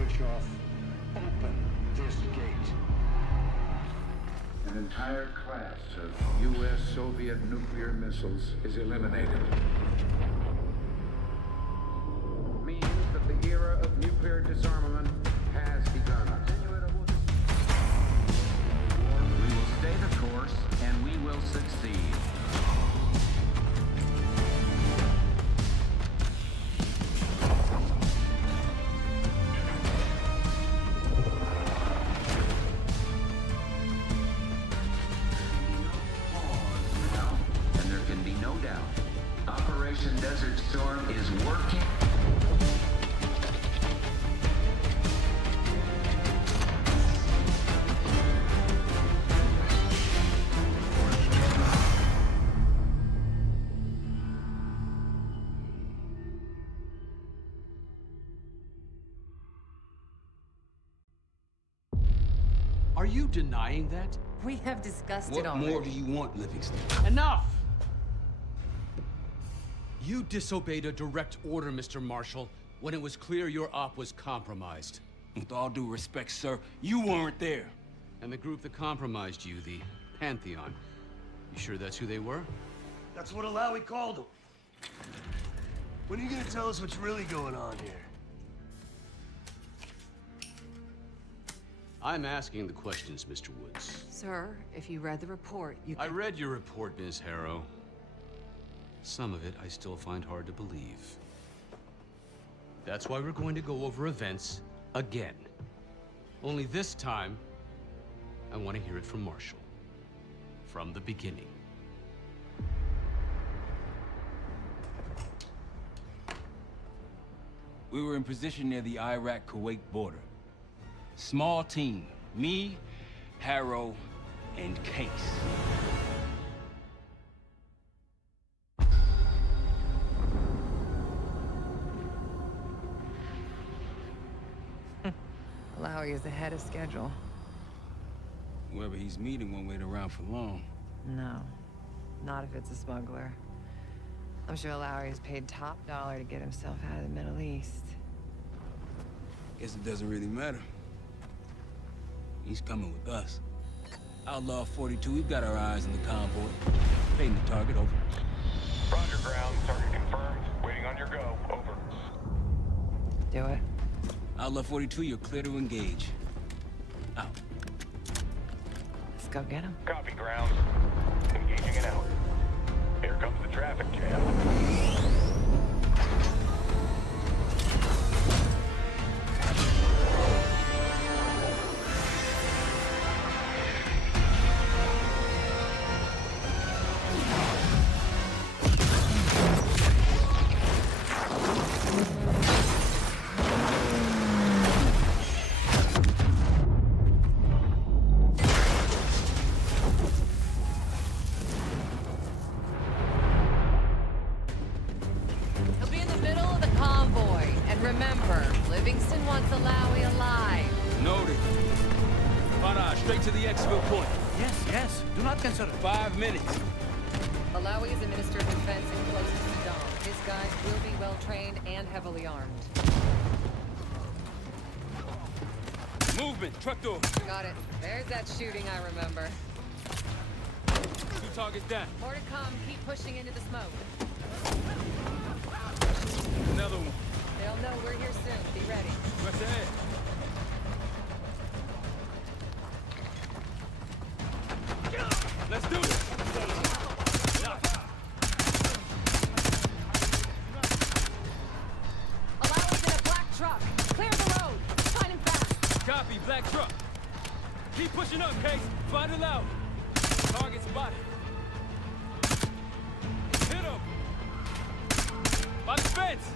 Gorbachev, open this gate. An entire class of U.S.-Soviet nuclear missiles is eliminated. Means that the era of nuclear disarmament has begun. We will stay the course, and we will succeed. Operation Desert Storm is working. Are you denying that? We have discussed it What already. more do you want, Livingston? Enough! You disobeyed a direct order, Mr. Marshall, when it was clear your op was compromised. With all due respect, sir, you weren't there. And the group that compromised you, the Pantheon, you sure that's who they were? That's what Alawi called them. When are you gonna tell us what's really going on here? I'm asking the questions, Mr. Woods. Sir, if you read the report, you I can... read your report, Ms. Harrow. Some of it I still find hard to believe. That's why we're going to go over events again. Only this time, I want to hear it from Marshall. From the beginning. We were in position near the Iraq-Kuwait border. Small team. Me, Harrow, and Case. Alawi is ahead of schedule. Whoever he's meeting won't wait around for long. No, not if it's a smuggler. I'm sure Alawi is paid top dollar to get himself out of the Middle East. Guess it doesn't really matter. He's coming with us. Outlaw 42, we've got our eyes on the convoy. Fading the target, over. Roger, ground. Target confirmed. Waiting on your go. Over. Do it. Outlaw 42, you're clear to engage. Out. Let's go get him. Copy, ground. Engaging and out. Here comes the traffic jam. Remember, Livingston wants Alawi alive. Noted. Farah, straight to the exfil point. Yes. Do not consider. 5 minutes. Alawi is a minister of defense and close to Saddam. His guys will be well-trained and heavily armed. Movement, truck door. Got it. There's that shooting I remember. 2 targets down. More to come. Keep pushing into the smoke. Another one. They'll know we're here soon. Be ready. West ahead. Let's do it. Alawi's in a black truck. Clear the road. Find him fast. Copy, black truck. Keep pushing up, Case. Find it out. Target spotted. Hit him. By the fence.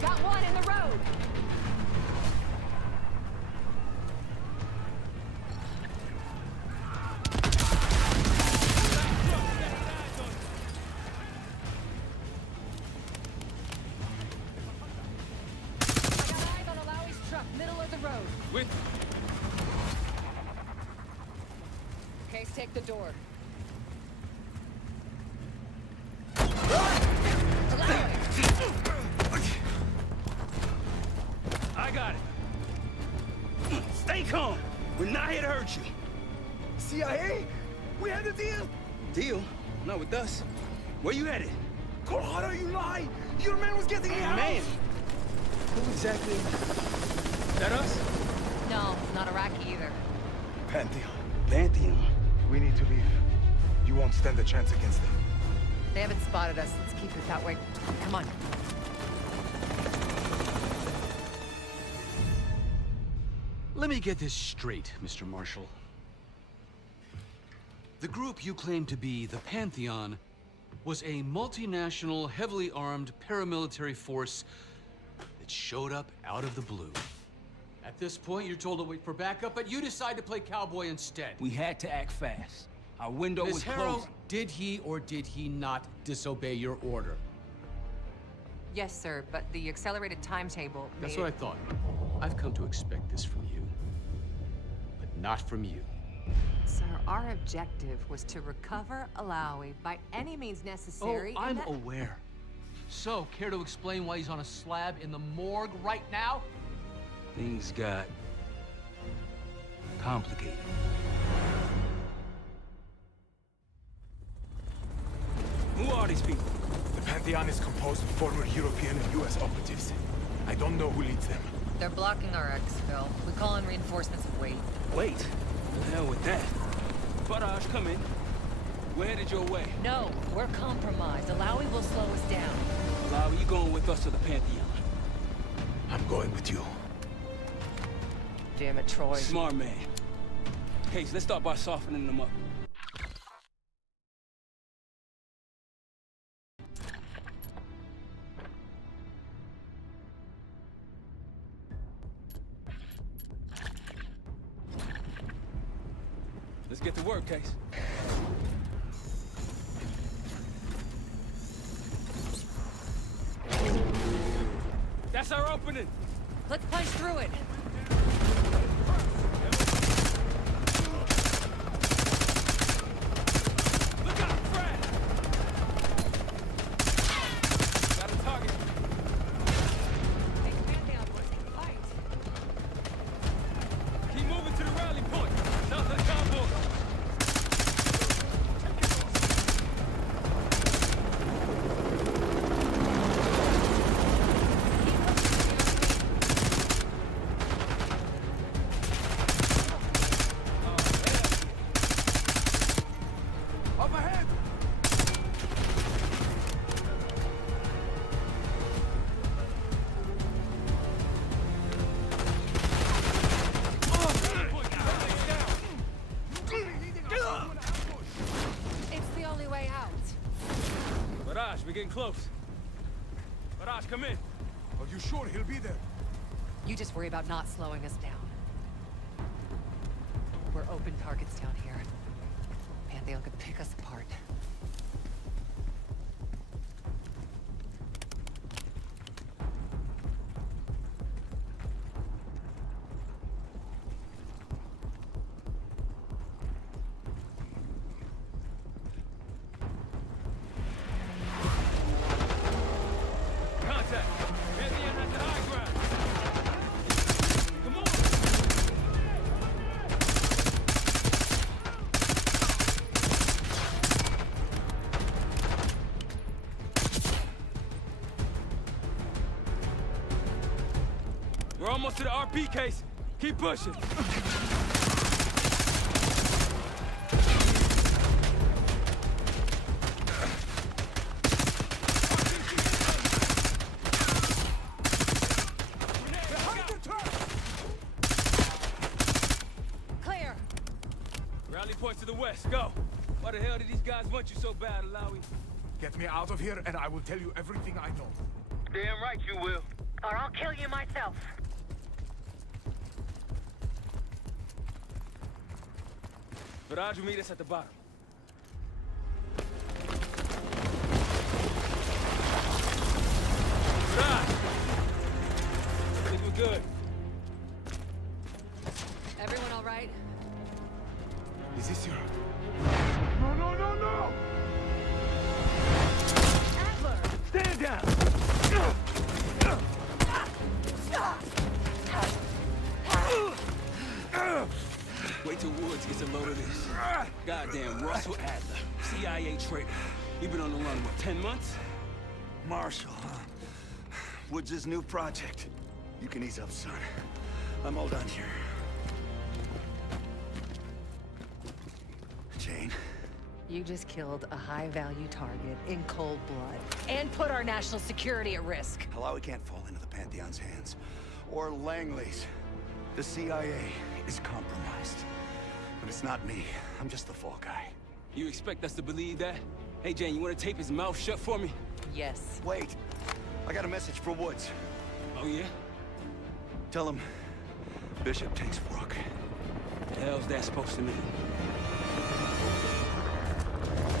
Got one in the road. I got eyes on Alawi's truck, middle of the road. With Case, take the door. I got it. Stay calm. We're not here to hurt you. CIA? We had a deal. Deal? Not with us. Where you headed? Colorado, you lie! Your man was getting me out! Man! Who exactly? Is that us? No, not Iraqi either. Pantheon. Pantheon. We need to leave. You won't stand a chance against them. They haven't spotted us. Let's keep it that way. Come on. Let me get this straight, Mr. Marshall. The group you claim to be the Pantheon was a multinational, heavily armed paramilitary force that showed up out of the blue. At this point, you're told to wait for backup, but you decide to play cowboy instead. We had to act fast. Our window Ms. was Harrow, closing. did he or did he not disobey your order? Yes, sir, but the accelerated timetable That's made what I thought. I've come to expect this from you, but not from you. Sir, our objective was to recover Alawi by any means necessary. Oh, and I'm that- aware. So, care to explain why he's on a slab in the morgue right now? Things got complicated. Who are these people? The Pantheon is composed of former European and US operatives. I don't know who leads them. They're blocking our exfil. We call in reinforcements and wait. Wait. The hell with that. Faraj, come in. We're headed your way. No, we're compromised. Alawi will slow us down. Alawi, you going with us to the Pantheon? I'm going with you. Damn it, Troy. Smart man. Case, let's start by softening them up. Let's get to work, Case. That's our opening. Let's punch through it. Look out, Fred! Got a target. Hey, Pantheon, let's fight. Keep moving to the rally point. South of the convoy. Up ahead! It's the only way out. Barrage, we're getting close. Barrage, come in. Are you sure he'll be there? You just worry about not slowing us down. We're open targets down here. Pantheon could pick us apart. Contact. Pantheon at the high ground. Come on. We're almost to the RP case. Keep pushing. Clear! Rally point to the west. Go. Why the hell did these guys want you so bad, Alawi? Get me out of here and I will tell you everything I know. Damn right you will. Or I'll kill you myself. Barrage will meet us at the bottom. Barrage! I think we're good. Everyone all right? Is this your... No, no, no, no! Stand down! till Woods gets a load of this. Goddamn Russell Adler, CIA traitor. You've been on the run, what, 10 months? Marshall, huh? Woods' new project. You can ease up, son. I'm all done here. Jane? You just killed a high-value target in cold blood and put our national security at risk. Alawi can't fall into the Pantheon's hands. Or Langley's. The CIA is compromised. But it's not me. I'm just the fall guy. You expect us to believe that? Hey, Jane, you want to tape his mouth shut for me? Yes. Wait. I got a message for Woods. Oh, yeah? Tell him Bishop takes Rook. The hell's that supposed to mean?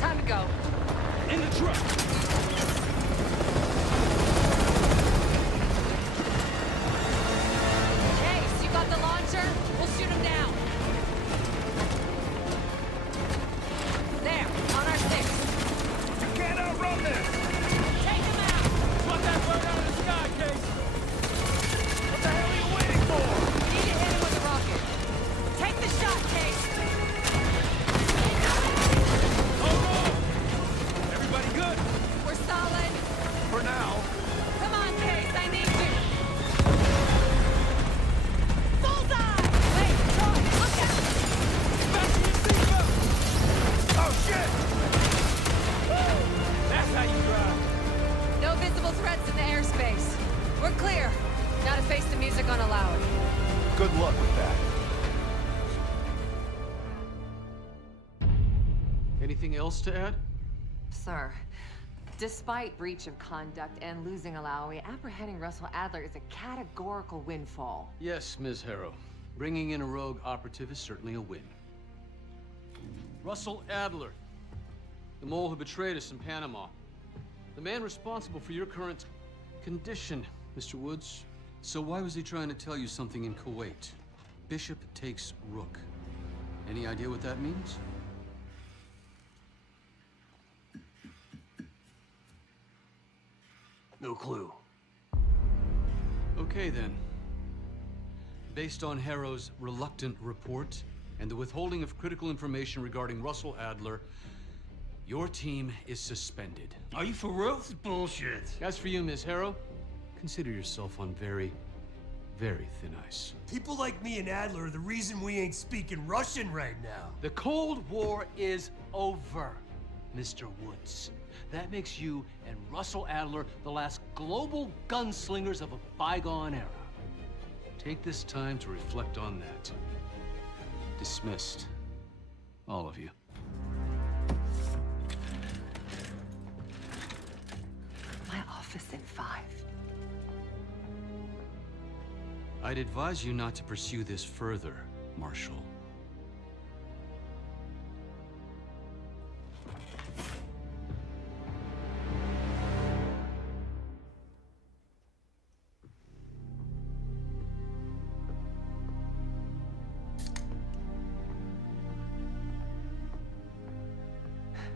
Time to go. In the truck! Chase, you got the launcher? We'll shoot him down. There, on our 6. You can't outrun this! Take him out! Put that bird out of the sky, Case! What the hell are you waiting for? We need to hit him with a rocket. Take the shot, Case! Hold on! Everybody good? We're solid. For now. Come on, Case, I need you. Bullseye! Wait, Troy, look out! Fasten your seatbelt! Oh, shit! That's how you drive. No visible threats in the airspace. We're clear. Now to face the music on Alawi. Good luck with that. Anything else to add? Sir, despite breach of conduct and losing Alawi, apprehending Russell Adler is a categorical windfall. Yes, Ms. Harrow. Bringing in a rogue operative is certainly a win. Russell Adler, the mole who betrayed us in Panama. The man responsible for your current condition, Mr. Woods. So why was he trying to tell you something in Kuwait? Bishop takes Rook. Any idea what that means? No clue. Okay, then. Based on Harrow's reluctant report and the withholding of critical information regarding Russell Adler, your team is suspended. Are you for real? This is bullshit. As for you, Ms. Harrow, consider yourself on very, very thin ice. People like me and Adler are the reason we ain't speaking Russian right now. The Cold War is over, Mr. Woods. That makes you and Russell Adler the last global gunslingers of a bygone era. Take this time to reflect on that. Dismissed. All of you. My office in 5. I'd advise you not to pursue this further, Marshal.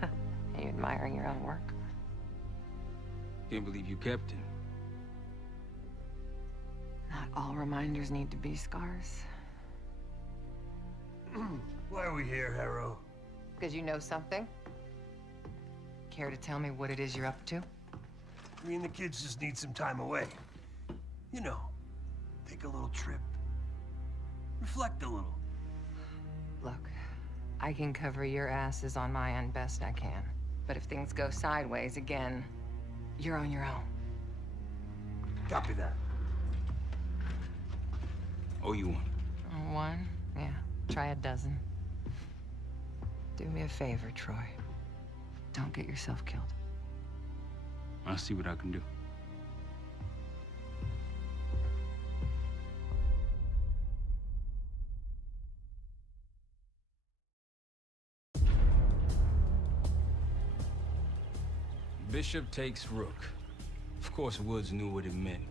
Are you admiring your own work? Can't believe you kept him. Not all reminders need to be scars. Why are we here, Harrow? Because you know something? Care to tell me what it is you're up to? Me and the kids just need some time away. You know, take a little trip. Reflect a little. Look, I can cover your asses on my end best I can. But if things go sideways again, you're on your own. Copy that. Oh, you one. One? Yeah. Try a dozen. Do me a favor, Troy. Don't get yourself killed. I'll see what I can do. Bishop takes Rook. Of course, Woods knew what it meant.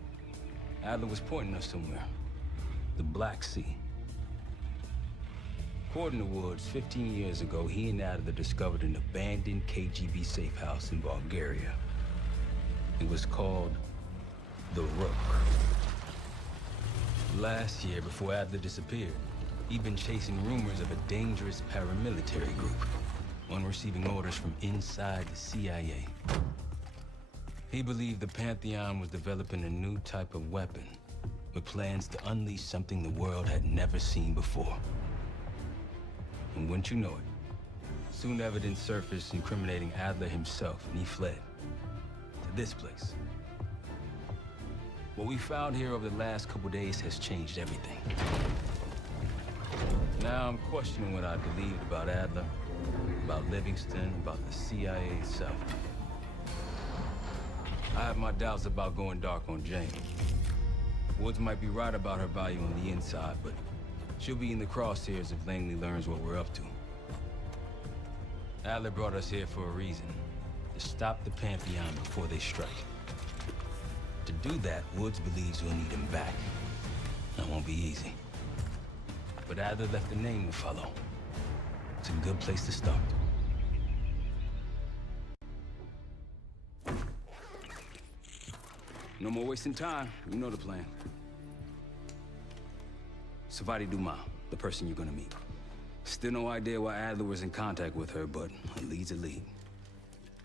Adler was pointing us somewhere. The Black Sea. According to Woods, 15 years ago, he and Adler discovered an abandoned KGB safe house in Bulgaria. It was called the Rook. Last year, before Adler disappeared, He'd been chasing rumors of a dangerous paramilitary group, one receiving orders from inside the CIA. He believed the Pantheon was developing a new type of weapon, with plans to unleash something the world had never seen before. And wouldn't you know it, soon evidence surfaced incriminating Adler himself, and he fled to this place. What we found here over the last couple days has changed everything. Now I'm questioning what I believed about Adler, about Livingston, about the CIA itself. I have my doubts about going dark on Jane. Woods might be right about her value on the inside, but she'll be in the crosshairs if Langley learns what we're up to. Adler brought us here for a reason, to stop the Pantheon before they strike. To do that, Woods believes we'll need him back. That won't be easy. But Adler left a name to follow. It's a good place to start. No more wasting time. You know the plan. Savati Dumas, the person you're gonna meet. Still no idea why Adler was in contact with her, but a lead's a lead.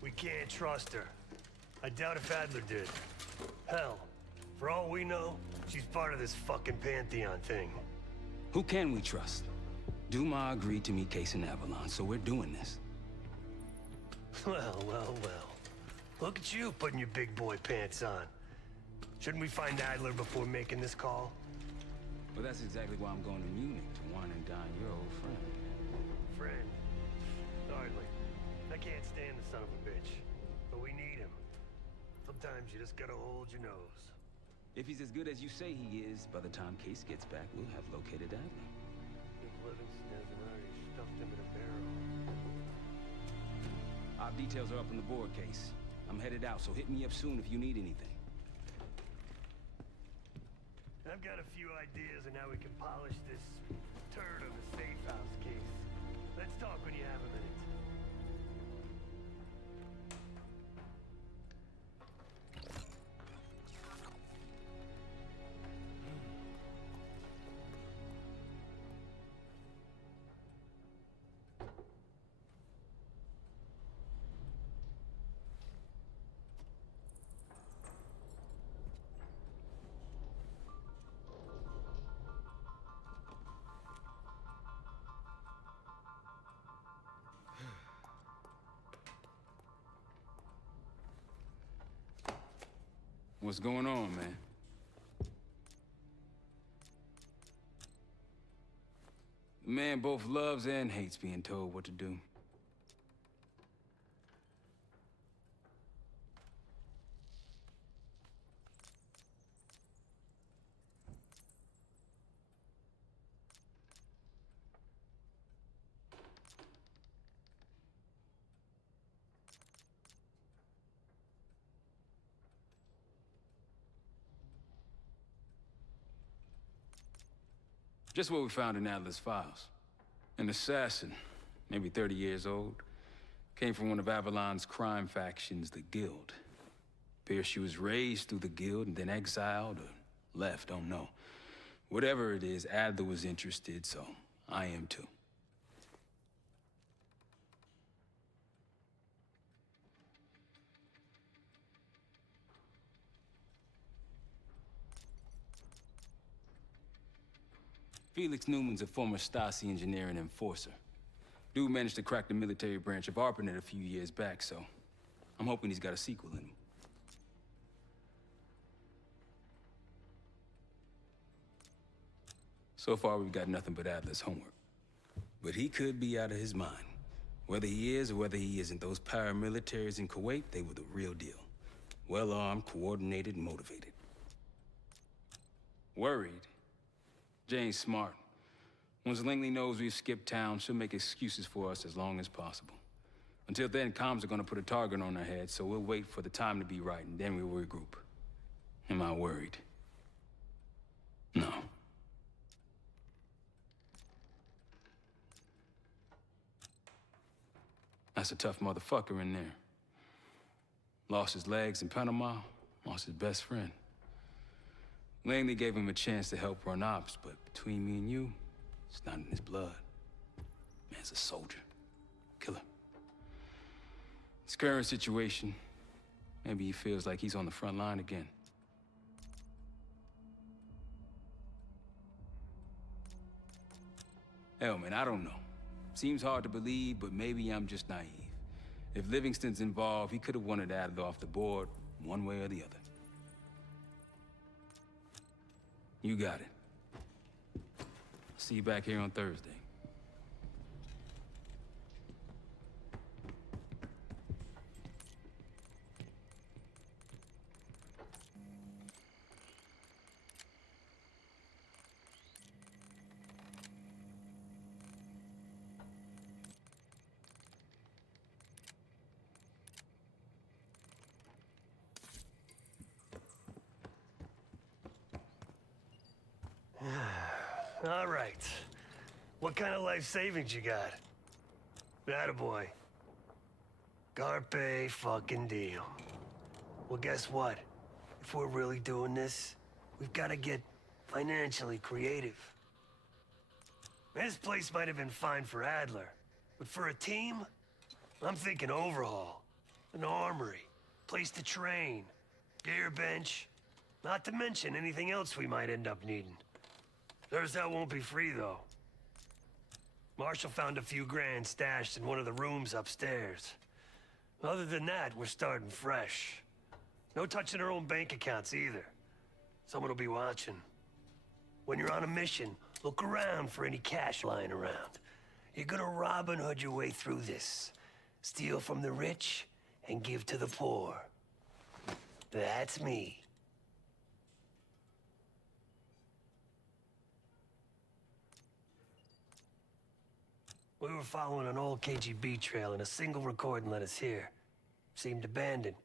We can't trust her. I doubt if Adler did. Hell, for all we know, she's part of this fucking Pantheon thing. Who can we trust? Dumas agreed to meet Case in Avalon, so we're doing this. Well, well, well. Look at you putting your big boy pants on. Shouldn't we find Adler before making this call? Well, that's exactly why I'm going to Munich, to wine and dine your old friend. Friend? Hardly. I can't stand the son of a bitch. But we need him. Sometimes you just gotta hold your nose. If he's as good as you say he is, by the time Case gets back, we'll have located Adler. If Livingston hasn't already stuffed him in a barrel. Our details are up on the board, Case. I'm headed out, so hit me up soon if you need anything. I've got a few ideas on how we can polish this turd of a safe house case. Let's talk when you have a minute. What's going on, man? The man both loves and hates being told what to do. Just what we found in Adler's files. An assassin, maybe 30 years old, came from one of Avalon's crime factions, the Guild. Appears she was raised through the Guild and then exiled or left, don't know. Whatever it is, Adler was interested, so I am too. Felix Newman's a former Stasi engineer and enforcer. Dude managed to crack the military branch of ARPANET a few years back, so I'm hoping he's got a sequel in him. So far, we've got nothing but Adler's homework. But he could be out of his mind. Whether he is or whether he isn't, those paramilitaries in Kuwait, they were the real deal. Well-armed, coordinated, and motivated. Worried? Jane's smart. Once Langley knows we've skipped town, she'll make excuses for us as long as possible. Until then, comms are gonna put a target on our head, so we'll wait for the time to be right, and then we'll regroup. Am I worried? No. That's a tough motherfucker in there. Lost his legs in Panama, lost his best friend. Langley gave him a chance to help run ops, but between me and you, It's not in his blood. Man's a soldier. Killer. His current situation, maybe he feels like he's on the front line again. Hell, man, I don't know. Seems hard to believe, but maybe I'm just naive. If Livingston's involved, he could have wanted Adler off the board one way or the other. You got it. I'll see you back here on Thursday. All right. What kind of life savings you got? Attaboy. Carpe fucking deal. Well, guess what? If we're really doing this, we've got to get financially creative. This place might have been fine for Adler, but for a team, I'm thinking overhaul, an armory, place to train, gear bench, not to mention anything else we might end up needing. That won't be free, though. Marshall found a few grand stashed in one of the rooms upstairs. Other than that, we're starting fresh. No touching our own bank accounts, either. Someone will be watching. When you're on a mission, look around for any cash lying around. You're gonna Robin Hood your way through this. Steal from the rich and give to the poor. That's me. We were following an old KGB trail and a single recording led us here. Seemed abandoned.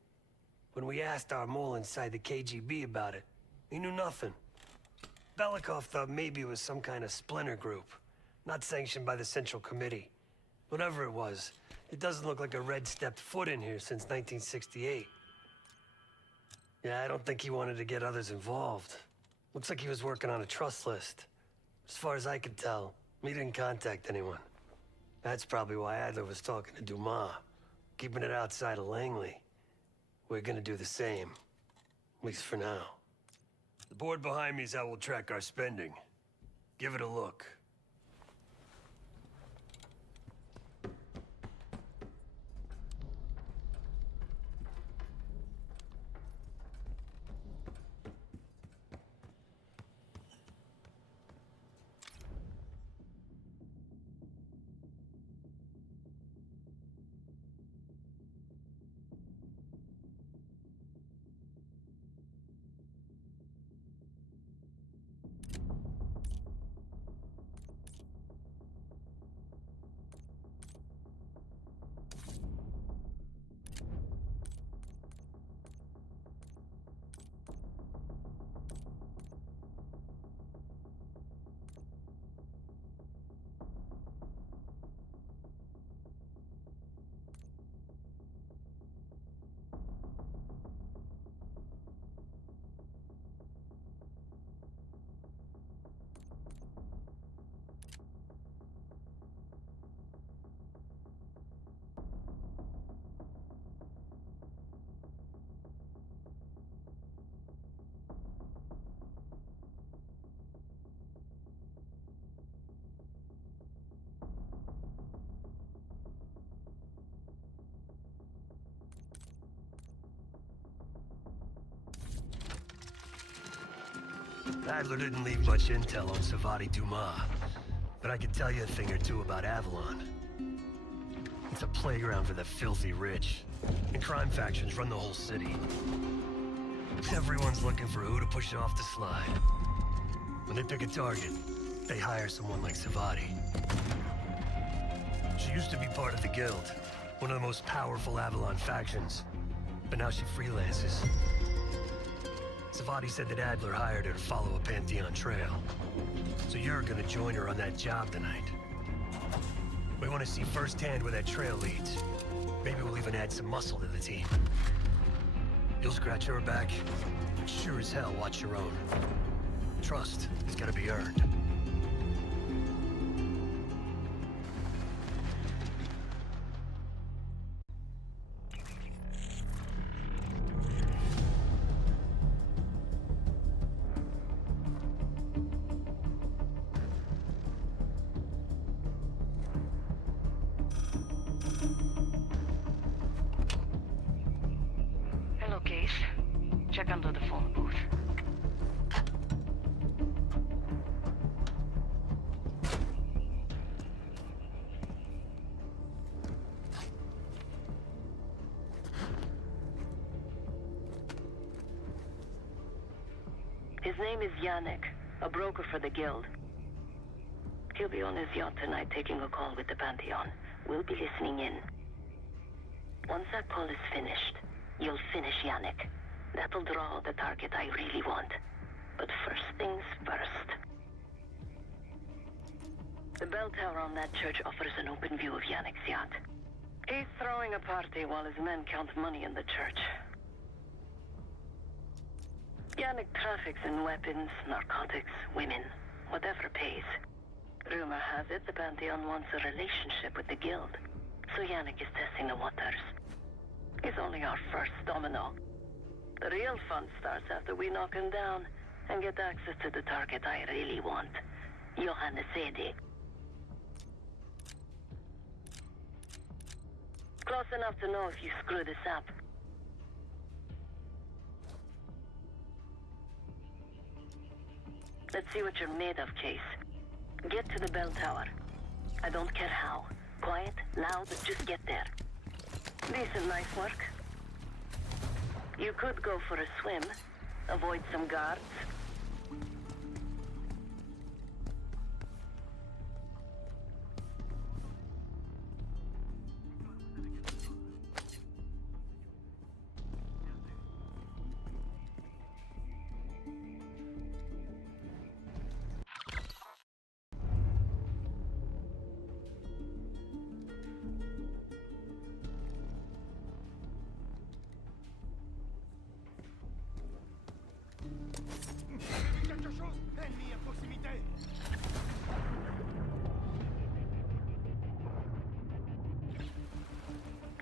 When we asked our mole inside the KGB about it, he knew nothing. Belikov thought maybe it was some kind of splinter group, not sanctioned by the Central Committee. Whatever it was, it doesn't look like a Red stepped foot in here since 1968. Yeah, I don't think he wanted to get others involved. Looks like he was working on a trust list. As far as I could tell, he didn't contact anyone. That's probably why Adler was talking to Dumas, keeping it outside of Langley. We're gonna do the same, at least for now. The board behind me is how we'll track our spending. Give it a look. Adler didn't leave much intel on Savati Dumas, but I could tell you a thing or two about Avalon. It's a playground for the filthy rich, and crime factions run the whole city. Everyone's looking for who to push off the slide. When they pick a target, they hire someone like Savati. She used to be part of the Guild, one of the most powerful Avalon factions, but now she freelances. Savati said that Adler hired her to follow a Pantheon trail. So you're gonna join her on that job tonight. We want to see firsthand where that trail leads. Maybe we'll even add some muscle to the team. You'll scratch her back, but sure as hell watch your own. Trust has gotta be earned. His name is Yannick, a broker for the guild. He'll be on his yacht tonight taking a call with the Pantheon. We'll be listening in. Once that call is finished, you'll finish Yannick. That'll draw the target I really want. But first things first. The bell tower on that church offers an open view of Yannick's yacht. He's throwing a party while his men count money in the church. Yannick traffics in weapons, narcotics, women, whatever pays. Rumor has it the Pantheon wants a relationship with the guild, so Yannick is testing the waters. He's only our first domino. The real fun starts after we knock him down and get access to the target I really want, Johannes Edi. Close enough to know if you screw this up. Let's see what you're made of, Case. Get to the bell tower. I don't care how. Quiet, loud, just get there. Decent night work. You could go for a swim. Avoid some guards.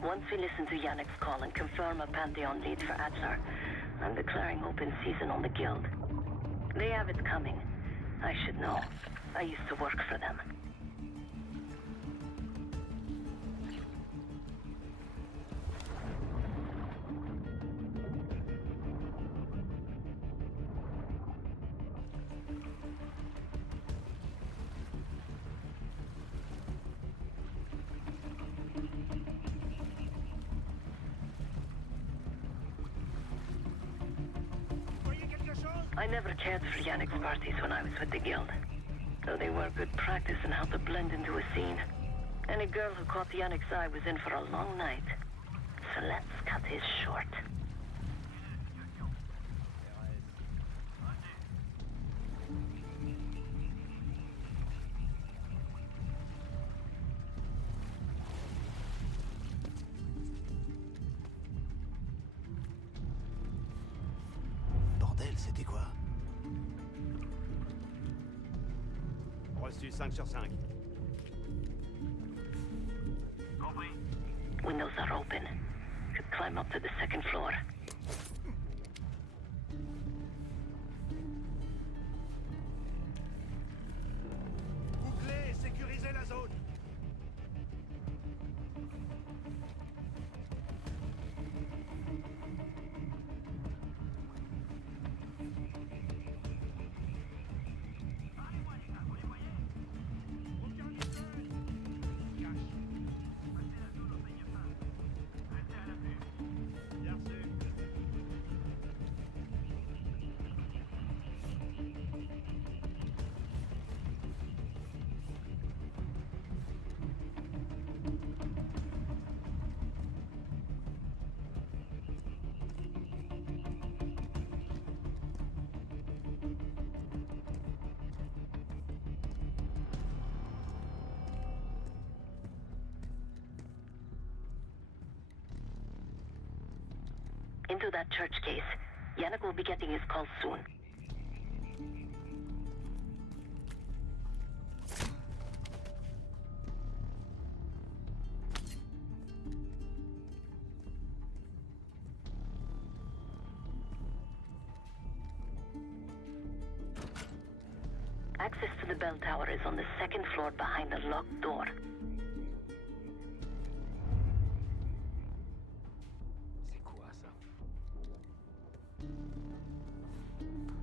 Once we listen to Yannick's call and confirm a Pantheon lead for Adler, I'm declaring open season on the guild. They have it coming. I should know. I used to work for them. I never cared for Yannick's parties when I was with the guild, though they were good practice in how to blend into a scene. Any girl who caught Yannick's eye was in for a long night, so let's cut his short. Bordel, c'était quoi? Reçu 5 sur 5. Compris. Windows are open. Could climb up to the second floor. Bouclez et sécurisez la zone. Into that church case. Yannick will be getting his call soon. Access to the bell tower is on the second floor behind the locked door. C'est quoi ça?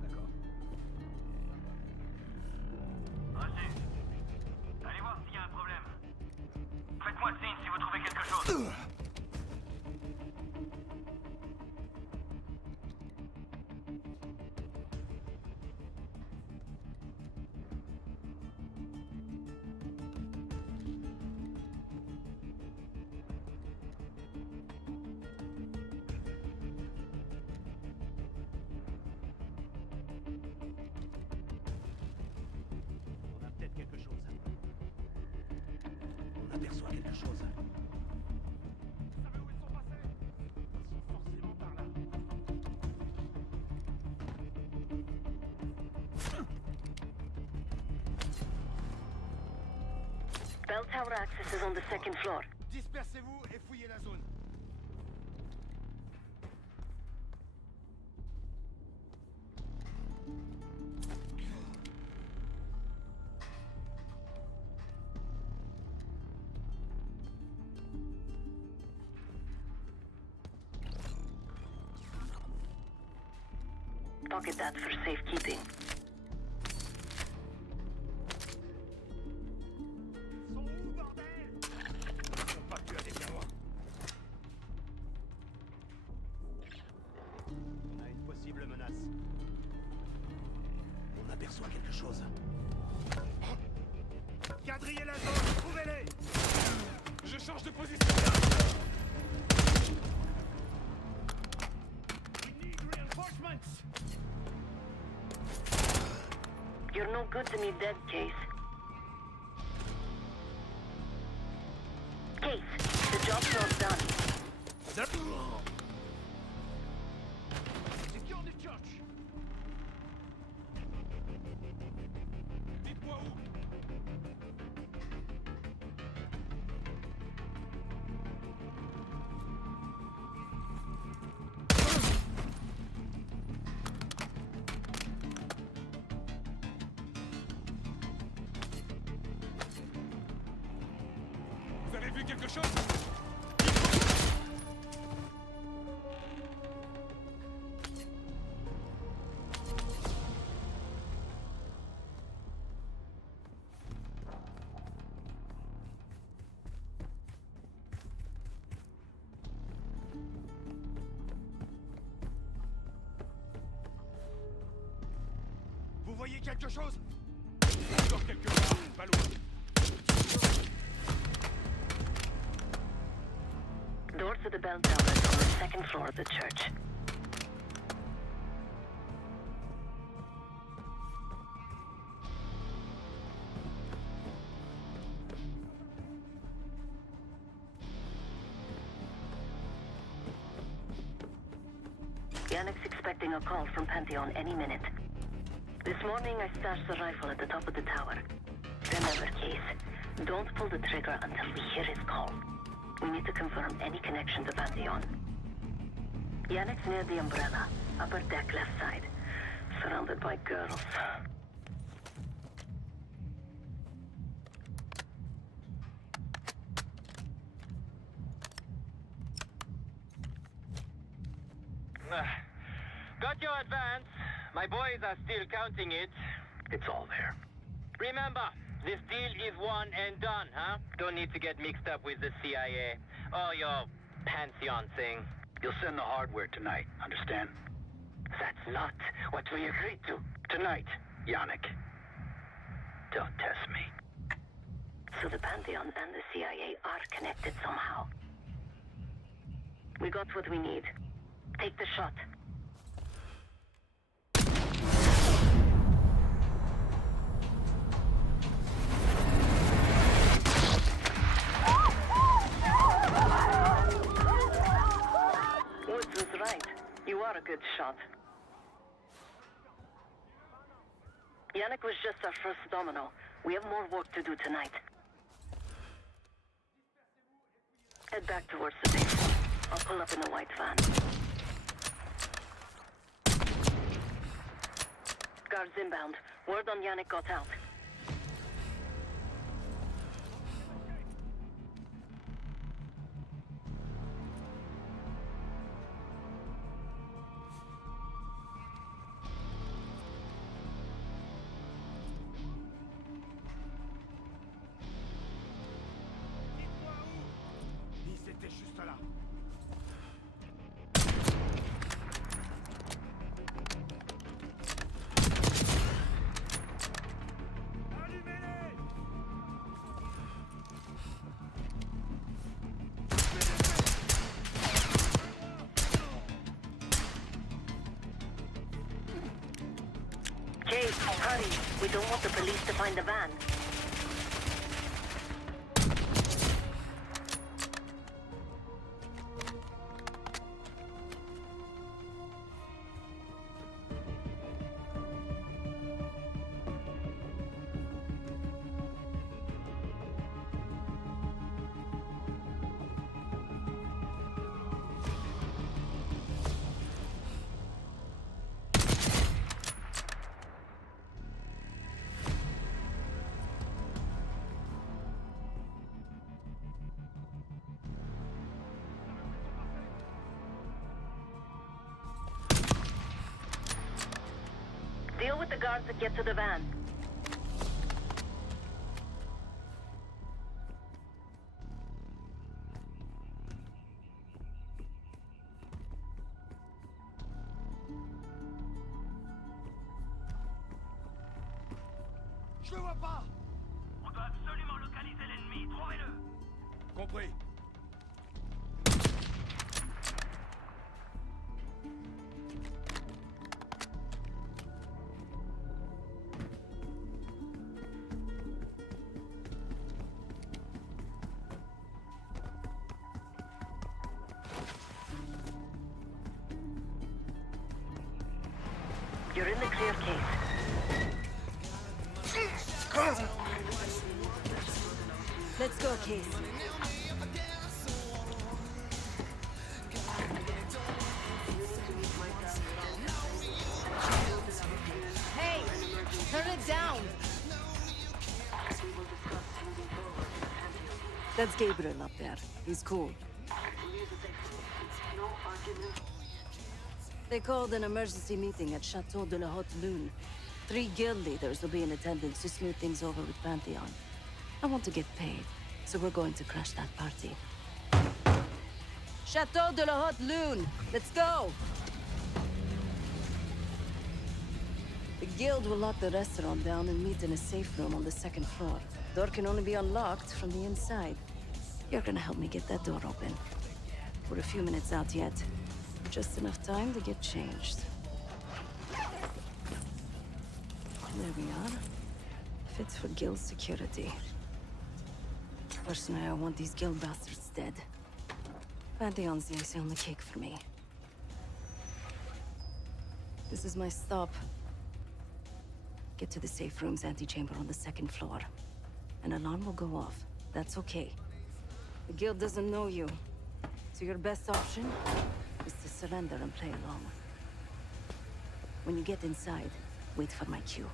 D'accord. Reçu. Allez voir s'il y a un problème. Faites-moi signe si vous trouvez quelque chose. On aperçoit quelque chose. Vous savez où ils sont passés? Ils sont forcément par là. Bell tower access is on the second floor. Dispersez-vous et fouillez la zone. Pocket that for safekeeping. Ils sont où, bordel? Ils n'ont pas pu aller bien loin. On a une possible menace. On aperçoit quelque chose. Quadrillez la zone, trouvez-les! Je change de position. We need reinforcements! You're no good to me dead, Case. Case, the job's not done. Secure the church! Dites-moi où. Vous avez vu quelque chose? Vous voyez quelque chose? Encore quelque part, pas loin. Door to the bell tower is on the second floor of the church. Yannick's expecting a call from Pantheon any minute. This morning I stashed the rifle at the top of the tower. Remember, Case, don't pull the trigger until we hear his call. We need to confirm any connection to Pantheon. Yannick's near the umbrella, upper deck left side, surrounded by girls. Got your advance. My boys are still counting it. It's all there. Remember, this deal is one and done, huh? Don't need to get mixed up with the CIA or your Pantheon thing. You'll send the hardware tonight, understand? That's not what we agreed to. Tonight, Yannick. Don't test me. So the Pantheon and the CIA are connected somehow. We got what we need. Take the shot. Woods was right. You are a good shot. Yannick was just our first domino. We have more work to do tonight. Head back towards the base. I'll pull up in a white van. Guards inbound. Word on Yannick got out. Dites-moi où? Ils étaient juste là. Allumez-les! Jake, hurry. We don't want the police to find the van. guards and get to the van. Je le vois pas. On doit absolument localiser l'ennemi. Trouvez-le. Compris. You're in the clear, Case. Let's go, Case. Hey! Turn it down! That's Gabriel up there. He's cool. They called an emergency meeting at Chateau de la Haute Lune. 3 guild leaders will be in attendance to smooth things over with Pantheon. I want to get paid, so we're going to crash that party. Chateau de la Haute Lune! Let's go! The guild will lock the restaurant down and meet in a safe room on the 2nd floor. Door can only be unlocked from the inside. You're gonna help me get that door open. We're a few minutes out yet. Just enough time to get changed. There we are. Fits for guild security. Personally, I want these guild bastards dead. Pantheon's the icing on the cake for me. This is my stop. Get to the safe room's antechamber on the 2nd floor. An alarm will go off. That's okay. The guild doesn't know you, so your best option is to surrender and play along. When you get inside, wait for my cue.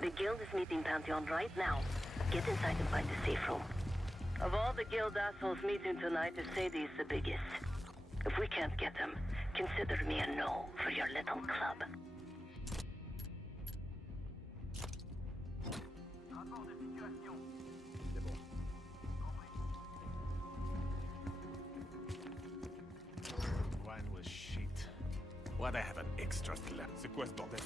The guild is meeting Pantheon right now. Get inside and find the safe room. Of all the guild assholes meeting tonight, Sadie's the biggest. If we can't get him, consider me a no for your little club. Wine was shit. Why'd I have an extra slab? C'est quoi ce bordel?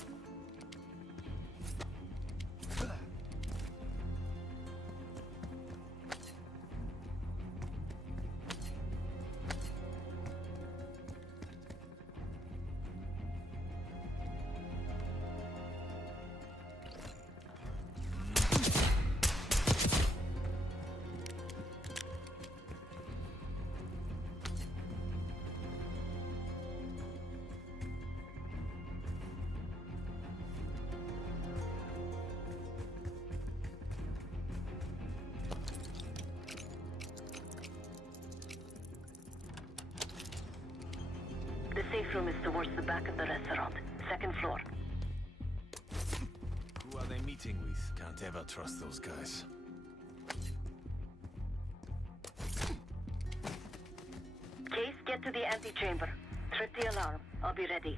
The safe room is towards the back of the restaurant, 2nd floor. Who are they meeting with? Can't ever trust those guys. Case, get to the antechamber. Trip the alarm. I'll be ready.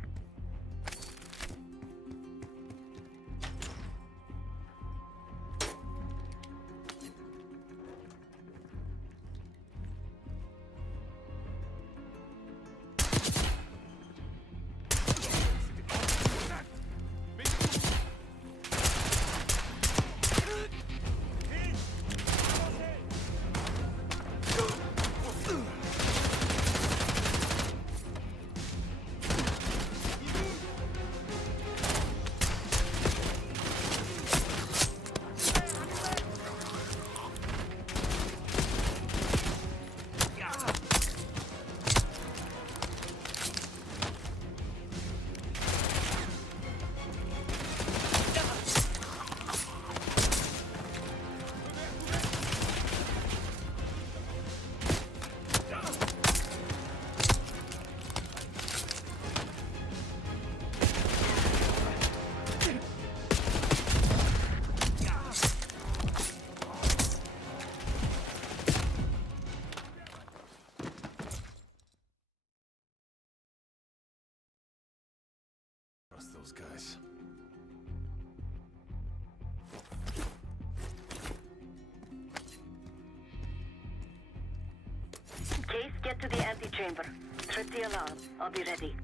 guys. Case, get to the antechamber. Trip the alarm. I'll be ready.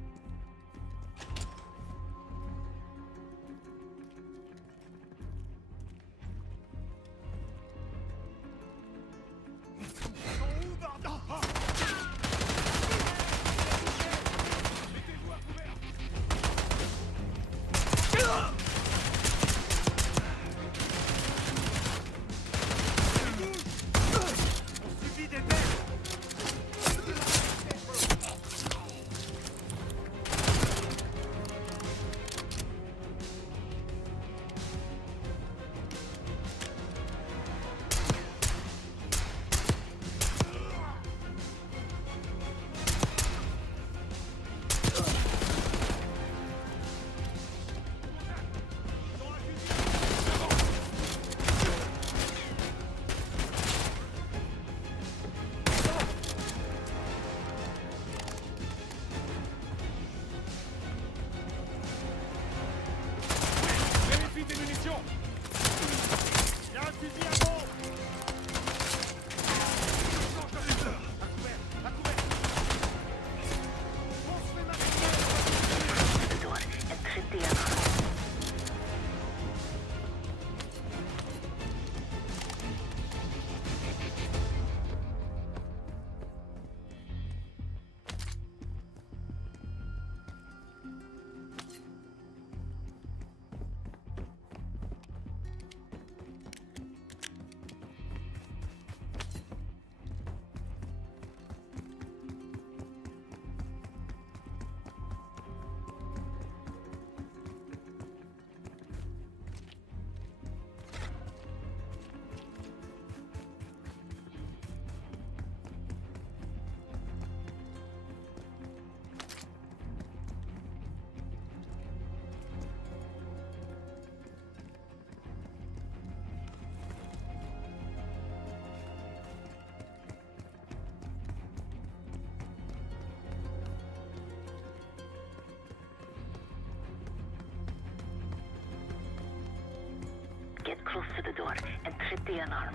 Get close to the door and trip the alarm.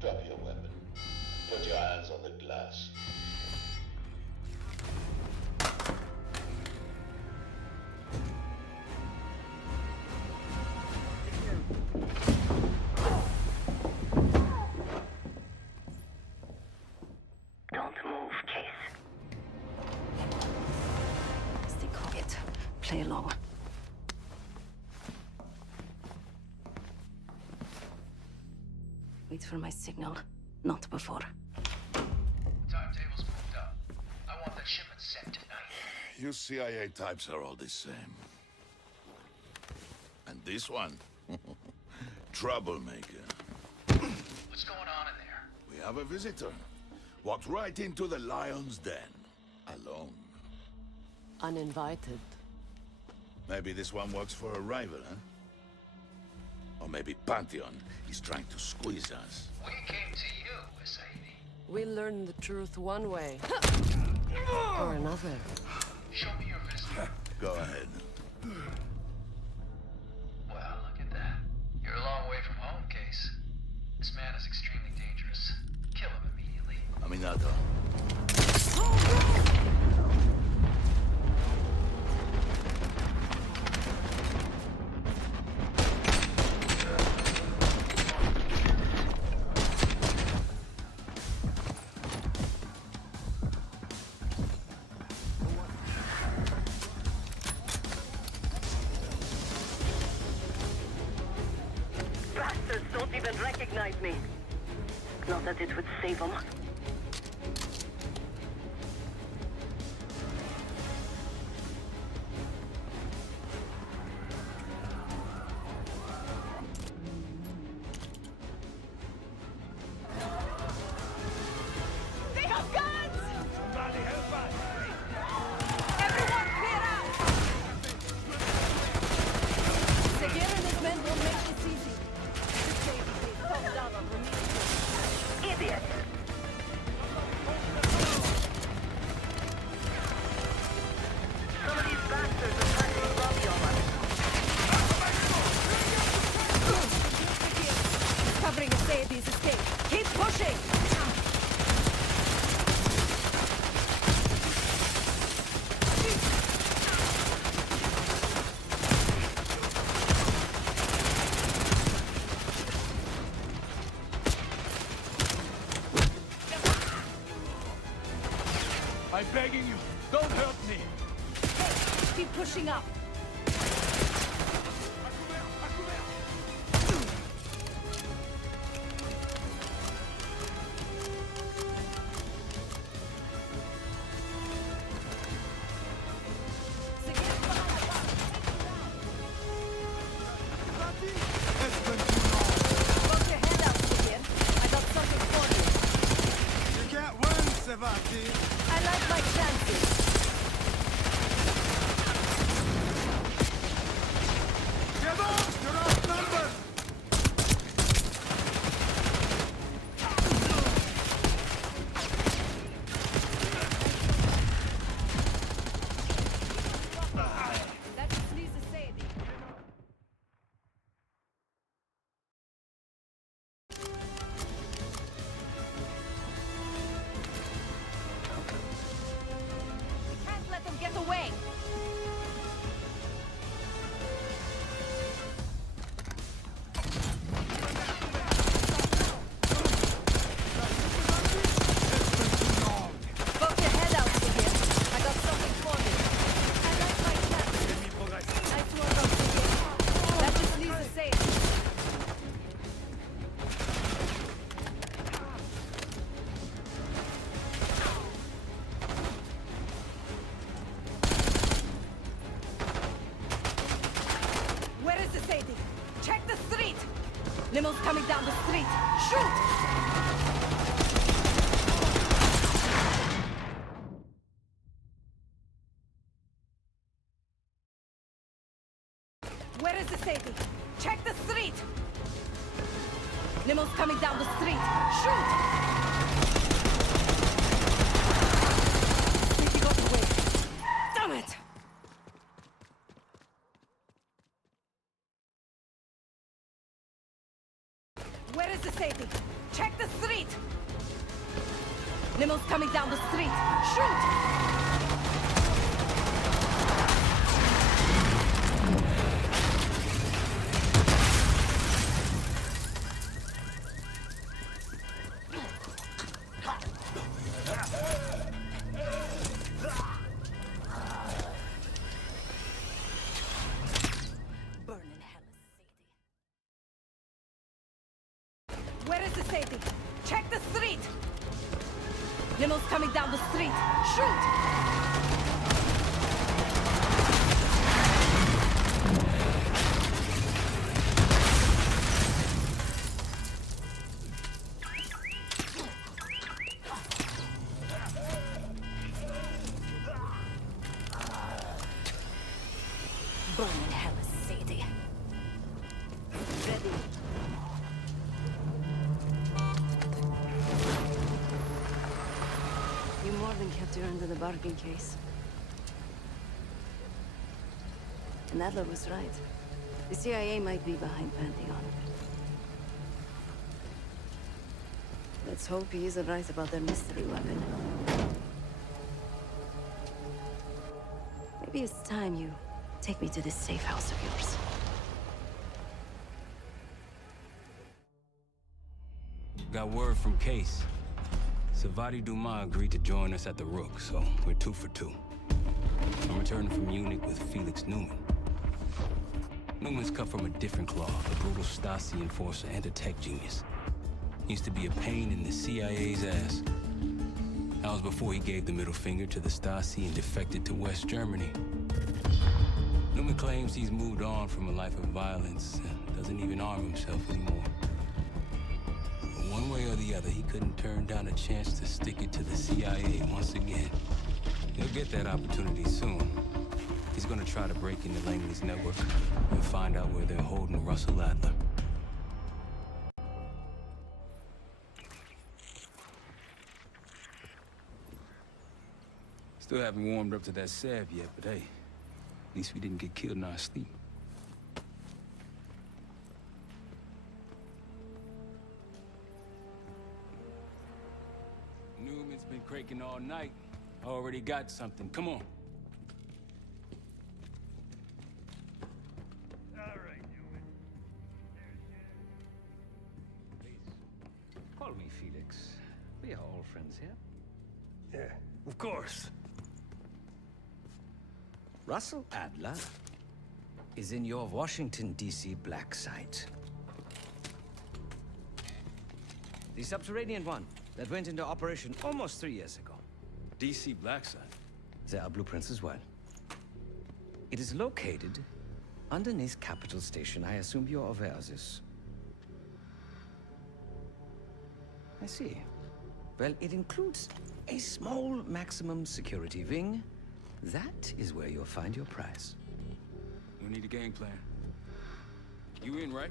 Drop your weapon. Put your hands on the glass. Don't move, Case. Stay quiet. Play along. Wait for my signal. Not before. Timetable's moved up. I want that shipment sent tonight. You CIA types are all the same. And this one? Troublemaker. What's going on in there? We have a visitor. Walked right into the lion's den. Alone. Uninvited. Maybe this one works for a rival, huh? Or maybe Pantheon is trying to squeeze us. We came to you, Sadie. We learn the truth one way or another. Show me your visitor. Go ahead. Well, look at that. You're a long way from home, Case. This man is extremely dangerous. Kill him immediately. Aminado. recognize me. Not that it would save them. They have guns! Somebody help us! Everyone clear out! Seguir and his men will make this easy. This day we take top down on remediation. Idiot! Some of these bastards are trying to lobby on us. Covering a Saeed's escape. Keep pushing! I'm begging you, don't hurt me! Hey, keep pushing up. Hold your hand out, Seguir. I got something for you. You can't win, Savati. I like my chances. Get up! You're outnumbered! That just leaves a Saeed. We can't let them get away. Poke your head out, Seguir. I got something for you. I like my chance. Nice work out, Seguir. That just leaves a Saeed. Where is the Sadie? Check the street! Limo's coming down the street. Shoot! Where is the Sadie? Check the street! Limo's coming down the street. Shoot! Sadie got away. Damn it! Where is the Sadie? Check the street! Limo's coming down the street. Shoot! Burn in hell, Sadie. Where is the Sadie? Check the street! Limo's coming down the street. Shoot! Burn in hell, Sadie. Ready. You more than kept her under the bargain case. And Adler was right. The CIA might be behind Pantheon. Let's hope he isn't right about their mystery weapon. Maybe it's time you take me to this safe house of yours. Got word from Case. Savati Dumas agreed to join us at the Rook, so we're 2 for 2. I'm returning from Munich with Felix Newman. Newman's cut from a different cloth, a brutal Stasi enforcer and a tech genius. He used to be a pain in the CIA's ass. That was before he gave the middle finger to the Stasi and defected to West Germany. Newman claims he's moved on from a life of violence and doesn't even arm himself anymore. But one way or the other, he couldn't turn down a chance to stick it to the CIA once again. He'll get that opportunity soon. He's gonna try to break into Langley's network and find out where they're holding Russell Adler. Still haven't warmed up to that salve yet, but hey, at least we didn't get killed in our sleep. Newman's been cranking all night. Already got something. Come on. All right, Newman. Call me Felix. We are all friends here. Yeah, of course. Russell Adler is in your Washington, D.C. black site. The subterranean one that went into operation almost 3 years ago. DC black site? There are blueprints as well. It is located underneath Capitol Station. I assume you're aware of this. I see. Well, it includes a small maximum security wing. That is where you'll find your prize. We need a game plan. You in, right?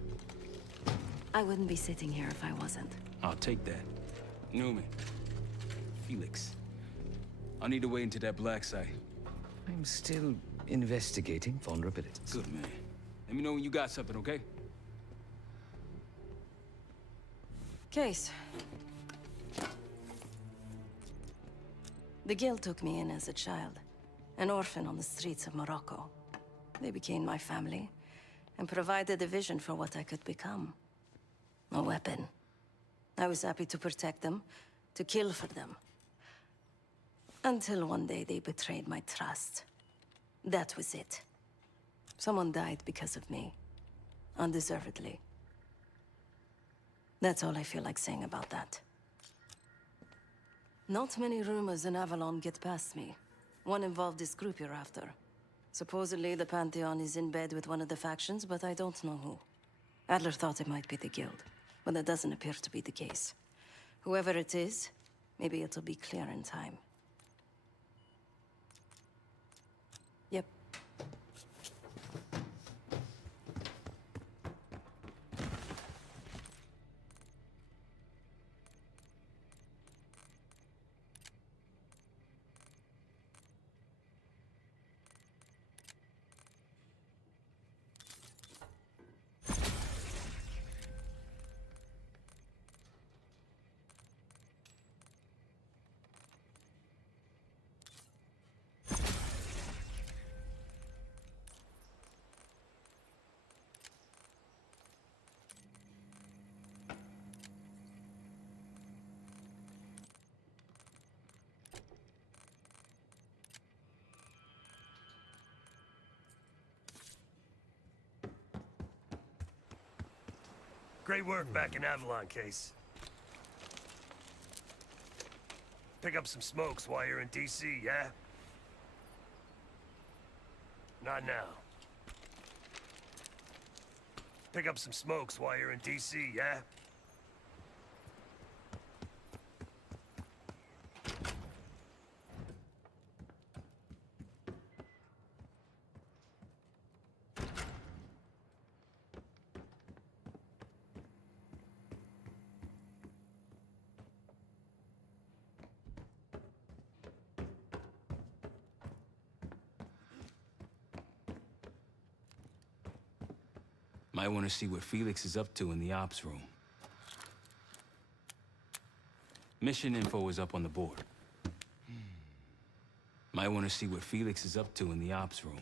I wouldn't be sitting here if I wasn't. I'll take that. Newman. Felix. I need to wait into that black site. I'm still investigating vulnerabilities. Good, man. Let me know when you got something, okay? Case. The Guild took me in as a child. An orphan on the streets of Morocco. They became my family and provided a vision for what I could become. A weapon. I was happy to protect them, to kill for them. Until one day they betrayed my trust. That was it. Someone died because of me. Undeservedly. That's all I feel like saying about that. Not many rumors in Avalon get past me. One involved this group you're after. Supposedly, the Pantheon is in bed with one of the factions, but I don't know who. Adler thought it might be the Guild, but that doesn't appear to be the case. Whoever it is, maybe it'll be clear in time. Yep. Great work back in Avalon, Case. Pick up some smokes while you're in D.C., yeah? Not now. Pick up some smokes while you're in D.C., yeah? Might want to see what Felix is up to in the ops room. Mission info is up on the board. Might want to see what Felix is up to in the ops room.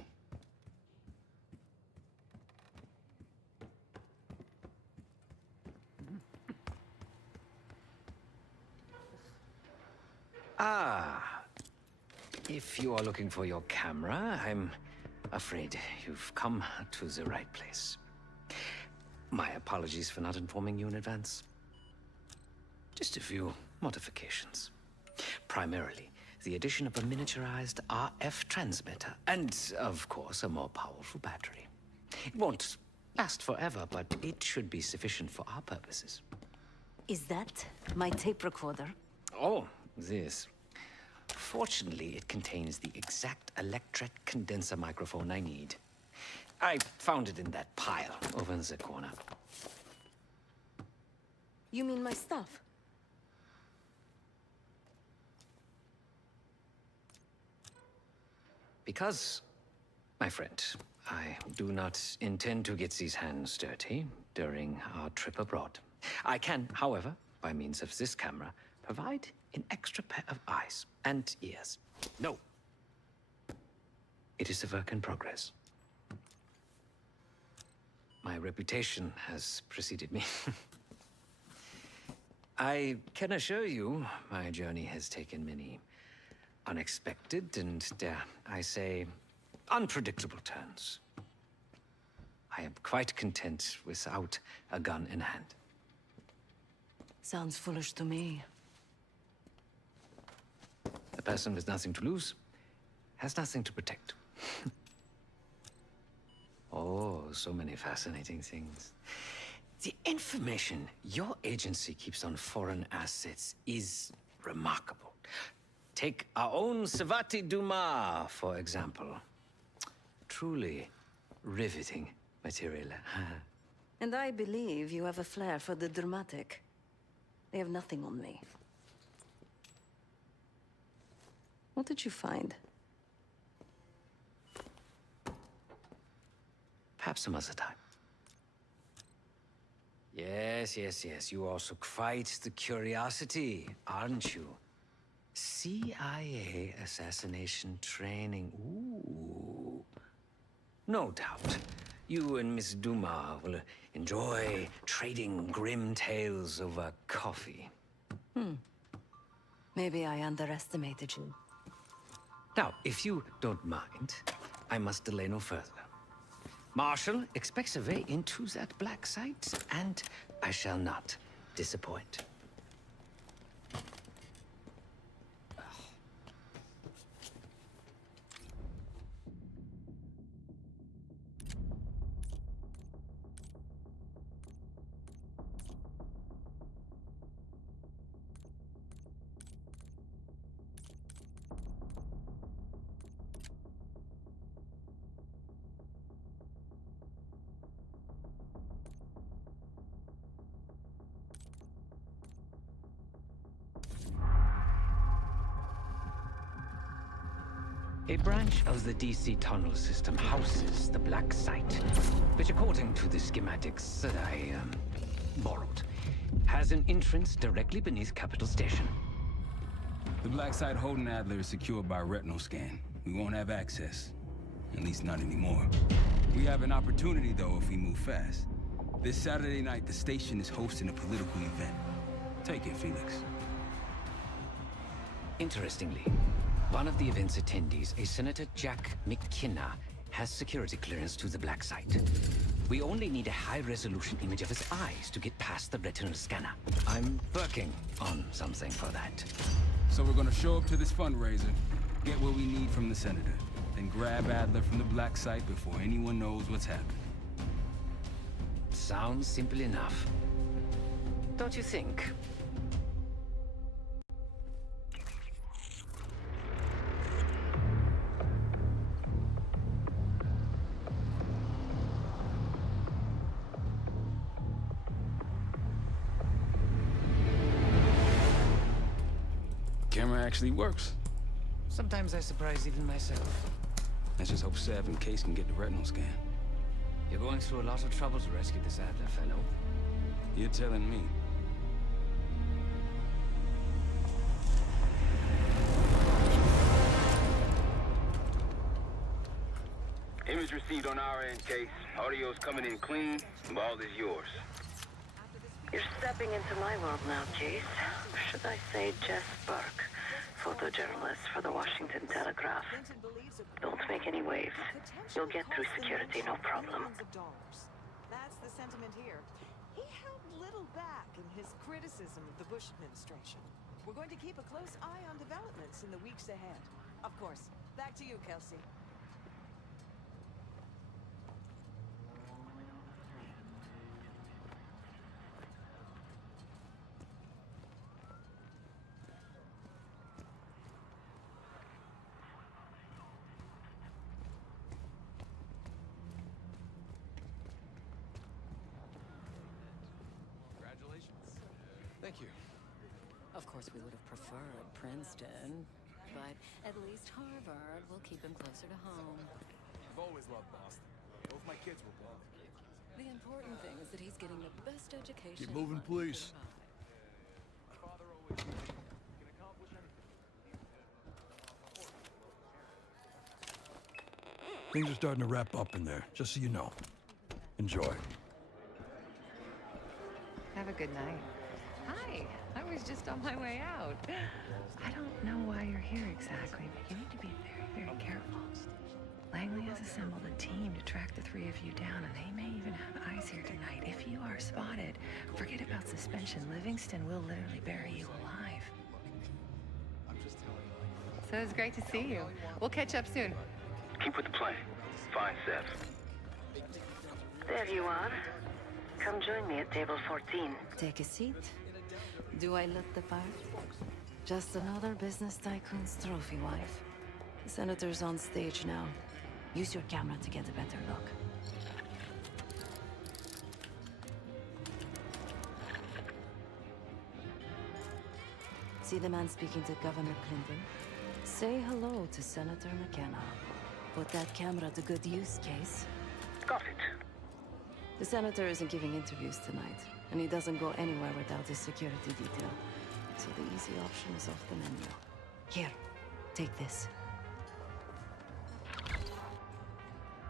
Ah. If you are looking for your camera, I'm afraid you've come to the right place. My apologies for not informing you in advance. Just a few modifications. Primarily, the addition of a miniaturized RF transmitter, and, of course, a more powerful battery. It won't last forever, but it should be sufficient for our purposes. Is that my tape recorder? Oh, this. Fortunately, it contains the exact electret condenser microphone I need. I found it in that pile over in the corner. You mean my stuff? Because, my friend, I do not intend to get these hands dirty during our trip abroad. I can, however, by means of this camera, provide an extra pair of eyes and ears. No. It is a work in progress. My reputation has preceded me. I can assure you, my journey has taken many unexpected and, dare I say, unpredictable turns. I am quite content without a gun in hand. Sounds foolish to me. A person with nothing to lose has nothing to protect. Oh, so many fascinating things. The information your agency keeps on foreign assets is remarkable. Take our own Savati Dumas, for example. Truly riveting material. And I believe you have a flair for the dramatic. They have nothing on me. What did you find? Perhaps some other time. Yes, yes, yes. You also quite the curiosity, aren't you? CIA assassination training. Ooh. No doubt. You and Miss Dumas will enjoy trading grim tales over coffee. Maybe I underestimated you. Now, if you don't mind, I must delay no further. Marshall expects a way into that black site, and I shall not disappoint. A branch of the DC tunnel system houses the black site, which, according to the schematics that I borrowed, has an entrance directly beneath Capital Station. The black site holding Adler is secured by retinal scan. We won't have access. At least not anymore. We have an opportunity, though, if we move fast. This Saturday night, the station is hosting a political event. Take it, Felix. Interestingly, one of the event's attendees, a Senator Jack McKenna, has security clearance to the black site. We only need a high-resolution image of his eyes to get past the retinal scanner. I'm working on something for that. So we're gonna show up to this fundraiser, get what we need from the senator, then grab Adler from the black site before anyone knows what's happening. Sounds simple enough. Don't you think? Camera actually works. Sometimes I surprise even myself. Let's just hope Sev and Case can get the retinal scan. You're going through a lot of trouble to rescue this Adler fellow. You're telling me. Image received on our end, Case. Audio's coming in clean. Ball is yours. You're stepping into my world now, Case. Should I say Jess Burke? photojournalist for the Washington Telegraph. Don't make any waves. You'll get through security, no problem. That's the sentiment here. He held little back in his criticism of the Bush administration. We're going to keep a close eye on developments in the weeks ahead. Of course. Back to you, Kelsey. Thank you. Of course, we would have preferred Princeton, but at least Harvard will keep him closer to home. I've always loved Boston. Both my kids were born. The important thing is that he's getting the best education. Keep moving, please. My father always said, you can accomplish anything. Things are starting to wrap up in there, just so you know. Enjoy. Have a good night. Hi, I was just on my way out. I don't know why you're here exactly, but you need to be very, very careful. Langley has assembled a team to track the three of you down, and they may even have eyes here tonight. If you are spotted, forget about suspension. Livingston will literally bury you alive. So it's great to see you. We'll catch up soon. Keep with the plan. Find Seth. There you are. Come join me at table 14. Take a seat. Do I look the part? Just another business tycoon's trophy wife. The senator's on stage now. Use your camera to get a better look. See the man speaking to Governor Clinton? Say hello to Senator McKenna. Put that camera to good use, Case. Got it. The senator isn't giving interviews tonight, and he doesn't go anywhere without his security detail. So the easy option is off the menu. Here, take this.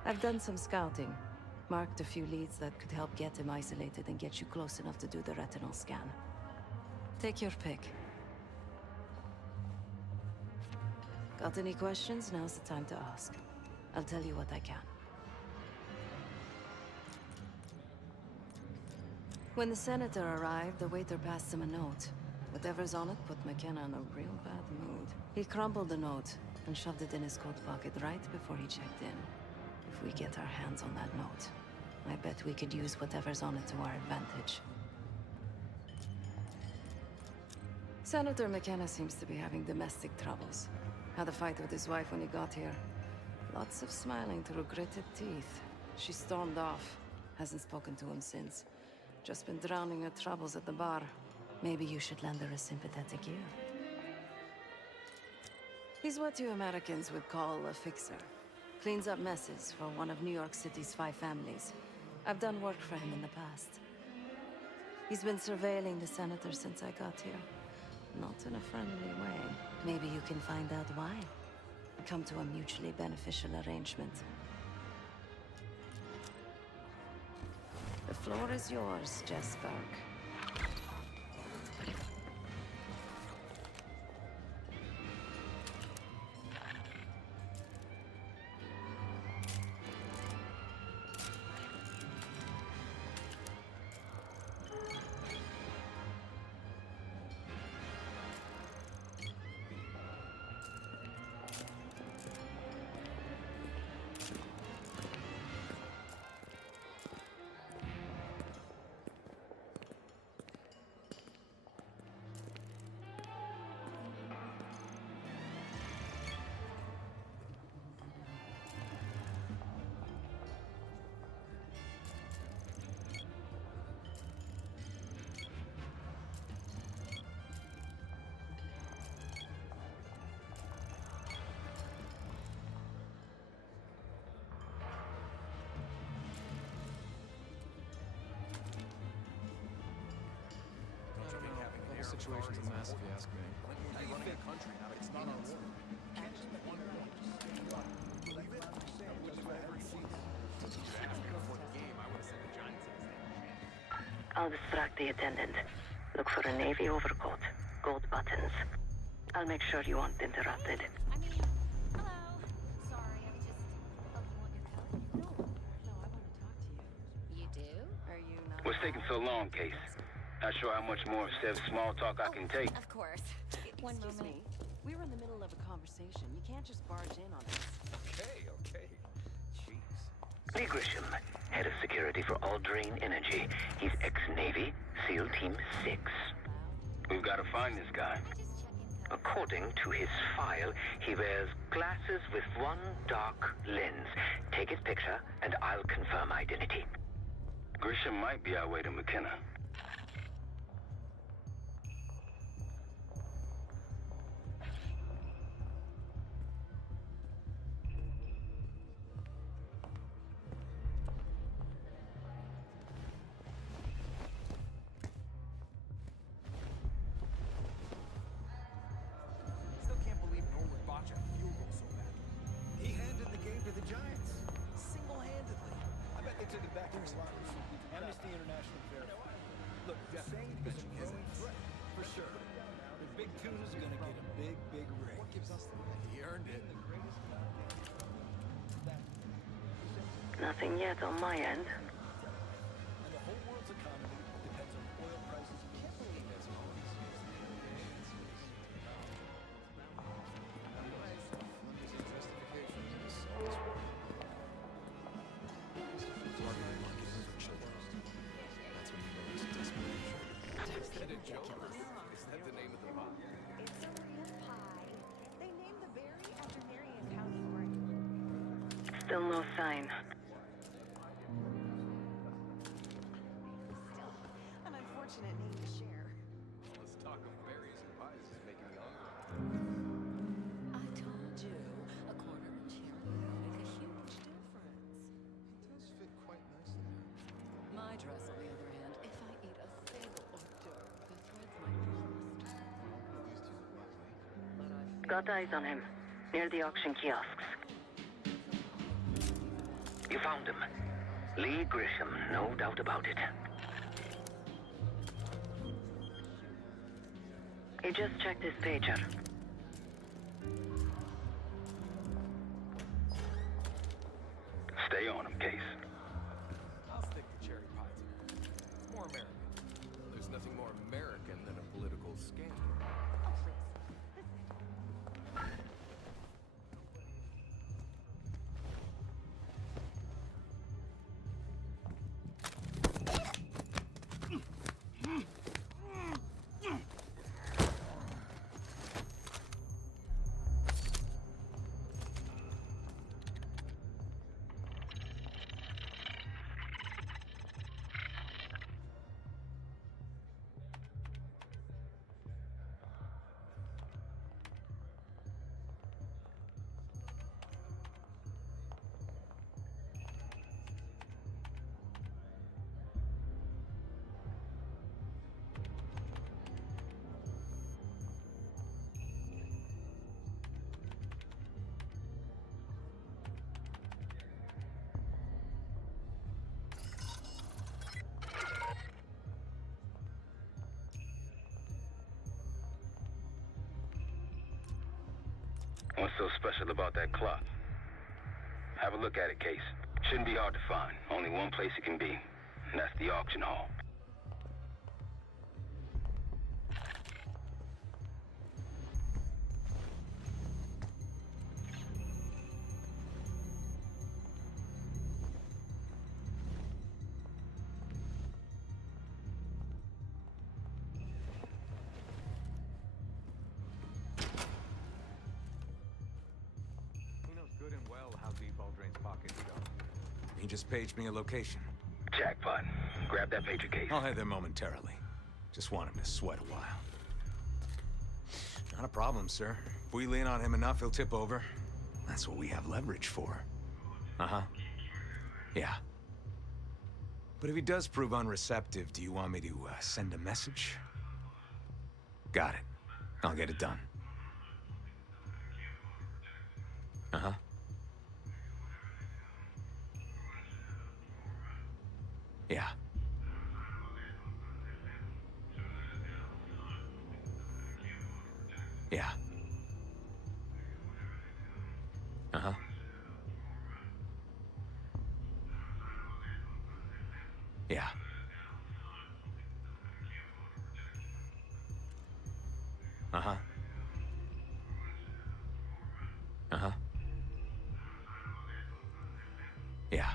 I've done some scouting. Marked a few leads that could help get him isolated and get you close enough to do the retinal scan. Take your pick. Got any questions? Now's the time to ask. I'll tell you what I can. When the senator arrived, the waiter passed him a note. Whatever's on it put McKenna in a real bad mood. He crumpled the note and shoved it in his coat pocket right before he checked in. If we get our hands on that note, I bet we could use whatever's on it to our advantage. Senator McKenna seems to be having domestic troubles. Had a fight with his wife when he got here. Lots of smiling through gritted teeth. She stormed off. Hasn't spoken to him since. Just been drowning her troubles at the bar. Maybe you should lend her a sympathetic ear. He's what you Americans would call a fixer. Cleans up messes for one of New York City's 5 families. I've done work for him in the past. He's been surveilling the senator since I got here. Not in a friendly way. Maybe you can find out why. Come to a mutually beneficial arrangement. The floor is yours, Jess Burke. Situation's a mess, if you ask me. How you running a country now? It's not our war. I'll distract the attendant. Look for a navy overcoat, gold buttons. I'll make sure you aren't interrupted. I mean, hello. Sorry, I was just. Oh, you want your coat? No, I want to talk to you. You do? Are you not? What's taking so long, Case? Not sure how much more of Sev's small talk I can take. Of course. One Excuse moment. me. We were in the middle of a conversation. You can't just barge in on us. Okay. Jeez. Lee Grisham, head of security for Alderain Energy. He's ex-Navy, SEAL Team 6. We've got to find this guy. According to his file, he wears glasses with one dark lens. Take his picture, and I'll confirm identity. Grisham might be our way to McKenna. Still can't believe Norwood botched a field goal so badly. He handed the game to the Giants. Single-handedly. I bet they took it back to the locker room. Amnesty International verified. Look, Saint is a growing threat, for sure. The big tuna's gonna get a big, big raise. What gives us the right? He earned it. Nothing yet on my end. And the whole world's economy depends on oil prices. Can't believe this. Is that the name of the pot? It's a real pie. They named the berry after Marion County, Oregon. Still no sign. Still, an unfortunate name to share. Let's talk of berries and pies is making me hungry. I told you, a quarter inch here would make a huge difference. It does fit quite nicely. My dress, on the other hand, if I eat a single hors d'oeuvre, the threads might burst. Well, these two look lovely. But I Got eyes on him. Near the auction kiosks. You found him. Lee Grisham, no doubt about it. He just checked his pager. Stay on him, Case. I'll stick to cherry pie today. More American. There's nothing more American than a political scam. Oh, please. What's so special about that clock? Have a look at it, Case. Shouldn't be hard to find. Only one place it can be, and that's the auction hall. He knows good and well how deep Aldrain's pockets go. He just paged me a location. Jackpot. Grab that pager, Case. I'll head there momentarily. Just want him to sweat a while. Not a problem, sir. If we lean on him enough, he'll tip over. That's what we have leverage for. Uh-huh. Yeah. But if he does prove unreceptive, do you want me to send a message? Got it. I'll get it done. Uh-huh. Yeah. Yeah. Uh-huh. Uh-huh. Yeah.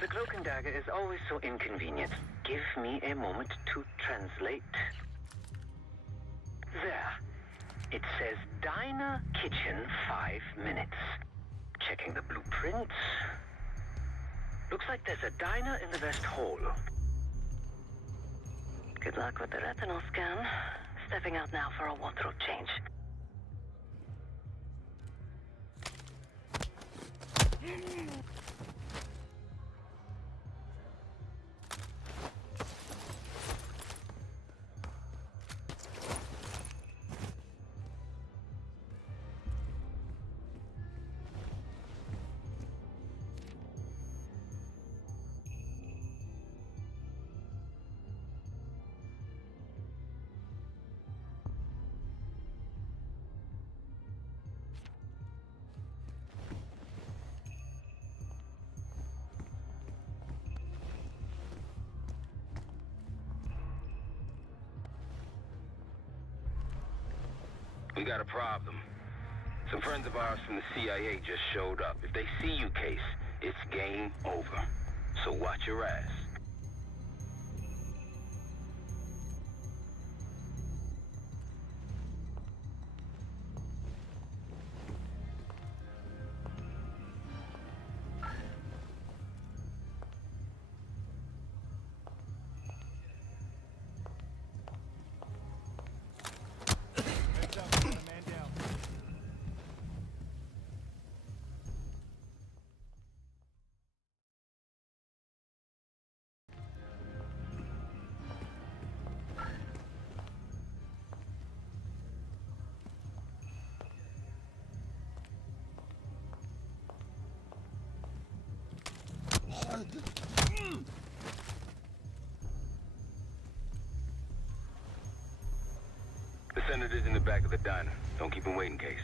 The cloak and dagger is always so inconvenient. Give me a moment to translate. There. It says Diner Kitchen 5 minutes. Checking the blueprint. Looks like there's a diner in the west hall. Good luck with the retinal scan. Stepping out now for a wardrobe change. We got a problem. Some friends of ours from the CIA just showed up. If they see you, Case, it's game over. So watch your ass. The senator's in the back of the diner. Don't keep him waiting, Case.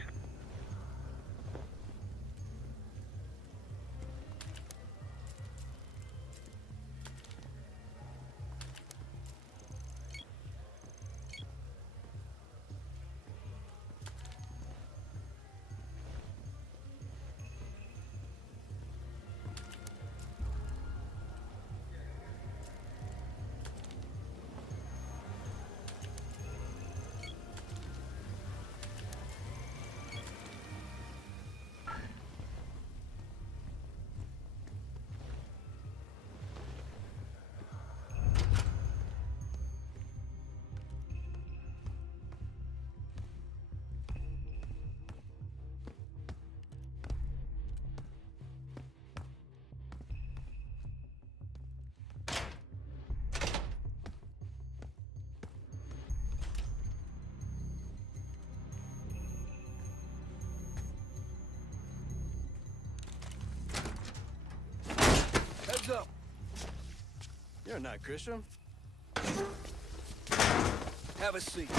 Heads up. You're not Grisham. Have a seat.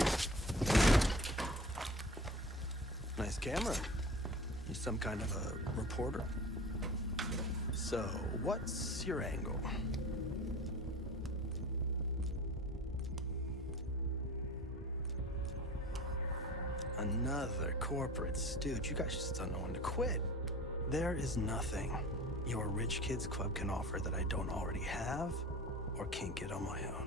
Nice camera. You some kind of a reporter? So, what's your angle? Another corporate stooge. You guys just don't know when to quit. There is nothing your rich kids club can offer that I don't already have or can't get on my own.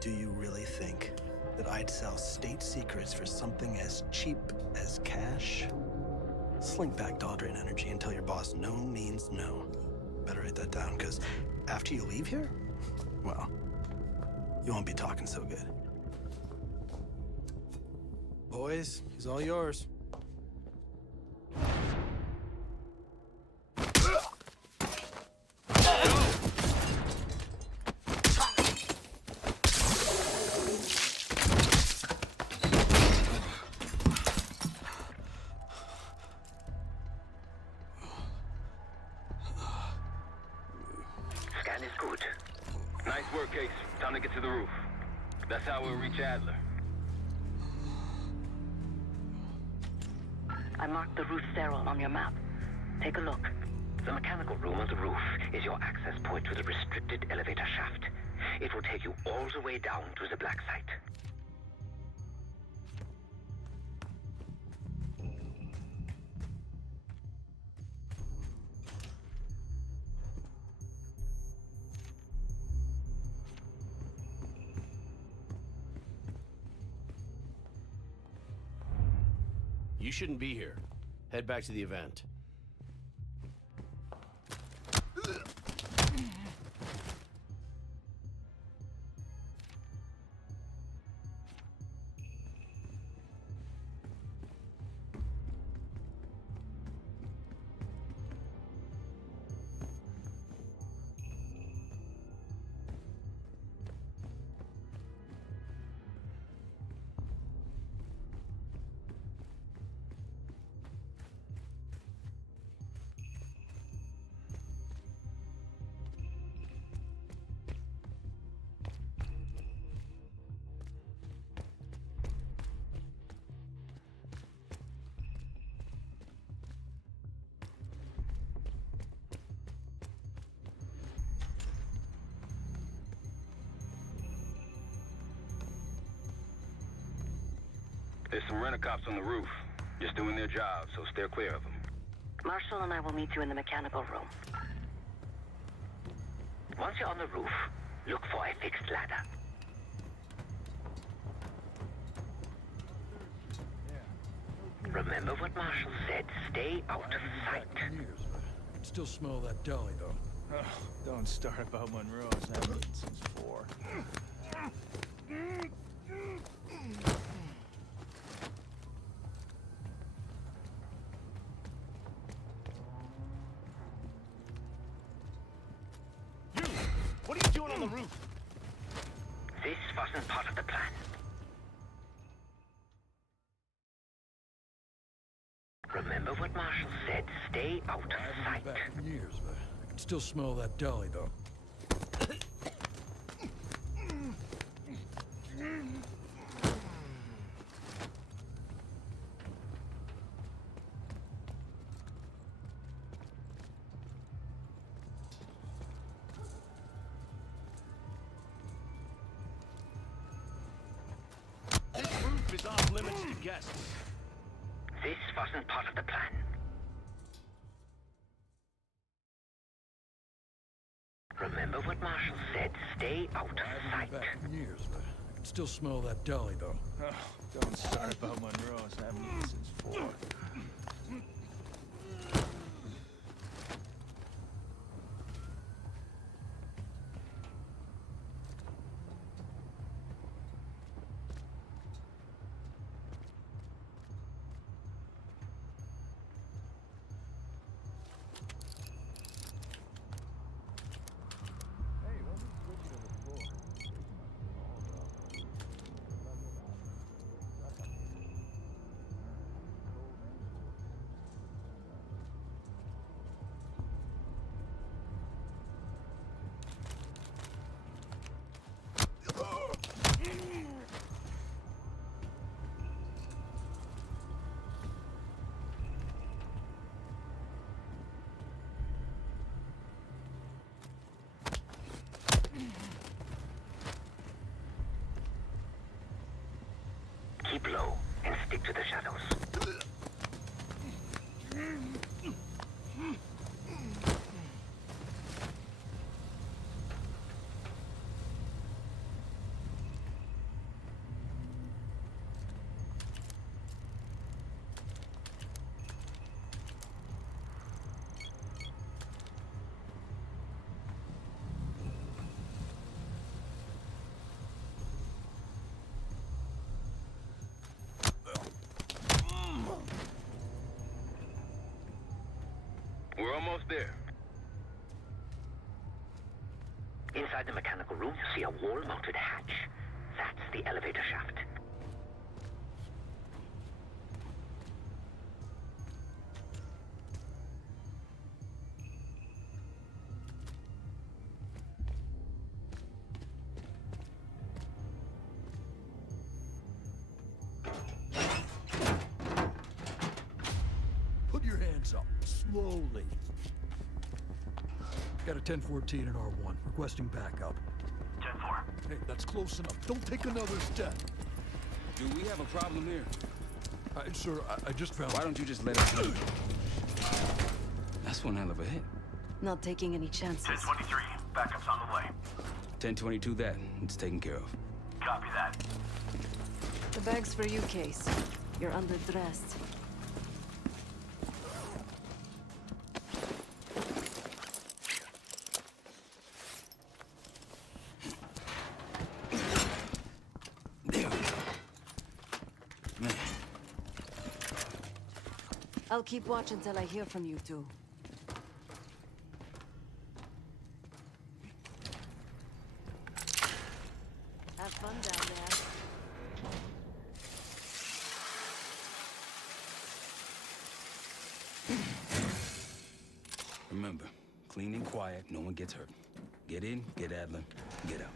Do you really think that I'd sell state secrets for something as cheap as cash? Slink back to Aldrin Energy and tell your boss no means no. Better write that down, because after you leave here, well, you won't be talking so good. Boys, he's all yours. how we'll reach Adler. I marked the roof sterile on your map. Take a look. The mechanical room on the roof is your access point to the restricted elevator shaft. It will take you all the way down to the black site. You shouldn't be here. Head back to the event. There's some rent-a-cops on the roof. Just doing their job, so steer clear of them. Marshall and I will meet you in the mechanical room. Once you're on the roof, look for a fixed ladder. Remember what Marshall said. Stay out of sight. I can still smell that deli, though. Oh, don't start about Monroe. It's not eaten since 4. You! What are you doing on the roof? This wasn't part of the plan. Remember what Marshall said. Stay out of sight. Back in years, but I can still smell that deli, though. This roof is off limits to guests. This wasn't part of the plan. Remember what Marshall said. Stay out of sight. Back in years, but I can still smell that deli, though. Oh, don't start about Monroe. It's not eaten since 4. Keep low and stick to the shadows. We're almost there. Inside the mechanical room, you see a wall-mounted hatch. That's the elevator shaft. yourself. Slowly. Got a 1014 in R1. Requesting backup. 10-4. Hey, that's close enough. Don't take another step. Do we have a problem here? Sir, I just found... Why don't you just let it go? That's one hell of a hit. Not taking any chances. 10-23. Backup's on the way. 1022 that. It's taken care of. Copy that. The bag's for you, Case. You're underdressed. There we go. Man. I'll keep watch until I hear from you two. Have fun down there. Remember, clean and quiet, no one gets hurt. Get in, get Adler, get out.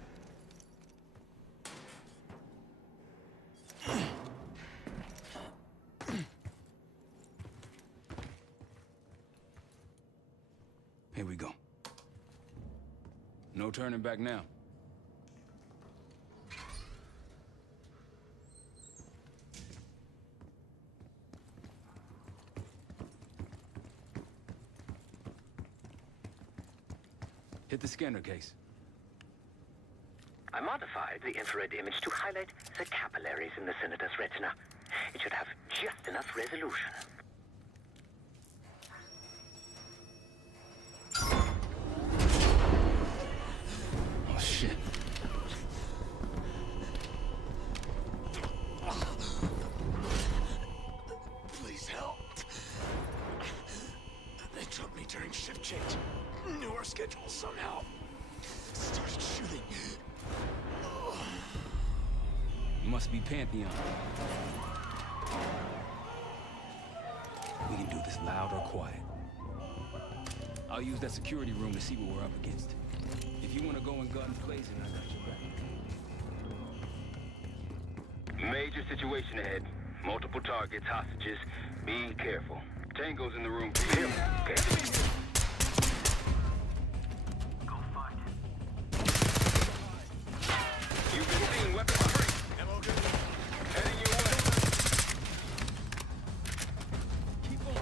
Here we go. No turning back now. Hit the scanner, Case. I modified the infrared image to highlight the capillaries in the Senator's retina. It should have just enough resolution. Oh, shit. Please help. They took me during shift change. Knew our schedule somehow. Started shooting. Must be Pantheon. We can do this loud or quiet. I'll use that security room to see what we're up against. If you want to go in guns blazing, I got your back. Major situation ahead. Multiple targets, hostages. Be careful. Tango's in the room. Okay. You've been seeing weapons free. Ammo good. Heading your way. Keep on.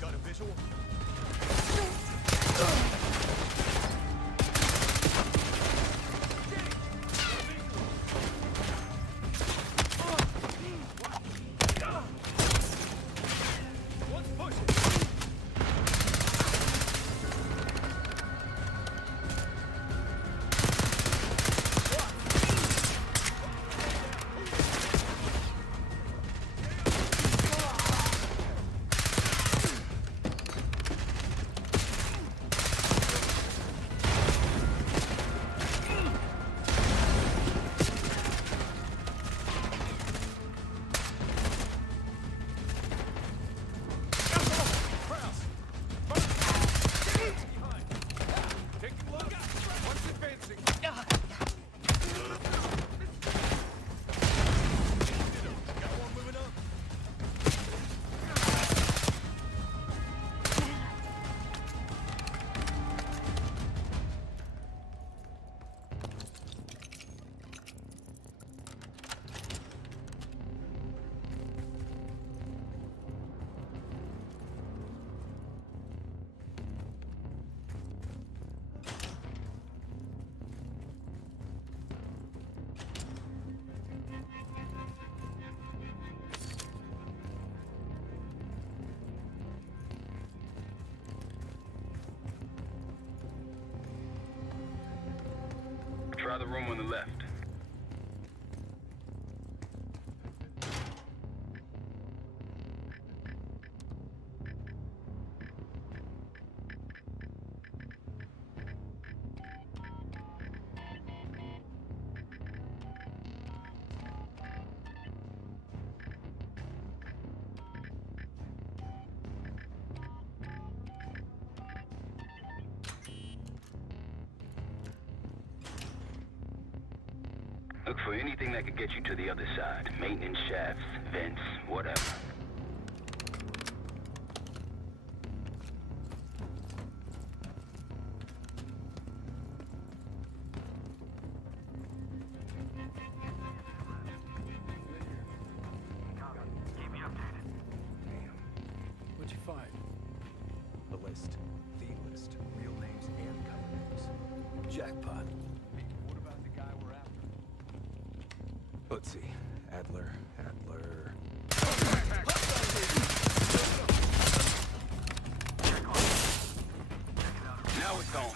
Got a visual? Let's push it. Try the room on the left. Look for anything that could get you to the other side. Maintenance shafts, vents, whatever. Let's see. Adler. Now it's going.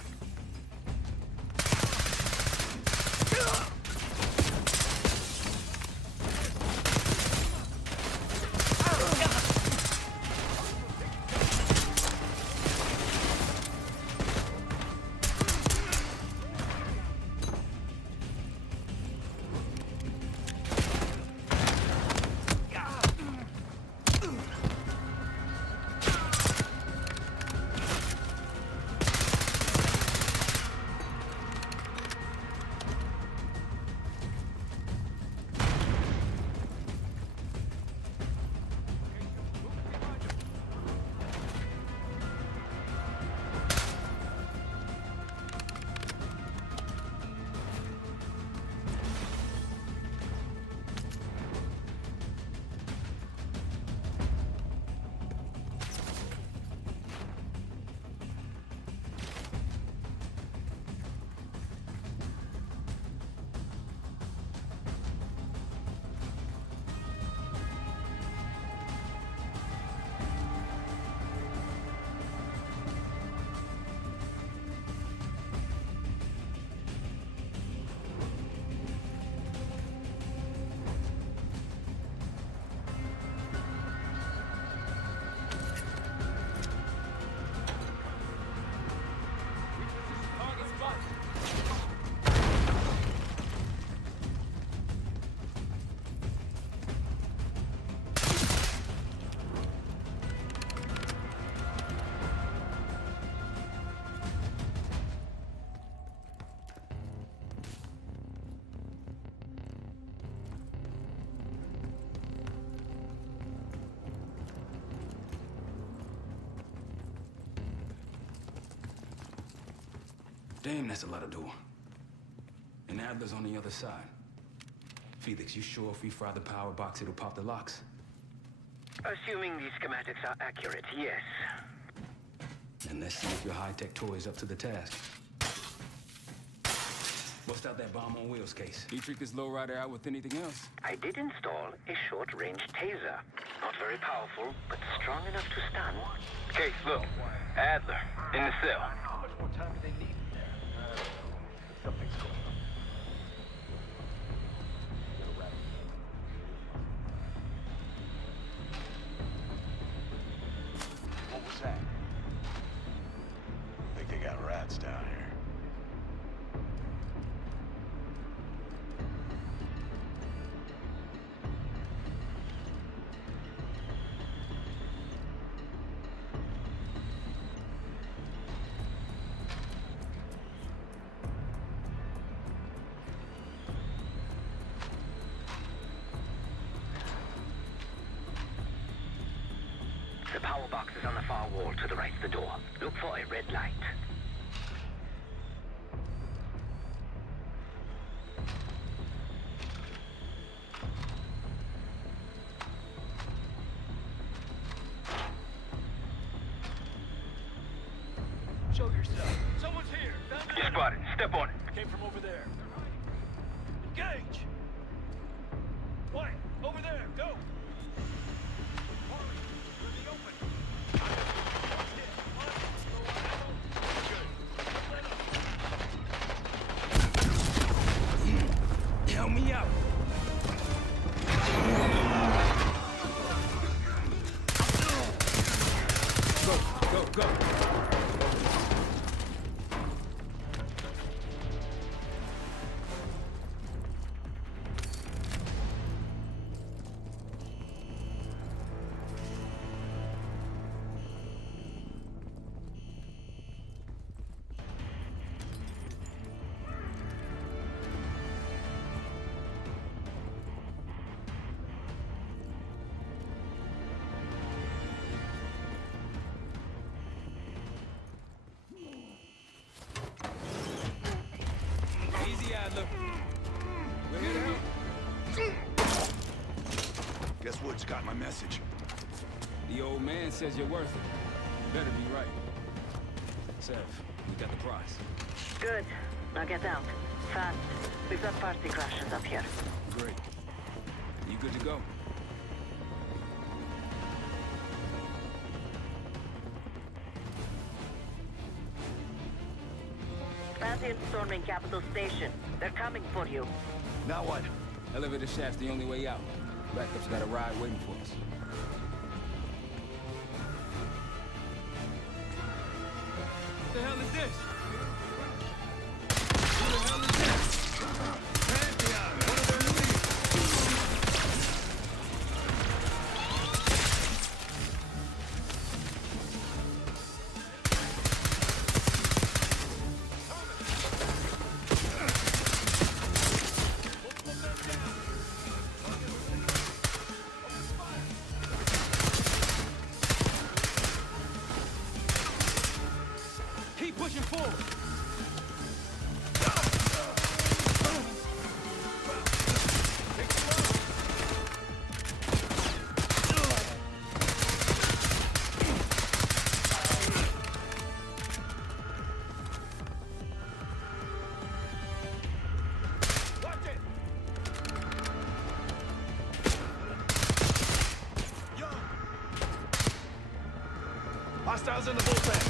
Damn, that's a lot of door. And Adler's on the other side. Felix, you sure if we fry the power box, it'll pop the locks? Assuming these schematics are accurate, yes. And let's see if your high-tech toy is up to the task. Bust out that bomb on wheels case. You trick this lowrider out with anything else? I did install a short-range taser. Not very powerful, but strong enough to stun. Case, look. Adler, in the cell. How much more time do they need? Something's going on. What was that? I think they got rats down here. The power box is on the far wall to the right of the door. Look for a red light. Show yourself. Someone's here. Found You spotted. Step on it. Came from over there. Engage! Quiet. Over there. Go! Hurry. Through the open. Help me out. Go. Easy, Adler. We're here to help. Guess Wood's got my message. The old man says you're worth it. Better be right. Sev, you got the prize. Good. Now get out. Fast. We've got party crashers up here. Great. go. Pantheon storming Capital Station. They're coming for you. Now what? Elevator shaft's the only way out. Backup's got a ride waiting for us. What the hell is this? Who the hell is this? Pantheon! One of their elites! Keep pushing forward. Hostiles in the bullpen.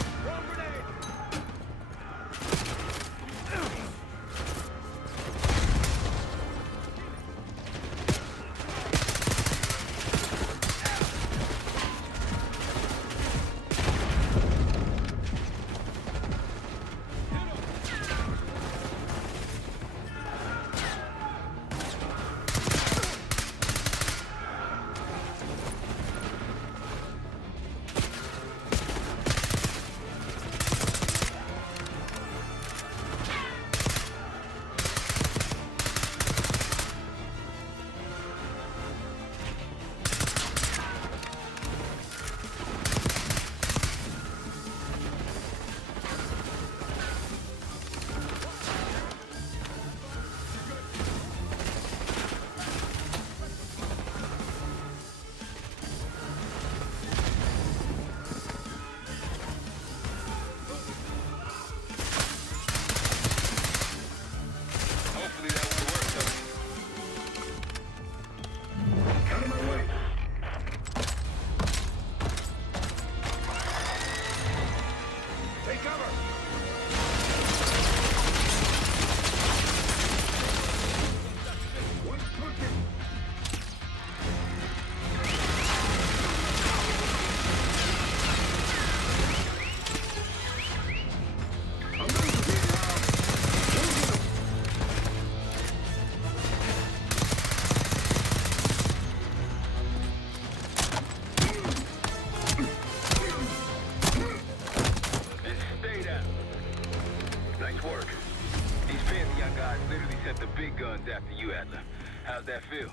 After you, Adler. How'd that feel?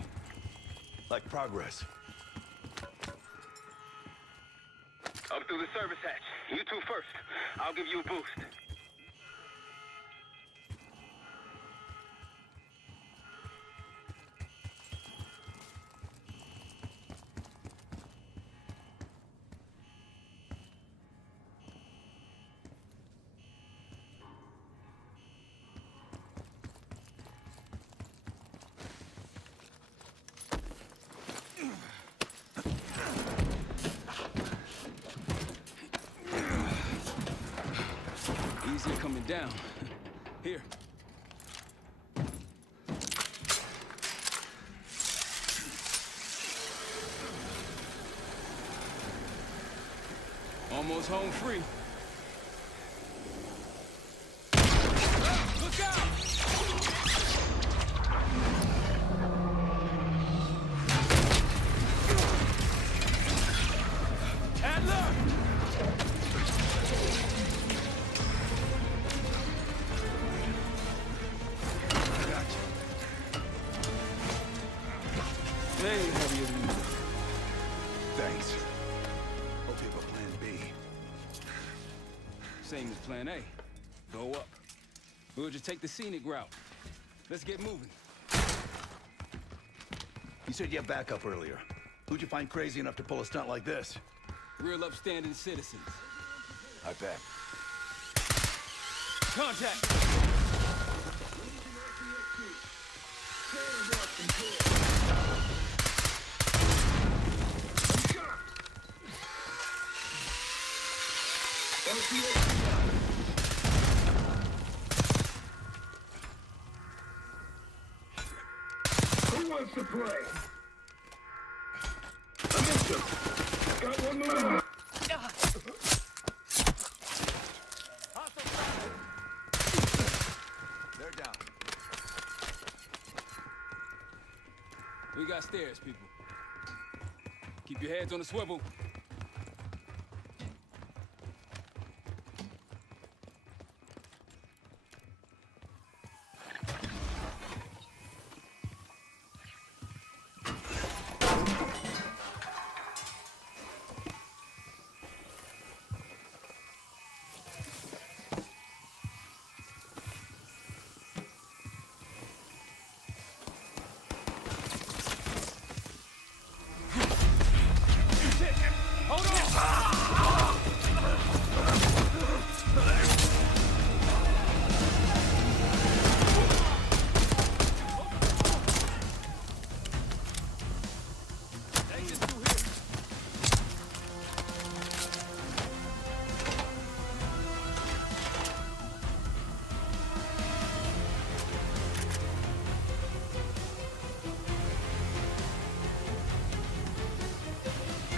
Like progress. Up through the service hatch. You two first. I'll give you a boost. Easier coming down. Here. Almost home free. Look out! Adler! Way heavier than you. Thanks. Hope you have a plan B. Same as plan A. Go up. We'll just take the scenic route. Let's get moving. You said you had backup earlier. Who'd you find crazy enough to pull a stunt like this? Real upstanding citizens. I bet. Contact! way. I missed him. Got one more. They're down. We got stairs, people. Keep your heads on the swivel.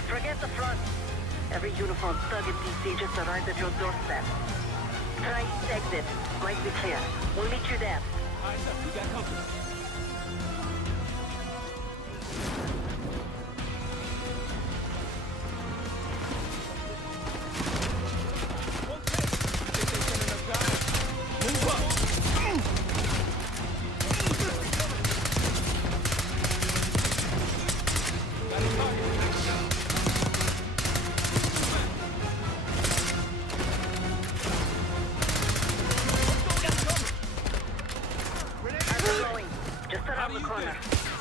Forget the front. Every uniformed thug in DC just arrived at your doorstep. Try east exit. Might be clear. We'll meet you there. Eyes up, we got company.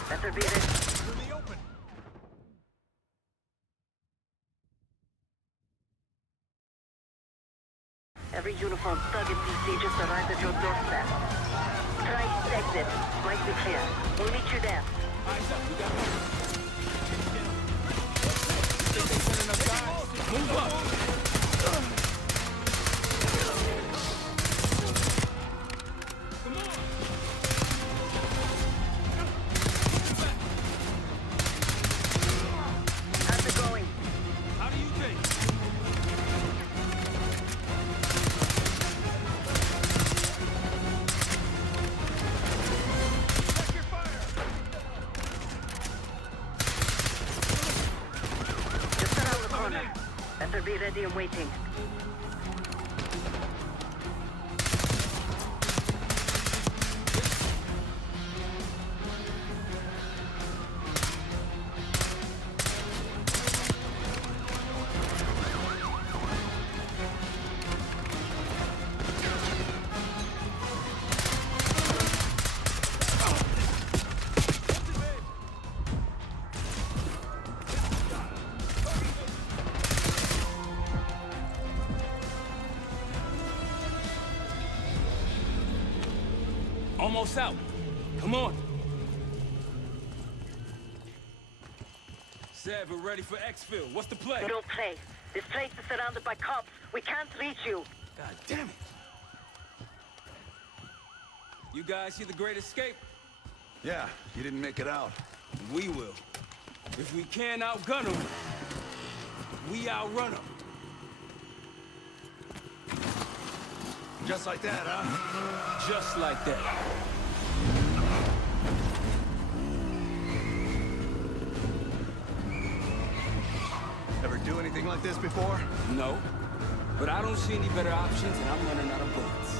Better be ready. Every uniformed thug in DC just arrived at your doorstep. Try east exit. Might be clear. We'll meet you there. Eyes up, we got company. Move up. Better be ready and waiting. Almost out. Come on. Sev, we're ready for exfil. What's the play? We don't play. This place is surrounded by cops. We can't reach you. God damn it. You guys see the Great Escape? Yeah, you didn't make it out. We will. If we can't outgun them, we outrun them. Just like that, huh? Just like that. Ever do anything like this before? No. But I don't see any better options, and I'm running out of bullets.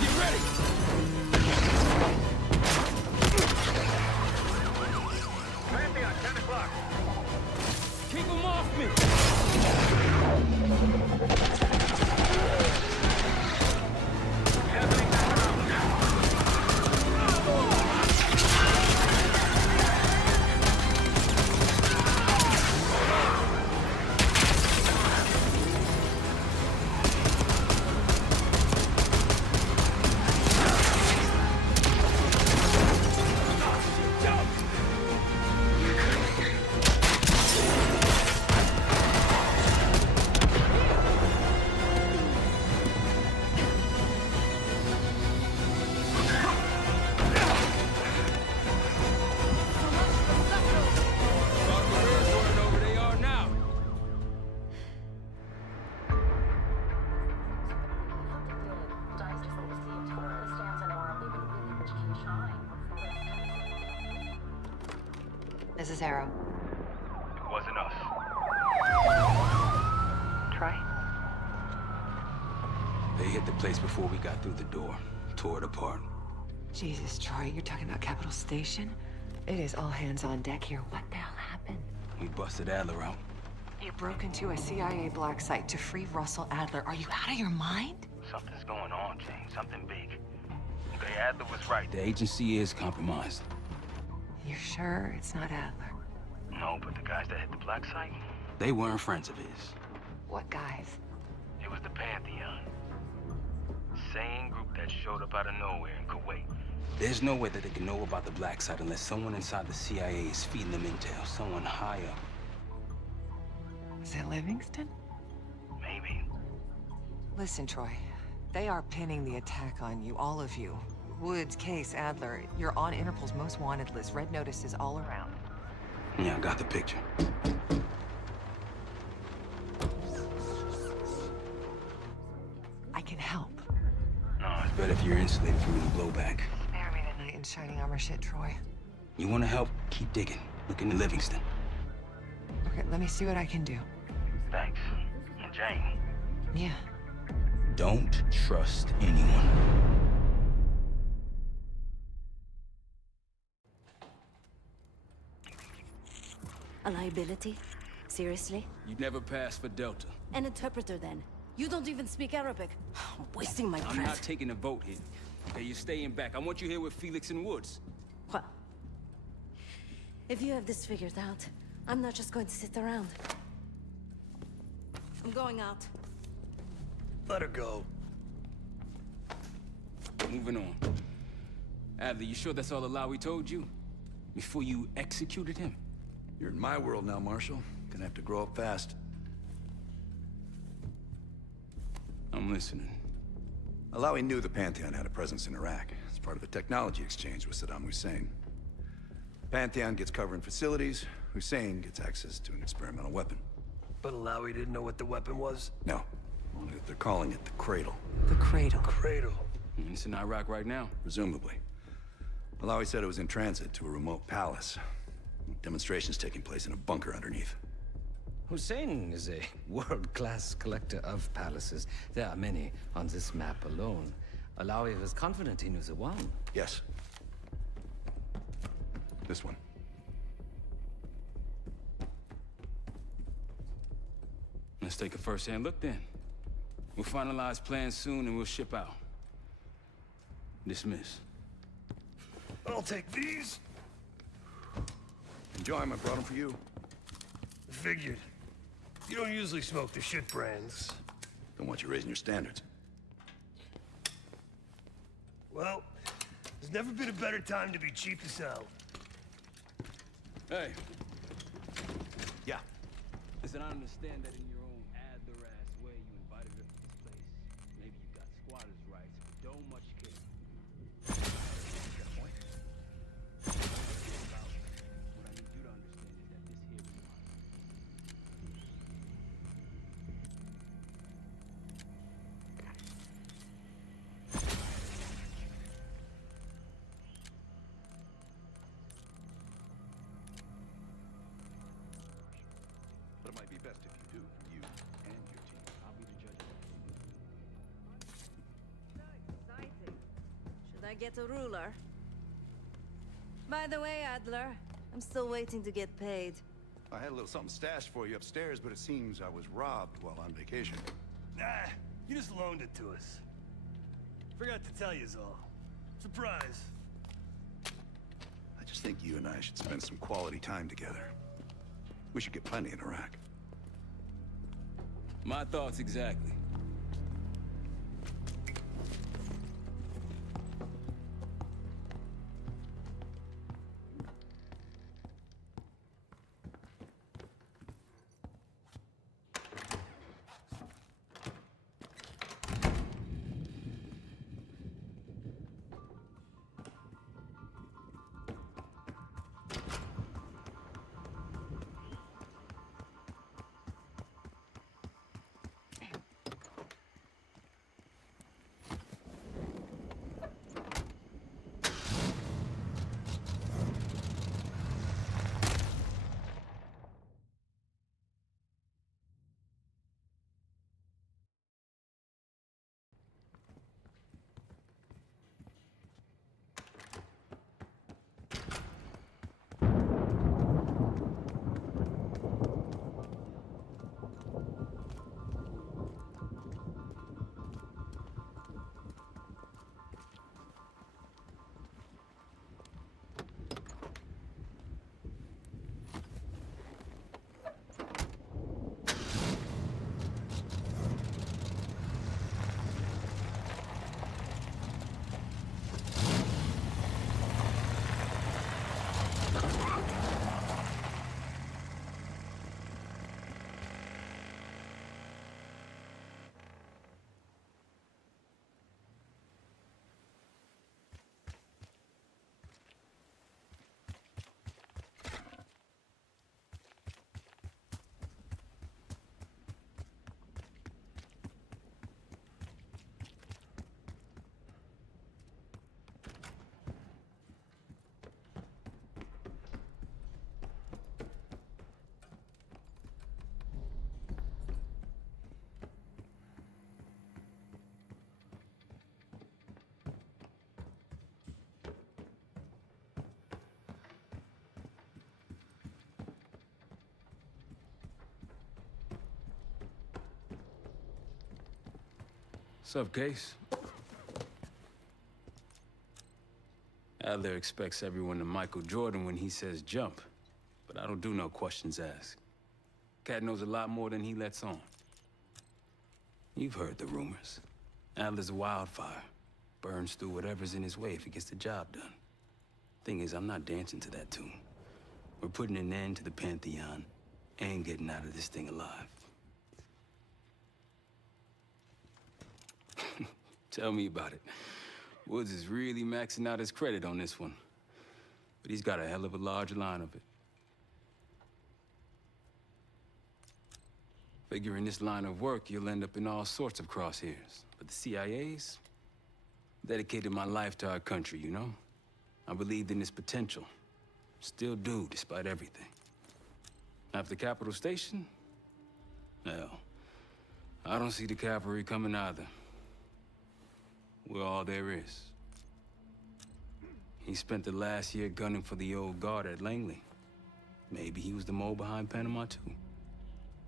Get ready! Pantheon, 10 o'clock. Keep them off me! This is Arrow. It wasn't us. Troy? They hit the place before we got through the door. Tore it apart. Jesus, Troy, you're talking about Capital Station? It is all hands on deck here. What the hell happened? We busted Adler out. You broke into a CIA black site to free Russell Adler. Are you out of your mind? Something's going on, Jane. Something big. Okay, Adler was right. The agency is compromised. You're sure it's not Adler? No, but the guys that hit the black site? They weren't friends of his. What guys? It was the Pantheon. Same group that showed up out of nowhere in Kuwait. There's no way that they can know about the black site unless someone inside the CIA is feeding them intel. Someone high up. Is it Livingston? Maybe. Listen, Troy. They are pinning the attack on you, all of you. Woods, Case, Adler. You're on Interpol's most wanted list. Red notices all around. Yeah, I got the picture. I can help. No, it's better if you're insulated from any blowback. Spare me tonight in shining armor shit, Troy. You want to help? Keep digging. Look into Livingston. Okay, let me see what I can do. Thanks. And Jane. Yeah. Don't trust anyone. A liability? Seriously? You'd never pass for Delta. An interpreter, then. You don't even speak Arabic. I'm wasting my breath. I'm not taking a vote here. Okay, you're staying back. I want you here with Felix and Woods. Well, if you have this figured out, I'm not just going to sit around. I'm going out. Let her go. Moving on. Adler, you sure that's all the lie we told you? Before you executed him? You're in my world now, Marshal. Gonna have to grow up fast. I'm listening. Alawi knew the Pantheon had a presence in Iraq. It's part of the technology exchange with Saddam Hussein. Pantheon gets cover in facilities. Hussein gets access to an experimental weapon. But Alawi didn't know what the weapon was? No. They're calling it the Cradle. The Cradle. Cradle. It's in Iraq right now. Presumably. Alawi said it was in transit to a remote palace. Demonstrations taking place in a bunker underneath. Hussein is a world-class collector of palaces. There are many on this map alone. Alawi was confident he knew the one. Yes. This one. Let's take a first-hand look then. We'll finalize plans soon and we'll ship out. Dismiss. I'll take these. Enjoy them. I brought them for you. Figured. You don't usually smoke the shit brands. Don't want you raising your standards. Well, there's never been a better time to be cheap to sell. Hey. Yeah. Listen, I understand that in your own Adler-ass way you invited her to this place. Maybe you got squatters' rights, but don't much care. Got a point? What I need you to understand is that this here is mine. But it might be best if you do, for you and your team. I'll be the judge of that. Should I get a ruler? By the way, Adler, I'm still waiting to get paid. I had a little something stashed for you upstairs, but it seems I was robbed while on vacation. Nah, you just loaned it to us. Forgot to tell you all. Surprise. I just think you and I should spend some quality time together. We should get plenty in Iraq. My thoughts exactly. What's up, Case? Adler expects everyone to Michael Jordan when he says jump, but I don't do no questions asked. Cat knows a lot more than he lets on. You've heard the rumors. Adler's a wildfire. Burns through whatever's in his way if he gets the job done. Thing is, I'm not dancing to that tune. We're putting an end to the Pantheon and getting out of this thing alive. Tell me about it. Woods is really maxing out his credit on this one. But he's got a hell of a large line of it. Figure in this line of work, you'll end up in all sorts of crosshairs. But the CIA's dedicated my life to our country, you know? I believed in its potential. Still do, despite everything. After Capital Station? Hell, I don't see the cavalry coming either. We're all there is. He spent the last year gunning for the old guard at Langley. Maybe he was the mole behind Panama, too.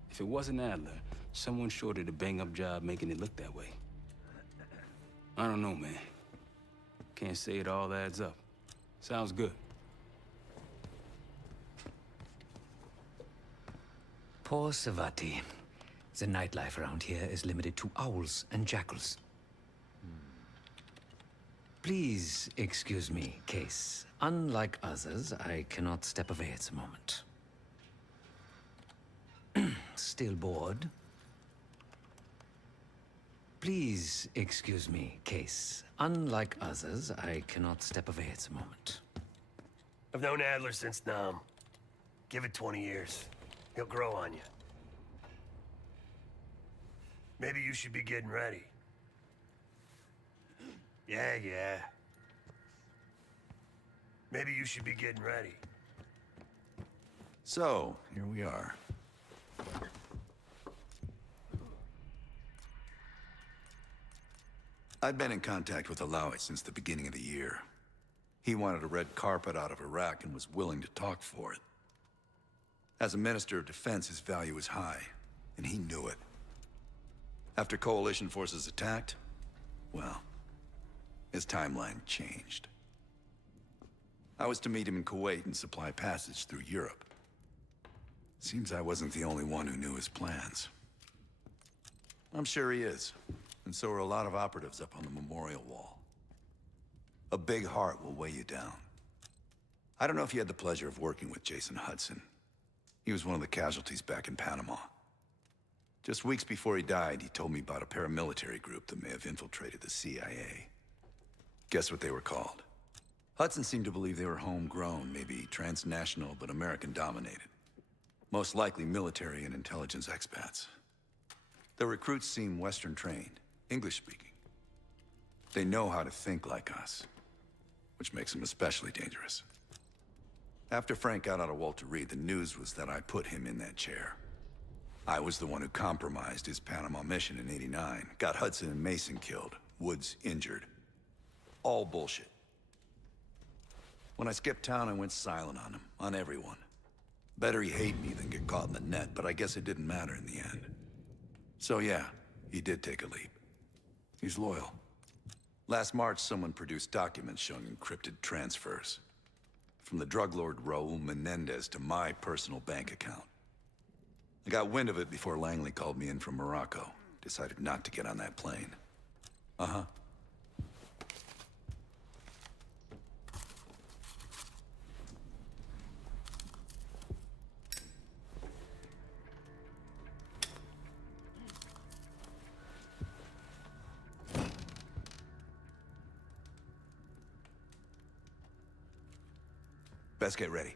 If it wasn't Adler, someone sure did a bang-up job making it look that way. I don't know, man. Can't say it all adds up. Sounds good. Poor Savati. The nightlife around here is limited to owls and jackals. Please excuse me, Case. Unlike others, I cannot step away at the moment. Still bored? Please excuse me, Case. Unlike others, I cannot step away at the moment. I've known Adler since Nam. Give it 20 years. He'll grow on you. Maybe you should be getting ready. Yeah. Maybe you should be getting ready. So, here we are. I'd been in contact with Alawi since the beginning of the year. He wanted a red carpet out of Iraq and was willing to talk for it. As a Minister of Defense, his value was high, and he knew it. After Coalition forces attacked, well, his timeline changed. I was to meet him in Kuwait and supply passage through Europe. Seems I wasn't the only one who knew his plans. I'm sure he is, and so are a lot of operatives up on the memorial wall. A big heart will weigh you down. I don't know if you had the pleasure of working with Jason Hudson. He was one of the casualties back in Panama. Just weeks before he died, he told me about a paramilitary group that may have infiltrated the CIA. Guess what they were called? Hudson seemed to believe they were homegrown, maybe transnational, but American-dominated. Most likely military and intelligence expats. The recruits seem Western-trained, English-speaking. They know how to think like us, which makes them especially dangerous. After Frank got out of Walter Reed, the news was that I put him in that chair. I was the one who compromised his Panama mission in '89, got Hudson and Mason killed, Woods injured. All bullshit. When I skipped town, I went silent on him, on everyone. Better he hate me than get caught in the net, but I guess it didn't matter in the end. So yeah, he did take a leap. He's loyal. Last March, someone produced documents showing encrypted transfers. From the drug lord Raul Menendez to my personal bank account. I got wind of it before Langley called me in from Morocco. Decided not to get on that plane. Uh-huh. Best get ready.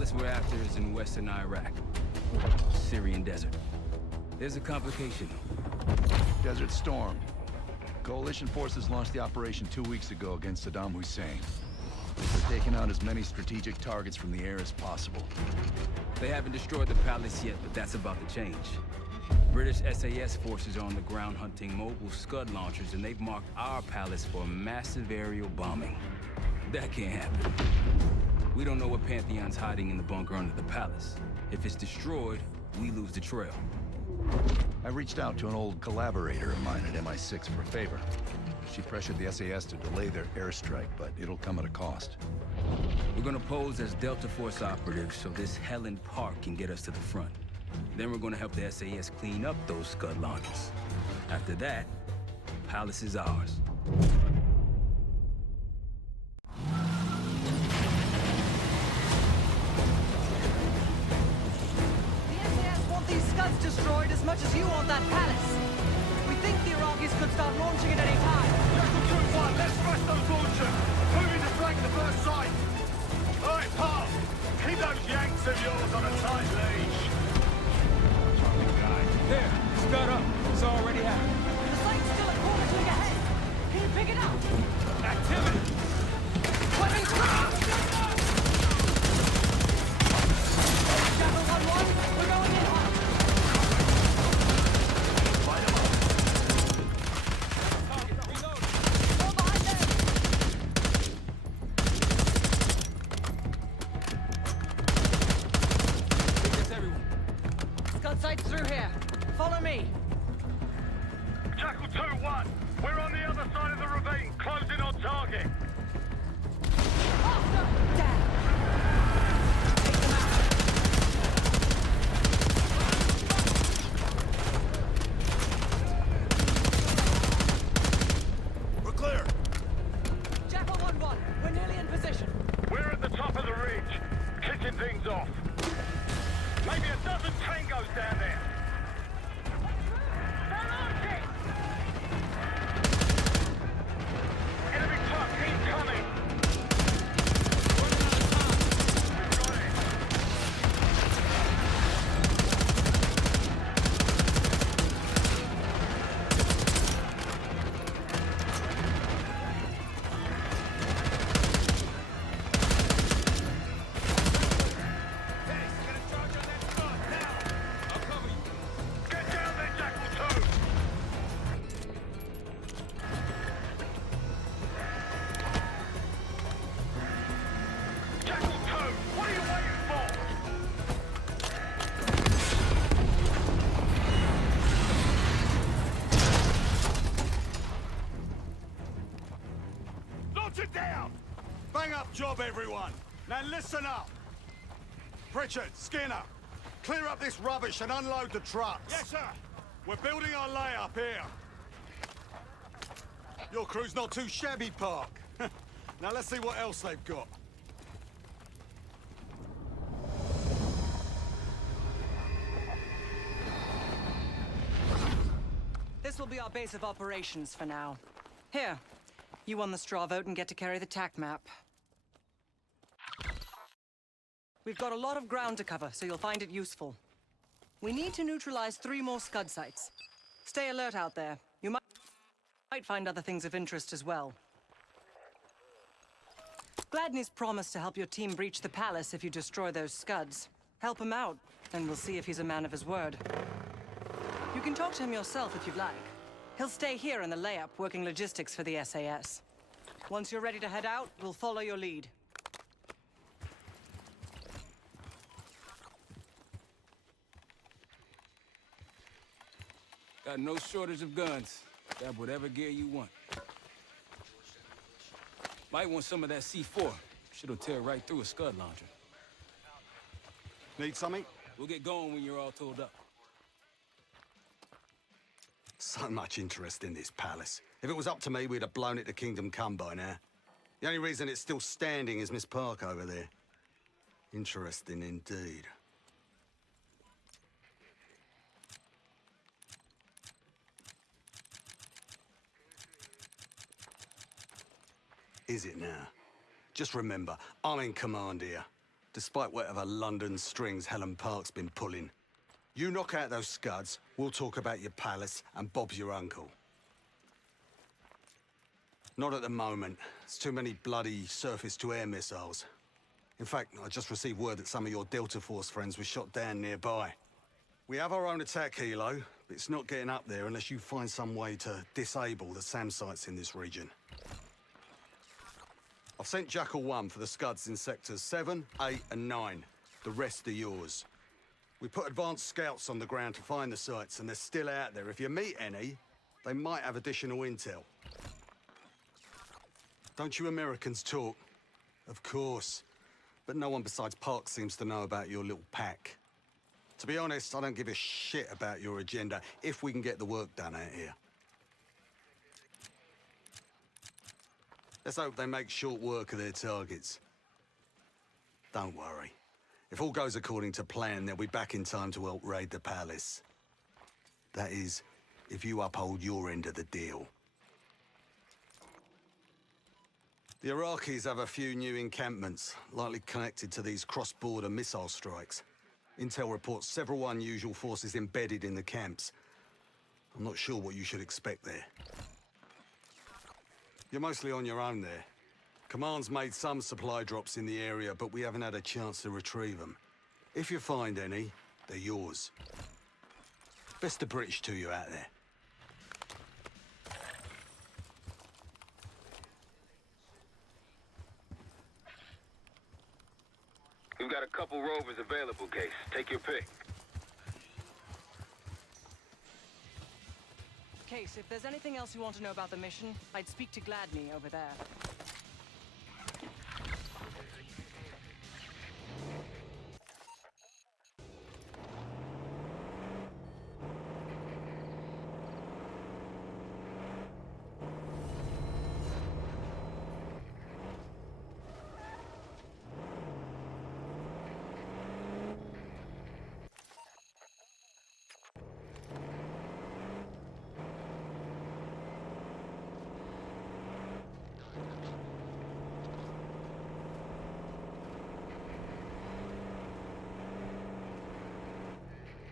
palace we're after is in western Iraq. Syrian desert. There's a complication, though. Desert Storm. Coalition forces launched the operation 2 weeks ago against Saddam Hussein. They're taking out as many strategic targets from the air as possible. They haven't destroyed the palace yet, but that's about to change. British SAS forces are on the ground hunting mobile Scud launchers, and they've marked our palace for massive aerial bombing. That can't happen. We don't know what Pantheon's hiding in the bunker under the palace. If it's destroyed, we lose the trail. I reached out to an old collaborator of mine at MI6 for a favor. She pressured the SAS to delay their airstrike, but it'll come at a cost. We're gonna pose as Delta Force operatives so this Helen Park can get us to the front. Then we're gonna help the SAS clean up those Scud launchers. After that, Palace is ours. These Scuds destroyed as much as you want that palace. We think the Iraqis could start launching at any time. Jackal 2-1, let's smash those launchers. Moving to flank the first sight. All right, Park. Keep those Yanks of yours on a tight leash. There, Scud up. It's already happening. The site's still a quarter swing ahead. Can you pick it up? Activity. Weapons ground! Jackal 1-1, we're going in hot. Sights through here. Follow me. Jackal 2-1, we're on the other side of the ravine, closing on target. We're clear. Jackal 1-1, we're nearly in position. We're at the top of the ridge, kicking things off. Maybe a dozen tangos down there. Enemy truck incoming. Down! Bang up job, everyone! Now listen up! Pritchard, Skinner, clear up this rubbish and unload the trucks. Yes, sir! We're building our layup here. Your crew's not too shabby, Park. Now let's see what else they've got. This will be our base of operations for now. Here. You won the straw vote and get to carry the TAC map. We've got a lot of ground to cover, so you'll find it useful. We need to neutralize 3 more Scud sites. Stay alert out there. You might find other things of interest as well. Gladney's promised to help your team breach the palace if you destroy those Scuds. Help him out, and we'll see if he's a man of his word. You can talk to him yourself if you'd like. He'll stay here in the layup, working logistics for the SAS. Once you're ready to head out, we'll follow your lead. Got no shortage of guns. Grab whatever gear you want. Might want some of that C4. Shit'll tear right through a Scud launcher. Need something? We'll get going when you're all tooled up. So much interest in this palace. If it was up to me, we'd have blown it to Kingdom Come by now. The only reason it's still standing is Miss Park over there. Interesting indeed. Is it now? Just remember, I'm in command here. despite whatever London strings Helen Park's been pulling. You knock out those scuds, we'll talk about your palace, and Bob's your uncle. Not at the moment. It's too many bloody surface-to-air missiles. In fact, I just received word that some of your Delta Force friends were shot down nearby. We have our own attack helo, but it's not getting up there unless you find some way to disable the SAM sites in this region. I've sent Jackal 1 for the scuds in sectors 7, 8, and 9. The rest are yours. We put advanced scouts on the ground to find the sites, and they're still out there. If you meet any, they might have additional intel. Don't you Americans talk? Of course. But no one besides Park seems to know about your little pack. To be honest, I don't give a shit about your agenda if we can get the work done out here. Let's hope they make short work of their targets. Don't worry. If all goes according to plan, they'll be back in time to help raid the palace. That is, if you uphold your end of the deal. The Iraqis have a few new encampments, likely connected to these cross-border missile strikes. Intel reports several unusual forces embedded in the camps. I'm not sure what you should expect there. You're mostly on your own there. Command's made some supply drops in the area, but we haven't had a chance to retrieve them. If you find any, they're yours. Best of British to you out there. We've got a couple rovers available, Case. Take your pick. Case, if there's anything else you want to know about the mission, I'd speak to Gladney over there.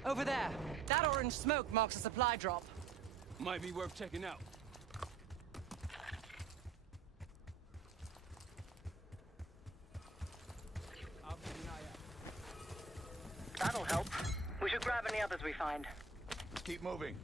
Over there. That orange smoke marks a supply drop. Might be worth checking out. That'll help. We should grab any others we find. Keep moving.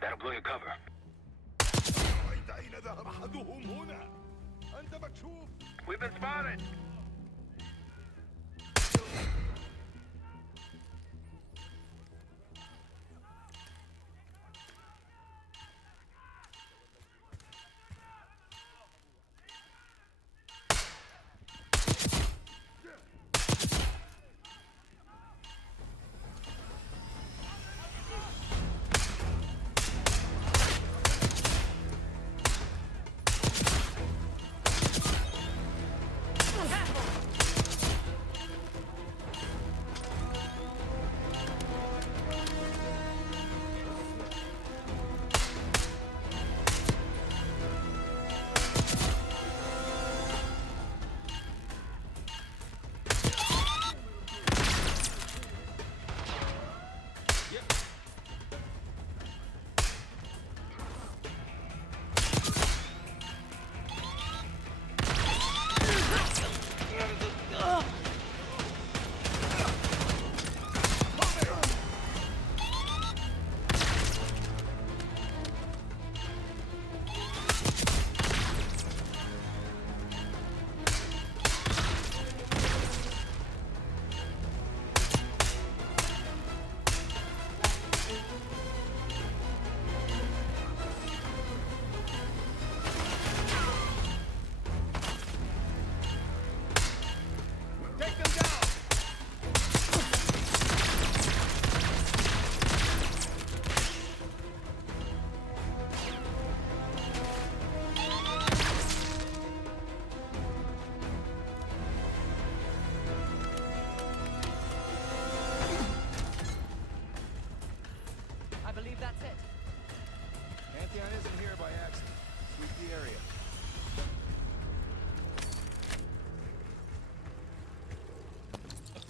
That'll blow your cover. We've been spotted!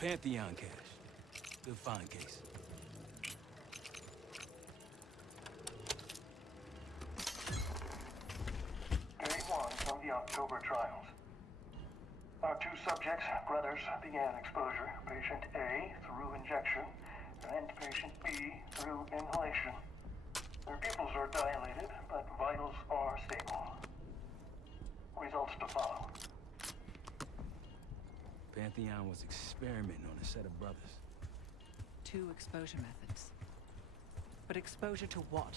Pantheon cache. Good find, Case. Day 1 from the October trials. Our two subjects, brothers, began exposure. Patient A through injection, and patient B through inhalation. Their pupils are dilated, but vitals are stable. Results to follow. Pantheon was experimenting on a set of brothers. 2 exposure methods. But exposure to what?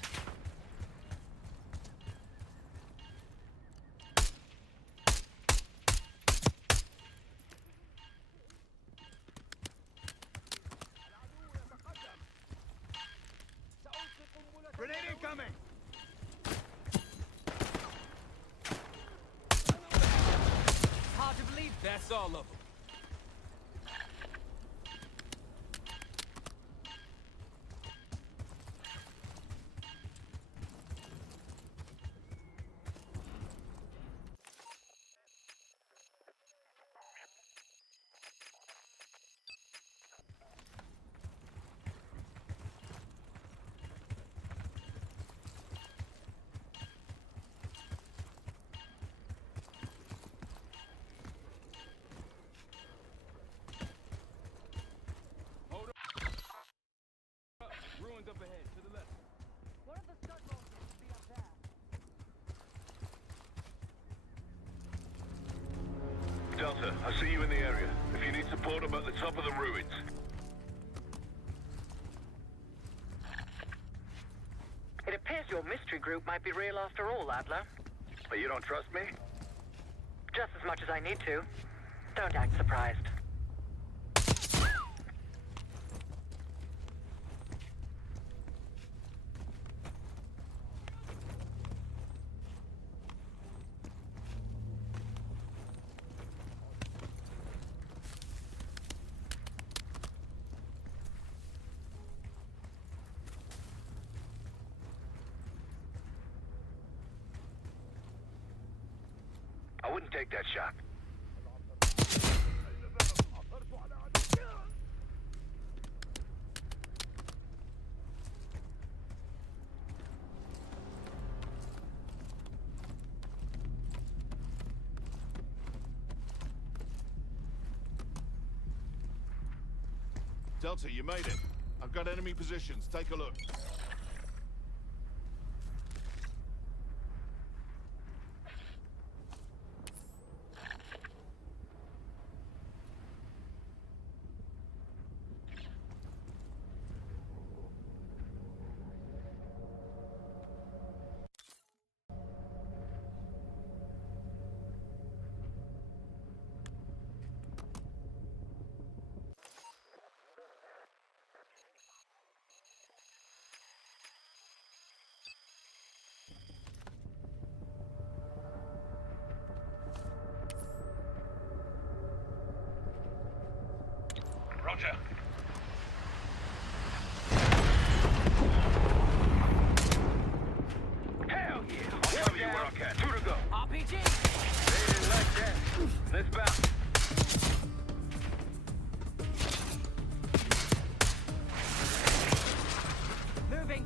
Grenade incoming! Hard to believe that's all of them. Ruins up ahead, to the left. One of the scud launchers should be up there. Delta, I see you in the area. If you need support, I'm at the top of the ruins. It appears your mystery group might be real after all, Adler. But you don't trust me? Just as much as I need to. Don't act surprised. I wouldn't take that shot. Delta, you made it. I've got enemy positions. Take a look. Roger. Hell yeah! I'll cover you where I can. 2 to go. RPG! They didn't like that. Let's bounce. Moving.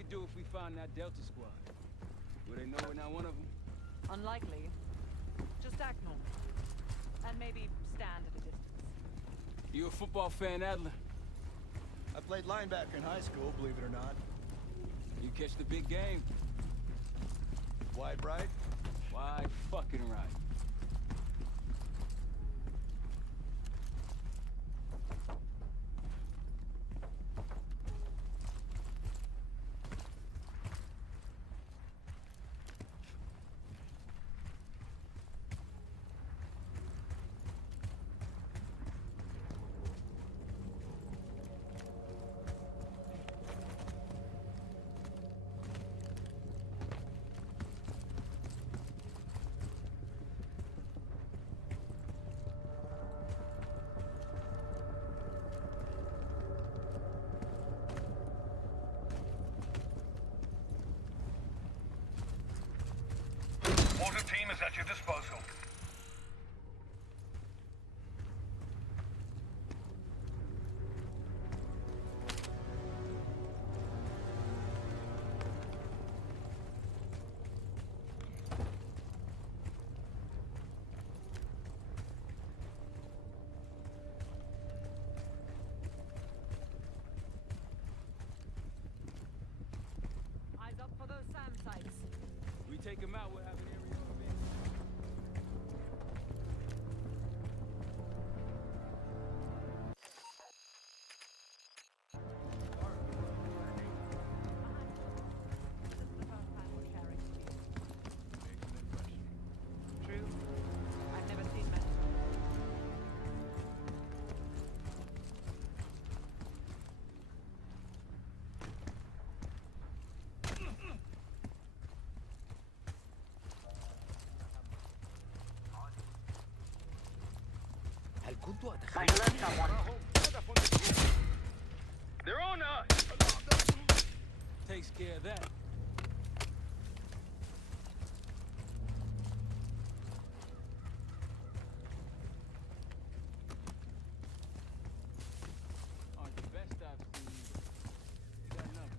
we do if we find that Delta squad? Will they know we're not one of them? Unlikely. Just act normal. And maybe stand at a distance. You a football fan, Adler? I played linebacker in high school, believe it or not. You catch the big game? Wide right? Wide fucking right. Mortar team is at your disposal. Eyes up for those SAM sites. We take them out, we'll have an area of it. True. I've never seen men. Might alert someone. They're on us! Takes care of that. Aren't the best I've seen, but you got numbers.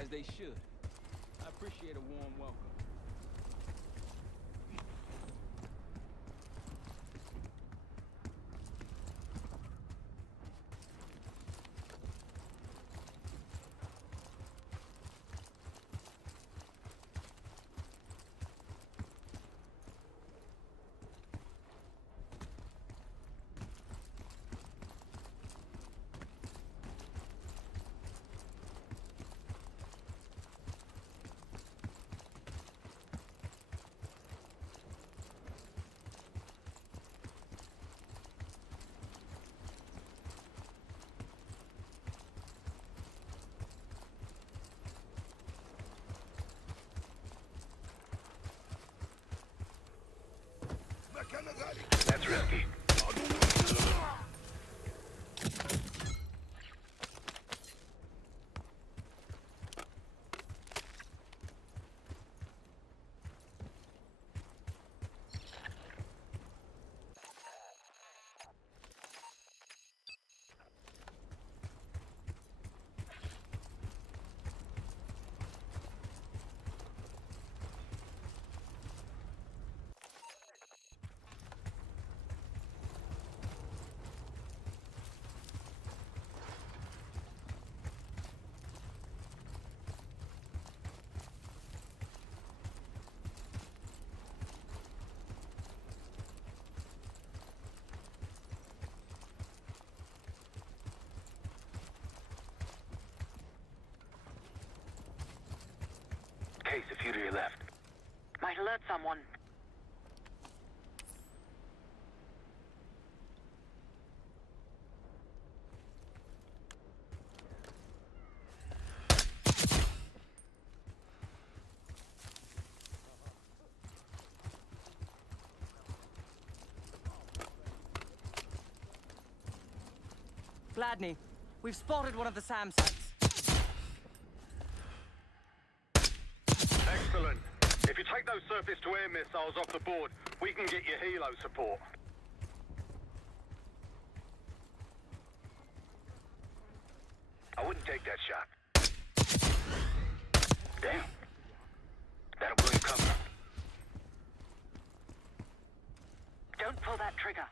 As they should. I appreciate a warm welcome. That's risky. Case, a few to your left. Might alert someone. Gladney, we've spotted one of the SAM sites. Excellent. If you take those surface-to-air missiles off the board, we can get you helo support. I wouldn't take that shot. Damn. That'll blow your cover. Don't pull that trigger.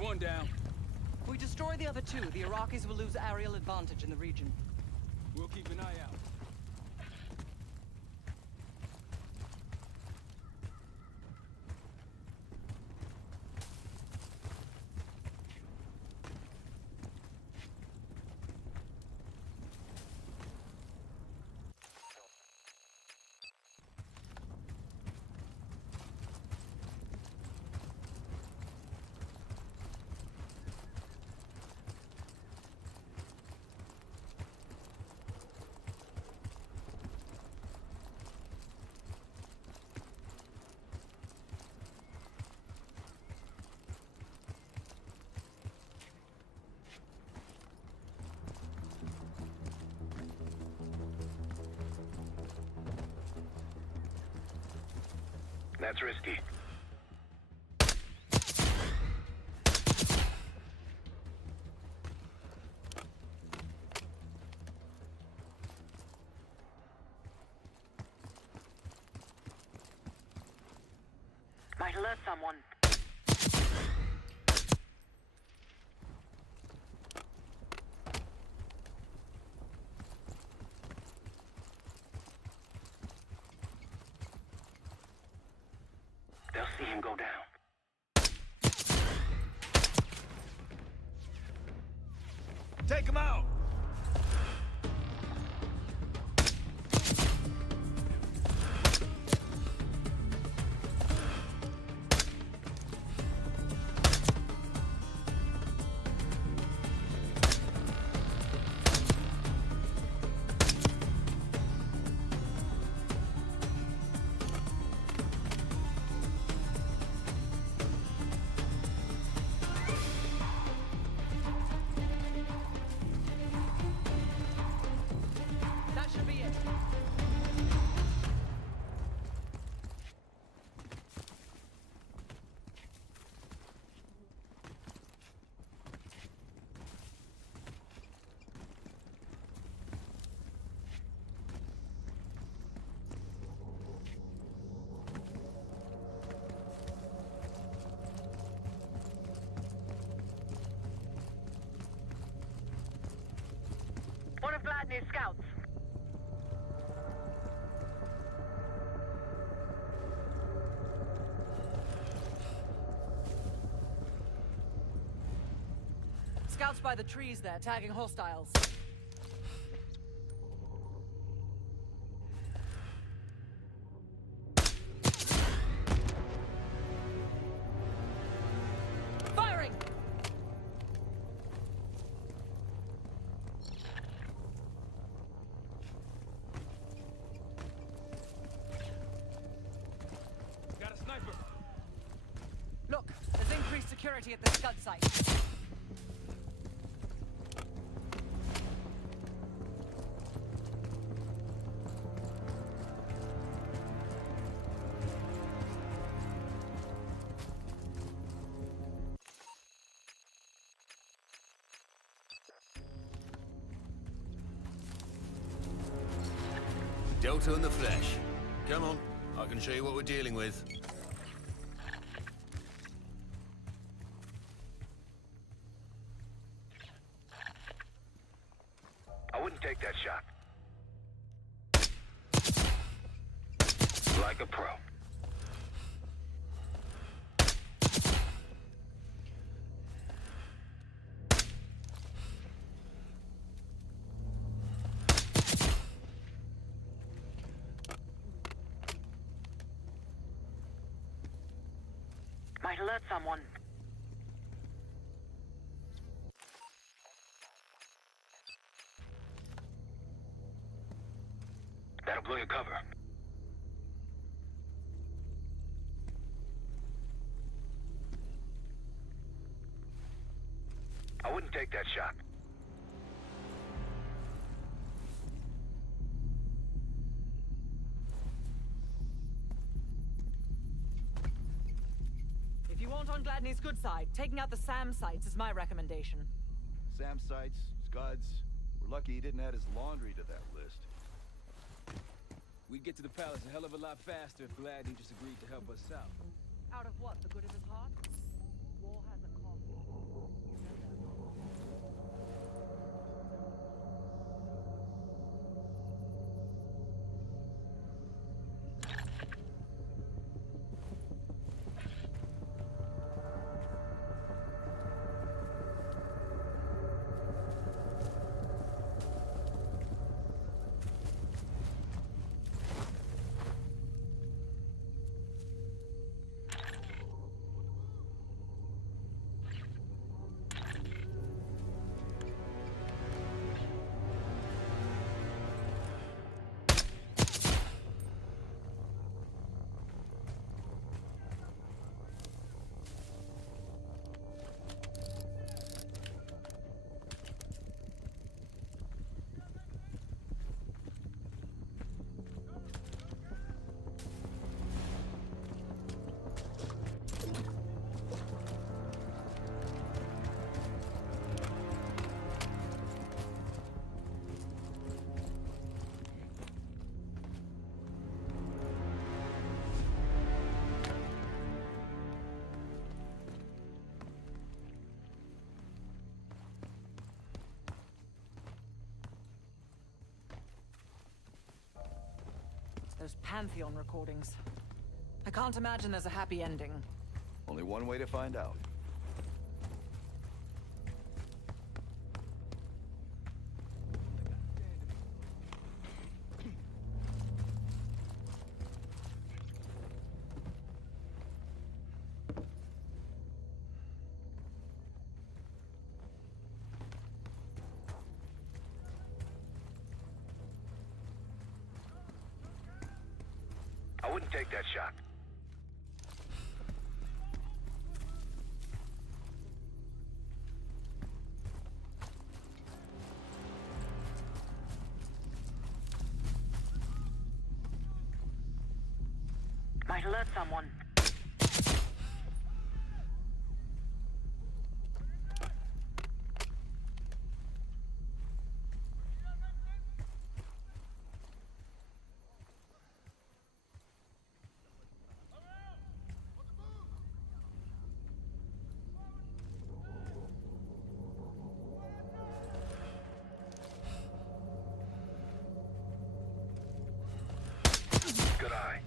One down. If we destroy the other two, the Iraqis will lose aerial advantage in the region. We'll keep an eye out. That's risky. Might alert someone. They'll see him go down. Take him out! One of Vladimir scouts. Scouts by the trees there, tagging hostiles. Firing! Got a sniper. Look, there's increased security at the Scud site. Delta and the Flesh. Come on, I can show you what we're dealing with. like a pro. Might alert someone. That'll blow your cover. I wouldn't take that shot. If you want on Gladney's good side, taking out the SAM sites is my recommendation. SAM sites, Scuds. We're lucky he didn't add his laundry to that list. We'd get to the palace a hell of a lot faster if Gladney just agreed to help us out. Out of what? The good of his heart? War has a cost. Those Pantheon recordings. I can't imagine there's a happy ending. Only one way to find out. I wouldn't take that shot. Might alert someone. Good eye.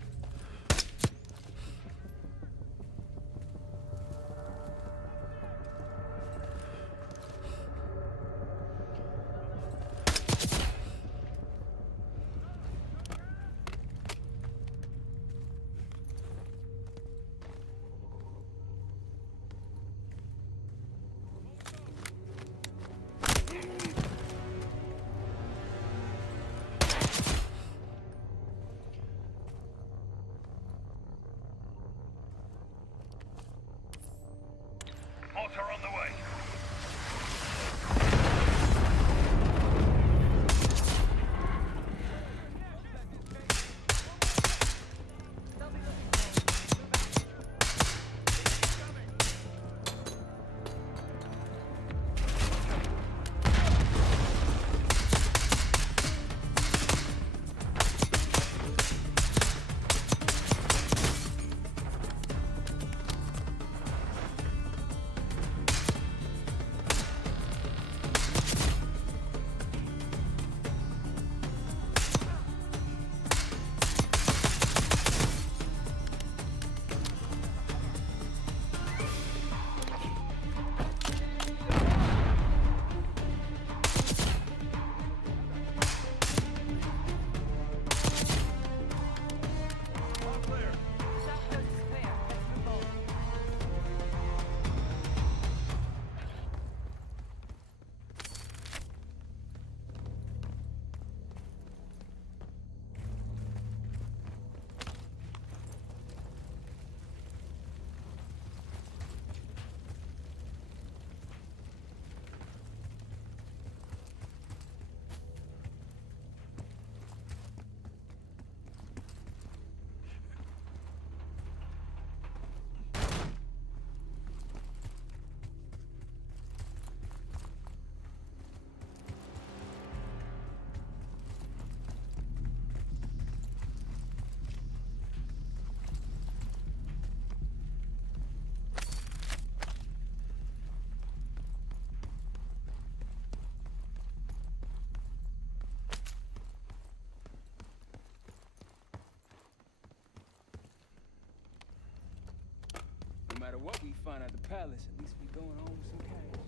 what we find at the palace, at least we going home with some cash.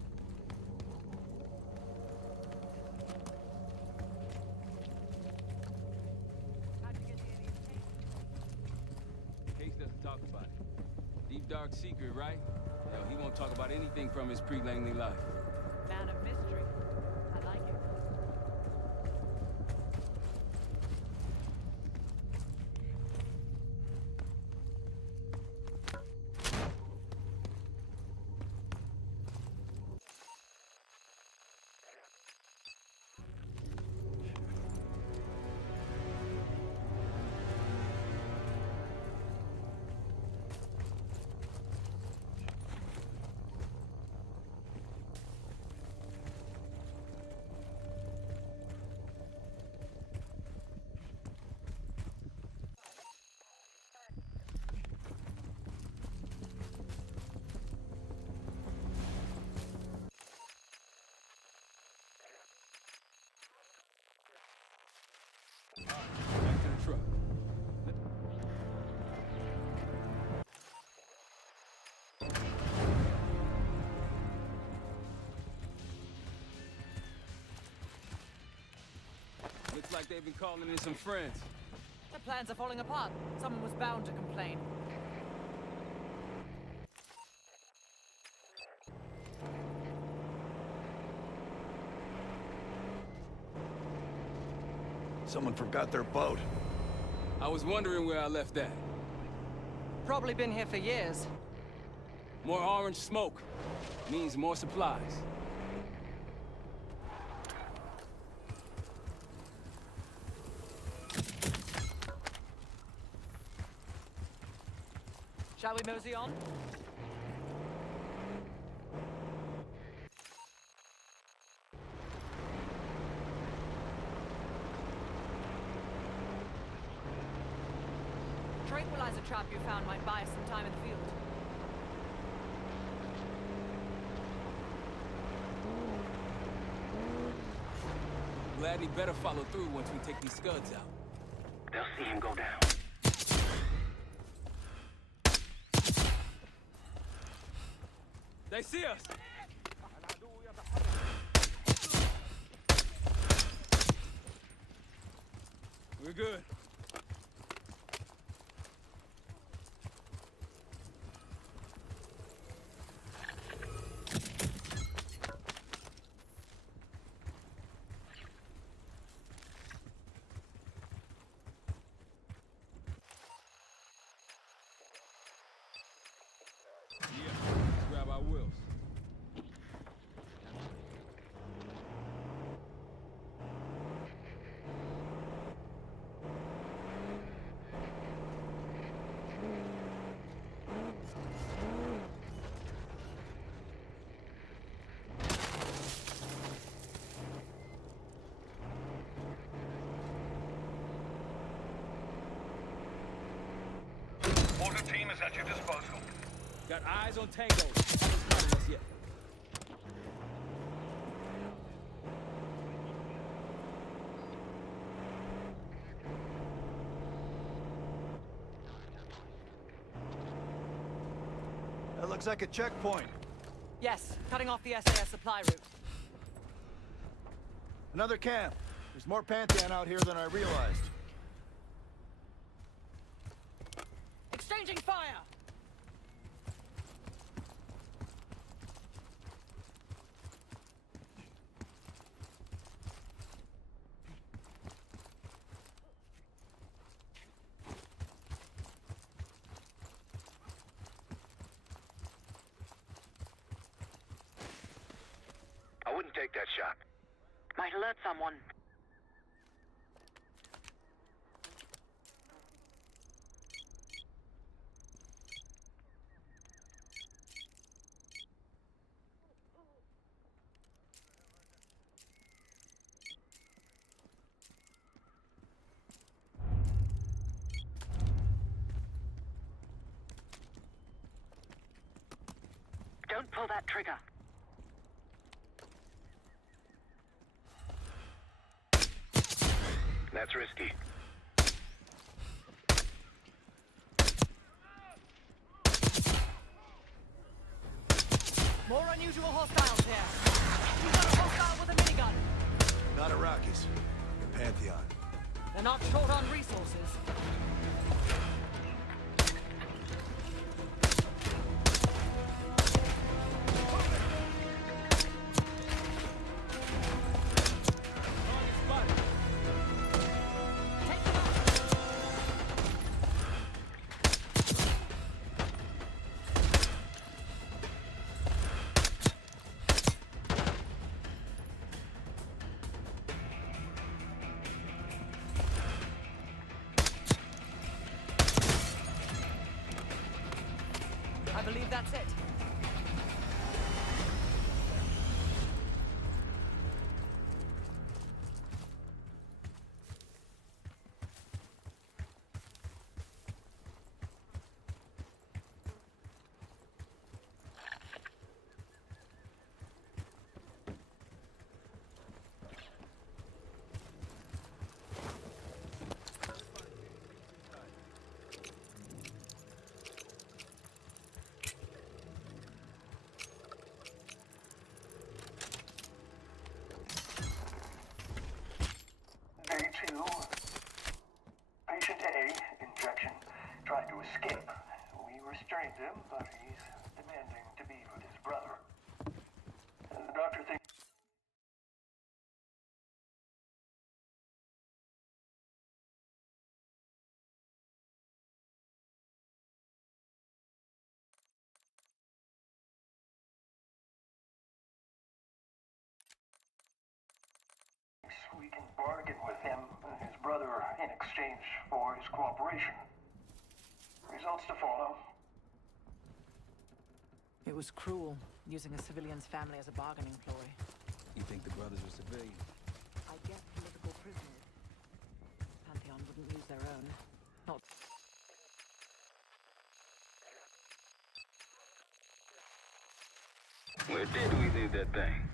How'd you get the idiot's case? Case doesn't talk about it. Deep dark secret, right? Hell, he won't talk about anything from his pre-Langley life. Man of mystery. I like it. Back to the truck. Looks like they've been calling in some friends. Their plans are falling apart. Someone was bound to complain. Someone forgot their boat. I was wondering where I left that. Probably been here for years. More orange smoke means more supplies. Shall we mosey on? Tranquilizer trap you found might buy us some time in the field. Gladly better follow through once we take these scuds out. They'll see him go down. They see us! We're good. Yeah, let's grab our wheels. Water team is at your disposal. Got eyes on Tango. Haven't spotted us yet. That looks like a checkpoint. Yes, cutting off the SAS supply route. Another camp. There's more Pantheon out here than I realized. Exchanging fire! I wouldn't take that shot. Might alert someone. Don't pull that trigger. That's risky. Unusual hostiles here. We've got a hostile with a minigun. Not Iraqis. The Pantheon. They're not short on resources. I believe that's it. Day 2. Patient A, injection, tried to escape. We restrained him, but he's demanding to be with his brother. The doctor thinks we can bargain with him and his brother in exchange for his cooperation. Results to follow. It was cruel, using a civilian's family as a bargaining ploy. You think the brothers were civilians? I get political prisoners. Pantheon wouldn't use their own. Not... Where did we leave that thing?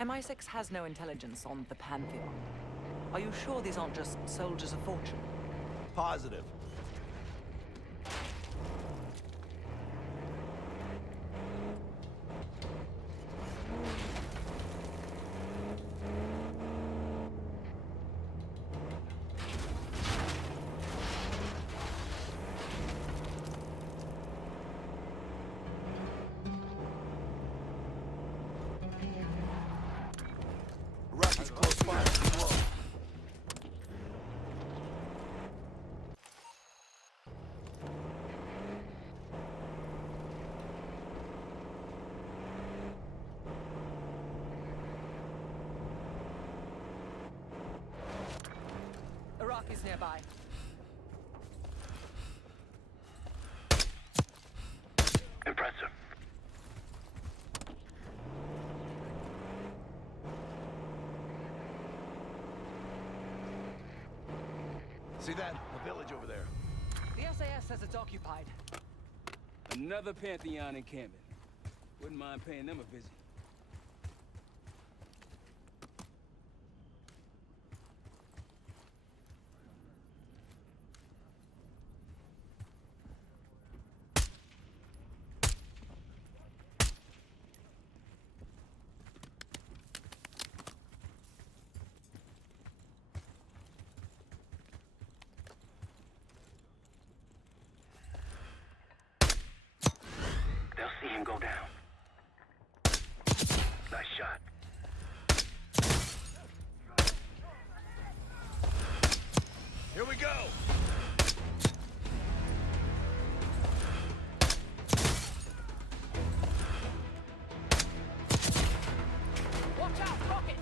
MI6 has no intelligence on the Pantheon. Are you sure these aren't just soldiers of fortune? Positive. Iraqis close by. Whoa. Iraqis nearby. Impressive. See that? The village over there. The SAS says it's occupied. Another Pantheon encampment. Wouldn't mind paying them a visit. They'll see him go down. Nice shot. Here we go. Watch out, rocket!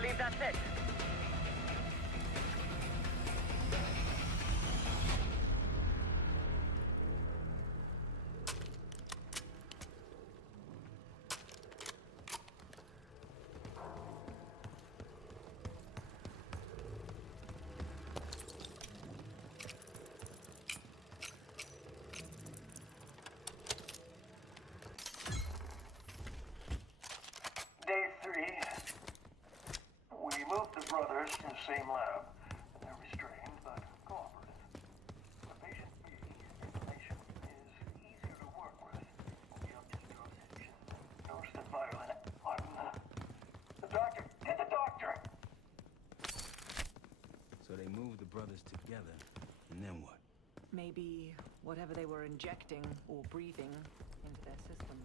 believe that's it. Day 3. We moved the brothers to the same lab. They're restrained, but cooperative. For patient B, information is easier to work with. The update dosage and dosed at violent. The doctor! Get the doctor! So they moved the brothers together, and then what? Maybe whatever they were injecting or breathing into their system.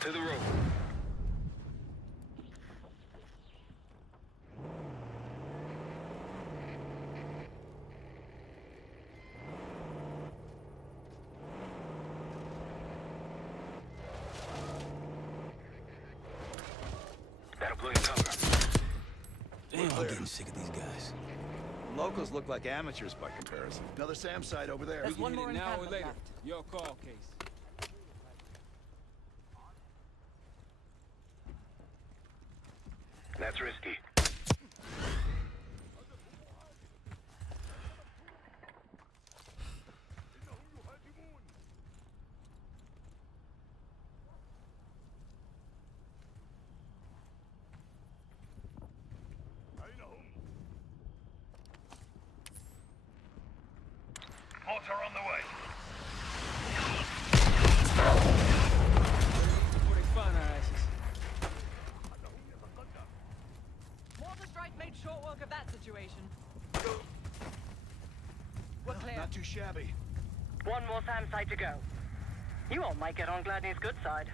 To the road. That'll blow your cover. Damn, I'm getting sick of these guys. Locals look like amateurs by comparison. Another SAM site over there. There's one more now or encampment later. left. Your call, Case. That's risky. Mortar on the way. Before they find our asses. Mortar strike made short work of that situation. We're clear. Not too shabby. One more SAM site to go. You all might get on Gladney's good side.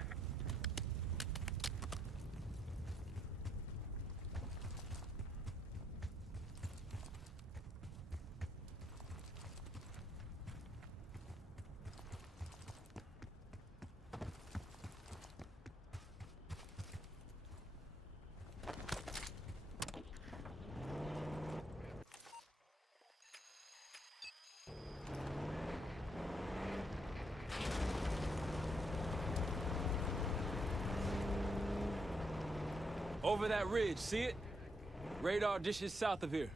Over that ridge, see it? Radar dishes south of here.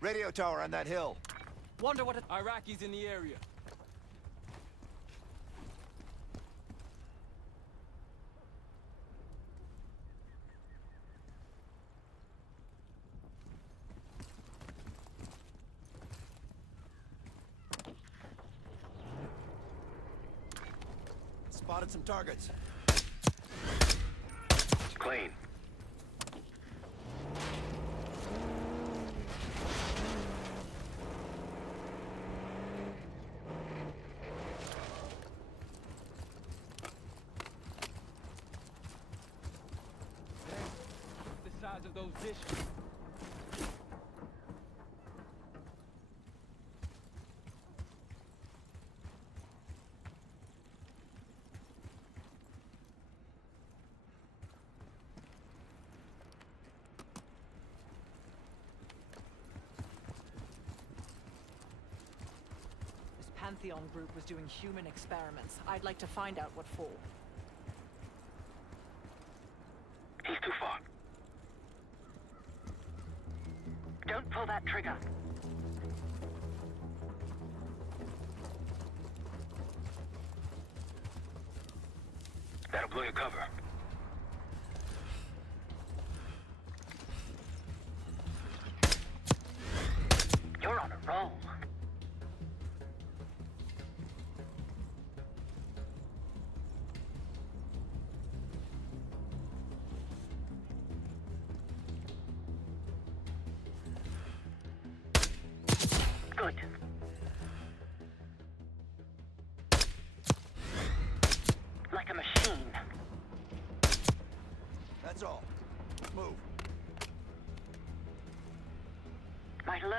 Radio tower on that hill. Wonder what it... Iraqis in the area. Spotted some targets. Clean. The size of those dishes. Pantheon group was doing human experiments. I'd like to find out what for. He's too far. Don't pull that trigger. That'll blow your cover. You're on a roll.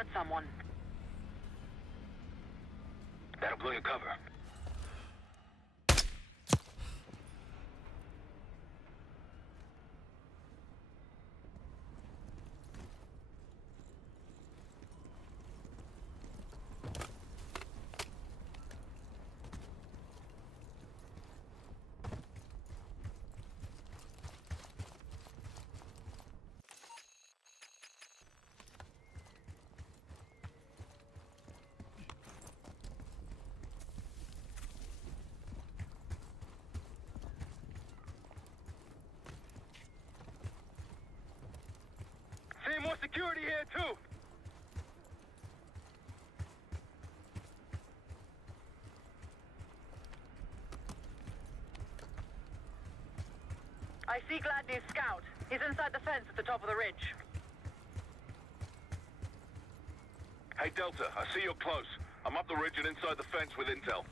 alert someone. That'll blow your cover. Seeing more security here, too. I see Gladney's scout. He's inside the fence at the top of the ridge. Hey, Delta, I see you're close. I'm up the ridge and inside the fence with intel.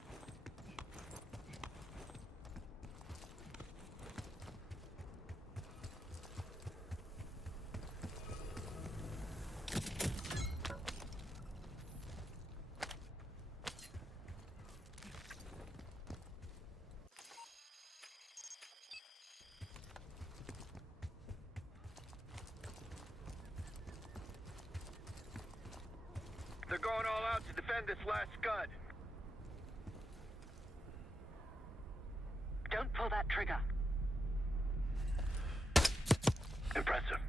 They're going all out to defend this last scud. Don't pull that trigger. Impressive.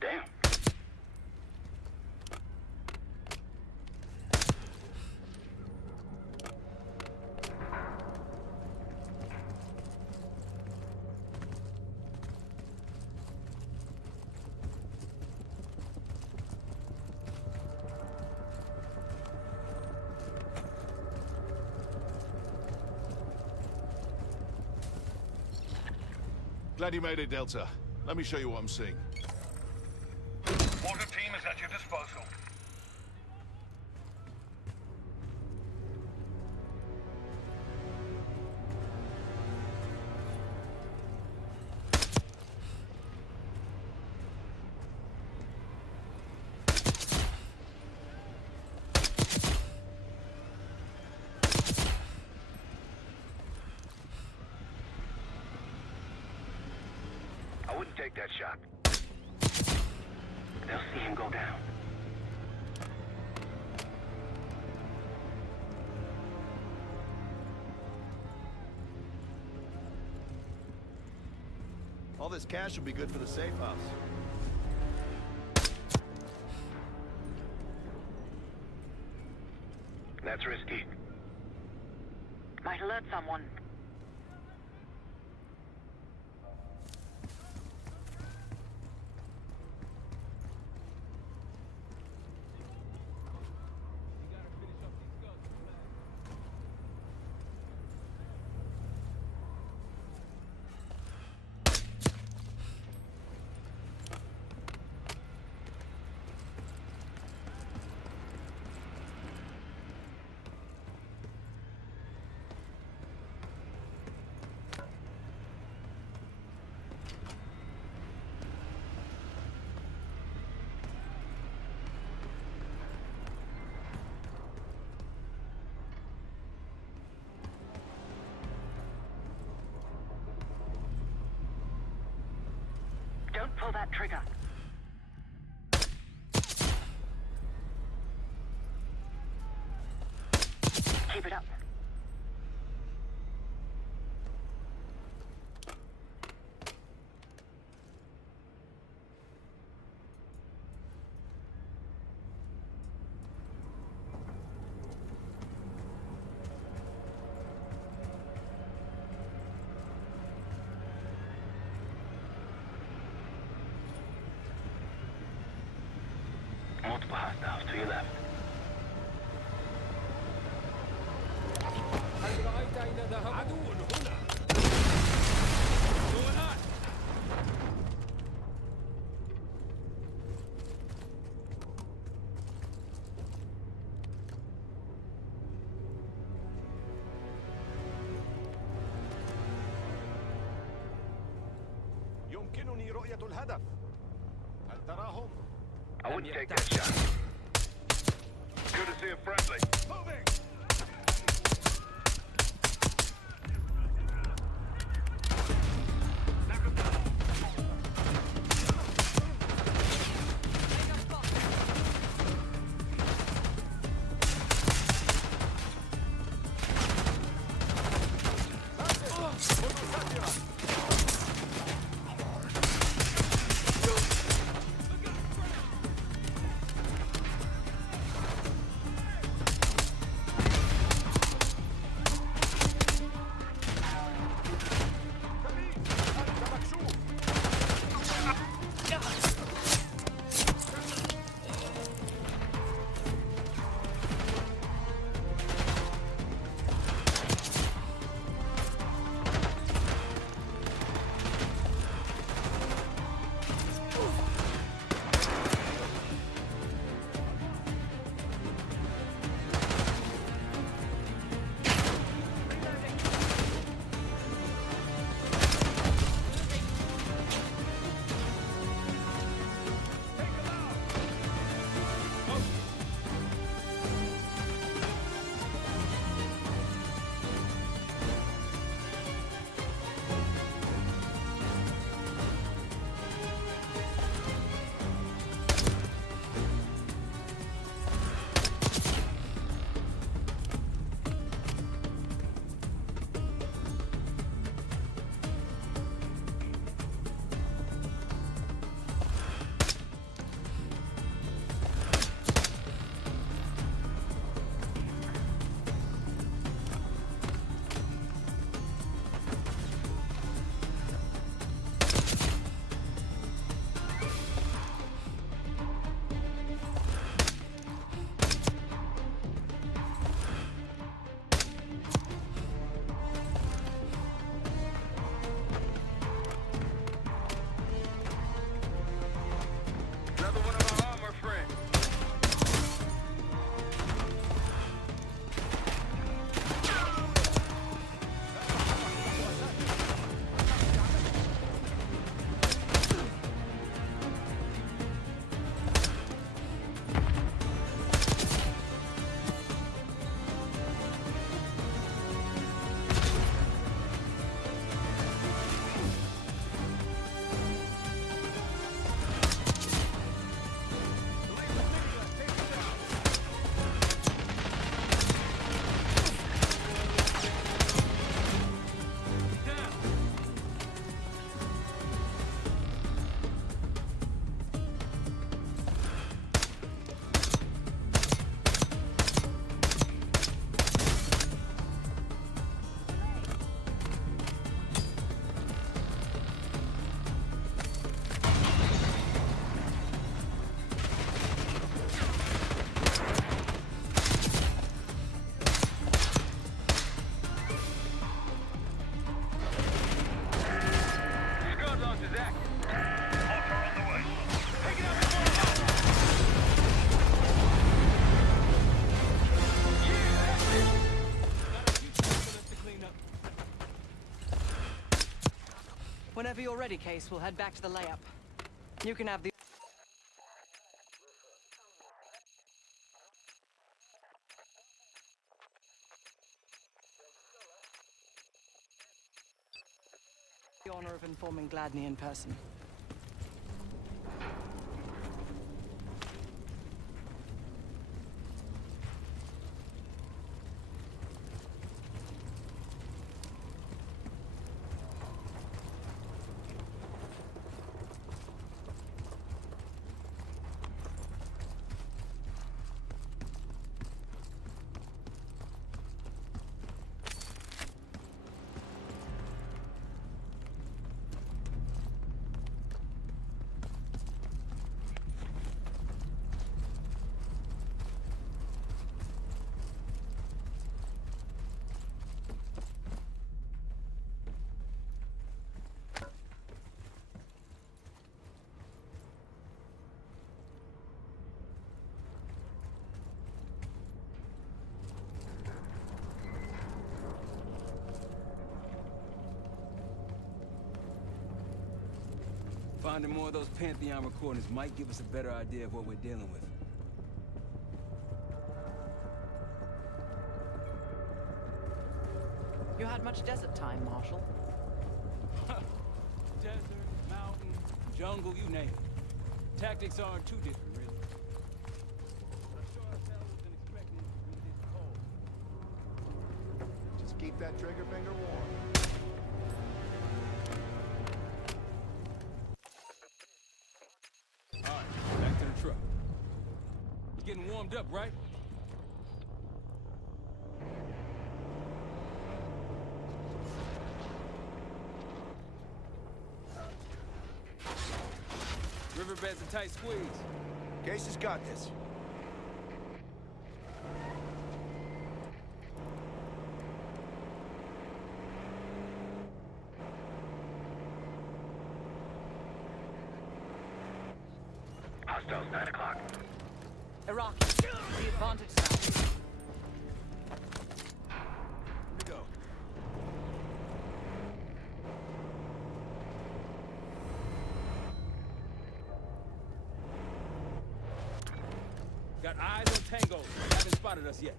Damn. Glad you made it, Delta. Let me show you what I'm seeing. Water team is at your disposal. I wouldn't take that shot. They'll see him go down. All this cash will be good for the safe house. That's risky. Might alert someone. Don't pull that trigger. Keep it up. Multiple hostiles to your left. هل رأيت أين ذهبوا؟ عدو هنا. هنا. يمكنني رؤية الهدف. هل تراهم؟ I wouldn't take that shot. Good to see a friendly. Moving! Whenever you're ready, Case, we'll head back to the layup. You can have the... the honor of informing Gladney in person. Finding more of those Pantheon recordings might give us a better idea of what we're dealing with. You had much desert time, Marshal. Desert, mountain, jungle, you name it. Tactics aren't too different, really. But I'm sure our fellow wasn't expecting it to be this cold. Just keep that trigger finger warm. All right, back to the truck. You're getting warmed up, right? Riverbed's a tight squeeze. Case has got this. Hostiles, 9 o'clock. Iraqi, the advantage now. Here we go. Got eyes on Tango. Haven't spotted us yet.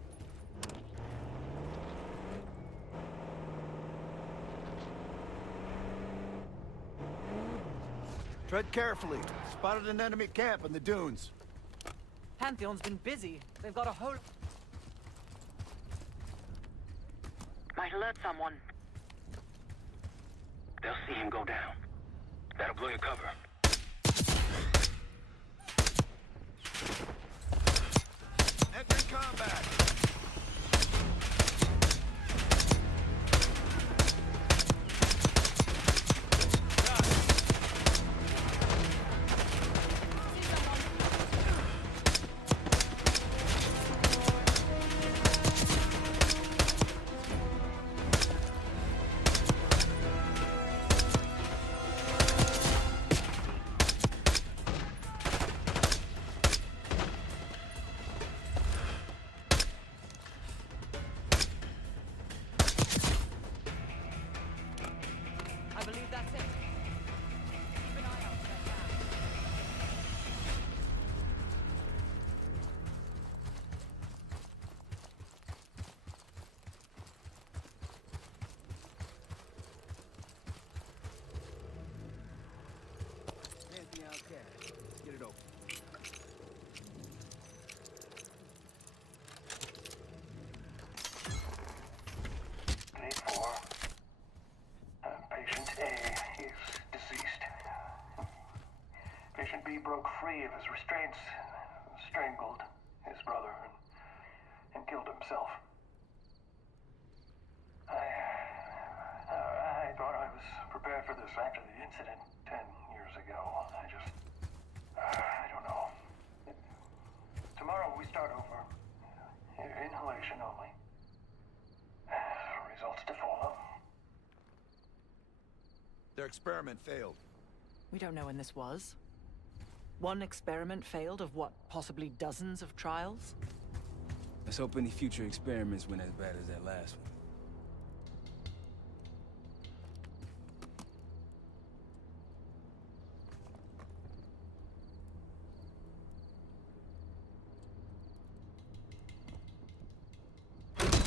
Tread carefully. Spotted an enemy camp in the dunes. Pantheon's been busy. They've got a whole... Might alert someone. They'll see him go down. That'll blow your cover. Entering combat. I believe that's it. Keep an eye out for that gap. Pantheon cash. Let's get it open. Day 4. Patient A is deceased. Patient B broke free of his restraints, strangled his brother, and killed himself. I thought I was prepared for this after the incident 10 years ago. I don't know. Tomorrow we start over. Inhalation only. Results to follow. Their experiment failed. We don't know when this was. One experiment failed of what, possibly dozens of trials? Let's hope any future experiments went as bad as that last one.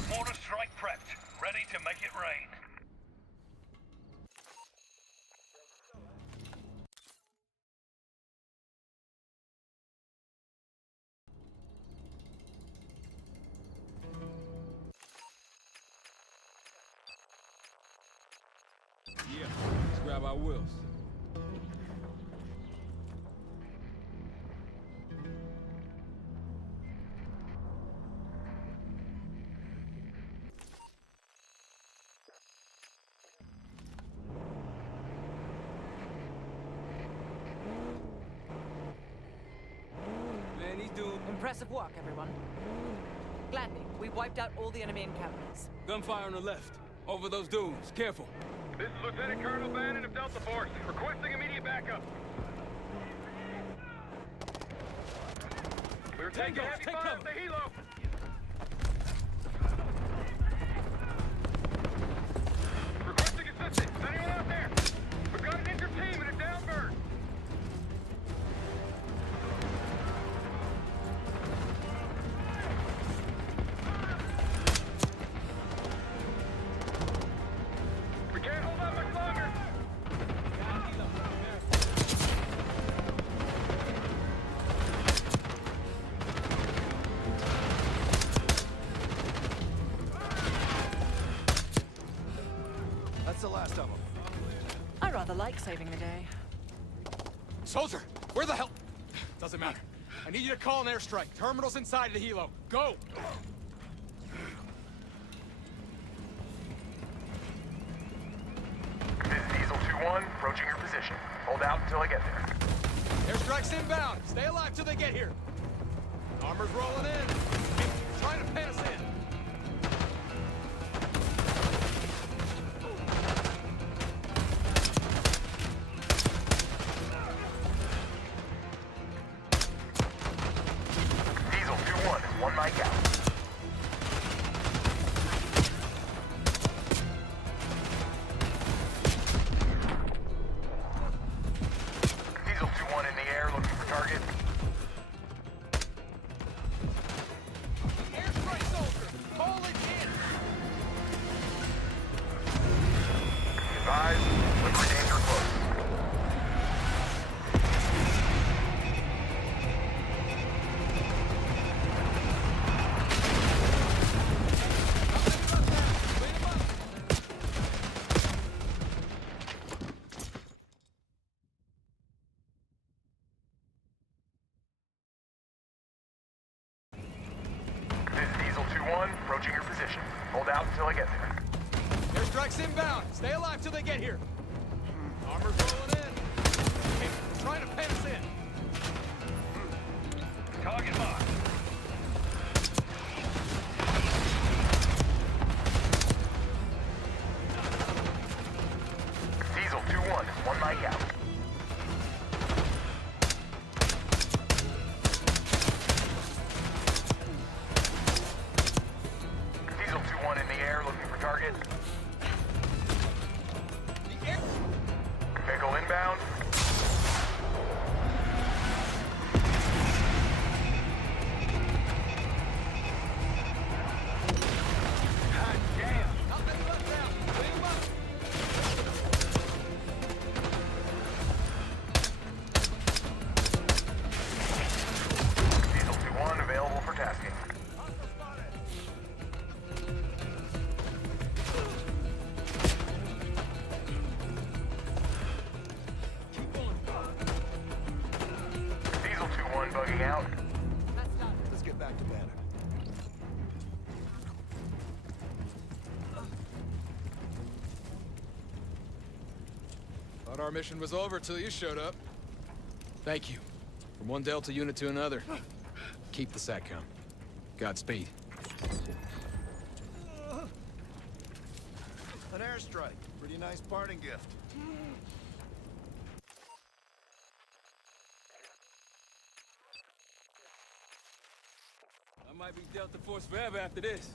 Mortar strike prepped. Ready to make it rain. Yeah, let's grab our wheels. Man, he's doing Impressive work, everyone. Gladly, we wiped out all the enemy encampments. gunfire on the left. Over those dunes. Careful. This is Lieutenant Colonel Bannon of Delta Force, requesting immediate backup. We're taking heavy fire at the helo. Requesting assistance. Anyone out there? We've got an injured team and a down bird. like saving the day. Soldier, where the hell? Doesn't matter. I need you to call an airstrike. Terminal's inside of the helo. Go! This is Diesel 2-1, approaching your position. Hold out until I get there. Airstrike's inbound. Stay alive till they get here. Armor's rolling in. Hey, trying to pen us in. Diesel 2-1 is one mic out. Diesel 2-1 in the air, looking for target. Airstrike, soldier! Call it in! Advise, delivery danger close. This is Diesel 2-1, approaching your position. Hold out until I get there. Airstrike's inbound. Stay alive till they get here. Armor's rolling in. Hey, trying to pen us in. Target marked. Diesel 2-1 is one mic out. Diesel 2-1 in the air, looking for target. Vehicle inbound. God damn! Nothing left now. Clean 'em up. Diesel 2-1 available for tasking. Diesel 2-1 bugging out. Let's get back to Banner. Thought our mission was over till you showed up. Thank you. From one Delta unit to another. Keep the SATCOM. Godspeed. An airstrike. Pretty nice parting gift. I might be Delta Force forever after this.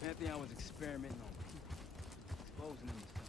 Pantheon was experimenting on people, exposing them to stuff.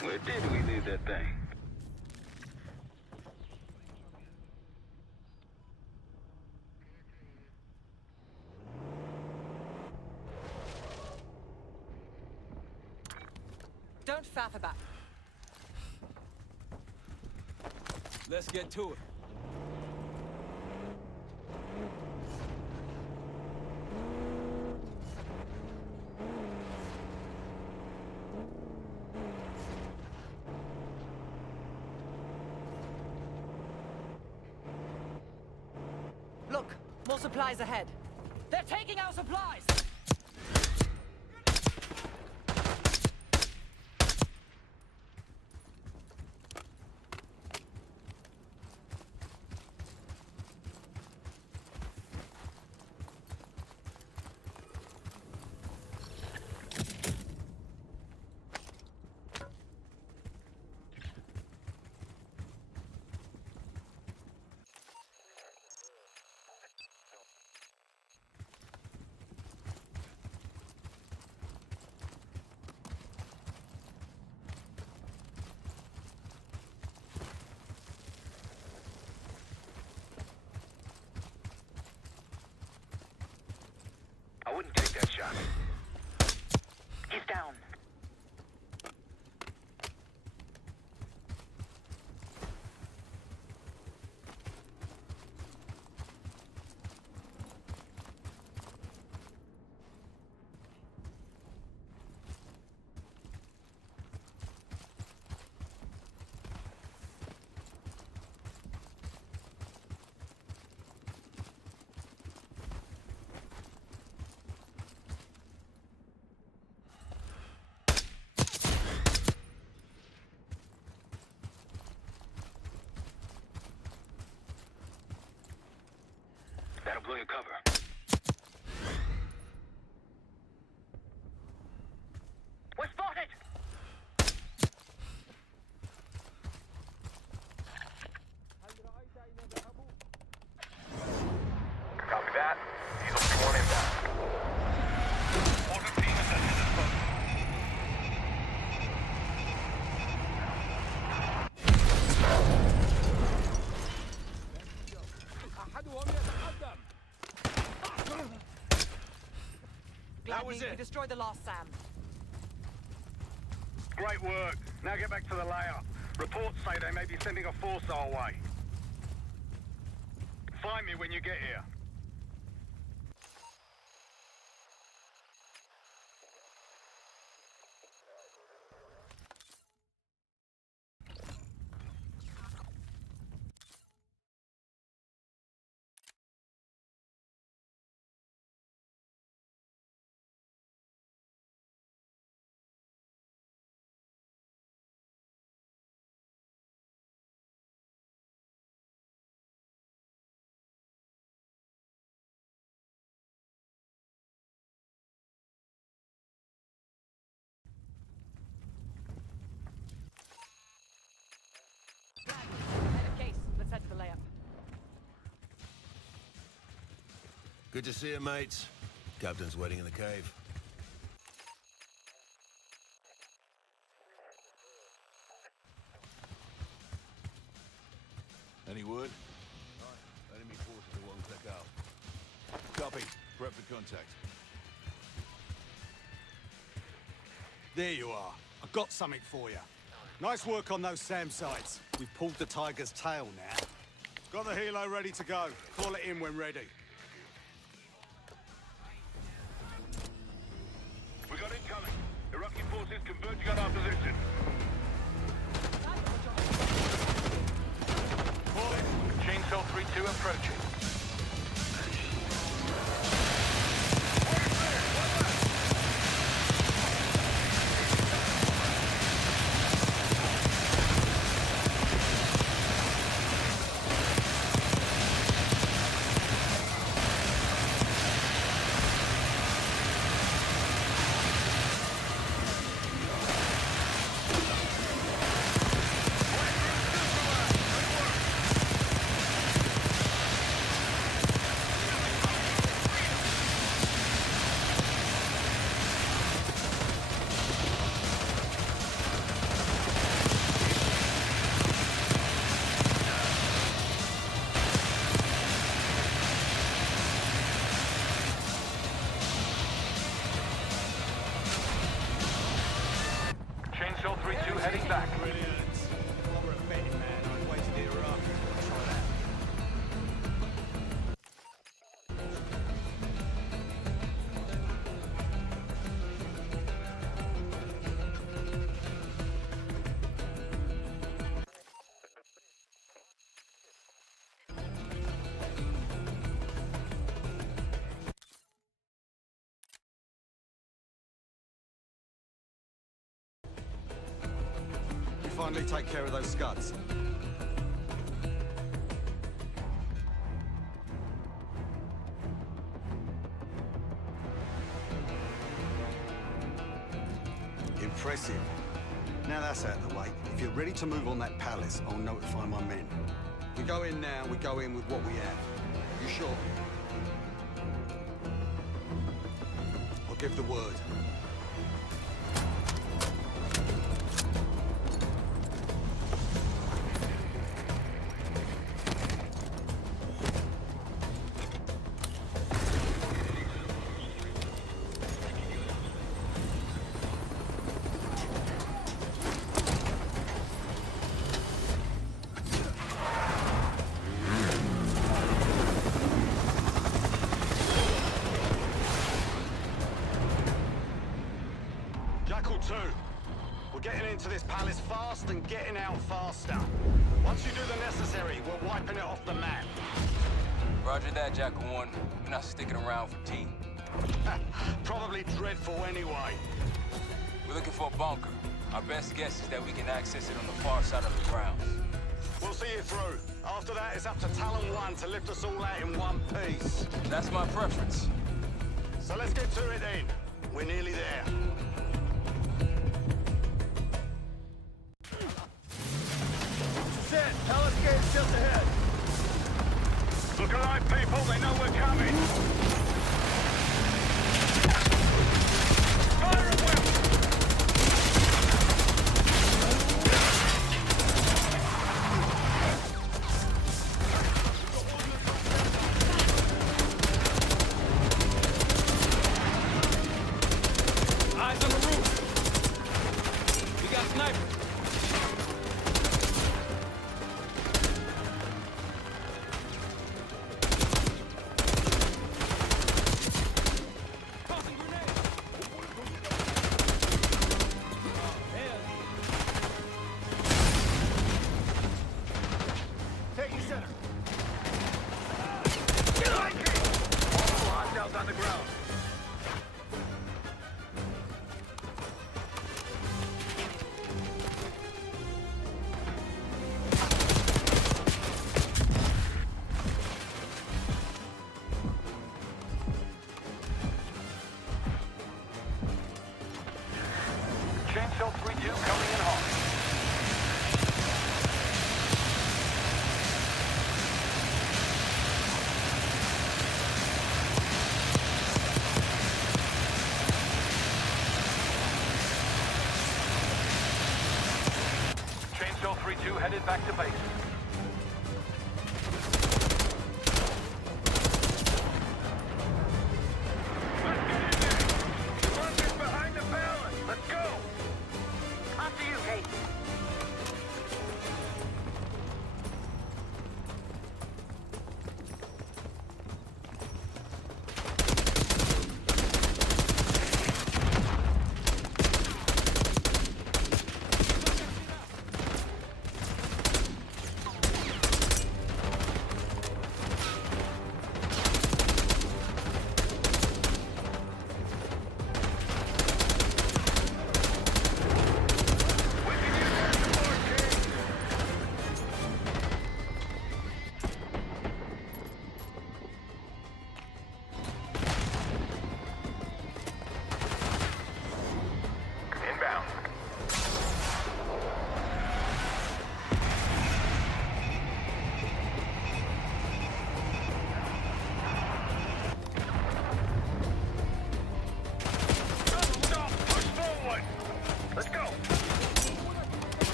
Where did we leave that thing? her back. Let's get to it. Look, more supplies ahead. They're taking our supplies! I wouldn't take that shot. He's down. That'll blow your cover. We're spotted! Copy that. Diesel 2-1 inbound. Order team is at the spot. Glad we destroyed the last Sam. Great work. Now get back to the layer. Reports say they may be sending a force our way. Find me when you get here. Let's head to the layup. Good to see you, mates. Captain's waiting in the cave. Any word? Enemy forces are one click out. Copy. Prep for contact. There you are. I got something for you. Nice work on those SAM sites. We've pulled the tiger's tail now. Got the helo ready to go. Call it in when ready. We got incoming. Iraqi forces converging on our position. Call it. Chainsaw 3-2 approaching. heading back. Brilliant. Well, we're a betting man. I'd wait to hear after. Try that. You finally take care of those scuds. Impressive. Now that's out of the way. If you're ready to move on that palace, I'll notify my men. We go in now, we go in with what we have. You sure? I'll give the word. Jackal 2, we're getting into this palace fast and getting out faster. Once you do the necessary, we're wiping it off the map. Roger that, Jackal 1. We're not sticking around for tea. Probably dreadful anyway. We're looking for a bunker. Our best guess is that we can access it on the far side of the grounds. We'll see you through. After that, it's up to Talon 1 to lift us all out in one piece. That's my preference. So let's get to it then. We're nearly there. Set. Palace gate's just ahead. Look alive, people. They know we're coming. Fire at will. Eyes on the roof. We got snipers. Taking center. Hostiles on the ground. Chainsaw 3-2 coming in hot. Chainsaw 3-2 headed back to base. Let's get in there! The bunker's behind the palace! Let's go! After you, Kate. We can use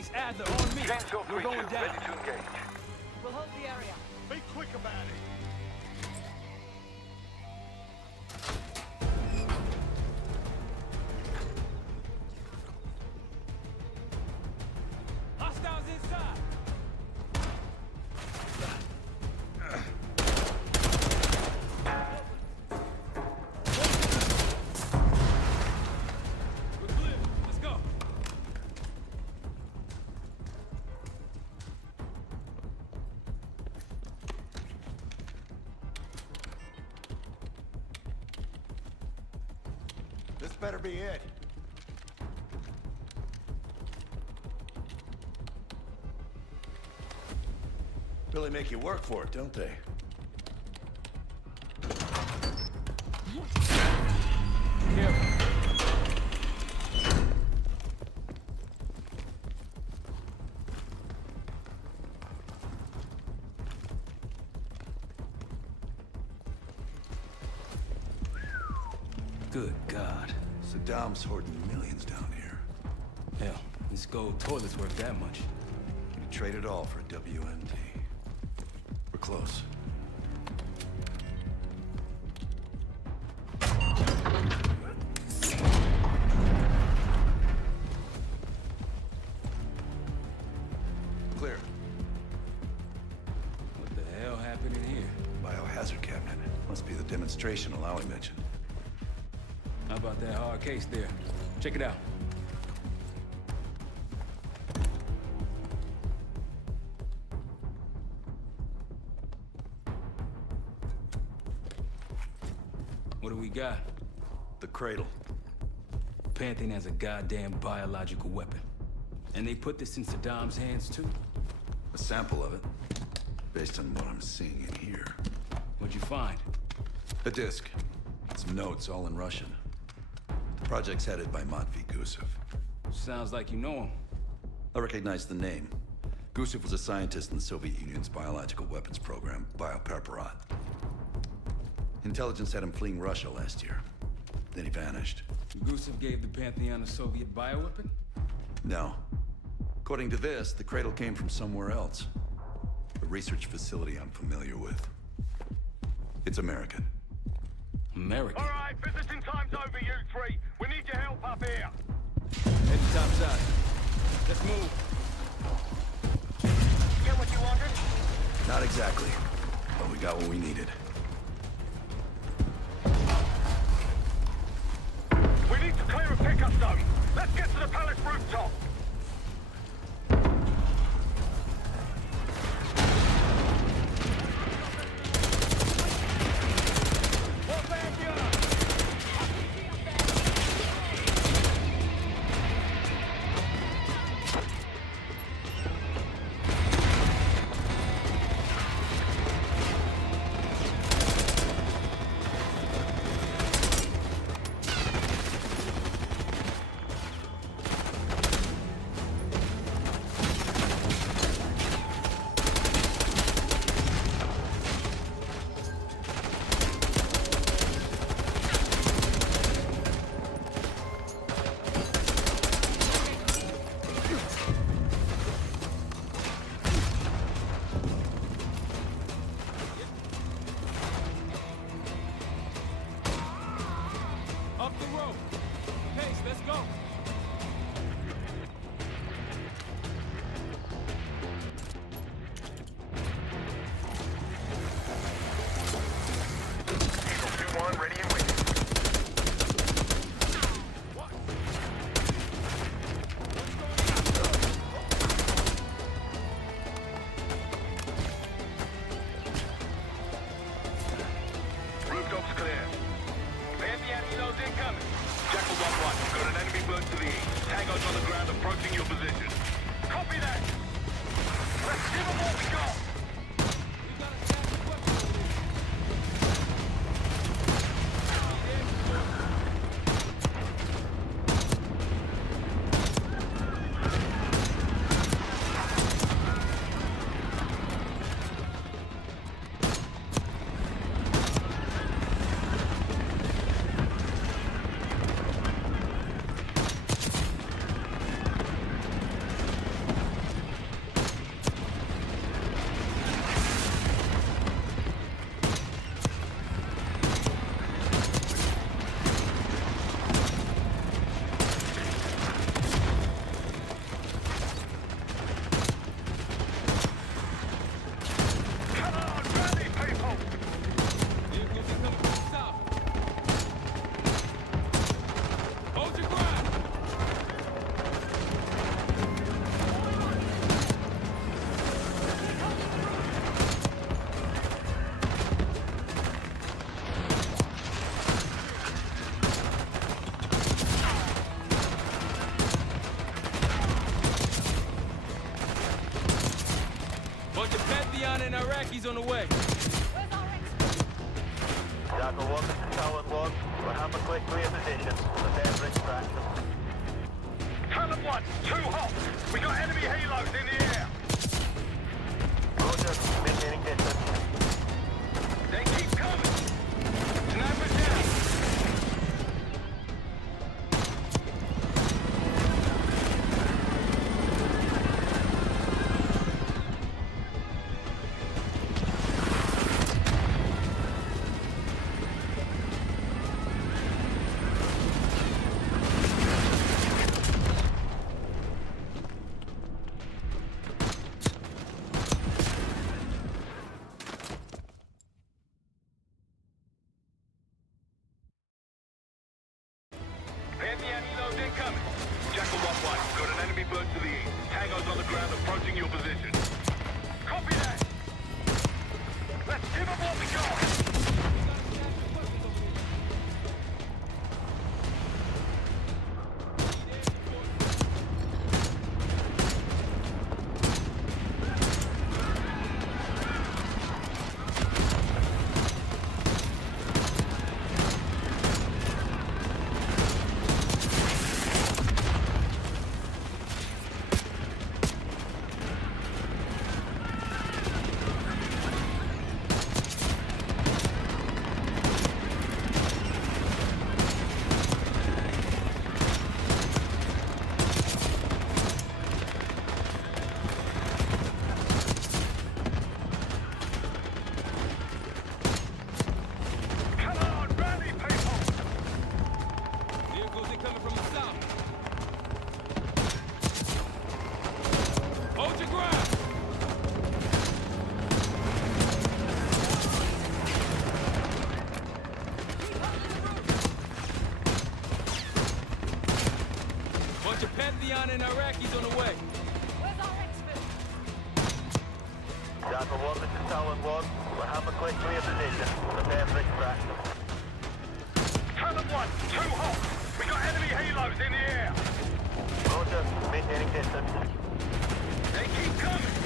Case Adler on me. Chainsaw We're 3-2, going down. ready to engage. We'll hold the area. Be quick about it. Hostiles inside. We're clear. Let's go. This better be it. Really make you work for it, don't they? Careful. Good God. Saddam's hoarding millions down here. Hell, this gold toilet's worth that much. You'd trade it all for a WMD. We're close. Clear. What the hell happened in here? Biohazard cabinet. Must be the demonstration Alawi mentioned. How about that hard case there? Check it out. What do we got? The cradle. Pantheon has a goddamn biological weapon. And they put this in Saddam's hands too? A sample of it. Based on what I'm seeing in here. What'd you find? A disc. Some notes, all in Russian. The project's headed by Matvey Gusev. Sounds like you know him. I recognize the name. Gusev was a scientist in the Soviet Union's biological weapons program, Biopreparat. Intelligence had him fleeing Russia last year. Then he vanished. Gusev gave the Pantheon a Soviet bioweapon? No. According to this, the cradle came from somewhere else. A research facility I'm familiar with. It's American. American? All right, visiting time's over, you three. We need your help up here. Heading topside. Let's move. Get what you wanted? Not exactly. But we got what we needed. We need to clear a pickup zone. Let's get to the palace rooftop. Up the rope. Case, let's go. Eagle 2-1, ready and waiting. Rooftop's clear. Pantheon helos incoming. Jackal 1-1. Got an enemy bird to the east. Tango's on the ground approaching your position. Copy that. Let's give them what we got. Pantheon and Iraqis on the way. Jackal 1, this is Talon 1. We'll have a quick clear position. Prepare for extraction. Talon 1, too hot. We got enemy helos in the air. Roger, maintaining distance. They keep coming. Sniper down. Pantheon helos incoming. Jackal 1-1, got an enemy bird to the east. Tango's on the ground approaching your position. Copy that. Let's give them what we got. Pantheon and Iraqis on the way. Where's our expert? Jackal 1, this is Talon 1. We'll have a quick clear position. Prepare for extraction. Talon 1, too hot. We got enemy helos in the air. Roger, maintaining distance. They keep coming.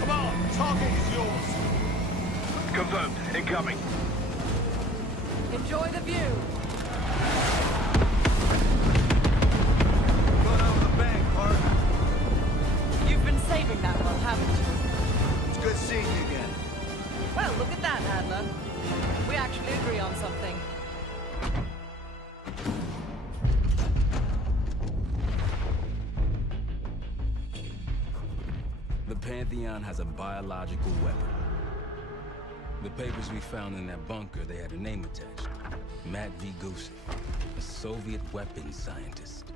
Come on, target is yours. Confirmed. Incoming. Enjoy the view. Going out with a bang, Clark. You've been saving that one, haven't you? It's good seeing you again. Well, look at that, Adler. We actually agree on something. The Pantheon has a biological weapon. The papers we found in that bunker, they had a name attached. Matt V. Gusev, a Soviet weapons scientist.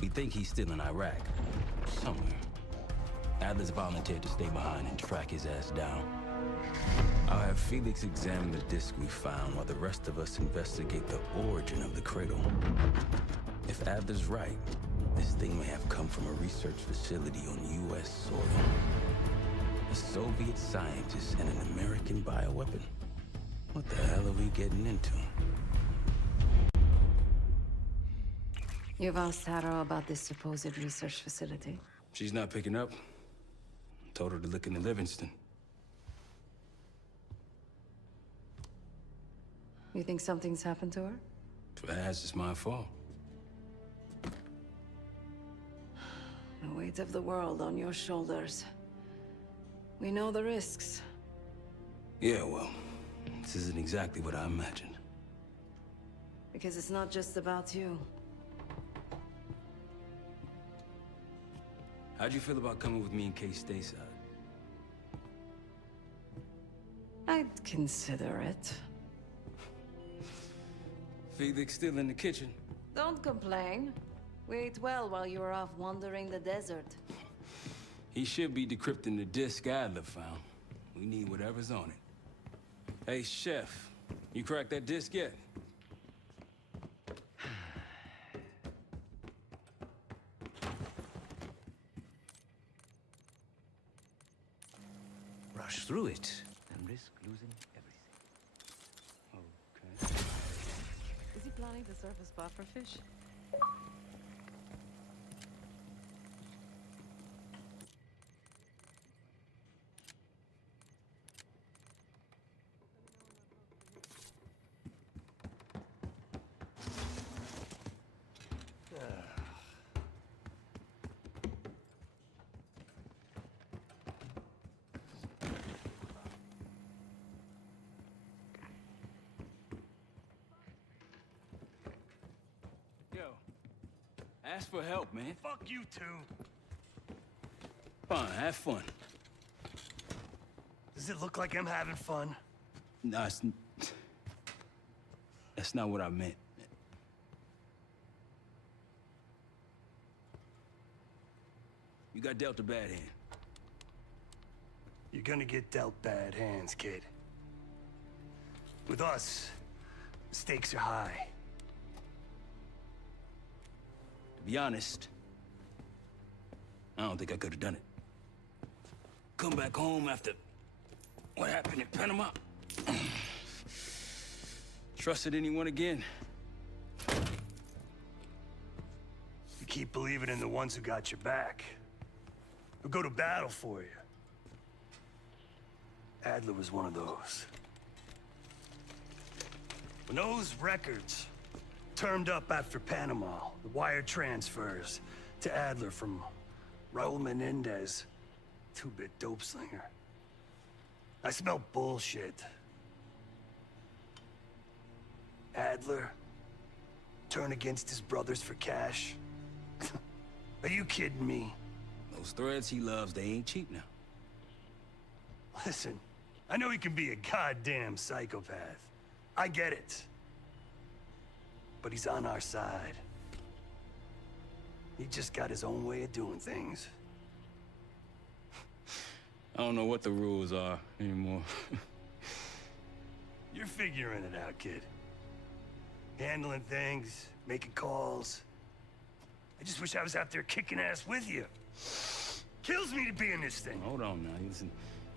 We think he's still in Iraq, somewhere. Adler's volunteered to stay behind and track his ass down. I'll have Felix examine the disc we found while the rest of us investigate the origin of the cradle. If Adler's right, This thing may have come from a research facility on U.S. soil. A Soviet scientist and an American bioweapon. What the hell are we getting into? You've asked Harrow about this supposed research facility? She's not picking up. Told her to look into Livingston. You think something's happened to her? If it has, it's my fault. The weight of the world on your shoulders. We know the risks. Yeah, well, this isn't exactly what I imagined. Because it's not just about you. How'd you feel about coming with me in case stateside? I'd consider it. Felix still in the kitchen. Don't complain. We ate well while you were off wandering the desert. He should be decrypting the disk Adler found. We need whatever's on it. Hey, Chef, you cracked that disk yet? Rush through it and risk losing everything. Okay. Is he planning to serve a spot for fish? Yo, ask for help, man. Fuck you two. Fine, have fun. Does it look like I'm having fun? No, that's not what I meant. You got dealt a bad hand. You're gonna get dealt bad hands, kid. With us, the stakes are high. To be honest, I don't think I could have done it. Come back home after what happened in Panama. Trusted anyone again? You keep believing in the ones who got your back. Who go to battle for you. Adler was one of those. When those records turned up after Panama, the wire transfers to Adler from Raul Menendez, two-bit dope slinger. I smelled bullshit. Adler turn against his brothers for cash? Are you kidding me? Those threads he loves, they ain't cheap now. Listen, I know he can be a goddamn psychopath. I get it. But he's on our side. He just got his own way of doing things. I don't know what the rules are anymore. You're figuring it out, kid. Handling things, making calls. I just wish I was out there kicking ass with you. Kills me to be in this thing. Hold on now, listen.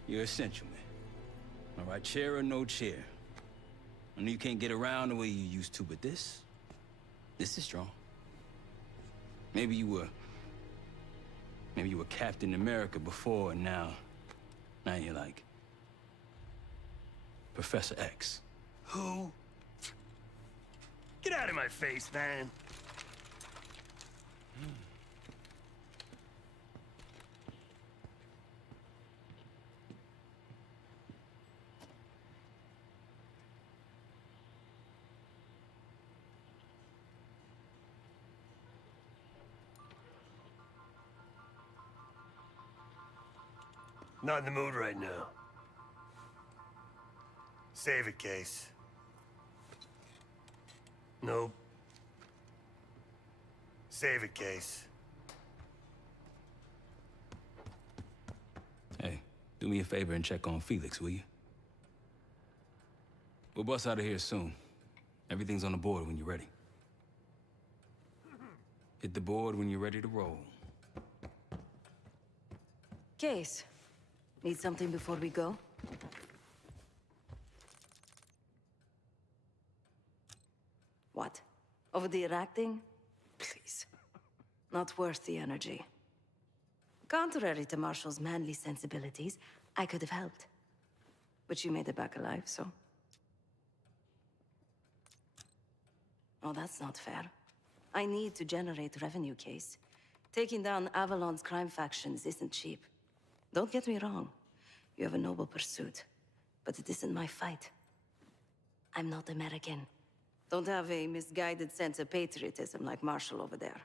You're essential, man. All right, chair or no chair. I know you can't get around the way you used to, but this is strong. Maybe you were Captain America before, and now you're like Professor X. Who? Get out of my face, man. Not in the mood right now. Save it, Case. Nope. Save it, Case. Hey, do me a favor and check on Felix, will you? We'll bust out of here soon. Everything's on the board when you're ready. Hit the board when you're ready to roll. Case. Need something before we go? What? Over the Iraq thing? Please. Not worth the energy. Contrary to Marshall's manly sensibilities, I could have helped. But you made it back alive, so... Oh, that's not fair. I need to generate revenue, Case. Taking down Avalon's crime factions isn't cheap. Don't get me wrong. You have a noble pursuit. But it isn't my fight. I'm not American. Don't have a misguided sense of patriotism like Marshall over there.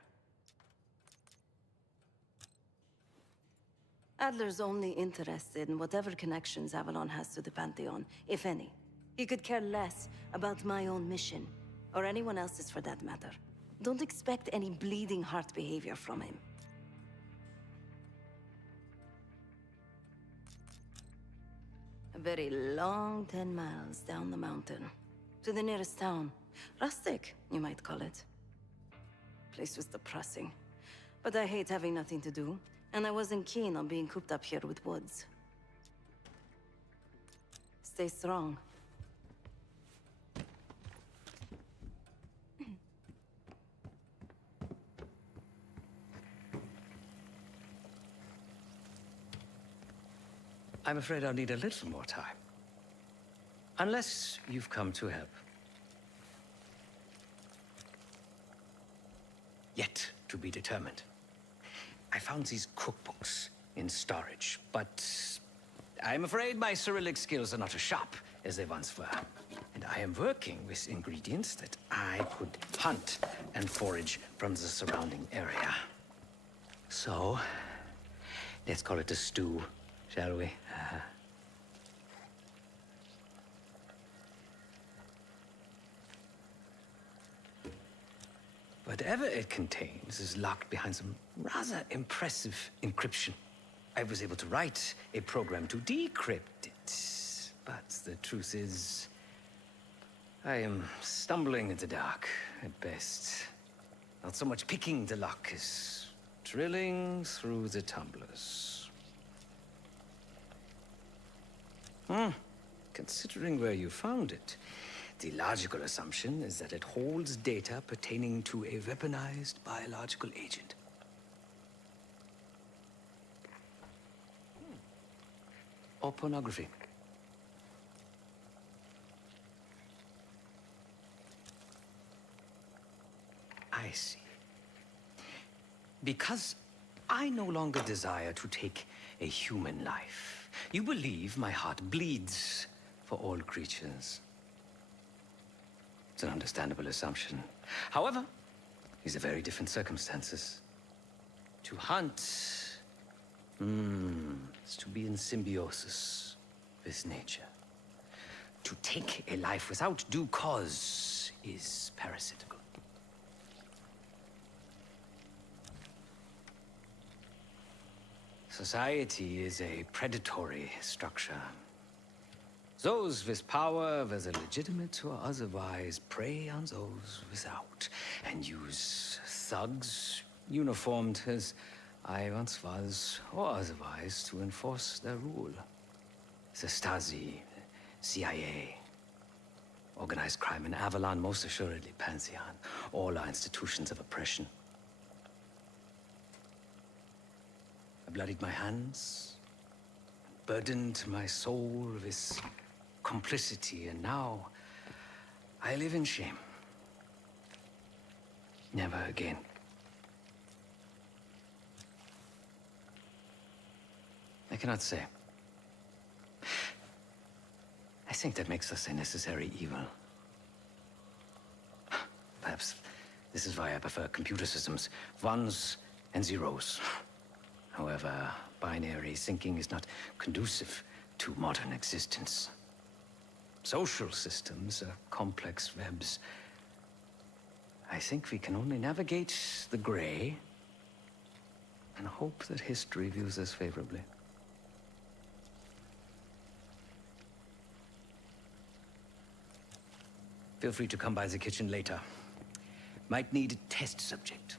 Adler's only interested in whatever connections Avalon has to the Pantheon, if any. He could care less about my own mission, or anyone else's for that matter. Don't expect any bleeding heart behavior from him. A very long 10 miles down the mountain. To the nearest town. Rustic, you might call it. Place was depressing. But I hate having nothing to do, and I wasn't keen on being cooped up here with Woods. Stay strong. I'm afraid I'll need a little more time. Unless you've come to help. Yet to be determined. I found these cookbooks in storage, but I'm afraid my Cyrillic skills are not as sharp as they once were. And I am working with ingredients that I could hunt and forage from the surrounding area. So, let's call it a stew, shall we? Whatever it contains is locked behind some rather impressive encryption. I was able to write a program to decrypt it, but the truth is, I am stumbling in the dark at best. Not so much picking the lock as drilling through the tumblers. Considering where you found it, the logical assumption is that it holds data pertaining to a weaponized biological agent. Or pornography. I see. Because I no longer desire to take a human life, you believe my heart bleeds for all creatures. It's an understandable assumption. However, these are very different circumstances. To hunt is to be in symbiosis with nature. To take a life without due cause is parasitical. Society is a predatory structure. Those with power, whether legitimate or otherwise, prey on those without, and use thugs, uniformed as I once was, or otherwise, to enforce their rule. The Stasi, CIA, organized crime in Avalon, most assuredly Pantheon, all are institutions of oppression. I bloodied my hands, burdened my soul with complicity, and now I live in shame. Never again. I cannot say. I think that makes us a necessary evil. Perhaps this is why I prefer computer systems. Ones and zeros. However, binary thinking is not conducive to modern existence. Social systems are complex webs. I think we can only navigate the gray and hope that history views us favorably. Feel free to come by the kitchen later. Might need a test subject.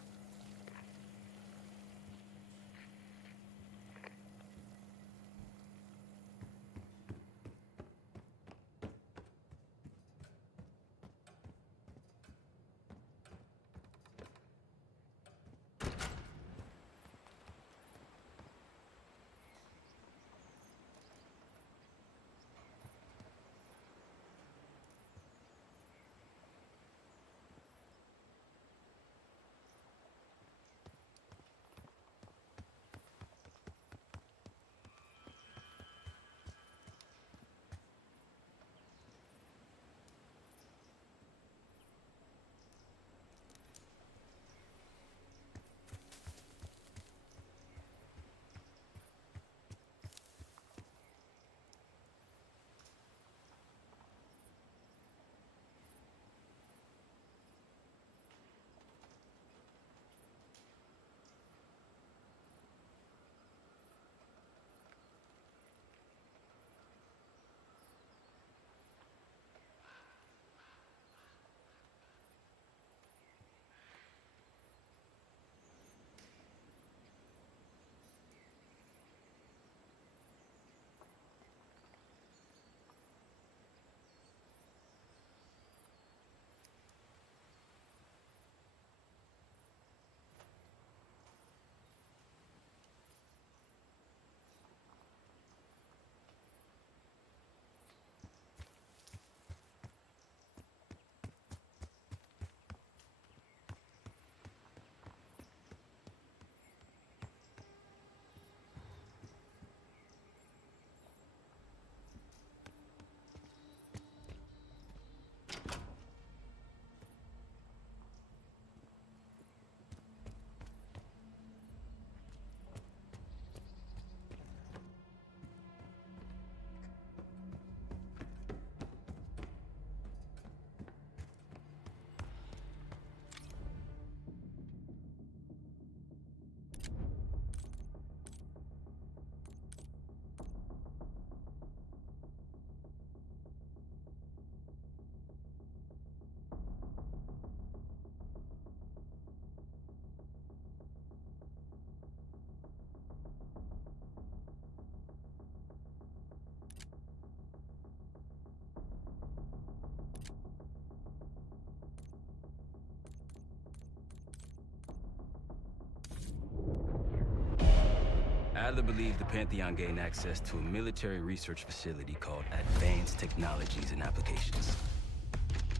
Adler believed the Pantheon gained access to a military research facility called Advanced Technologies and Applications.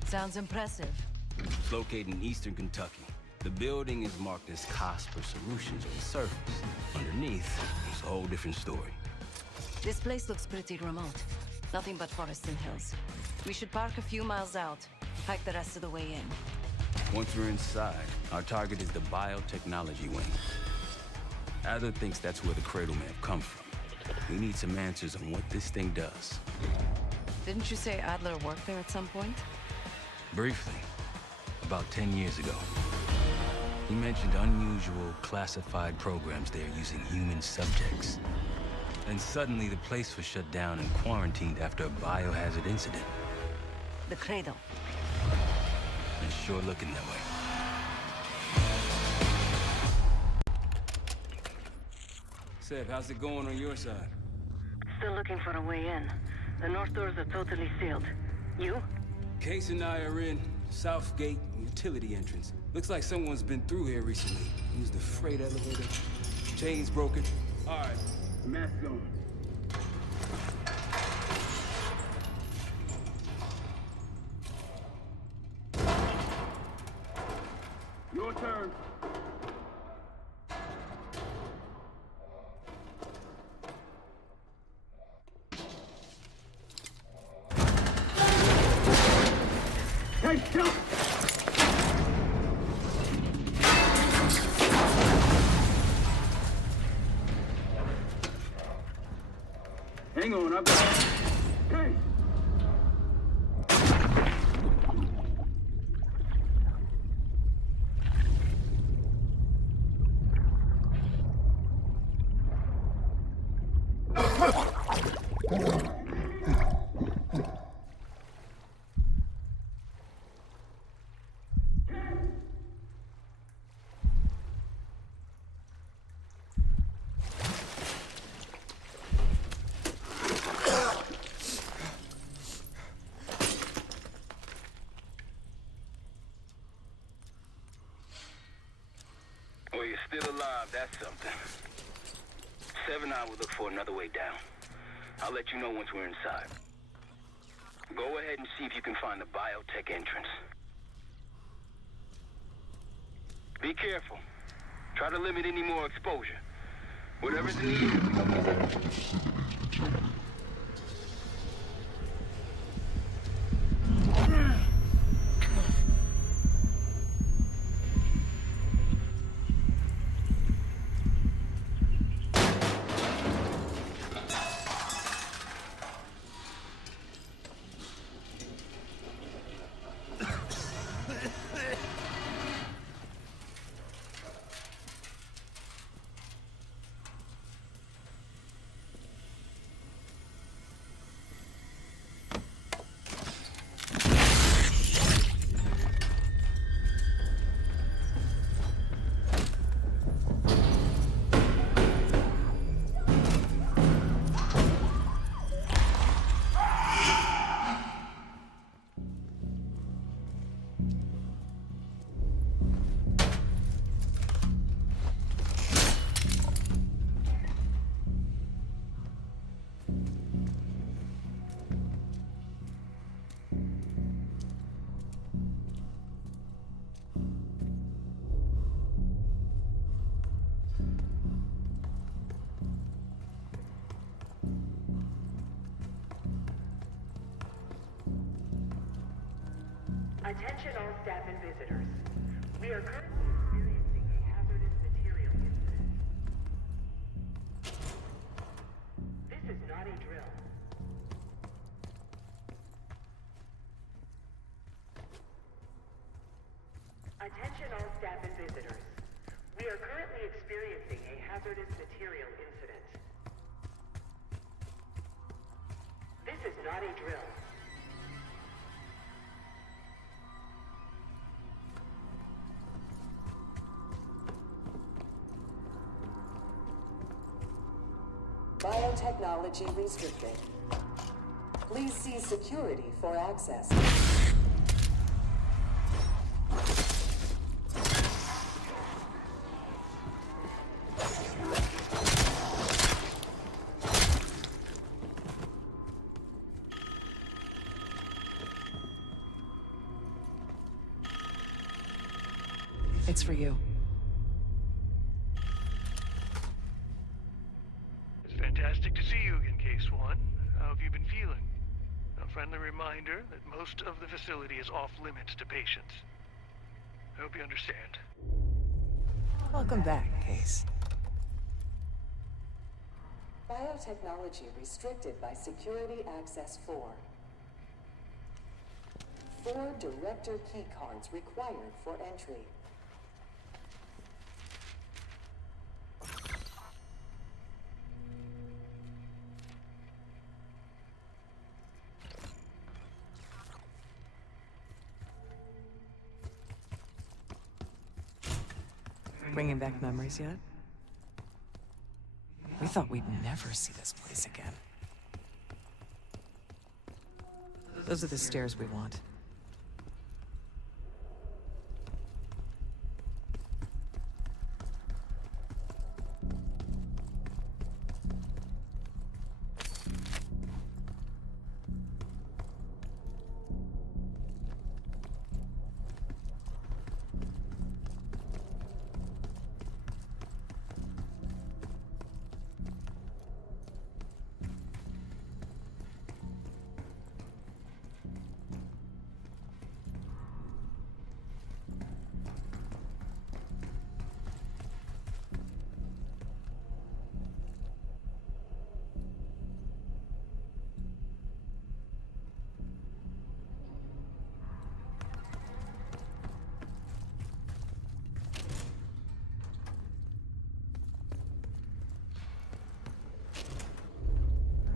Sounds impressive. It's located in eastern Kentucky. The building is marked as Cosper Solutions on the surface. Underneath, it's a whole different story. This place looks pretty remote. Nothing but forests and hills. We should park a few miles out, hike the rest of the way in. Once we're inside, our target is the biotechnology wing. Adler thinks that's where the Cradle may have come from. We need some answers on what this thing does. Didn't you say Adler worked there at some point? Briefly, about 10 years ago. He mentioned unusual, classified programs there using human subjects. And suddenly the place was shut down and quarantined after a biohazard incident. The Cradle. It's sure looking that way. Seb, how's it going on your side? Still looking for a way in. The north doors are totally sealed. You? Case and I are in South Gate utility entrance. Looks like someone's been through here recently. Used the freight elevator. Chains broken. All right, mask on. Your turn. Hey, jump! Hang on, I've got... Hey! Well, you're still alive, that's something. Sev and I will look for another way down. I'll let you know once we're inside. Go ahead and see if you can find the biotech entrance. Be careful. Try to limit any more exposure. Whatever's needed. Attention all staff and visitors. We are currently experiencing a hazardous material incident. This is not a drill. Attention all staff and visitors. We are currently experiencing a hazardous material incident. This is not a drill. Biotechnology restricted. Please see security for access. That's for you. It's fantastic to see you again, Case-1. How have you been feeling? A friendly reminder that most of the facility is off-limits to patients. I hope you understand. Welcome back, Case. Biotechnology restricted by Security Access 4. 4 Director keycards required for entry. Bringing back memories yet? We thought we'd never see this place again. Those are the stairs we want.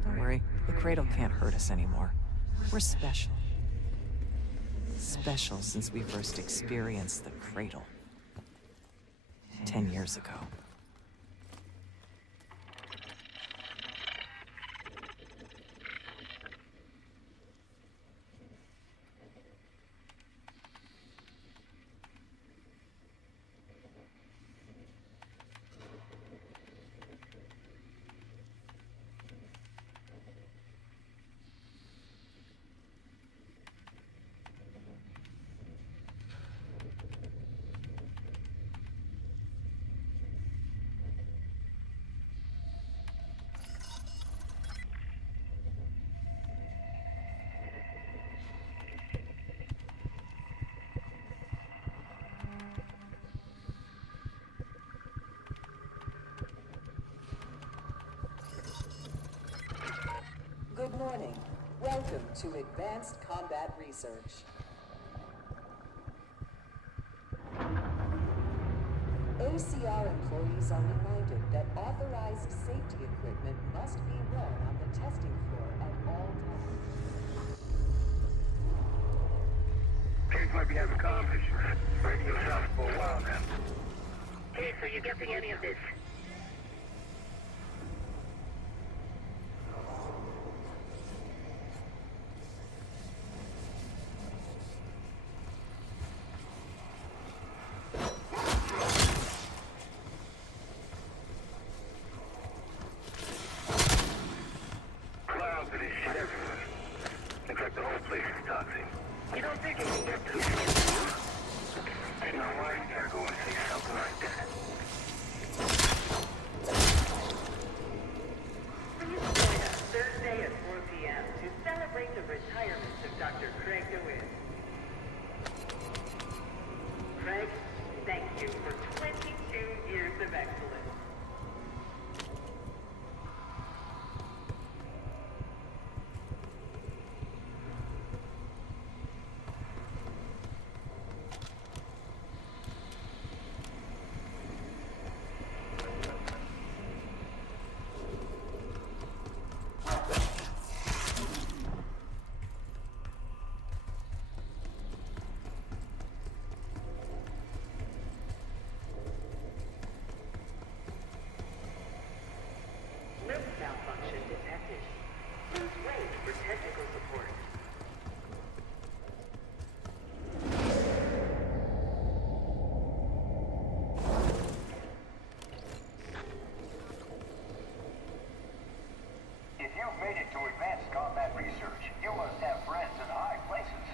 Don't worry, the cradle can't hurt us anymore. We're special. Special since we first experienced the cradle. 10 years ago. Good morning. Welcome to Advanced Combat Research. ACR employees are reminded that authorized safety equipment must be run on the testing floor at all times. Case might be having comm issues. Radio silent for a while now. Case, are you getting any of this? Clouds of this shit everywhere. Looks like the whole place is toxic. You don't think it can get to me? Ain't no why you gotta go and say something like that. Please join us Thursday at 4 p.m. to celebrate the retirement of Dr. Craig DeWitt. Craig, thank you for 22 years of excellence. Lift malfunction detected. Please wait for technical support. If you've made it to advanced combat research, you must have friends in high places.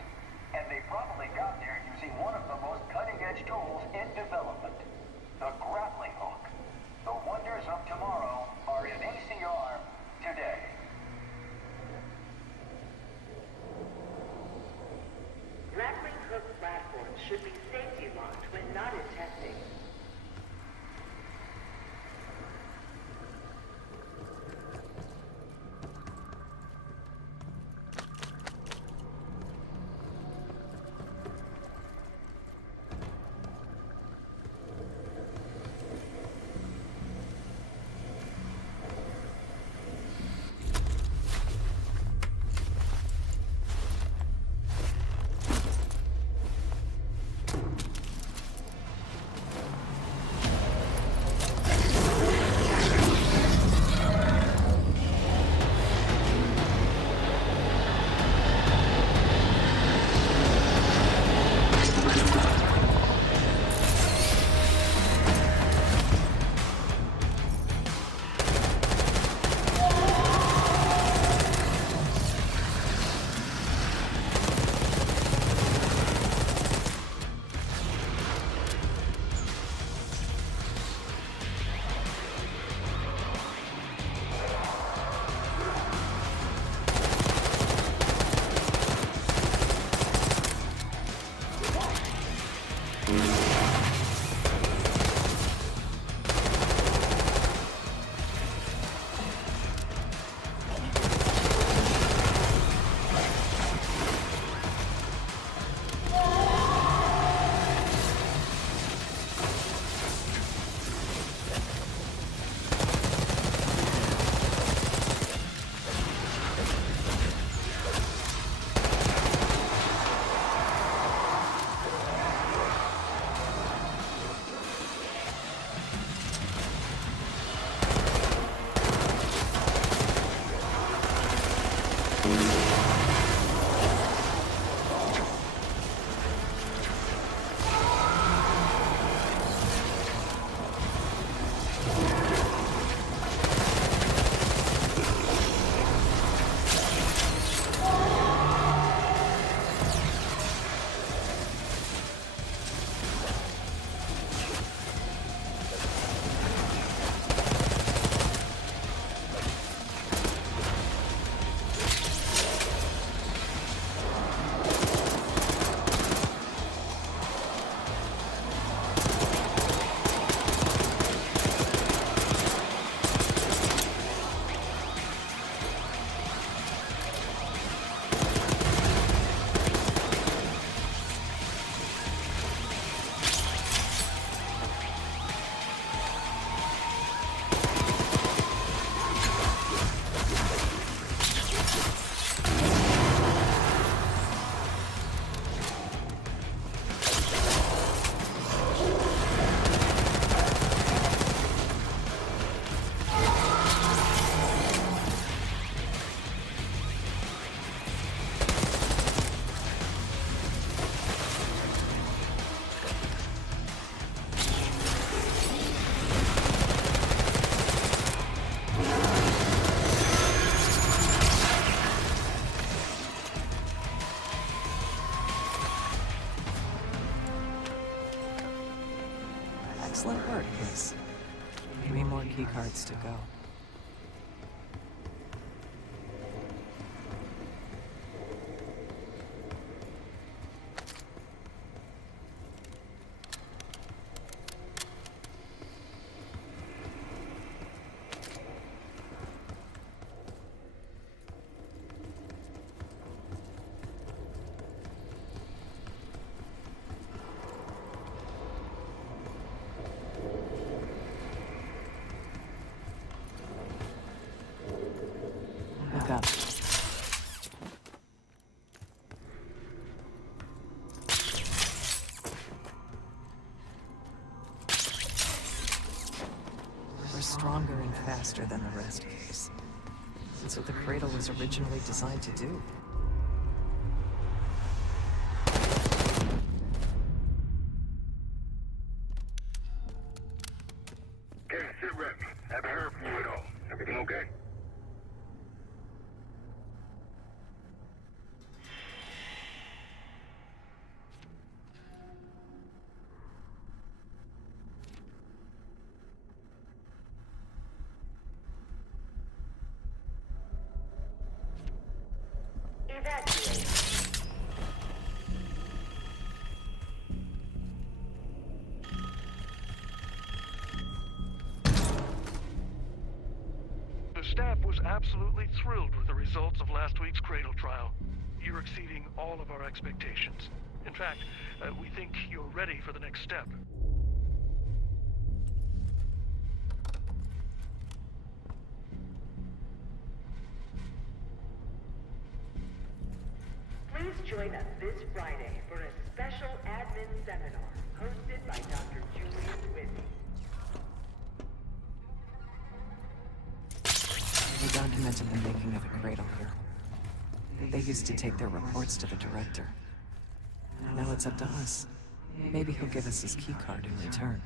And they probably got there using one of the most cutting-edge tools in development. should be safety locked when not in testing. Excellent work, Chris. 3 more keycards to go. Look up. We're stronger and faster than the rest, Case. That's what the Cradle was originally designed to do. Okay, sit rep. Haven't heard from you at all. Everything okay? staff was absolutely thrilled with the results of last week's Cradle trial. You're exceeding all of our expectations. In fact, we think you're ready for the next step. Please join us this Friday for a special admin seminar hosted by Dr. Julian Whitney. We documented the making of a cradle here. They used to take their reports to the director. Now it's up to us. Maybe he'll give us his keycard in return.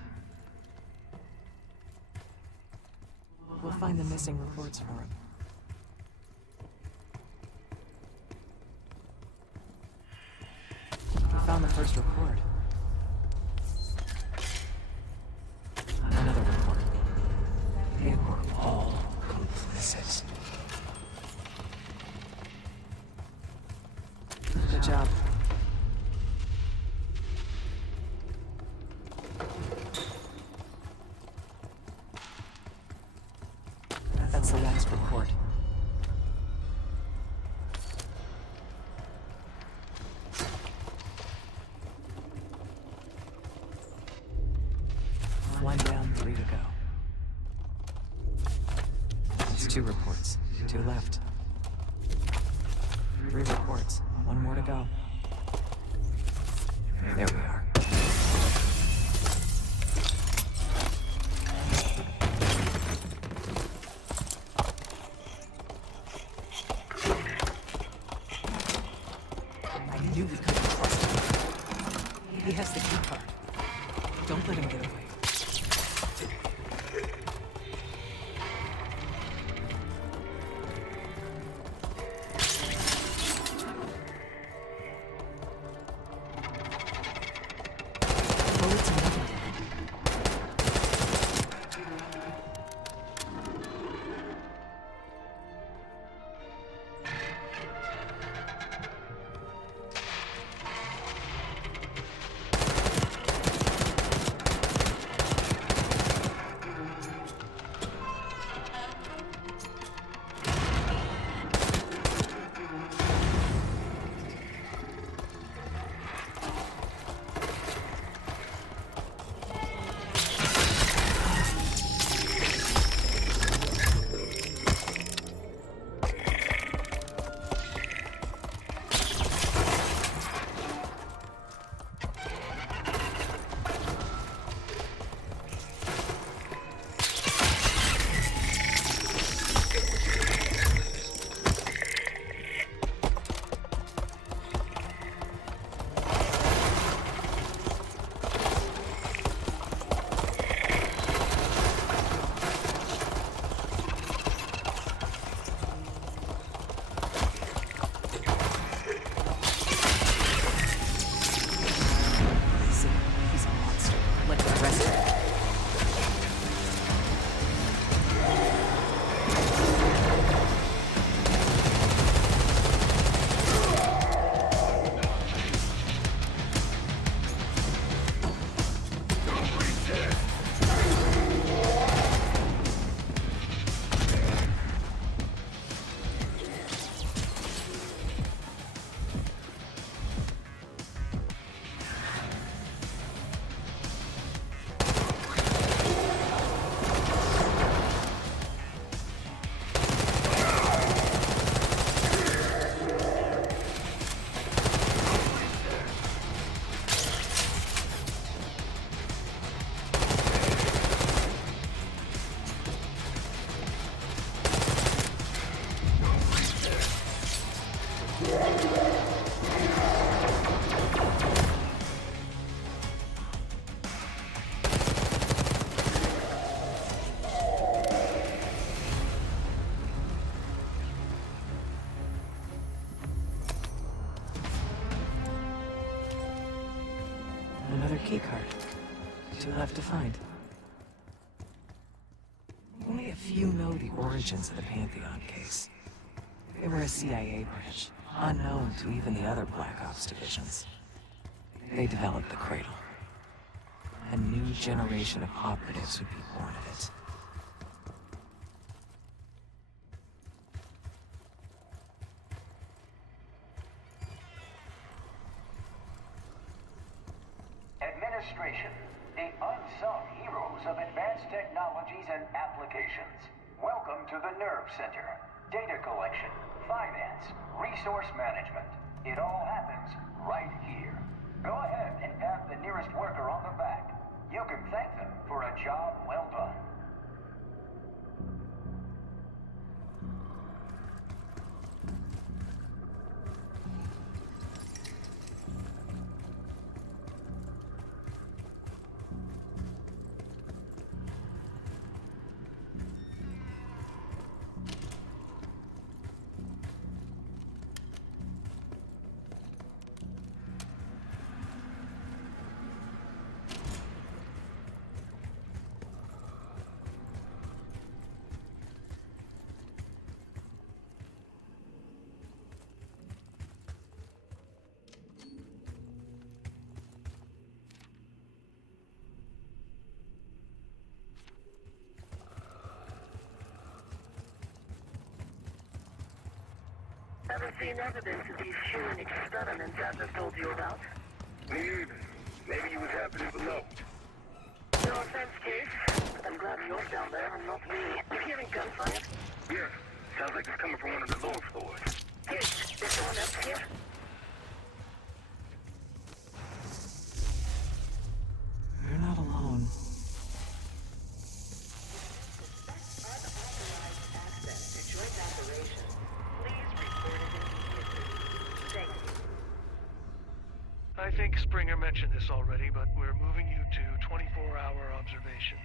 We'll find the missing reports for him. We found the first report. Another report. They were all complicit. Good job. That's the last report. One down, 3 to go. It's 2 reports, 2 left. 3 reports, 1 more to go. There we are. I knew we couldn't trust him. He has the key card. Don't let him get away. Bullets and nothing. He's a monster. Let's arrest him. Another keycard. 2 left to find. Only a few know the origins of the Pantheon case. They were a CIA branch, unknown to even the other Black Ops divisions. They developed the Cradle. A new generation of operatives would be born of it. technologies and applications. Welcome to the Nerve Center. Data collection, finance, resource management. It all happens right here. Go ahead and tap the nearest worker on the back. You can thank them for a job well done. Ever seen evidence of these human experiments Atlas told you about? Me either. Maybe he was happening below. No offense, Case, but I'm glad you're down there and not me. You hearing gunfire? Yeah. Sounds like it's coming from one of the lower floors. Case, there's someone else here? You're not alone. I think Springer mentioned this already, but we're moving you to 24-hour observation.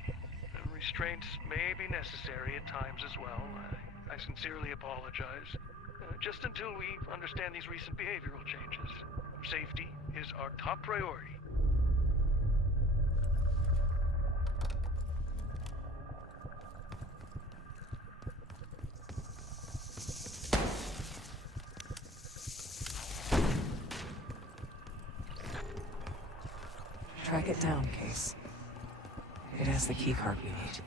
Restraints may be necessary at times as well. I sincerely apologize. Just until we understand these recent behavioral changes. Safety is our top priority. Track it down, Case. It has the keycard we need.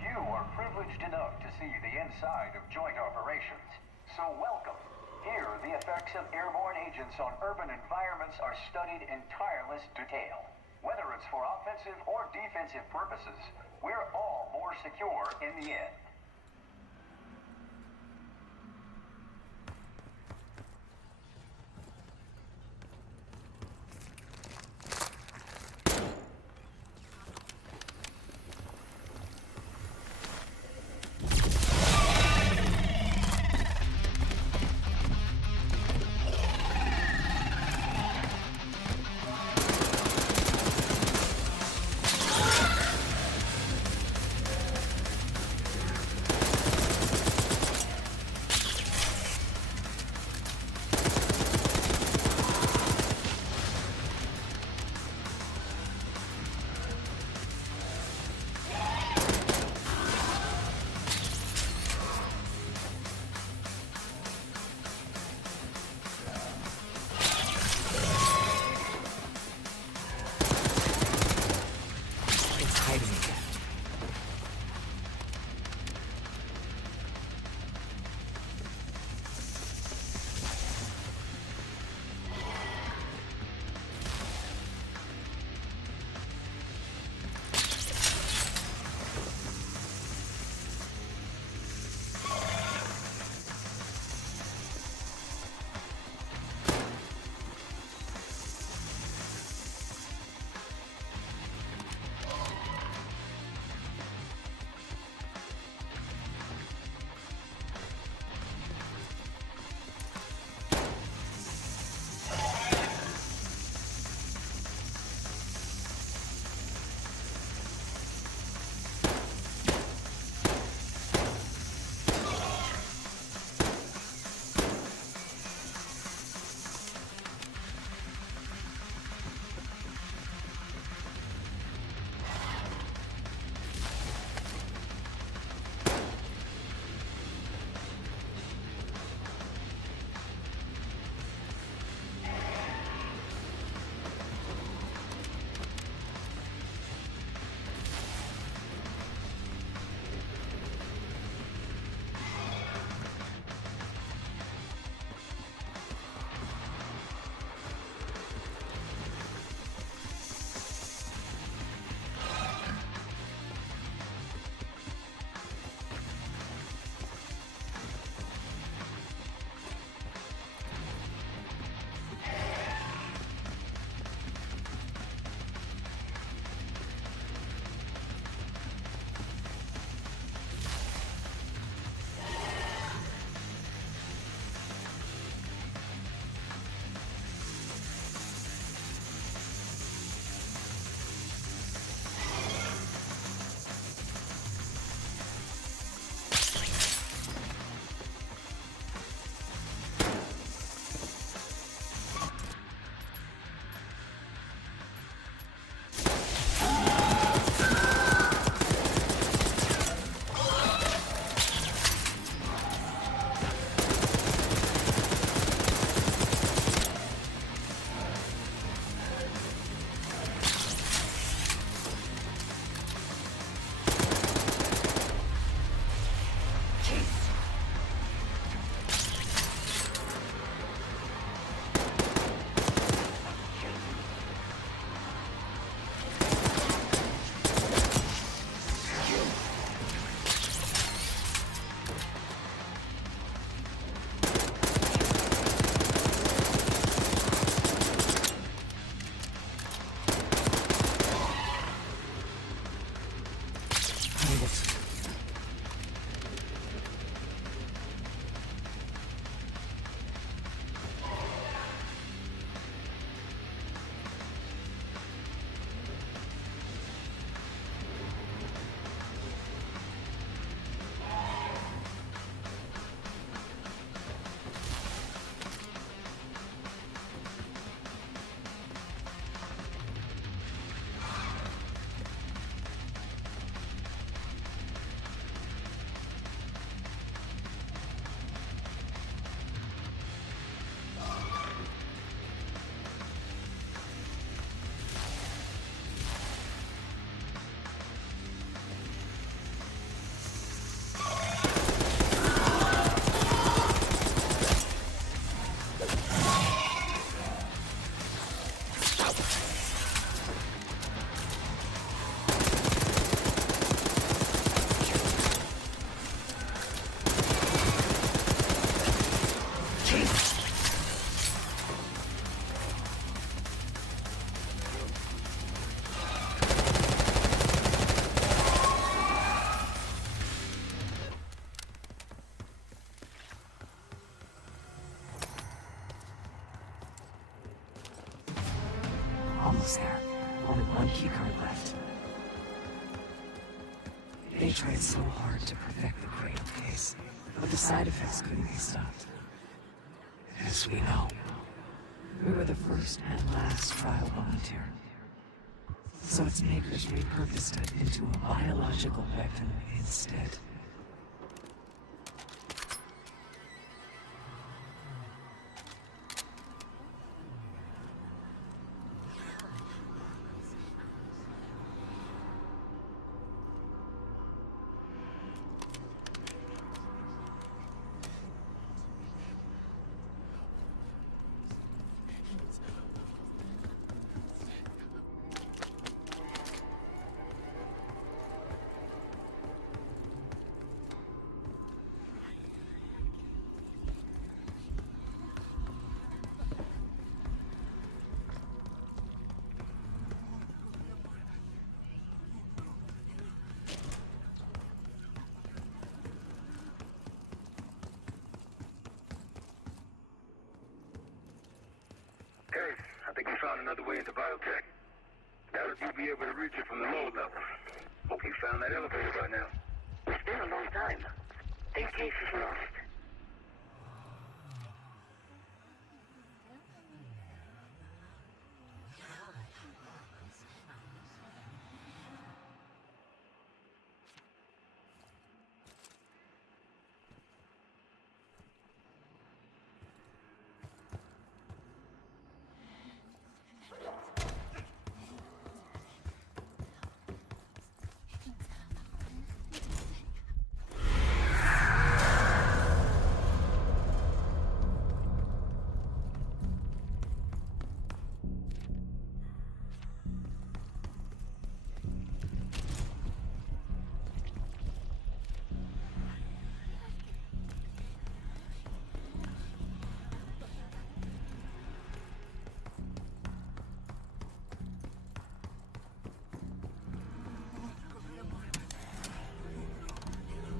Few are privileged enough to see the inside of joint operations. So welcome. Here, the effects of airborne agents on urban environments are studied in tireless detail. Whether it's for offensive or defensive purposes, we're all more secure in the end. almost there. Only one keycard left. They tried so hard to perfect the Cradle case, but the side effects couldn't be stopped. As we know, we were the first and last trial volunteer. So its makers repurposed it into a biological weapon instead. Hey, I think we found another way into biotech. Doubt if you'll be able to reach it from the lower level. Hope you found that elevator by now. It's been a long time. This case is lost.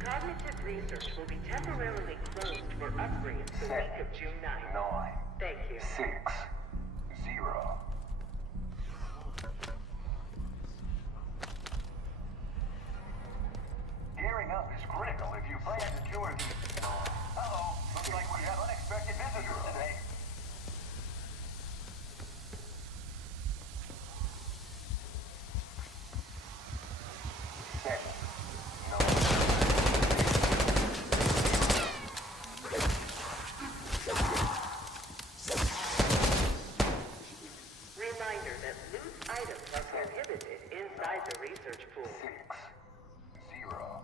Cognitive research will be temporarily closed for upgrades the week of June 9th. 9. Thank you. 6. 0. Gearing up is critical if you plan to tour the... Uh-oh, looks like we have unexpected visitors today. Reminder that loot items are prohibited inside the research pool. 6. 0.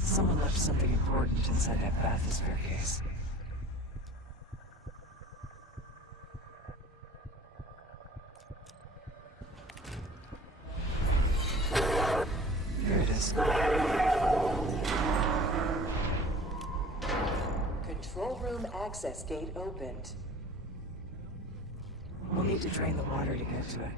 Someone left something important inside that bathysphere case. Here it is. Control room access gate opened. We'll need to drain the water to get to it.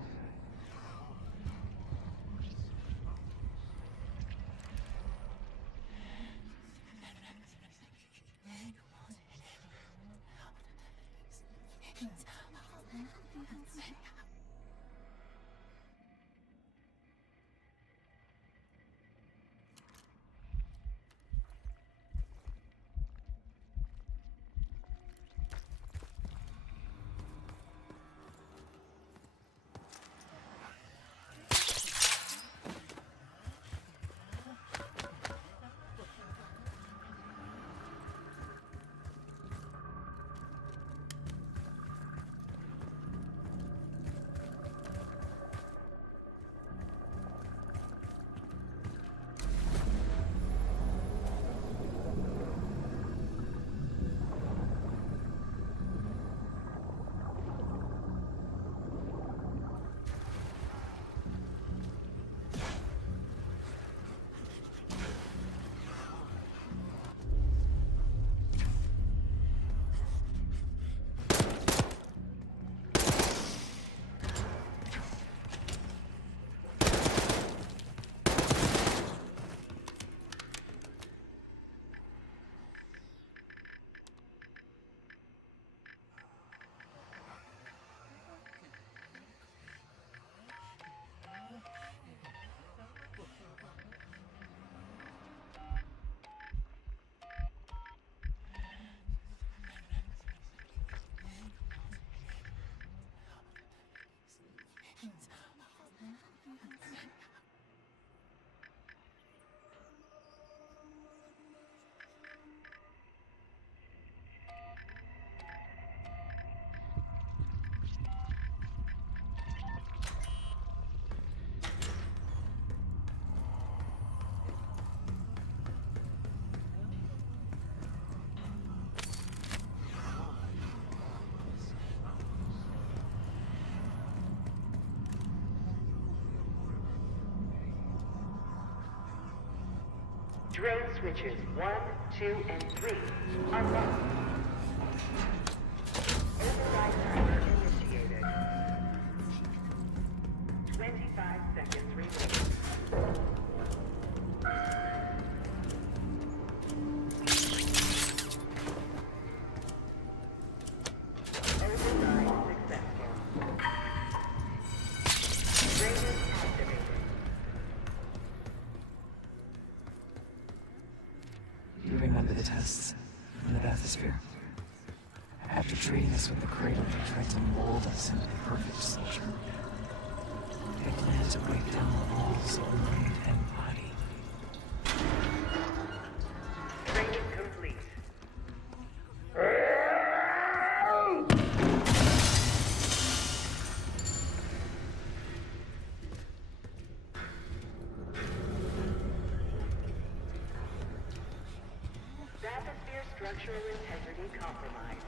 Drone switches 1, 2, and 3 are locked. Override timer initiated. 25 seconds remaining. You remember the tests in the bathysphere? After treating us with the cradle, they tried to mold us into the perfect soldier. They planned to break down the walls of mind and body. Training complete. Bathysphere structural integrity compromised.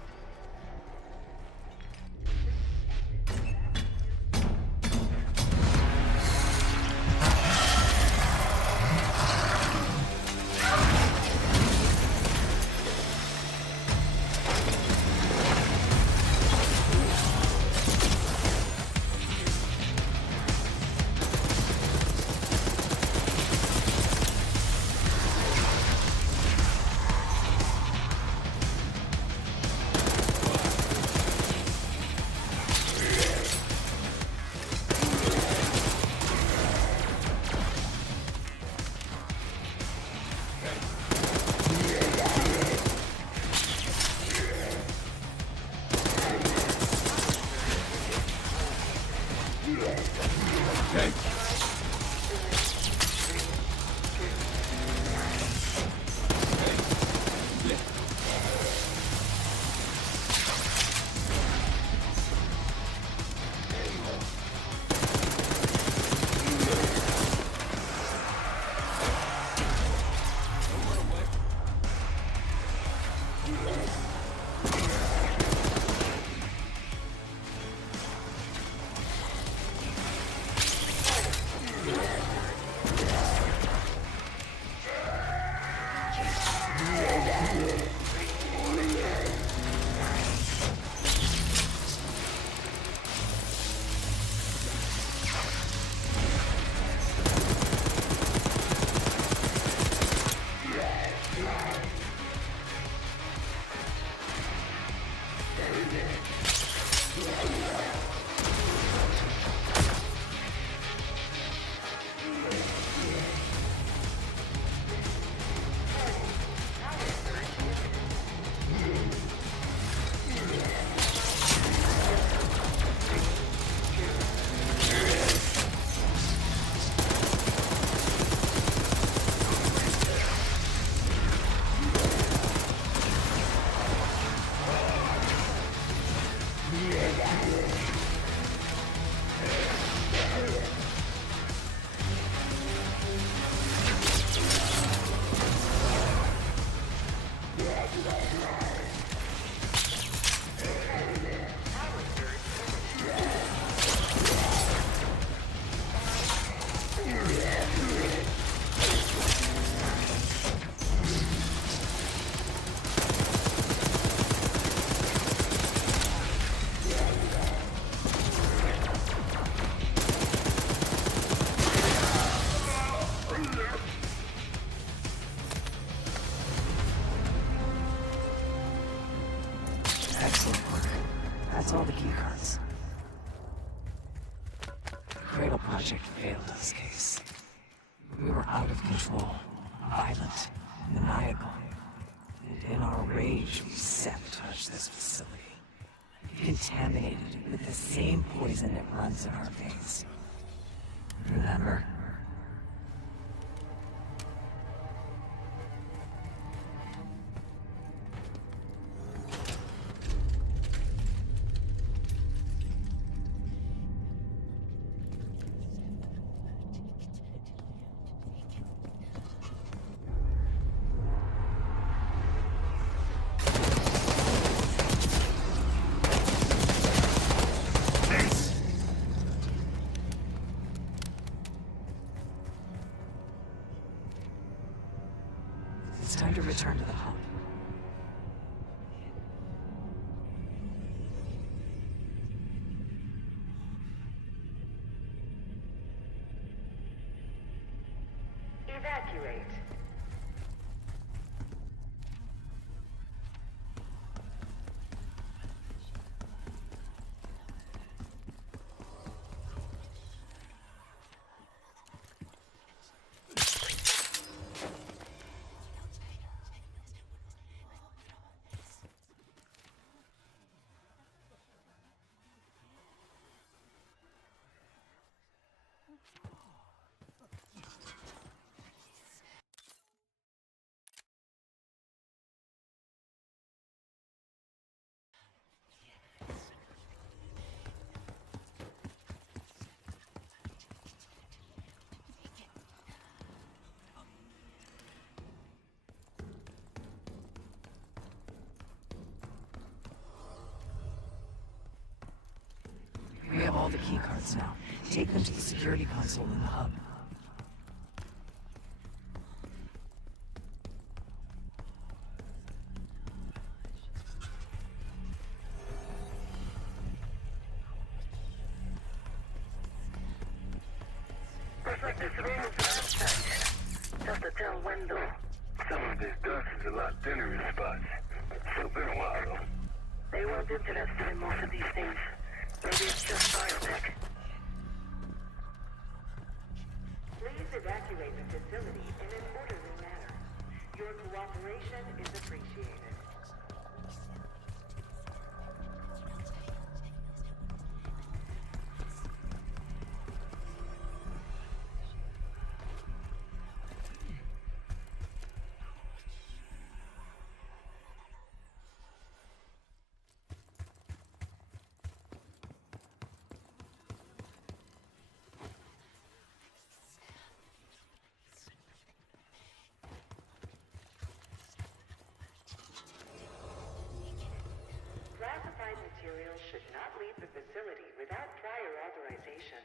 Excellent work. That's all the key cards. The Cradle Project failed in this case. We were out of control, violent, maniacal. And in our rage, we sabotaged this facility. Contaminated it with the same poison that runs in our veins. Remember? It's time to return to the hub. Evacuate. We have all the keycards now. Take them to the security console in the hub. Looks like this room is ransacked. Just a tell when though. Some of this dust is a lot thinner in spots. Still been a while though. They weren't interested in most of these things. Maybe it's just biotech. Please evacuate the facility in an orderly manner. Your cooperation is appreciated. Classified material should not leave the facility without prior authorization.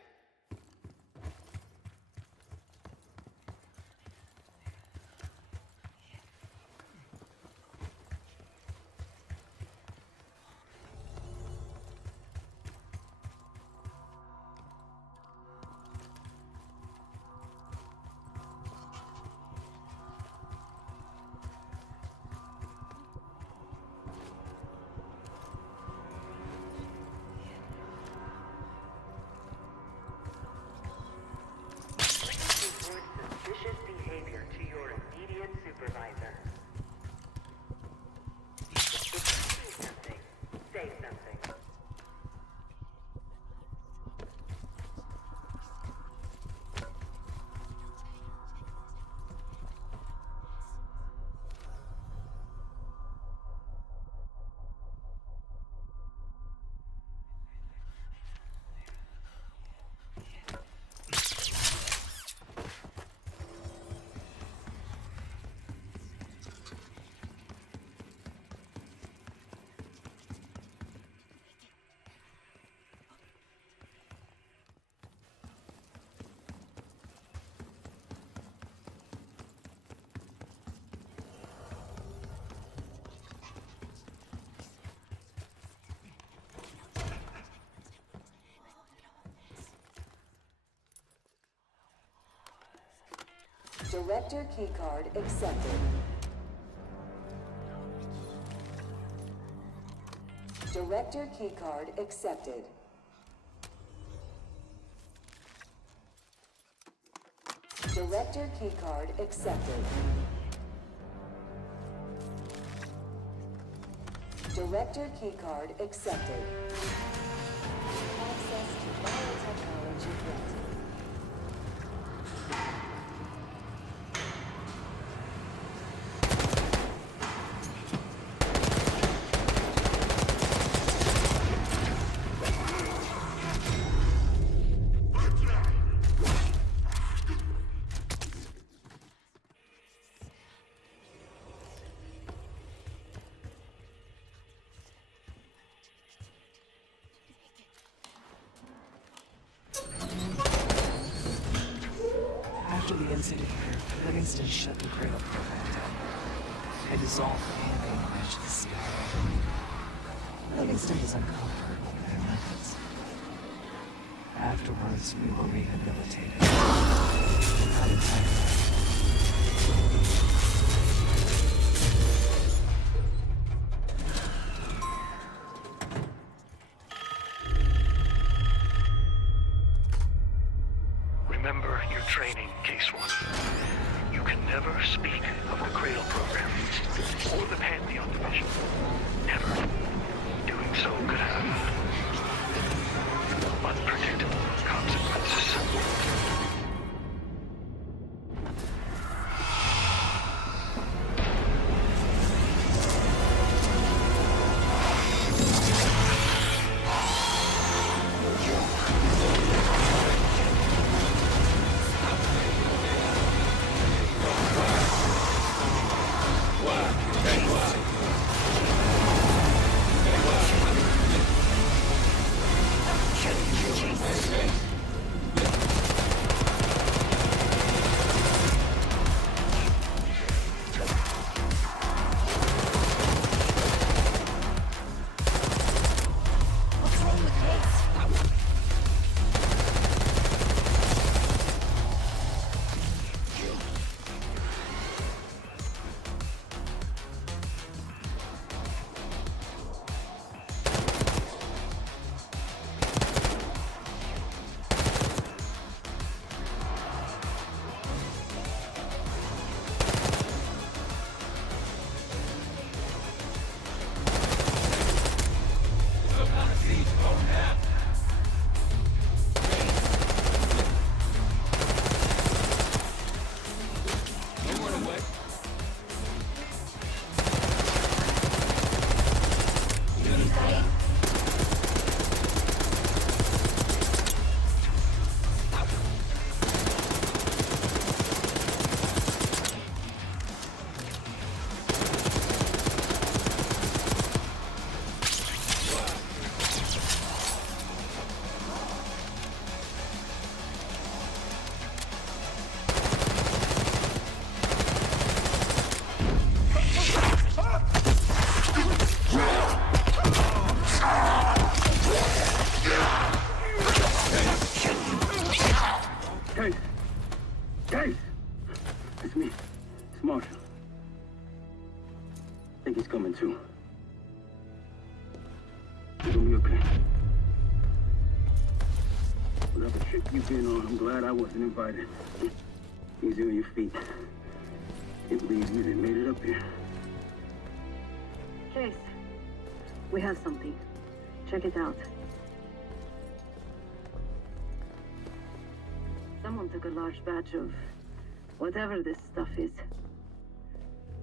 Suspicious behavior to your immediate supervisor. If you see something, say something. Director keycard accepted. Director keycard accepted. Director keycard accepted. Director keycard accepted. Access to biotechnology granted. After the incident here, Livingston shut the cradle program down. It is all for the advantage of the CIA. Livingston is uncovered with their methods. Afterwards, we were rehabilitated. How did I... Remember your training, Case 1. You can never speak of the Cradle program or the Pantheon division. Never. Doing so could have unpredictable consequences. I wasn't invited. Easy on your feet. Can't believe you even made it up here. Case, we have something. Check it out. Someone took a large batch of whatever this stuff is.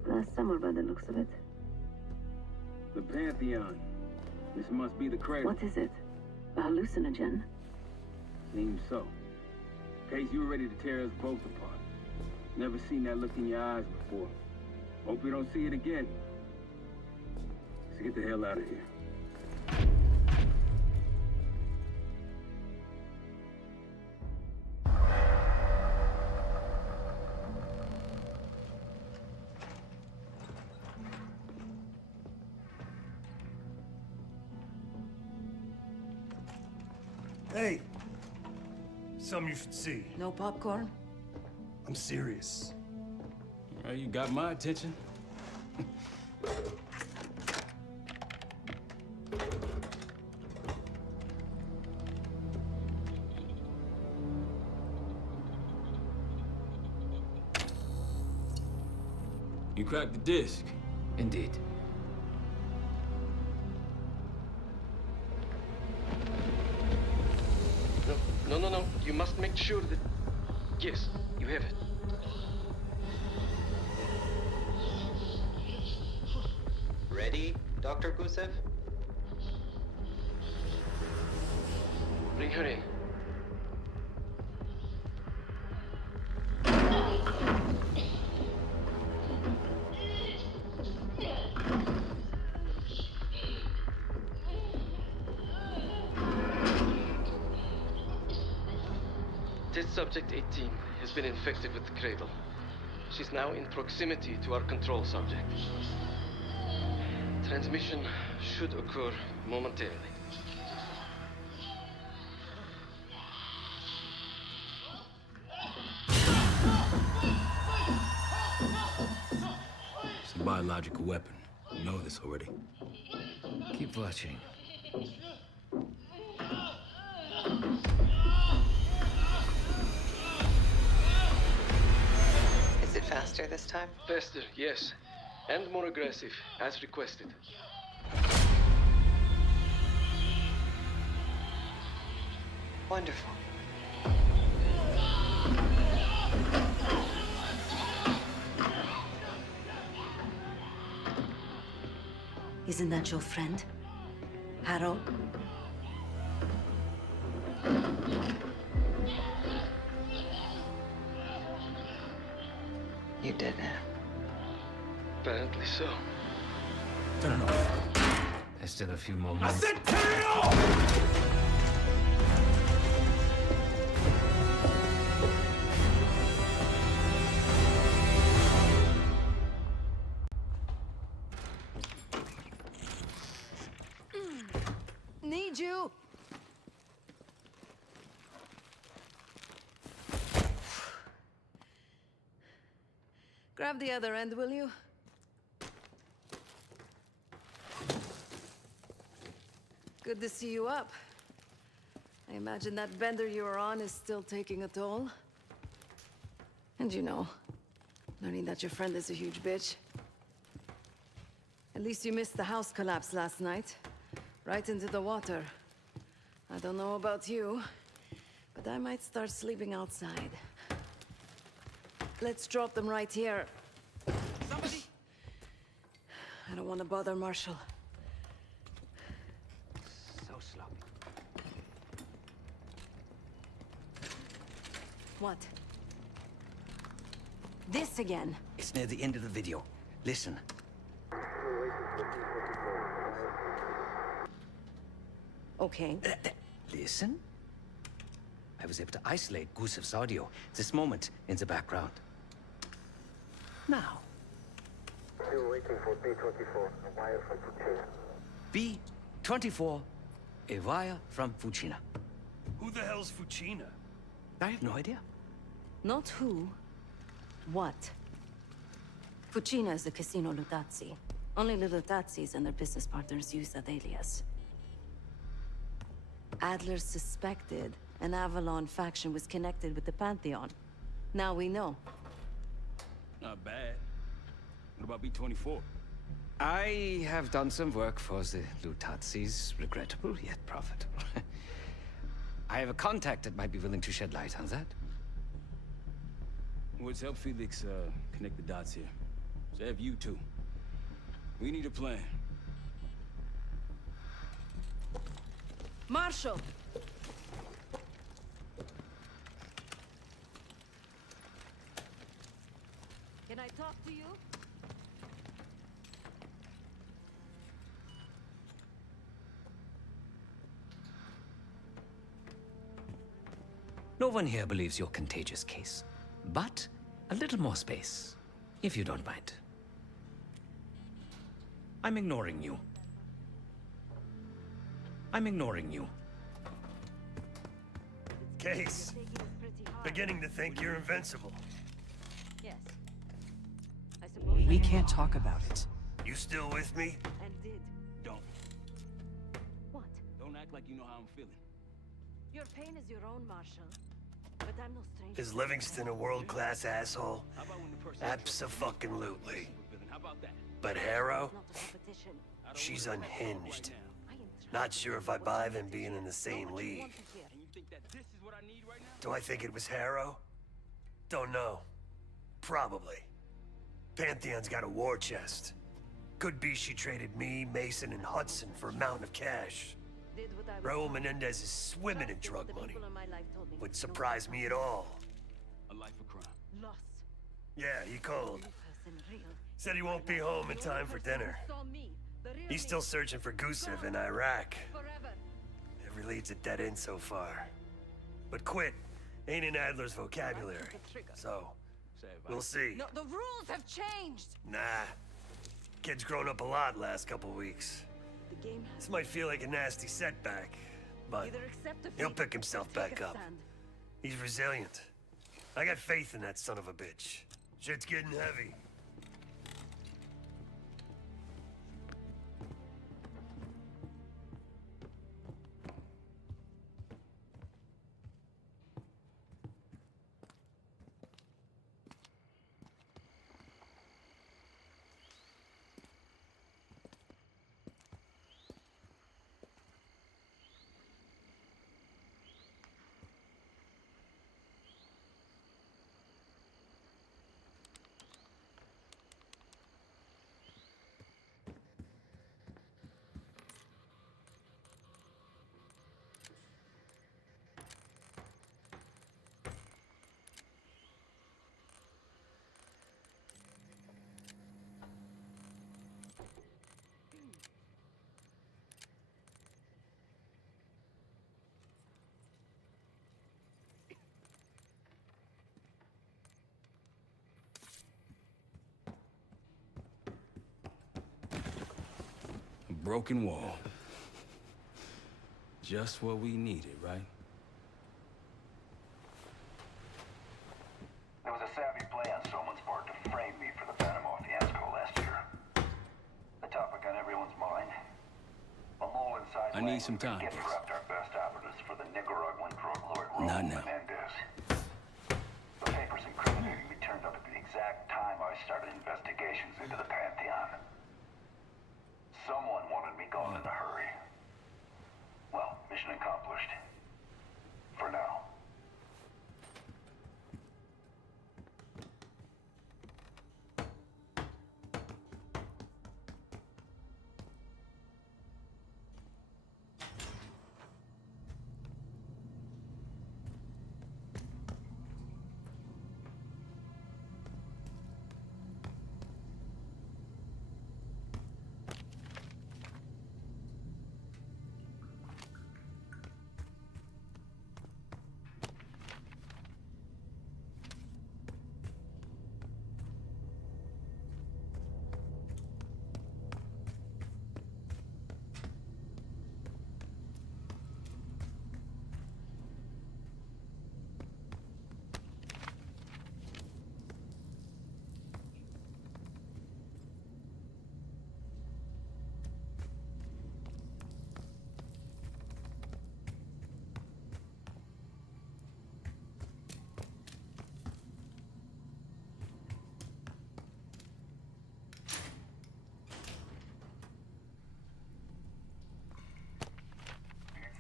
Last summer by the looks of it. The Pantheon. This must be the Cradle. What is it? A hallucinogen? Seems so. Case, you were ready to tear us both apart. Never seen that look in your eyes before. Hope we don't see it again. Let's get the hell out of here. Hey! Something you should see. No popcorn? I'm serious. Well, you got my attention. You cracked the disc. Indeed. No. You must make sure that... Yes, you have it. Ready, Dr. Gusev? Bring her in. Test subject 18 has been infected with the Cradle. She's now in proximity to our control subject. Transmission should occur momentarily. It's a biological weapon. You know this already. Keep watching. Is it faster this time? Faster, yes. And more aggressive, as requested. Wonderful. Isn't that your friend? Harrow? You did it. Apparently so. Turn it off. There's still a few more minutes. I said turn it off! Need you! Grab the other end, will you? Good to see you up. I imagine that bender you were on is still taking a toll. And you know, learning that your friend is a huge bitch. At least you missed the house collapse last night. Right into the water. I don't know about you, but I might start sleeping outside. Let's drop them right here. Somebody! I don't want to bother Marshall. So sloppy. What? This again? It's near the end of the video. Listen. Okay. Listen? I was able to isolate Gusev's audio. This moment in the background. Now. Still waiting for B-24, a wire from Fuchina. B-24, a wire from Fuchina. Who the hell's Fuchina? I have no idea. Not who. What? Fucina is the Casino Lutazzi. Only the Lutazzis and their business partners use that alias. Adler suspected an Avalon faction was connected with the Pantheon. Now we know. Not bad. What about B-24? I have done some work for the Lutazzis, regrettable yet profitable. I have a contact that might be willing to shed light on that. Let's help Felix connect the dots here. So have you two. We need a plan. Marshall! Can I talk to you? No one here believes your contagious case. But a little more space, if you don't mind. I'm ignoring you. I'm ignoring you. Case. Beginning to think you're invincible. Yes. I suppose We can't talk about it. You still with me? And did. Don't. What? Don't act like you know how I'm feeling. Your pain is your own, Marshall. But I'm no stranger. Is Livingston a world-class asshole? How about when the person... Abso-fucking-lutely. How about that? But Harrow? Not a competition. She's unhinged. Not sure if I buy them being in the same league. And you think that this is what I need right now? Do I think it was Harrow? Don't know. Probably. Pantheon's got a war chest. Could be she traded me, Mason, and Hudson for a mountain of cash. Did what I was Raul told. Menendez is swimming in Trusted drug what the money. people in my life told me. Would No surprise me at all. A life of crime. loss. Yeah, he called. Person real. Said he won't be home in time for dinner. Saw me. The real He's me. still searching for Gusev in Iraq. Forever. Every lead's a dead end so far. But quit ain't in Adler's vocabulary. So, We'll see. No, the rules have changed! Nah. Kid's grown up a lot last couple weeks. The game This might feel like a nasty setback, but either accept defeat he'll pick or himself take back a up. stand. He's resilient. I got faith in that son of a bitch. Shit's getting heavy. A broken wall. Just what we needed, right? There was a savvy play on someone's part to frame me for the Panama fiasco last year. The topic on everyone's mind. A mole inside I need some time, Get boss. corrupt our best operatives for the Nicaraguan drug lord Raul Not now. Menendez. The papers incriminating me turned up at the exact time I started investigations into the Pantheon. Someone wanted me gone in a hurry. Well, mission accomplished. For now.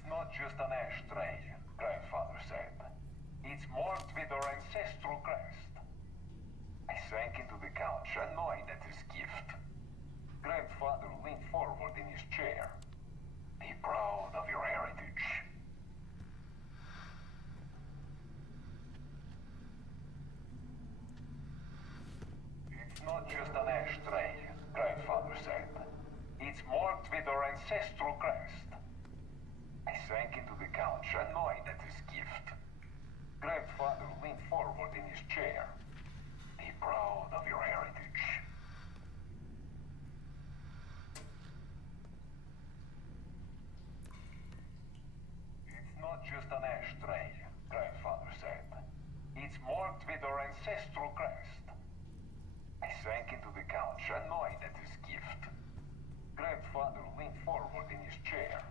Not just an ashtray, grandfather said. It's marked with our ancestral crest. I sank into the couch, annoyed at his gift. Grandfather leaned forward in his chair. Be proud of your heritage. It's not just an ashtray, grandfather said. It's marked with our ancestral crest. I sank into the couch, annoyed at his gift. Grandfather leaned forward in his chair. Be proud of your heritage. It's not just an ashtray, grandfather said. It's marked with our ancestral crest. I sank into the couch, annoyed at his gift. Grandfather leaned forward in his chair.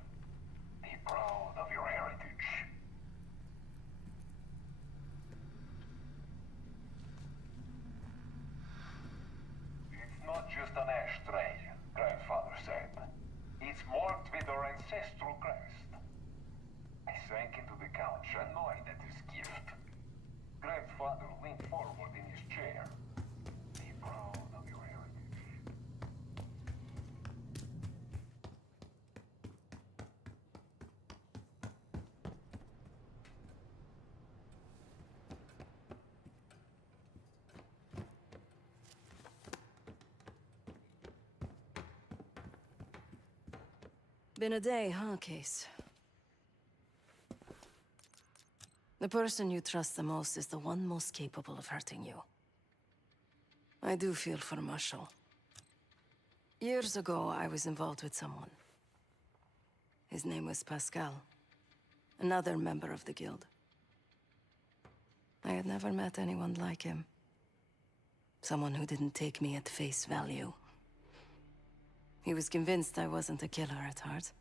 Be proud of your heritage. It's not just an ashtray, grandfather said. It's marked with our ancestral crest. I sank into the couch, annoyed at his gift. Grandfather leaned forward in his chair. Be proud of your heritage. Been a day, huh, Case? The person you trust the most is the one most capable of hurting you. I do feel for Marshall. Years ago, I was involved with someone. His name was Pascal, another member of the guild. I had never met anyone like him. Someone who didn't take me at face value. He was convinced I wasn't a killer at heart.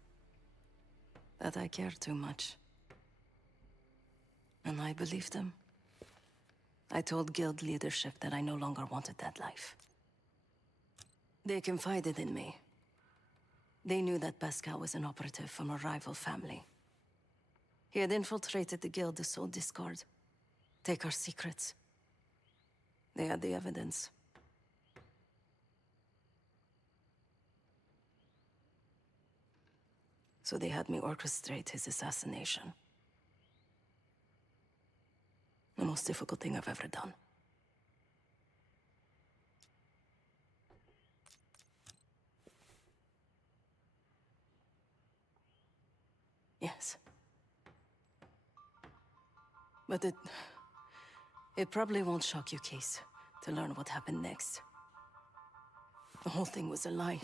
That I cared too much. And I believed him. I told guild leadership that I no longer wanted that life. They confided in me. They knew that Pascal was an operative from a rival family. He had infiltrated the guild to sow discord, take our secrets. They had the evidence. So they had me orchestrate his assassination. The most difficult thing I've ever done. Yes. But it probably won't shock you, Case, to learn what happened next. The whole thing was a lie.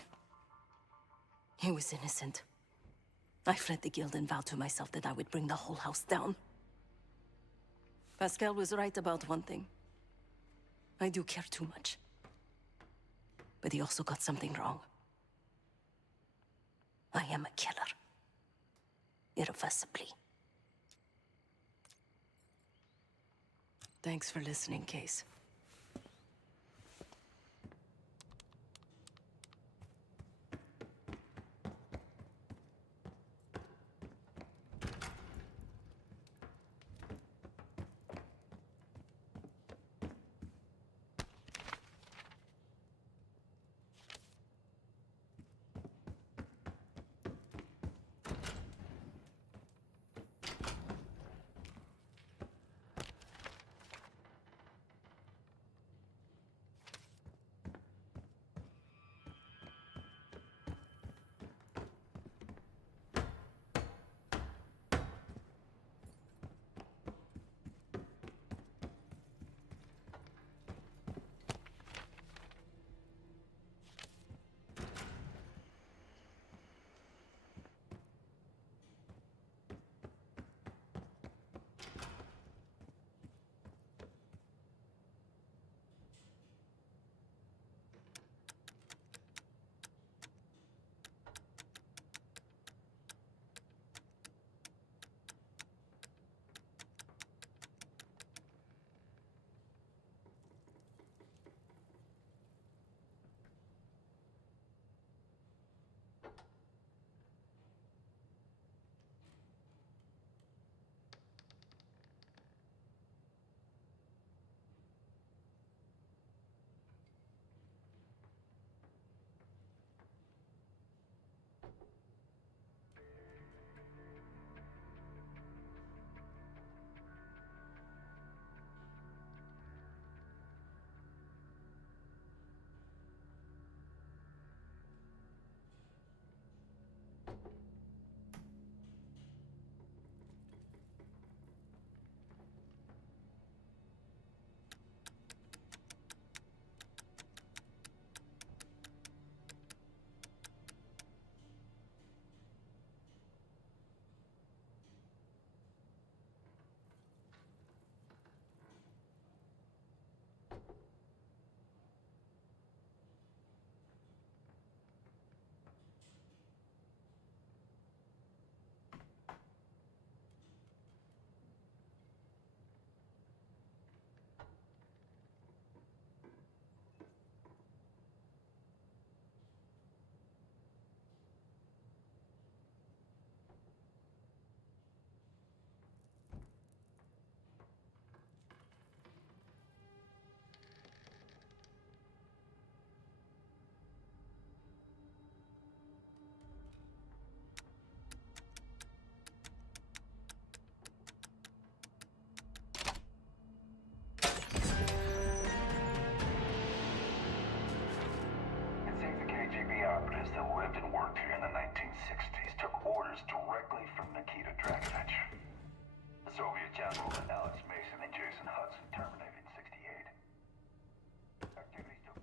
He was innocent. I fled the guild and vowed to myself that I would bring the whole house down. Pascal was right about one thing. I do care too much. But he also got something wrong. I am a killer. Irreversibly. Thanks for listening, Case. Operatives that lived and worked here in the 1960s took orders directly from Nikita Dragovich. The Soviet generals Alex Mason and Jason Hudson terminated in '68. Activities took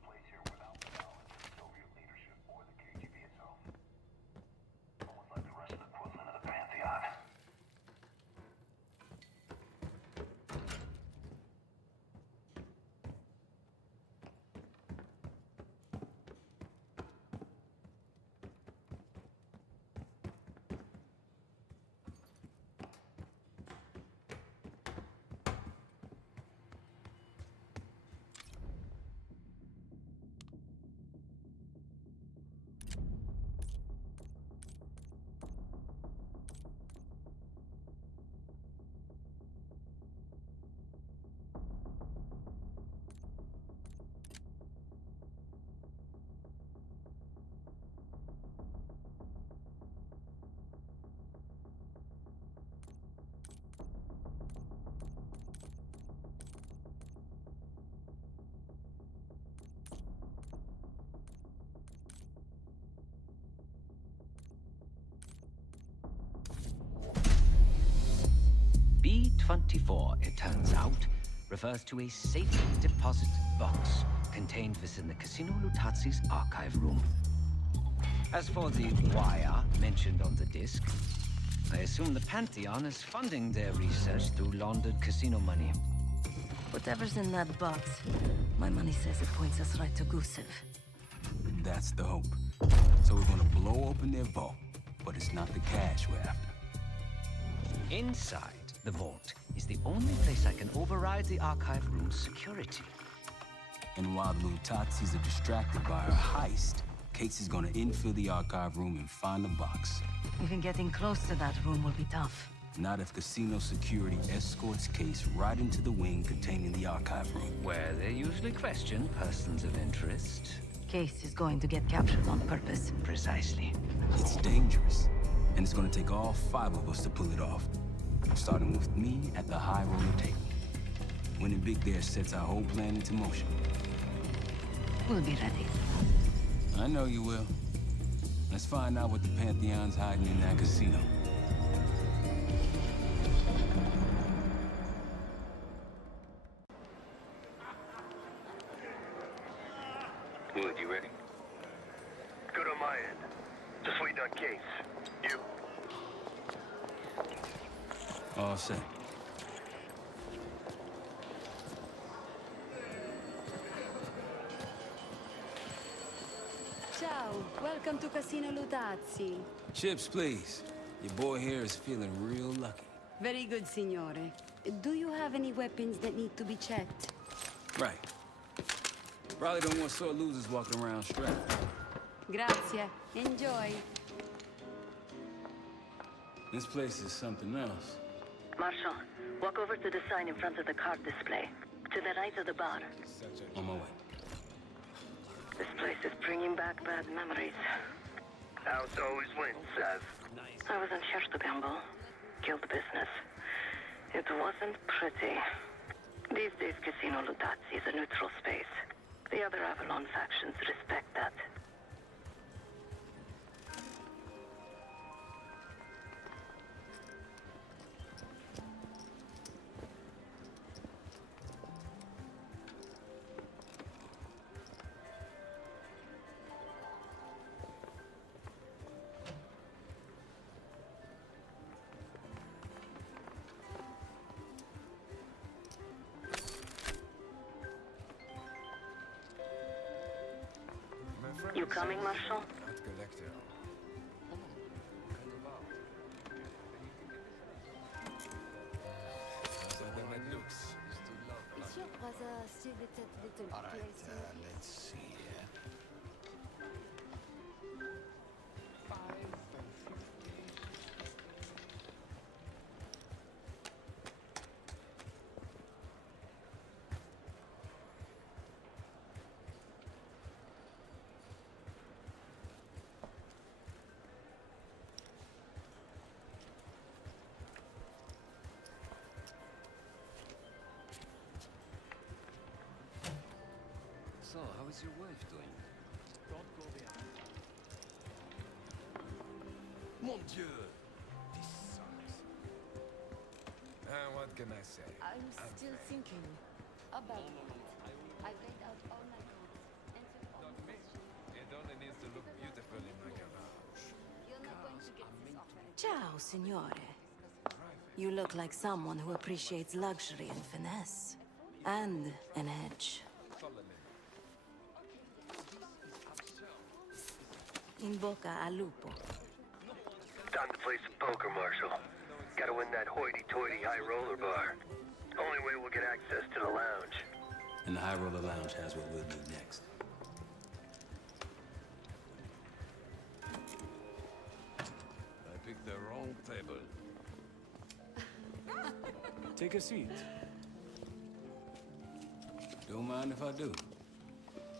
24, it turns out, refers to a safe deposit box contained within the Casino Lutazzi's archive room. As for the wire mentioned on the disc, I assume the Pantheon is funding their research through laundered casino money. Whatever's in that box, my money says it points us right to Gusev. That's the hope. So we're gonna blow open their vault, but it's not the cash we're after. Inside the vault is the only place I can override the archive room's security. And while the Lutazzis are distracted by our heist, Case is gonna infill the archive room and find the box. Even getting close to that room will be tough. Not if casino security escorts Case right into the wing containing the archive room. Where they usually question persons of interest. Case is going to get captured on purpose. Precisely. It's dangerous, and it's gonna take all 5 of us to pull it off. Starting with me at the high roller table. Winning big there sets our whole plan into motion. We'll be ready. I know you will. Let's find out what the Pantheon's hiding in that casino. Wood, you ready? Good on my end. Just waiting on Case. You? All set. Ciao, welcome to Casino Lutazzi. Chips, please. Your boy here is feeling real lucky. Very good, signore. Do you have any weapons that need to be checked? Right. Probably don't want sore losers walking around strapped. Grazie. Enjoy. This place is something else. Marshal, walk over to the sign in front of the card display. To the right of the bar. On my way. This place is bringing back bad memories. House always wins, Sav. I was in here to gamble. Guild business. It wasn't pretty. These days, Casino Lutazzi is a neutral space. The other Avalon factions respect that. You coming, Marshal? Is your brother still with that little place? Let's see here. So, how is your wife doing? Don't go behind. Mon Dieu! This sucks. What can I say? I'm still thinking about it. I laid out all my cards, answered all the questions. It only needs to look beautiful in my garage. You're not going to get this offer. Ciao, signore. You look like someone who appreciates luxury and finesse. And an edge. In bocca al lupo. Time to play some poker, Marshal. Gotta win that hoity-toity high roller bar. Only way we'll get access to the lounge. And the High Roller Lounge has what we'll do next. I picked the wrong table. Take a seat. Don't mind if I do.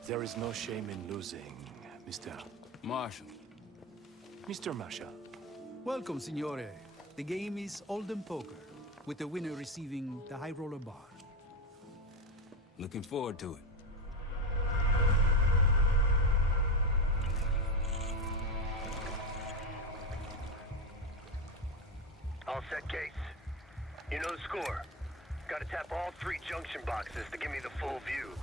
There is no shame in losing, Mr. Marshal. Mr. Marshall. Welcome, signore. The game is Hold'em Poker, with the winner receiving the High Roller Bar. Looking forward to it. All set, Case. You know the score. Gotta tap all 3 junction boxes to give me the full view.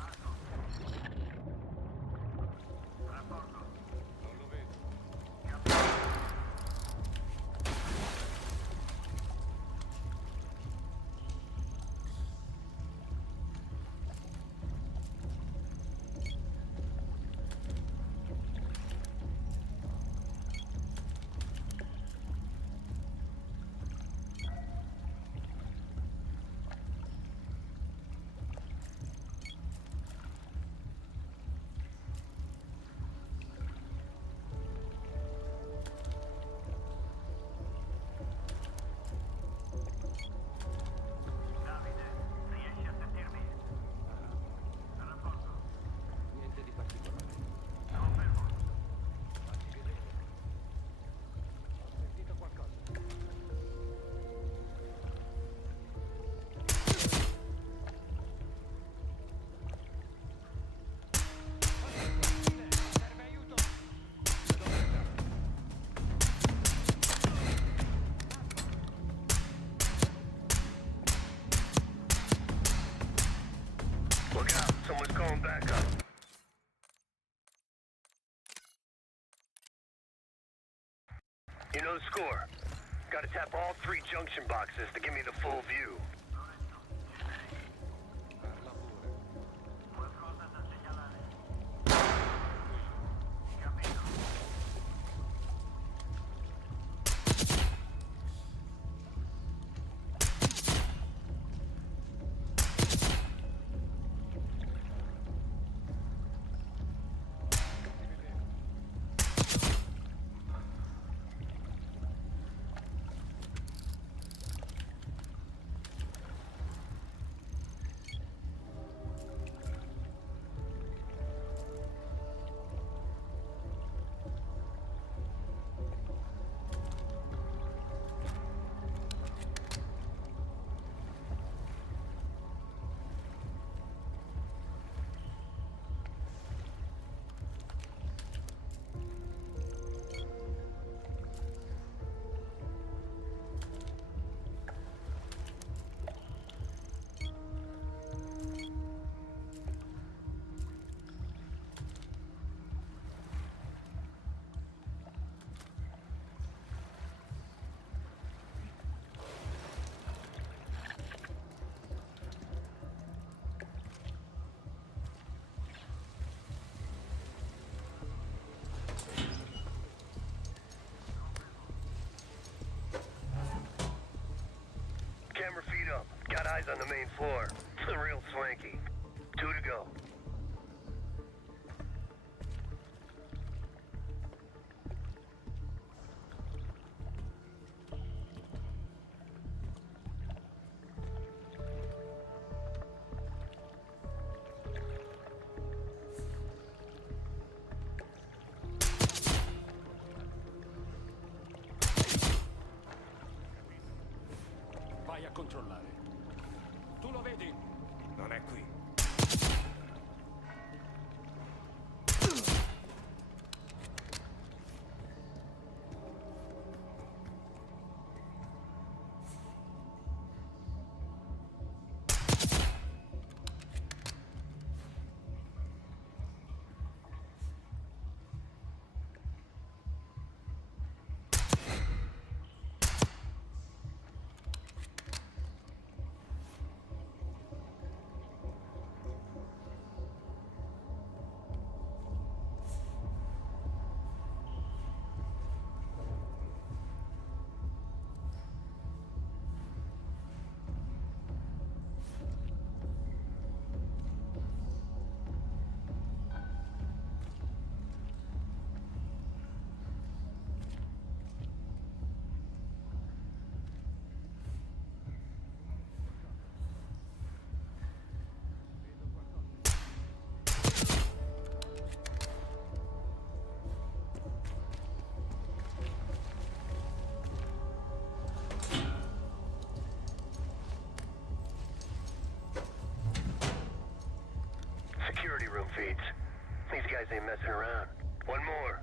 Look out, someone's calling back up. You know the score. Gotta tap all 3 junction boxes to give me the full view. Camera feed up. Got eyes on the main floor. Real swanky. 2 to go. Vai a controllare. Tu lo vedi? Non è qui. Security room feeds. These guys ain't messing around. One more.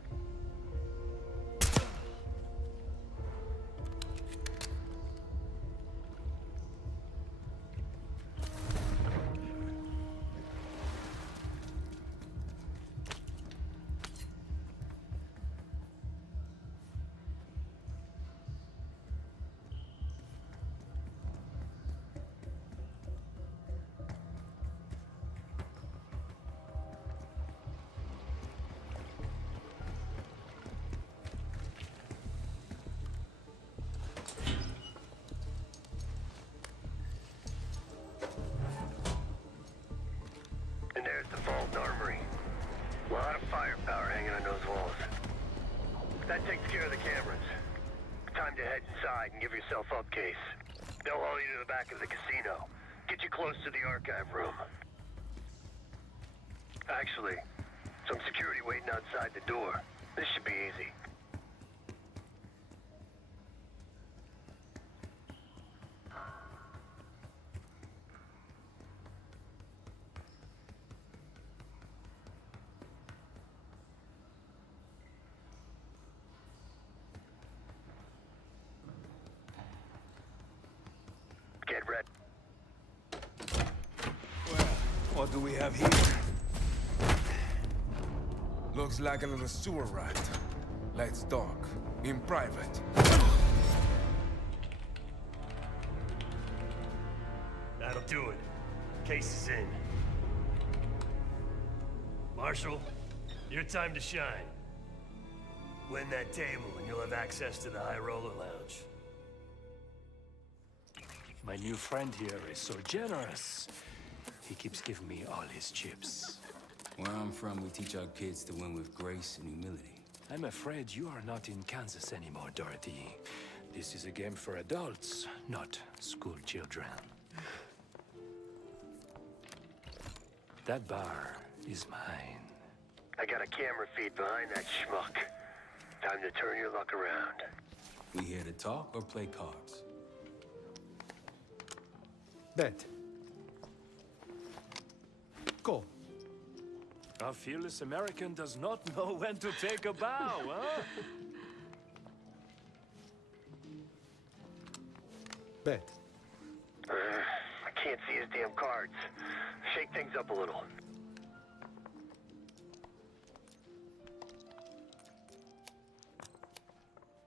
care of the cameras. Time to head inside and give yourself up, Case. They'll haul you to the back of the casino. Get you close to the archive room. Actually, some security waiting outside the door. This should be easy. Get ready. Well, what do we have here? Looks like a little sewer rat. Let's talk. In private. That'll do it. Case is in. Marshal, your time to shine. Win that table and you'll have access to the High Roller Lounge. My new friend here is so generous. He keeps giving me all his chips. Where I'm from, we teach our kids to win with grace and humility. I'm afraid you are not in Kansas anymore, Dorothy. This is a game for adults, not school children. That bar is mine. I got a camera feed behind that schmuck. Time to turn your luck around. We here to talk or play cards? Bet. Go. A fearless American does not know when to take a bow, huh? Bet. I can't see his damn cards. Shake things up a little.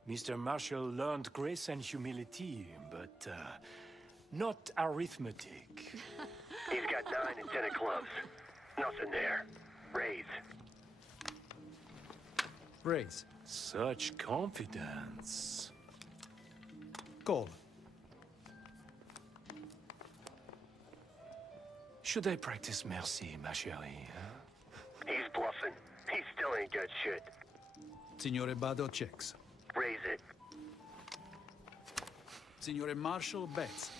Mr. Marshall learned grace and humility, but not arithmetic. He's got 9 and 10 of clubs. Nothing there. Raise. Raise. Such confidence. Call. Should I practice mercy, ma chérie? Huh? He's bluffing. He still ain't got shit. Signore Bado checks. Raise it. Signore Marshall bets.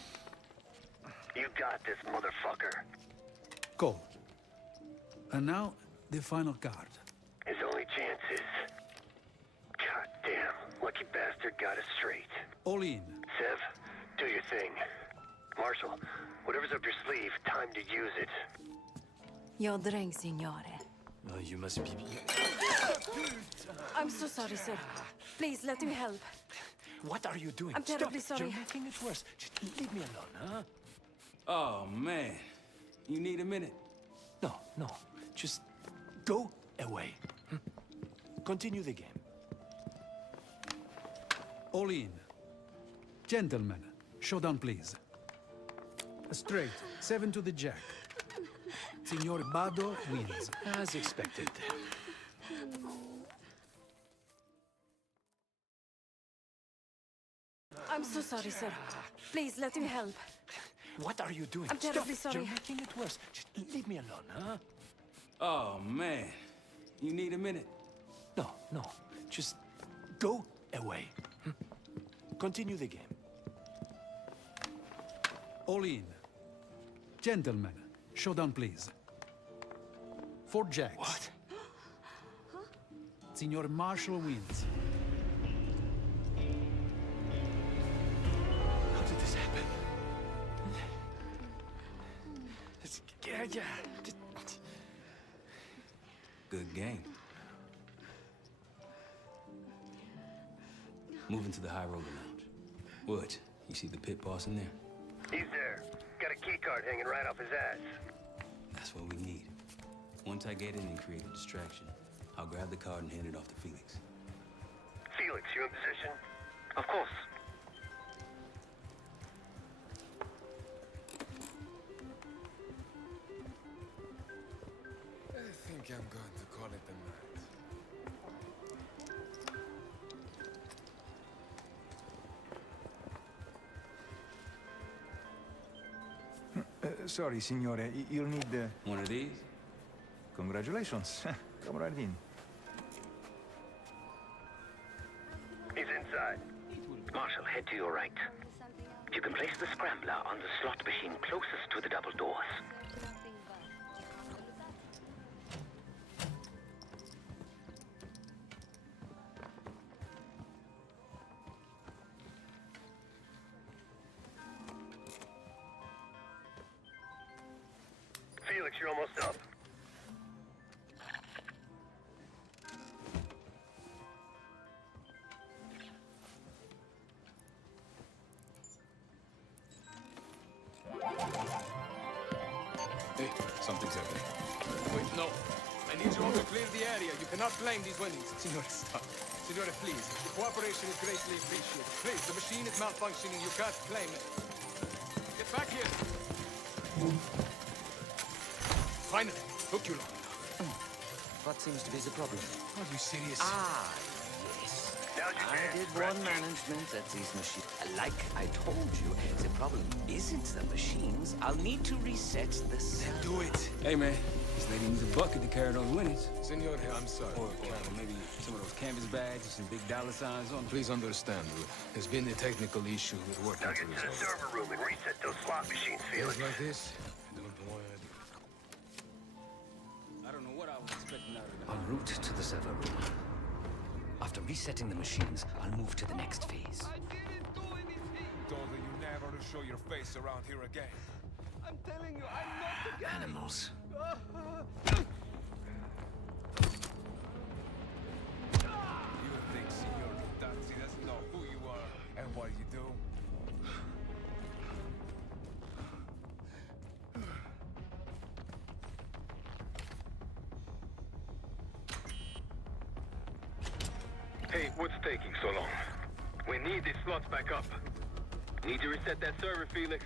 You got this, motherfucker. Call. And now, the final card. His only chance is... God damn, lucky bastard got us straight. All in. Sev, do your thing. Marshall, whatever's up your sleeve, time to use it. Your drink, signore. Oh, you must be... I'm so sorry, sir. Please, let me help. What are you doing? I'm terribly Stop. sorry. You're making it worse. Just leave me alone, huh? Oh, man. You need a minute? No, no. Just go away. Continue the game. All in. Gentlemen, showdown, please. A straight, 7 to the jack. Signor Bado wins. As expected. I'm so sorry, sir. Please, let me help. What are you doing? I'm terribly Stop. sorry. You're making it worse. Just leave me alone, huh? Oh, man. You need a minute? No, no. Just go away. Continue the game. All in. Gentlemen, showdown, please. 4 jacks. What? Signor Marshall wins. How did this happen? Good game. Moving to the High Roller Lounge. What? You see the pit boss in there? He's there. Got a key card hanging right off his ass. That's what we need. Once I get in and create a distraction, I'll grab the card and hand it off to Felix. Felix, you in position? Of course. I think I'm going to call it a night. Sorry, signore. You'll need... One of these? Congratulations. Come right in. inside. Marshal, head to your right. You can place the scrambler on the slot machine closest to the double doors. Felix, you're almost up. Hey, something's happening. Wait, no. I need you all to clear the area. You cannot claim these winnings. Signore, stop. Signore, please. Your cooperation is greatly appreciated. Please, the machine is malfunctioning. You can't claim it. Get back here. Finally. Took you long enough. What seems to be the problem? Are you serious? Ah, yes. I did one management at these machines. Like I told you, the problem isn't the machines. I'll need to reset the cell. Do it. Hey, man. This lady needs a bucket to carry those winnings. Senor, I'm sorry. Or maybe some of those canvas bags with some big dollar signs on them. Please understand, there's been a technical issue with working Now get to the server room and reset those slot machines, Felix. Like this? I don't know why I do. I don't know what I was expecting out of them. En route to the server room. After resetting the machines, I'll move to the next phase. Told her you never to show your face around here again. I'm telling you, I'm not the guy. Animals. You think Senor Dutazzi doesn't know who you are and what you do? Hey, what's taking so long? We need these slots back up. Need to reset that server, Felix.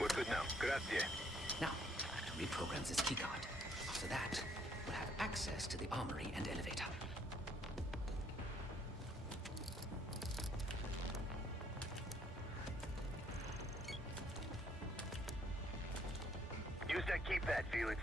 We're good now. Grazie. Now, to reprogram this keycard. After that, we'll have access to the armory and elevator. Use that keypad, Felix.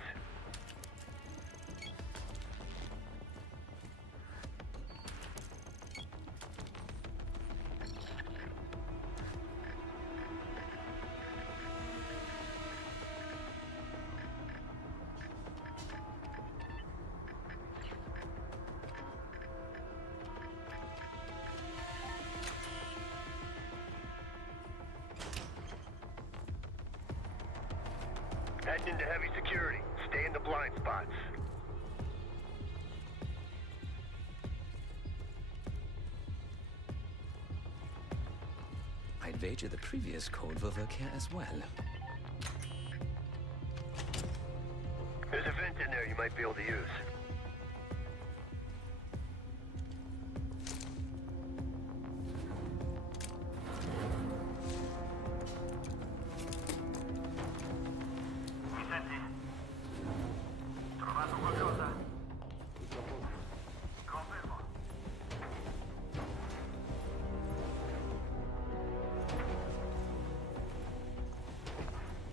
Heading into heavy security. Stay in the blind spots. I'd wager the previous code will work here as well. There's a vent in there you might be able to use.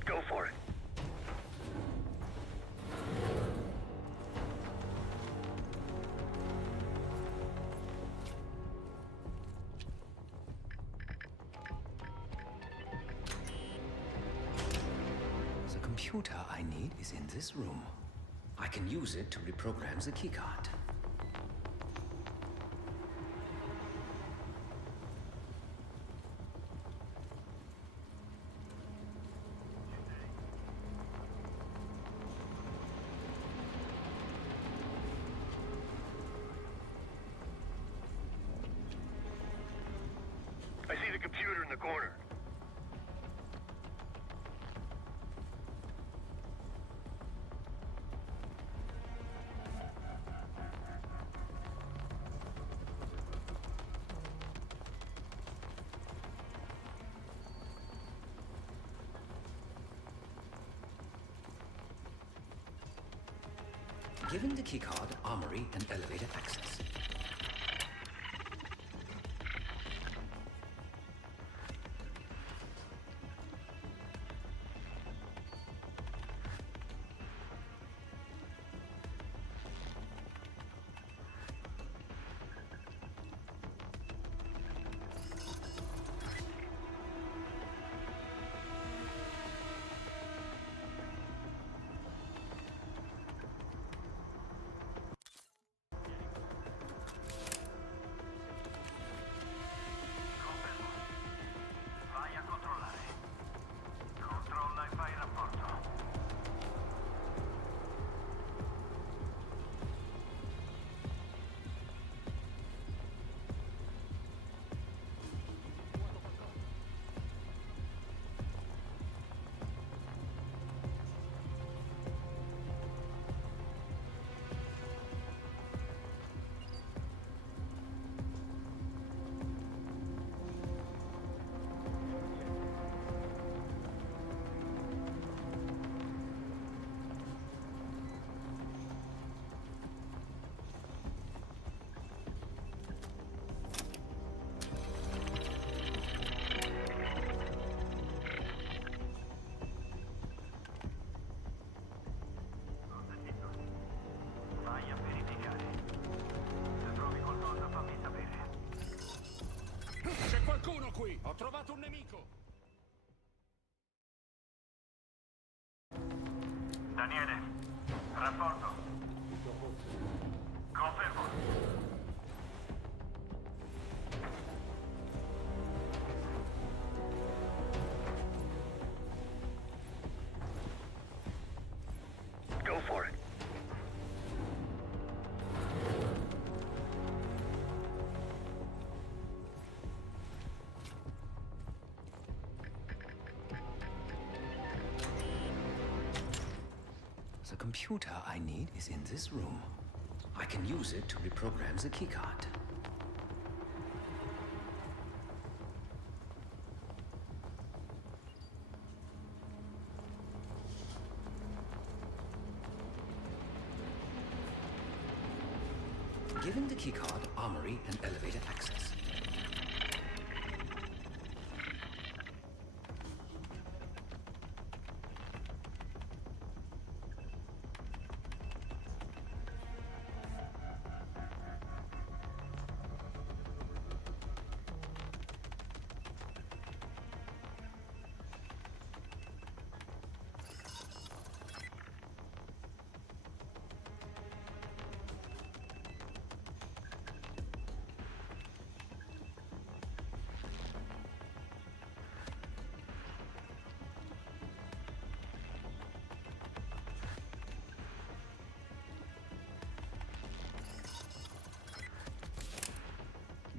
Go for it. The computer I need is in this room. I can use it to reprogram the keycard. I see the computer in the corner. Given the keycard, armory, and elevator access. Ho trovato un nemico! Daniele, rapporto. Confermo. Go for it. The computer I need is in this room. I can use it to reprogram the keycard. Given the keycard, armory, and elevator access.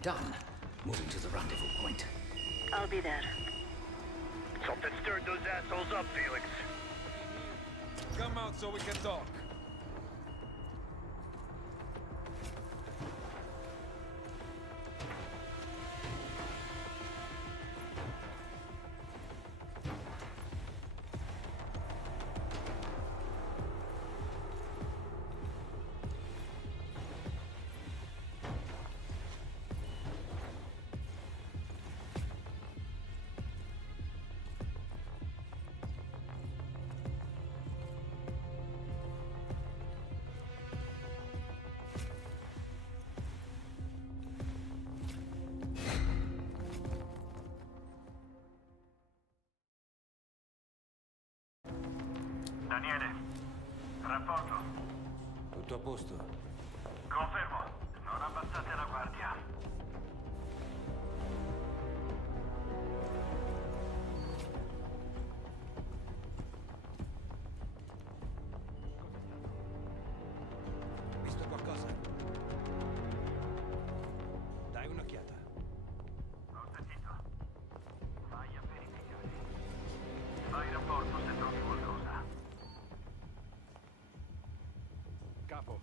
Done. Moving to the rendezvous point. I'll be there. Something stirred those assholes up, Felix. Come out so we can talk. Daniele, rapporto. Tutto a posto. Confermo. Non abbassate la guardia. Visto qualcosa? Dai un'occhiata. Ho sentito. Vai a verificare. Fai rapporto se trovi qualcosa. Capo,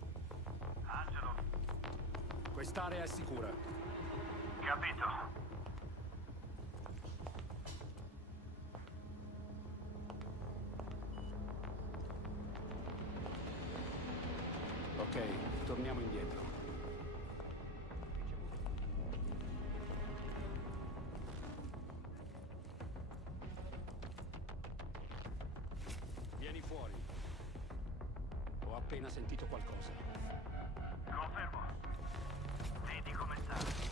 Angelo, quest'area è sicura. capito. Ok, torniamo indietro. Vieni fuori. Ho appena sentito qualcosa. Confermo. Vedi come sta.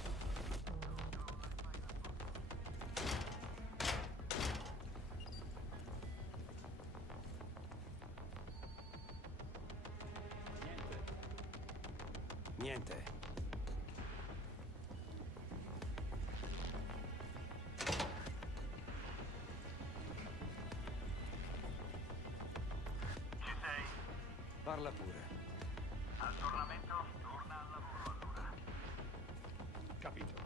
Niente. Ci sei? Parla pure. Aggiornamento? Torna al lavoro allora. Capito.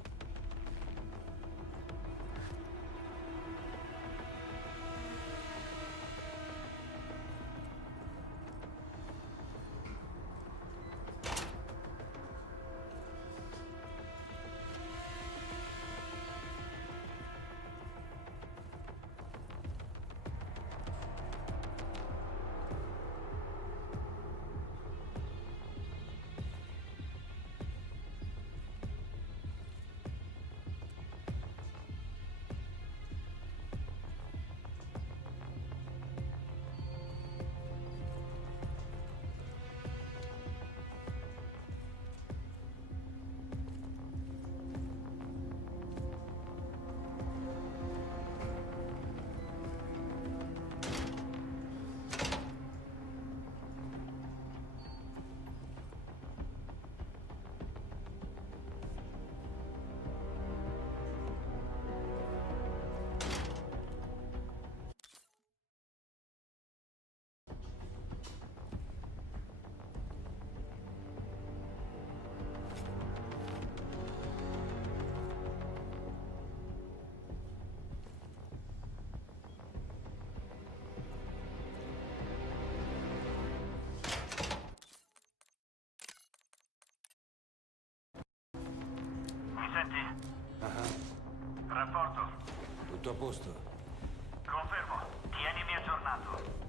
Tutto a posto? Confermo. Tienimi aggiornato.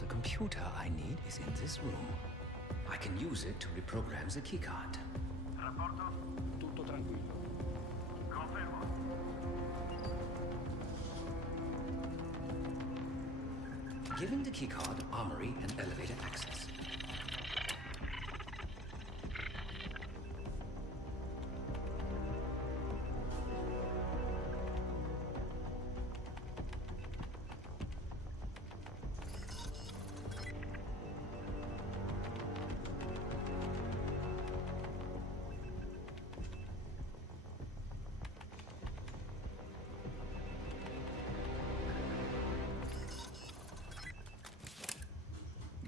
The computer I need is in this room. I can use it to reprogram the keycard. Rapporto? Tutto tranquillo. Confermo. Giving the keycard armory and elevator access.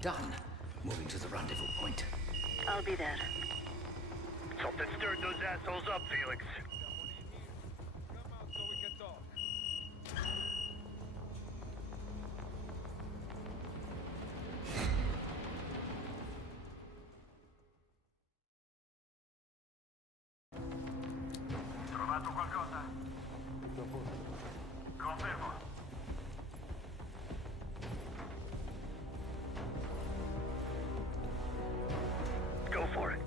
Done. Moving to the rendezvous point. I'll be there. Something stirred those assholes up, Felix. Trovato qualcosa? Confermo. Go for it.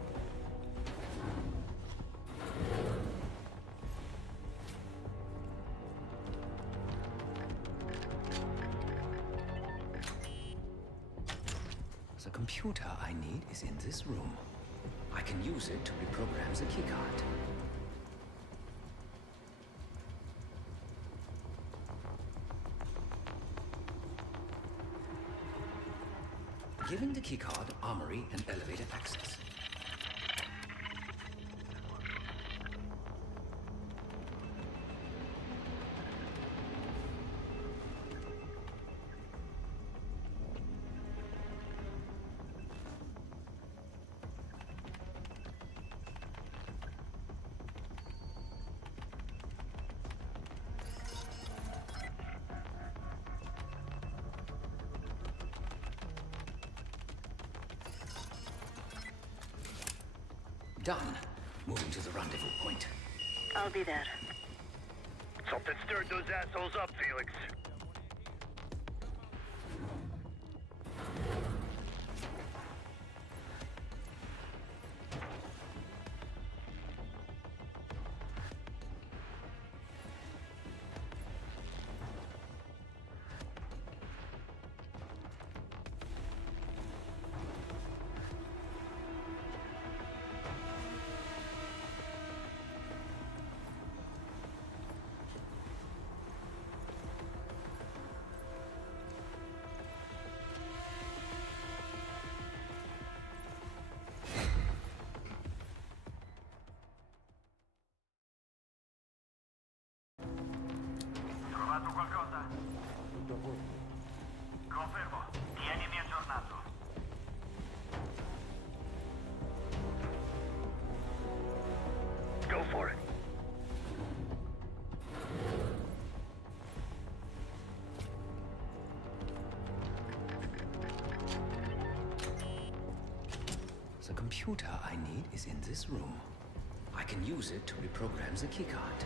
The computer I need is in this room. I can use it to reprogram the keycard. Giving the keycard armory and elevator access. Done. Moving to the rendezvous point. I'll be there. Something stirred those assholes up, Felix. computer I need is in this room. I can use it to reprogram the keycard.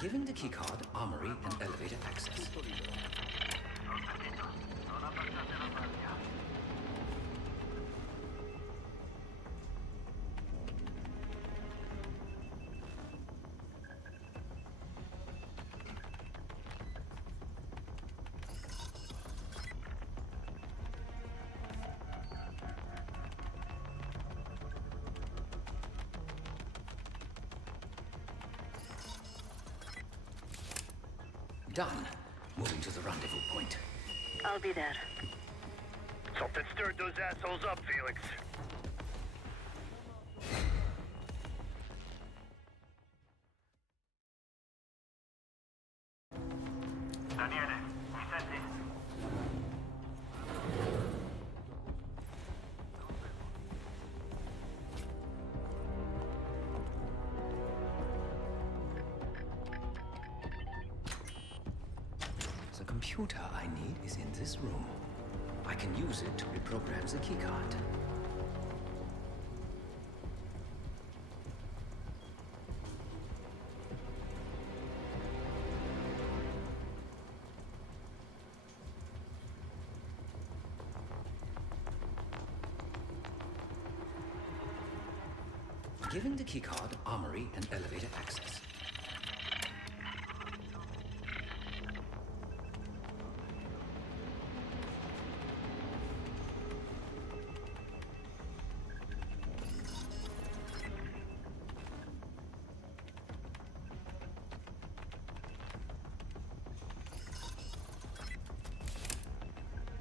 Giving the keycard armory and elevator access. Done. Moving to the rendezvous point. I'll be there. Something stirred those assholes up, Felix. Daniele, mi senti? The computer I need is in this room. I can use it to reprogram the keycard. Giving the keycard armory and elevator access.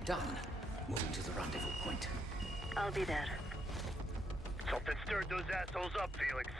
Done. Moving to the rendezvous point. I'll be there. Something stirred those assholes up, Felix.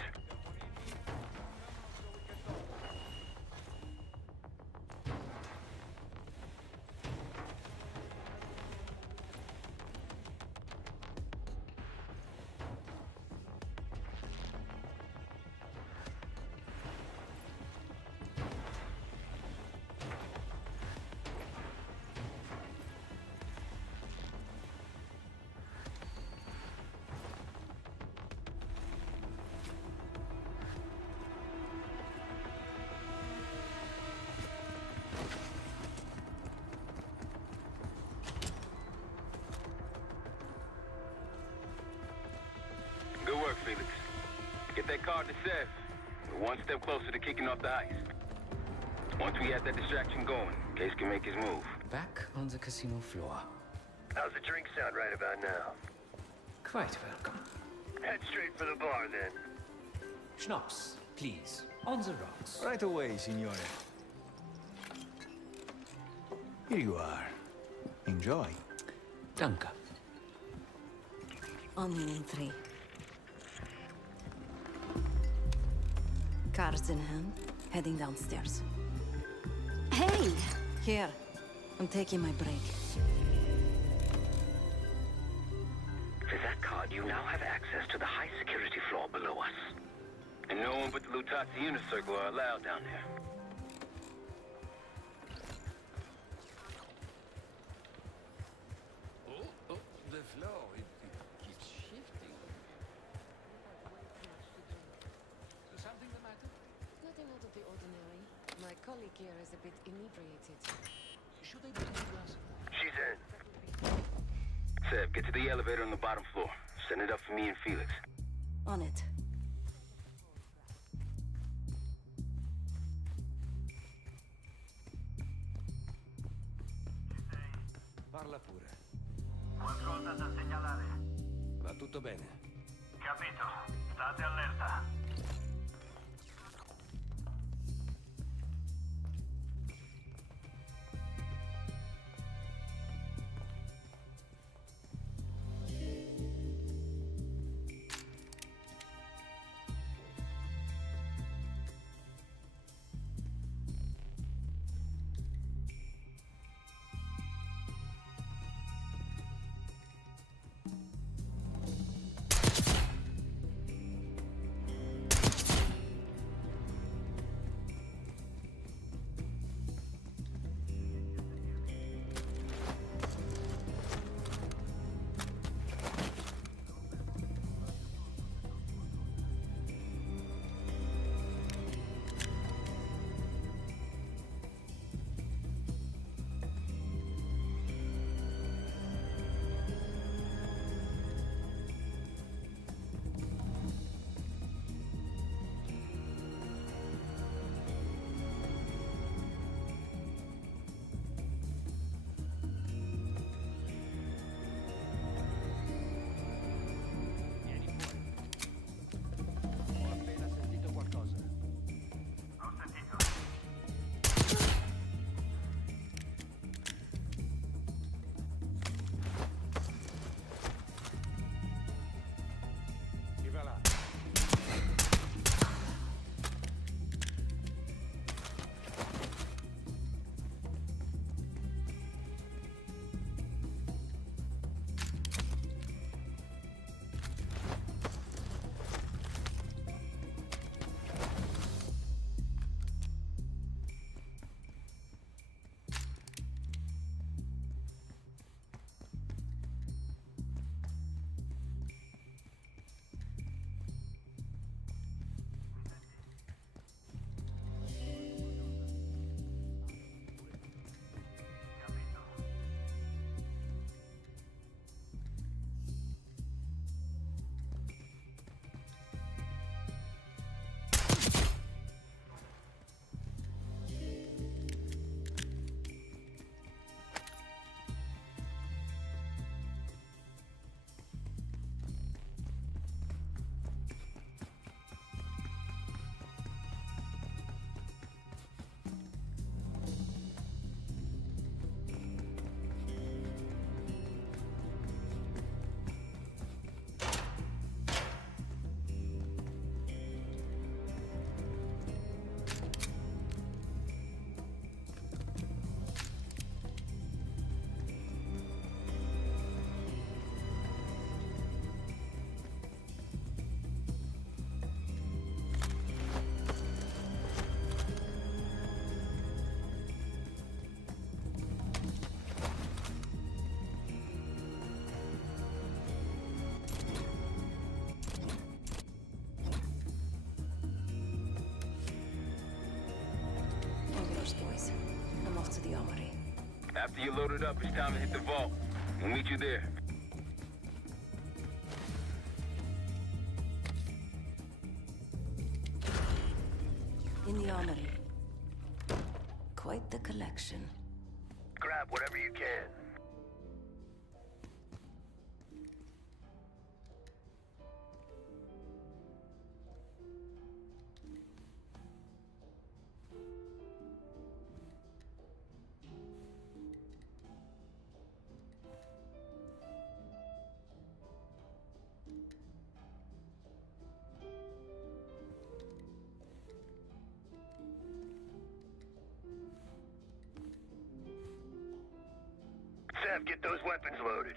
Good work, Felix. Get that card to Seth. We're one step closer to kicking off the heist. Once we have that distraction going, Case can make his move. Back on the casino floor. How's the drink sound right about now? Quite welcome. Head straight for the bar, then. Schnapps, please. On the rocks. Right away, signore. Here you are. Enjoy. Danke. On you in 3. Cards in hand, heading downstairs. Hey! Here. I'm taking my break. With that card, you now have access to the high security floor below us. And no one but the Lutazzi Unit Circle are allowed down there. Oh, the floor, it keeps shifting. Is something the matter? Nothing out of the ordinary. My colleague here is a bit inebriated. Should I bring a glass? She's in. Seb, get to the elevator on the bottom floor. Send it up for me and Felix. On it. Parla pure. Qualcosa da segnalare? Va tutto bene. Capito. State allerta. yours, boys. I'm off to the armory. After you load it up, it's time to hit the vault. We'll meet you there. In the armory. Quite the collection. Grab whatever you can. Sev, get those weapons loaded.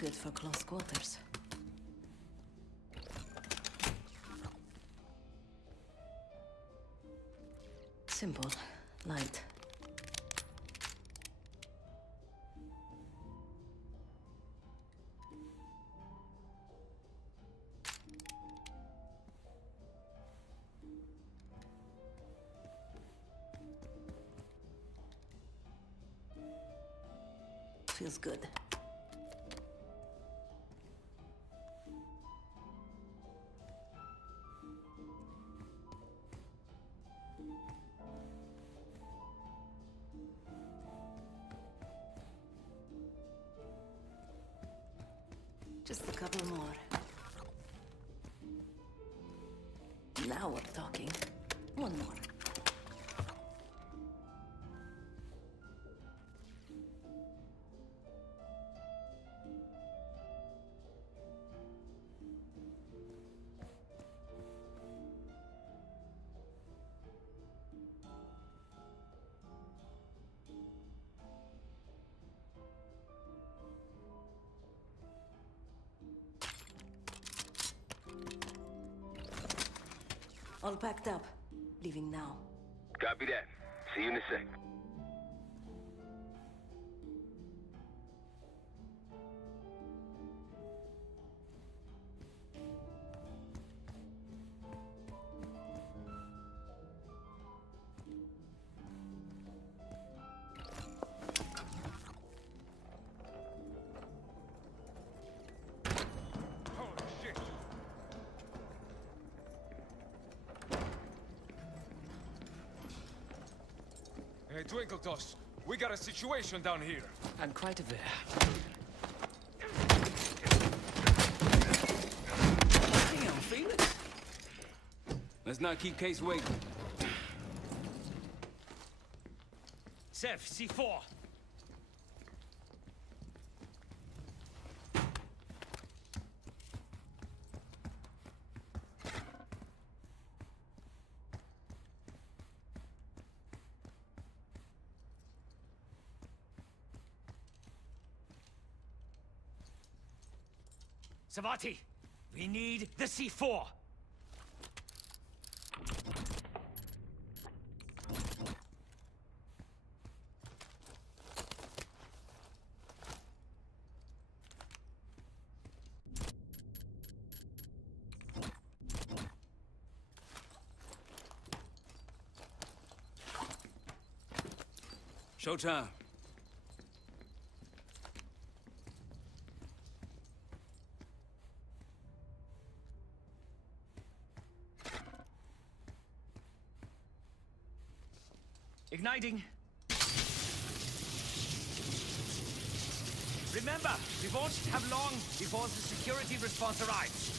Good for close quarters. Simple, light. Feels good. Just a couple more. Now we're talking. One more. All packed up. Leaving now. Copy that. See you in a sec. Hey, Twinkletos, we got a situation down here. And quite a bit. Damn, Felix. Let's not keep Case waiting. Sev, C4. Savati, we need the C4. Showtime. Igniting. Remember, we won't have long before the security response arrives.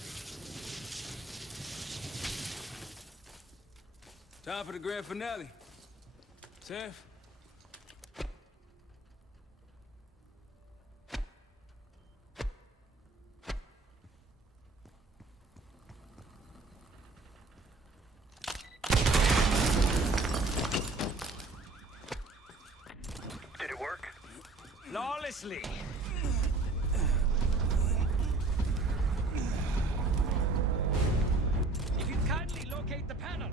Time for the grand finale. Sev? Precisely. If you'd kindly locate the panel.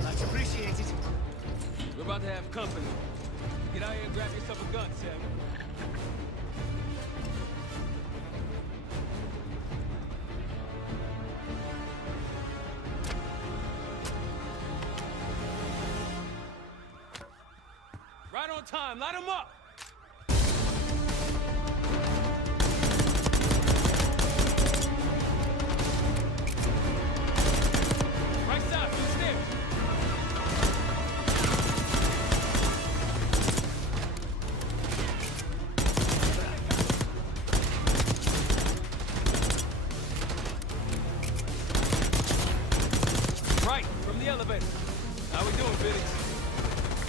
Much appreciated. We're about to have company. Get out here and grab yourself a gun, Sam. Right on time, light him up! Right side, through the stairs. Right, from the elevator. How we doing, Felix?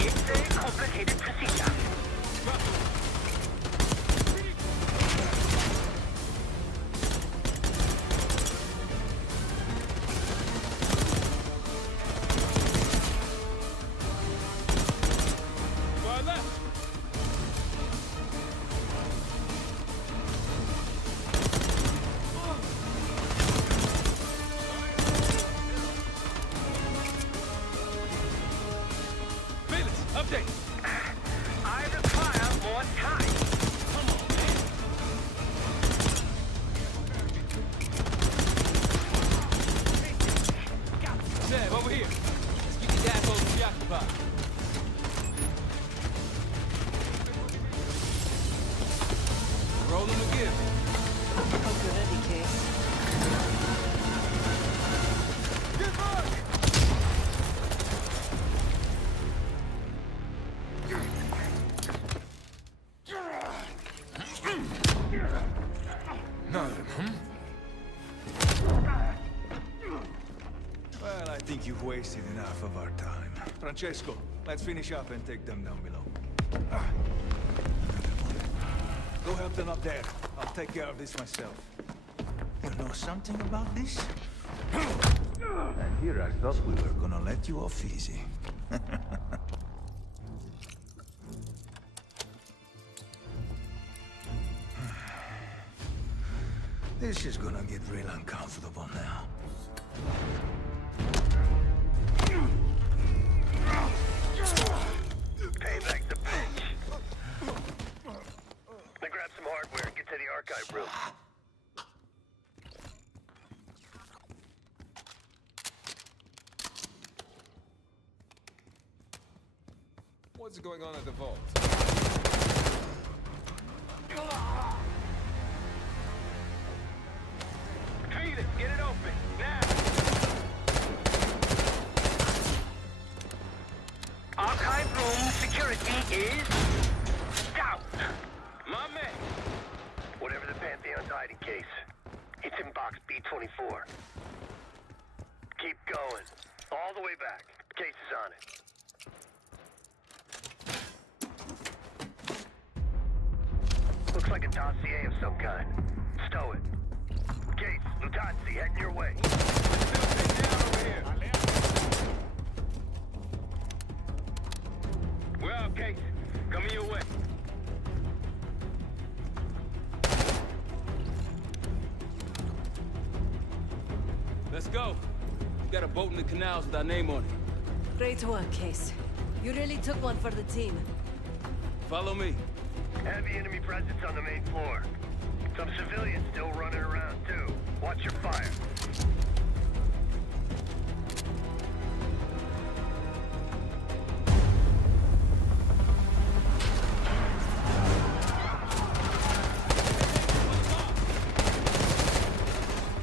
It's a complicated procedure. Far left. Felix, update. I require more time. Come on, man. Sam, over here. Let's get these assholes preoccupied. Roll them again. Hope you're ready, Case. Get back! None of them, Well, I think you've wasted enough of our time. Francesco, let's finish up and take them down below. Go help them up there. I'll take care of this myself. You know something about this? And here I thought we were gonna let you off easy. This is gonna get real uncomfortable now. Payback's the bitch. Then grab some hardware and get to the archive room. What's going on at the vault? Felix, get it open, now! Archive room security is down. My man! Whatever the Pantheon's hiding case, it's in box B24. Keep going. All the way back. Case is on it. Looks like a dossier of some kind. Stow it. Case, Lutanzi, heading your way. We're out, Case. Coming your way. Let's go. We got a boat in the canals with our name on it. Great work, Case. You really took one for the team. Follow me. Heavy enemy presence on the main floor. Some civilians still running around, too. Watch your fire.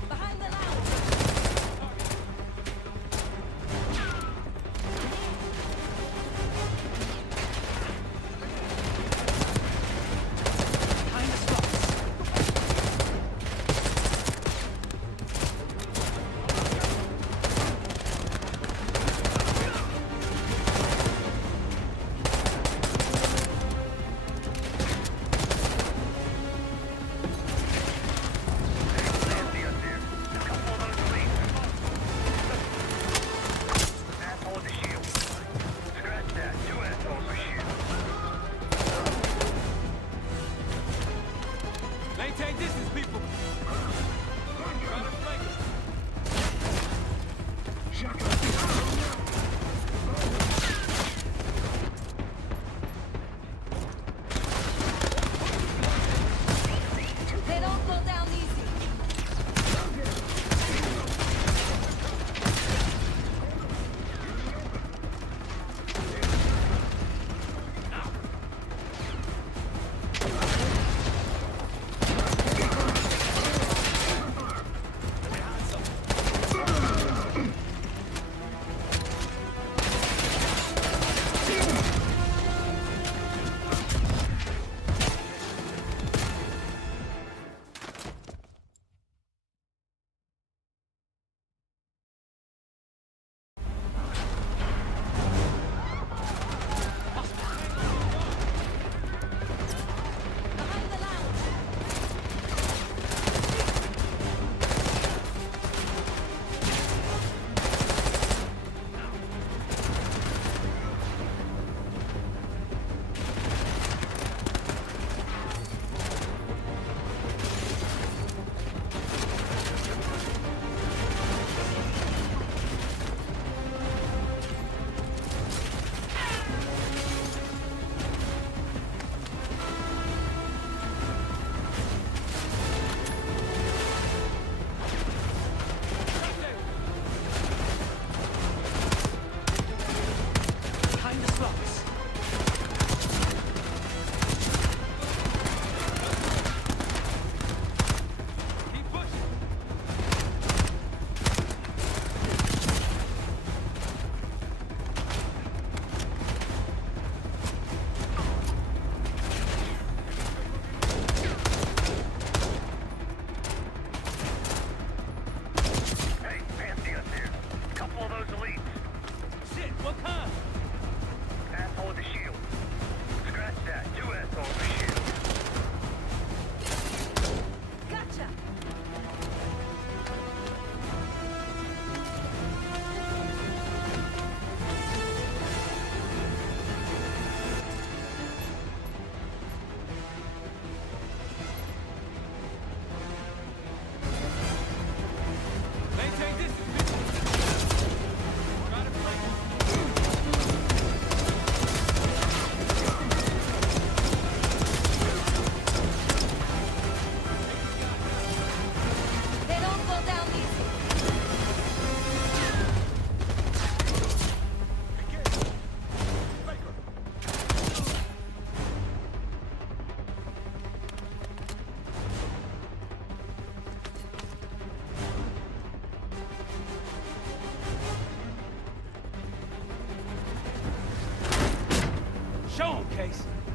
Behind the lounge! Behind the cross.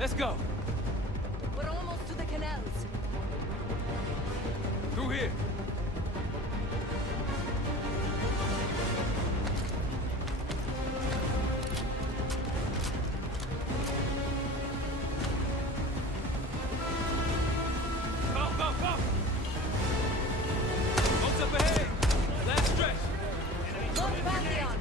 Let's go. We're almost to the canals. Through here. Go, go, go! Boats up ahead. Last stretch. Lord Pantheon.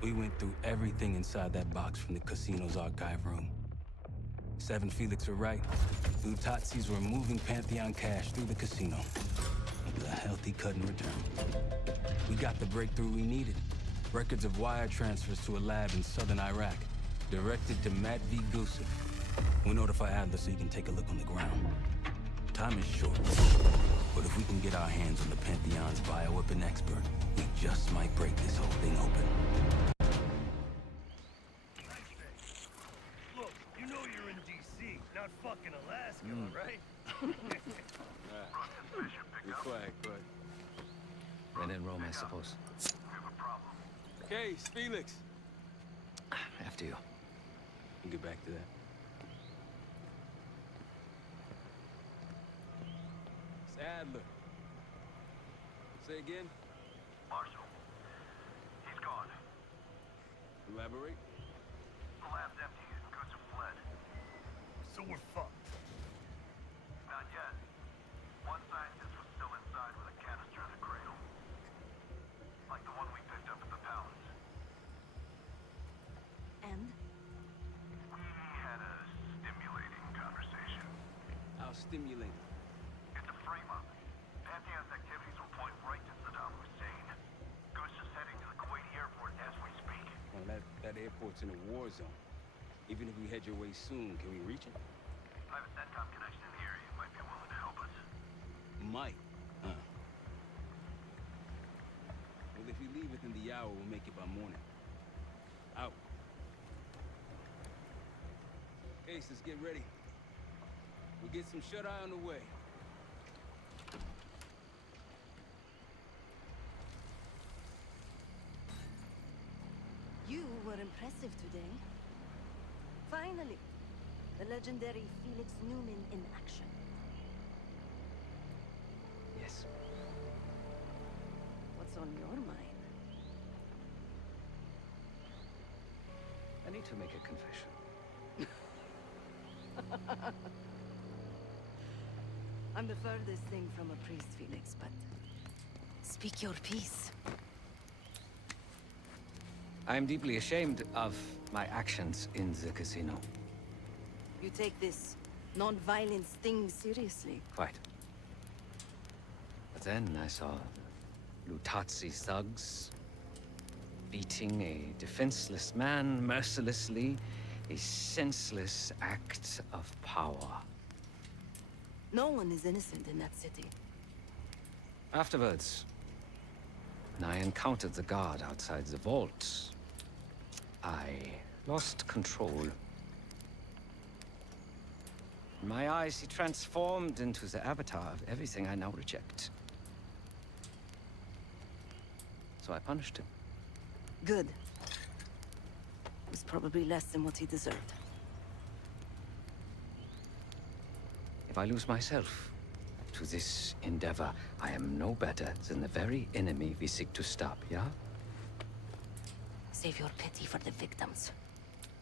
We went through everything inside that box from the casino's archive room. 7 Felix were right. Lutazis were moving Pantheon cash through the casino. It was a healthy cut in return. We got the breakthrough we needed. Records of wire transfers to a lab in southern Iraq, directed to Matt V. Gusev. We'll notify Adler so he can take a look on the ground. Time is short, but if we can get our hands on the Pantheon's bioweapon expert, we just might break this whole thing open. Look, you know you're in D.C., not fucking Alaska, right? Be quiet, bud. When in Rome, I suppose. Case, Felix. After you. We'll get back to that. It's Adler. Say again? Marshal. He's gone. Elaborate? The lab's empty and Gusev fled. So we're fucked. Not yet. One scientist was still inside with a canister in a cradle. Like the one we picked up at the palace. And? We had a stimulating conversation. How stimulating? It's a frame-up. Pantheon's activities will point right to Saddam Hussein. Gusev's heading to the Kuwaiti airport as we speak. Well, that airport's in a war zone. Even if we head your way soon, can we reach it? I have a SATCOM connection in the area. Might be willing to help us. Might. Huh. Well, if we leave within the hour, we'll make it by morning. Out. Case, let's get ready. We'll get some shut-eye on the way. You were impressive today. Finally, the legendary Felix Newman in action. Yes. What's on your mind? I need to make a confession. I'm the furthest thing from a priest, Felix, but speak your piece. I'm deeply ashamed of my actions in the casino. You take this non-violence thing seriously. Quite. But then I saw Lutazi thugs beating a defenseless man mercilessly, a senseless act of power. No one is innocent in that city. Afterwards, when I encountered the guard outside the vault, I lost control. In my eyes, he transformed into the avatar of everything I now reject. so I punished him. Good. It was probably less than what he deserved. If I lose myself to this endeavor, I am no better than the very enemy we seek to stop, yeah? Save your pity for the victims.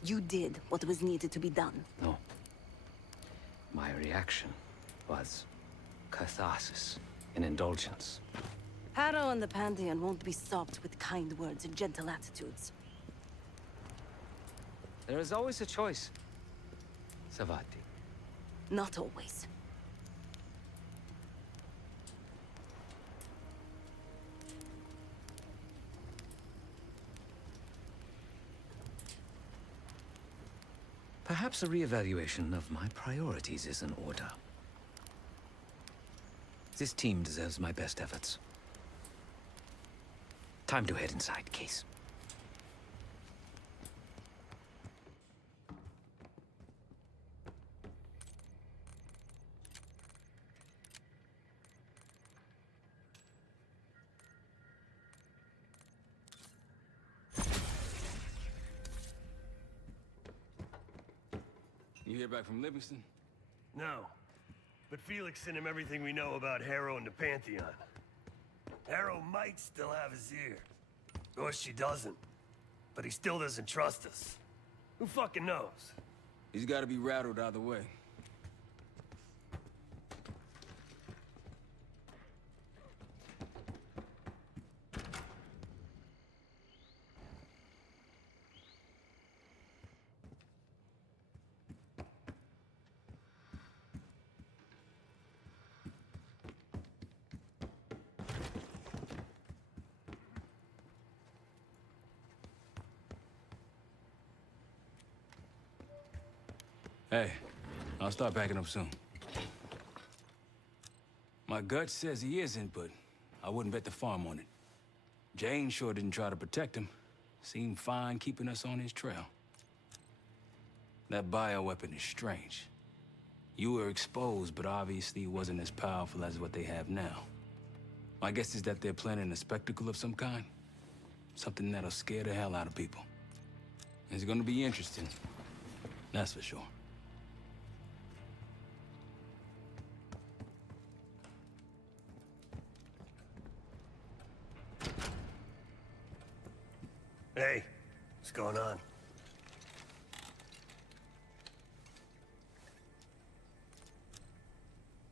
You did what was needed to be done. No. My reaction was catharsis and indulgence. Harrow and the Pantheon won't be stopped with kind words and gentle attitudes. There is always a choice, Savati. Not always. Perhaps a reevaluation of my priorities is in order. This team deserves my best efforts. Time to head inside, Case. You hear back from Livingston? No. But Felix sent him everything we know about Harrow and the Pantheon. Harrow might still have his ear. Or she doesn't. But he still doesn't trust us. Who fucking knows? He's gotta be rattled either way. Hey, I'll start packing up soon. My gut says he isn't, but I wouldn't bet the farm on it. Jane sure didn't try to protect him. Seemed fine keeping us on his trail. That bioweapon is strange. You were exposed, but obviously it wasn't as powerful as what they have now. My guess is that they're planning a spectacle of some kind. Something that'll scare the hell out of people. It's gonna be interesting, that's for sure. Hey, what's going on?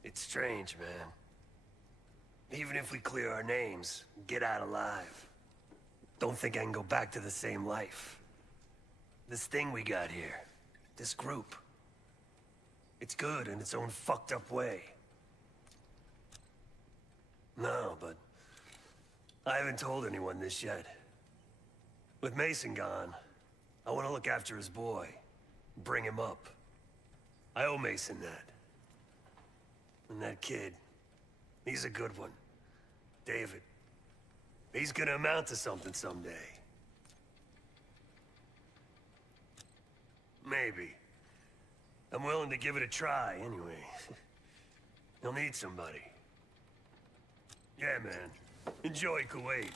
It's strange, man. Even if we clear our names, get out alive, don't think I can go back to the same life. This thing we got here, this group, it's good in its own fucked up way. No, but I haven't told anyone this yet. With Mason gone, I want to look after his boy, bring him up. I owe Mason that. And that kid, he's a good one. David. He's gonna amount to something someday. Maybe. I'm willing to give it a try, anyway. He'll need somebody. Yeah, man. Enjoy Kuwait.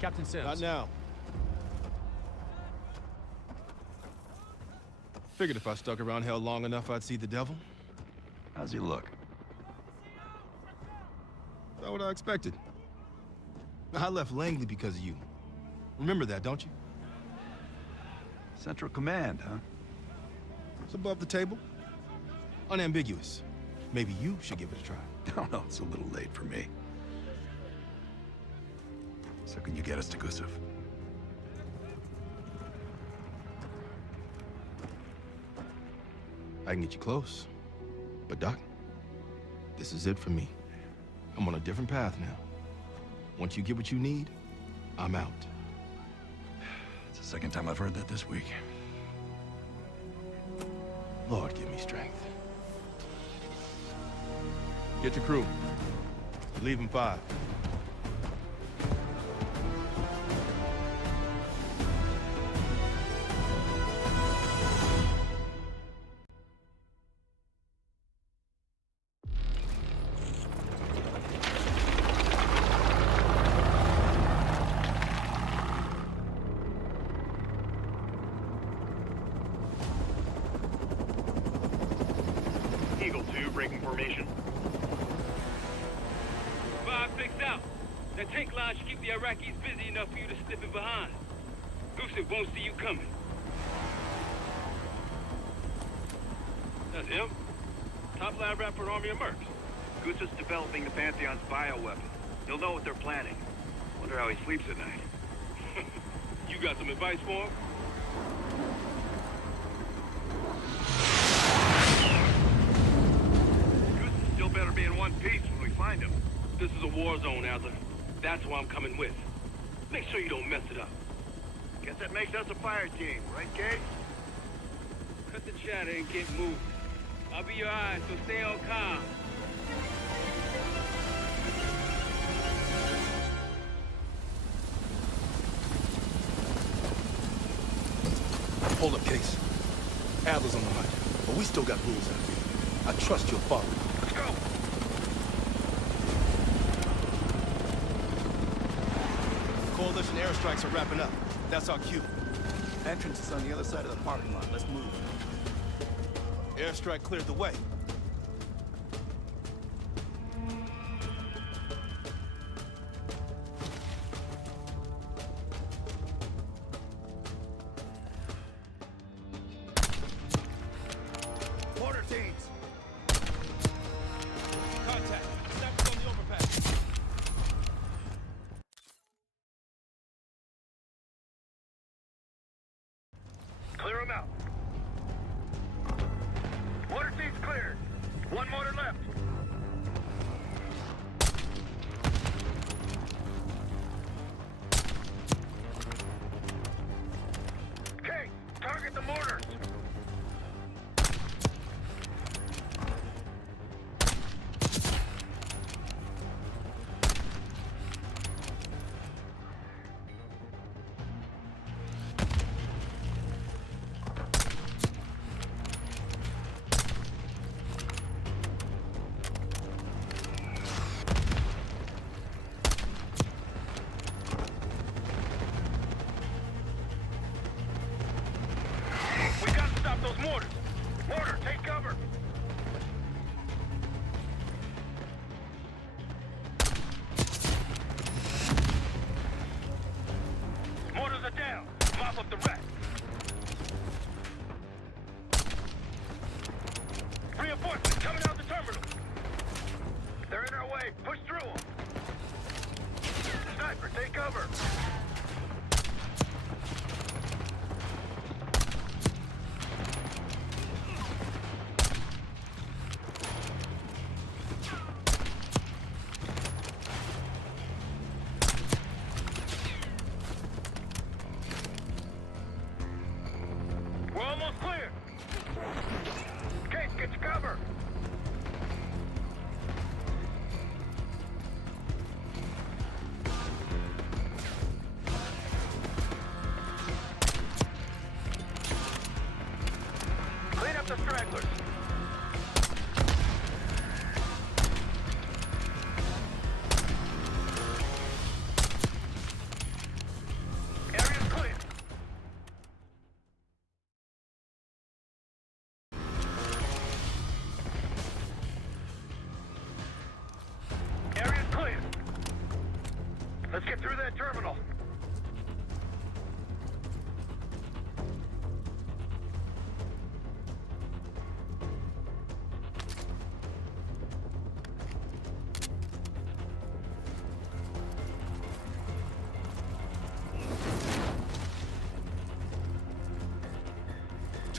Captain Sims. Not now. Figured if I stuck around hell long enough, I'd see the devil. How's he look? Not what I expected. I left Langley because of you. Remember that, don't you? Central Command, huh? It's above the table. Unambiguous. Maybe you should give it a try. Oh, no, it's a little late for me. So can you get us to Gusev? I can get you close. But Doc, this is it for me. I'm on a different path now. Once you get what you need, I'm out. It's the second time I've heard that this week. Lord, give me strength. Get your crew. Leave in 5. Eagle 2, breaking formation. 5 fixed out. That tank line should keep the Iraqis busy enough for you to slip in behind. Gusev won't see you coming. That's him. Top lab rat for an army of mercs. Gusev's developing the Pantheon's bioweapon. He'll know what they're planning. Wonder how he sleeps at night. You got some advice for him? Gusev still better be in one piece when we find him. This is a war zone, Adler. That's why I'm coming with. Make sure you don't mess it up. Guess that makes us a fire team, right, Gage? Cut the chatter and get moving. I'll be your eyes, so stay on calm. Hold up, Case. Adler's on the hunt, but we still got rules out here. I trust you'll follow. Let's go! Coalition airstrikes are wrapping up. That's our cue. Entrance is on the other side of the parking lot. Let's move. Airstrike cleared the way. Mortar teams! Contact. Snappers on the overpass. Clear them out. Mortar team's cleared. One mortar left. Okay, target the mortars. We gotta stop those mortars. Mortar, take cover. Mortars are down. Mop up the rest. Reinforcements coming out the terminal. They're in our way. Push through them. Sniper, take cover.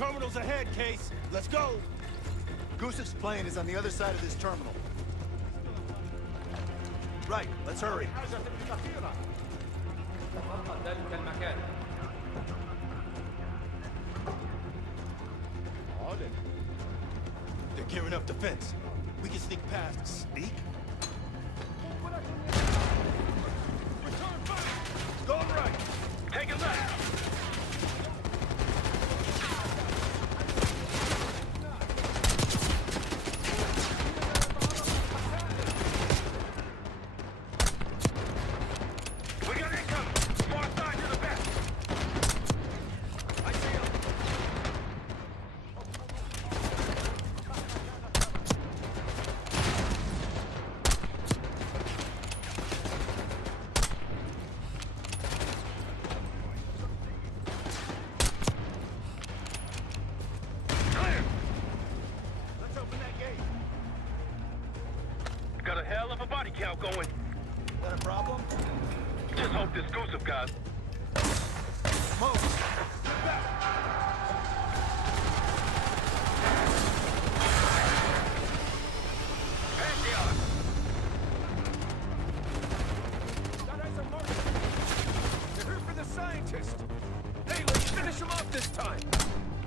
terminal's ahead, Case. Let's go. Gusev's plane is on the other side of this terminal. Right, let's hurry. They're gearing up the fence. We can sneak past. Sneak? Return fire! Going right. Take it left. Got a hell of a body count going. That a problem? Just hope this Gusev guy's... Move! Get back! Pantheon! That eyes are marked. They're here for the scientist. Hey, let's finish him off this time.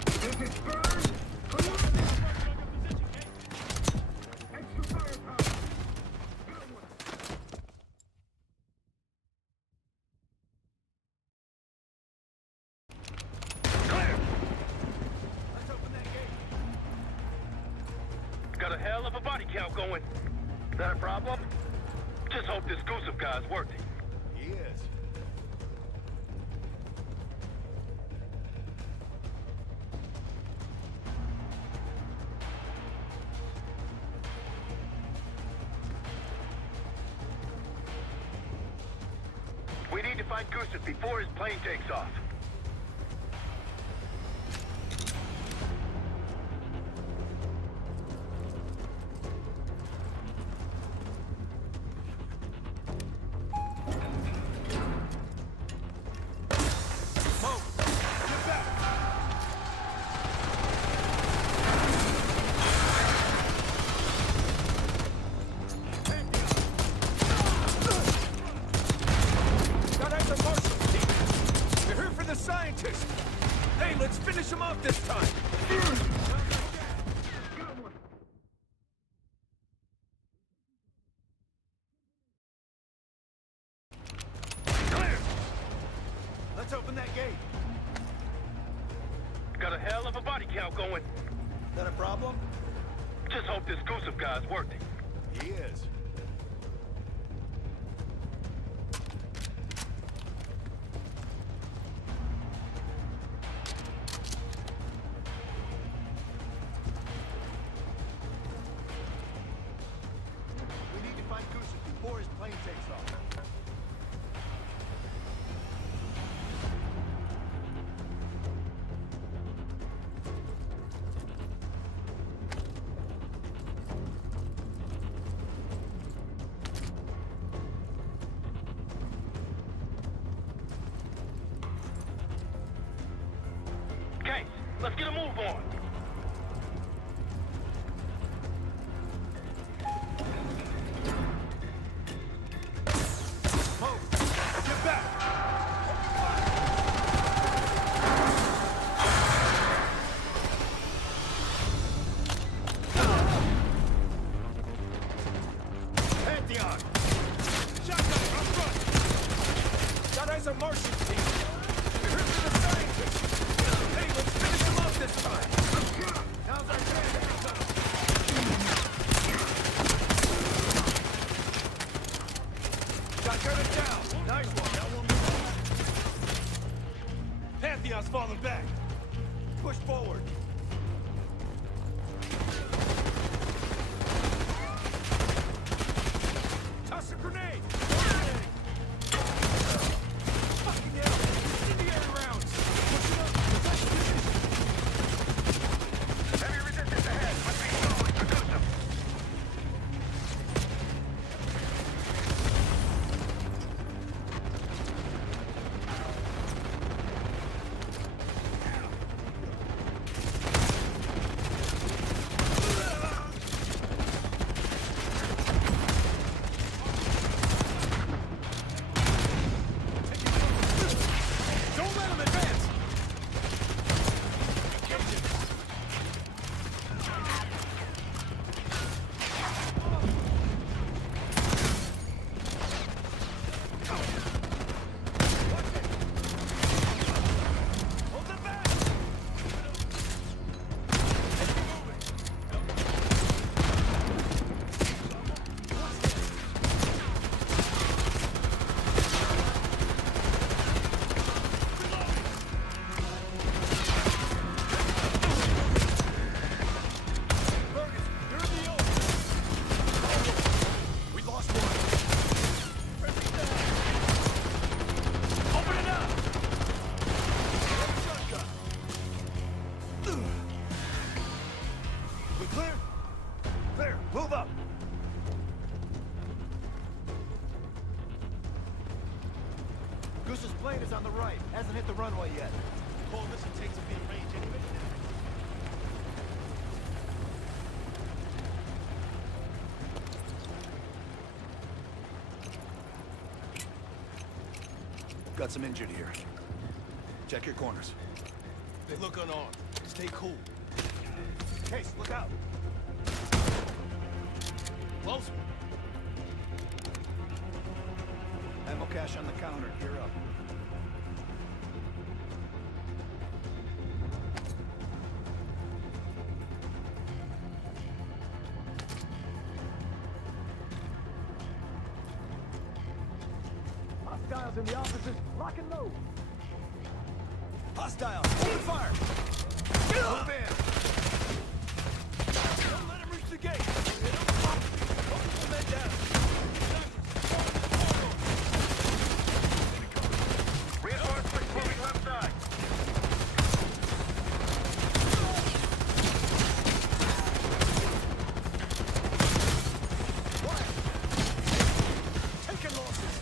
This is Burns. Got a hell of a body count going. That a problem? Just hope this Gusev guy's working. He is. We need to find Gusev before his plane takes off. Scientist! Hey, let's finish him off this time! Clear! Let's open that gate. Got a hell of a body count going. That a problem? Just hope this Gusev guy's working. He is. Before his plane takes off. Okay, let's get a move on. A Martian team. You're here for the scientist. Hey, let's finish him off this time. Now's our chance. Got it down. Nice one. Now we'll move on. Pantheon's falling back. Push forward. Toss a grenade. Asylum, advance! Goose's plane is on the right. Hasn't hit the runway yet. Coalition takes to be in range any minute now. Got some injured here. Check your corners. They look unarmed. Stay cool. Case, look out. Close. Ammo cache on the counter. Gear up. Hostiles in the offices. Lock and load. Hostile! Open fire! Move in! Don't let him reach the gate. Hold the men down. Reinforcements moving left side. Quiet. Taking losses.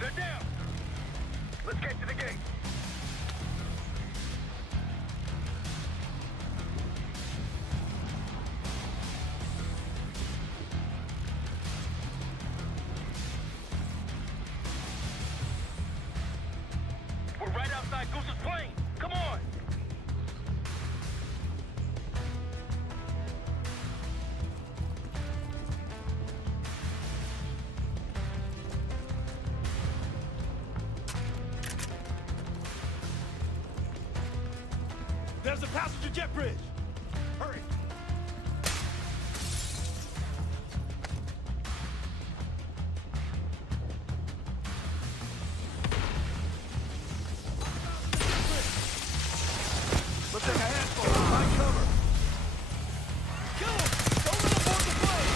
They're down! Let's get to the gate! We're right outside Goose's plane! Come on! There's a passenger jet bridge! Hurry! Let's take a handful. Find cover. Kill him! Don't let him board the plane!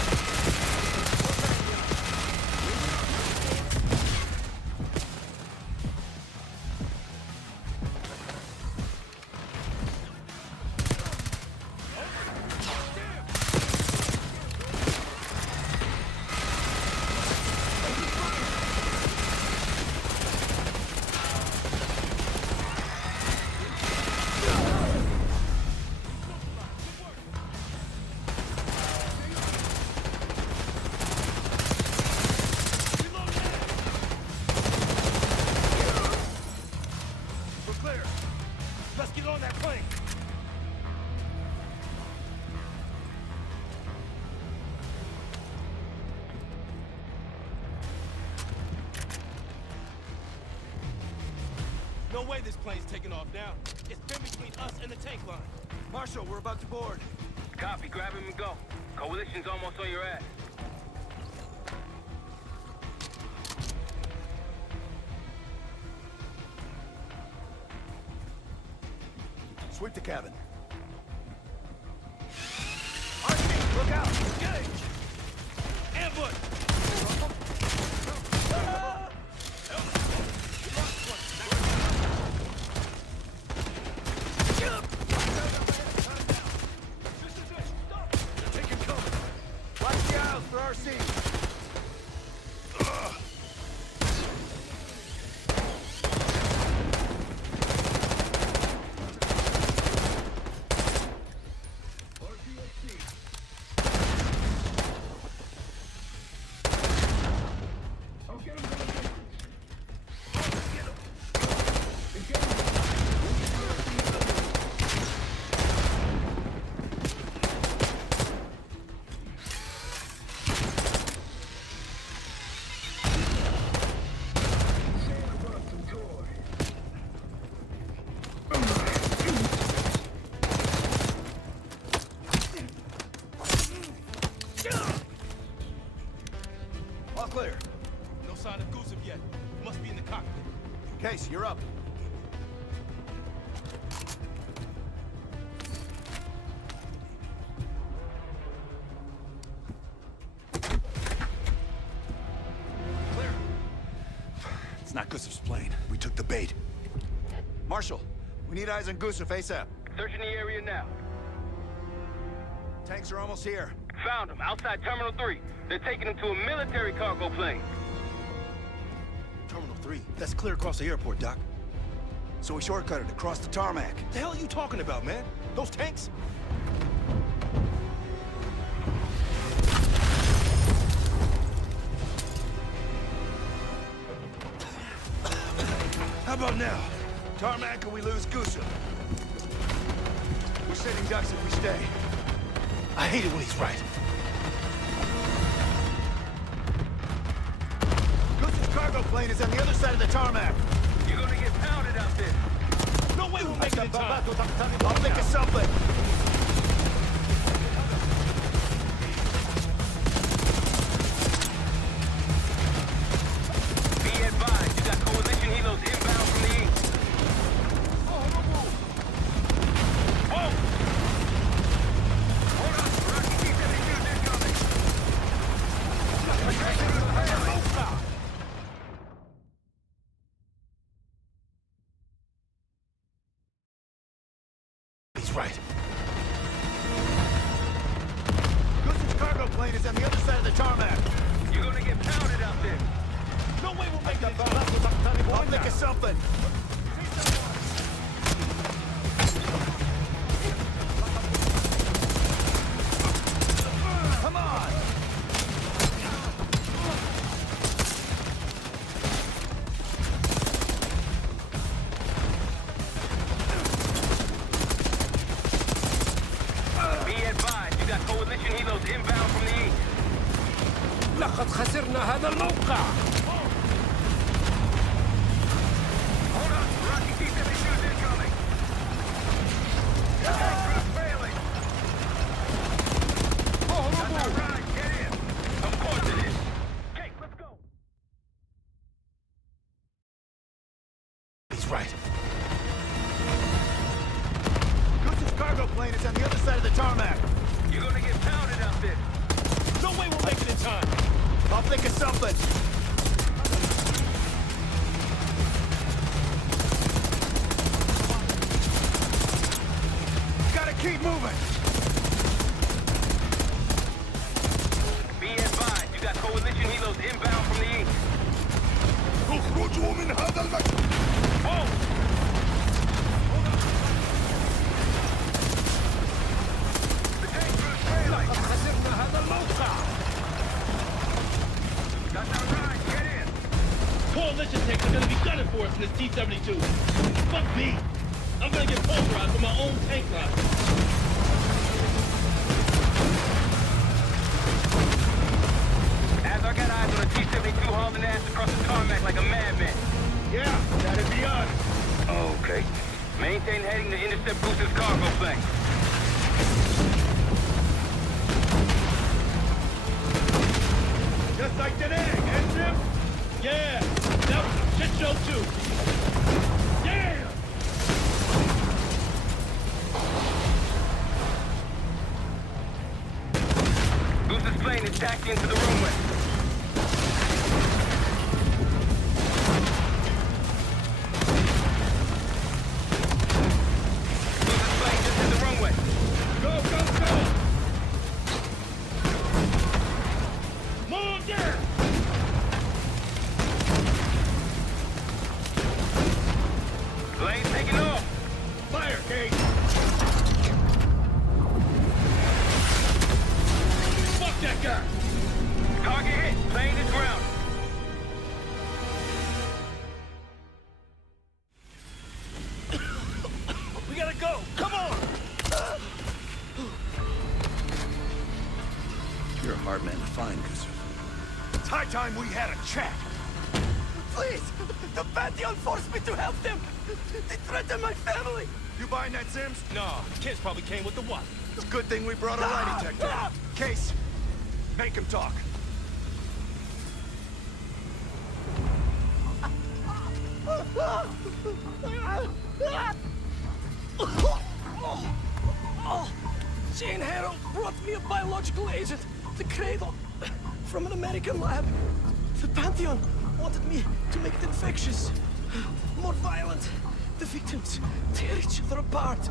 We're clear. Let's get on that plane. No way this plane's taking off now. It's been between us and the tank line. Marshal, we're about to board. Copy, grab him and go. Coalition's almost on your ass. Sweep the cabin. RC, look out! Engage! Ambush! Take him cover. Watch the aisles for RC. Case, you're up. Clear. It's not Gusev's plane. We took the bait. Marshal, we need eyes on Gusev ASAP. Searching the area now. Tanks are almost here. Found them, outside Terminal 3. They're taking them to a military cargo plane. Terminal 3? That's clear across the airport, Doc. So we shortcutted across the tarmac. The hell are you talking about, man? Those tanks? How about now? Tarmac or we lose Gusev? We're sitting ducks if we stay. I hate it when he's right. Gusev's cargo plane is on the other side of the tarmac. You're gonna get pounded out there. No way we'll make it in time. I'll think of something. Be advised, you got coalition helos inbound from the east. Whoa! Hold on, Rocky T-72's incoming. He's right. Gusev's cargo plane is on the other side of the tarmac. You're gonna get pounded out there. No way we'll make it in time. I'll think of something. Come on! Be advised, you got coalition helos inbound from the east. لقد خسرنا هذا الموقع. Hold on, Rocky T-72's incoming. Tank failing. That's our ride, get in. Of course it is. Okay, let's go. He's right. Gusev's cargo plane is on the other side of the tarmac. You're gonna get pounded out there. No way we'll make it in time. I'll think of something. Gotta keep moving. Be advised, you got coalition helos inbound from the east. اخرجوا من هذا المكان. Whoa! The tank crew's failing. لقد خسرنا هذا الموقع. That's our ride, get in. Coalition tanks are gonna be gunning for us in this T-72. Fuck me. I'm gonna get pulverized with my own tank line. As I got eyes on a T-72 hauling ass across the tarmac like a madman. Yeah, that'd be us. Okay. Maintain heading to intercept Gusev's cargo plane. Just like today, eh, Jim? Yeah, that was a shit show too. Yeah! Taxi into the runway. Go, go, go! Move there! Plane taking off. Fire, Kate! Fuck that guy! Target hit. Plane is ground. We gotta go! Come on! You're a hard man to find, Gustav. It's high time we had a chat. Please! The Pantheon forced me to help them! They threatened my family! You buying that, Sims? No, kids probably came with the what? It's a good thing we brought a lie detector. Case, make him talk. Jane Harrow brought me a biological agent, the Cradle, from an American lab. The Pantheon wanted me to make it infectious, more violent. The victims tear each other apart,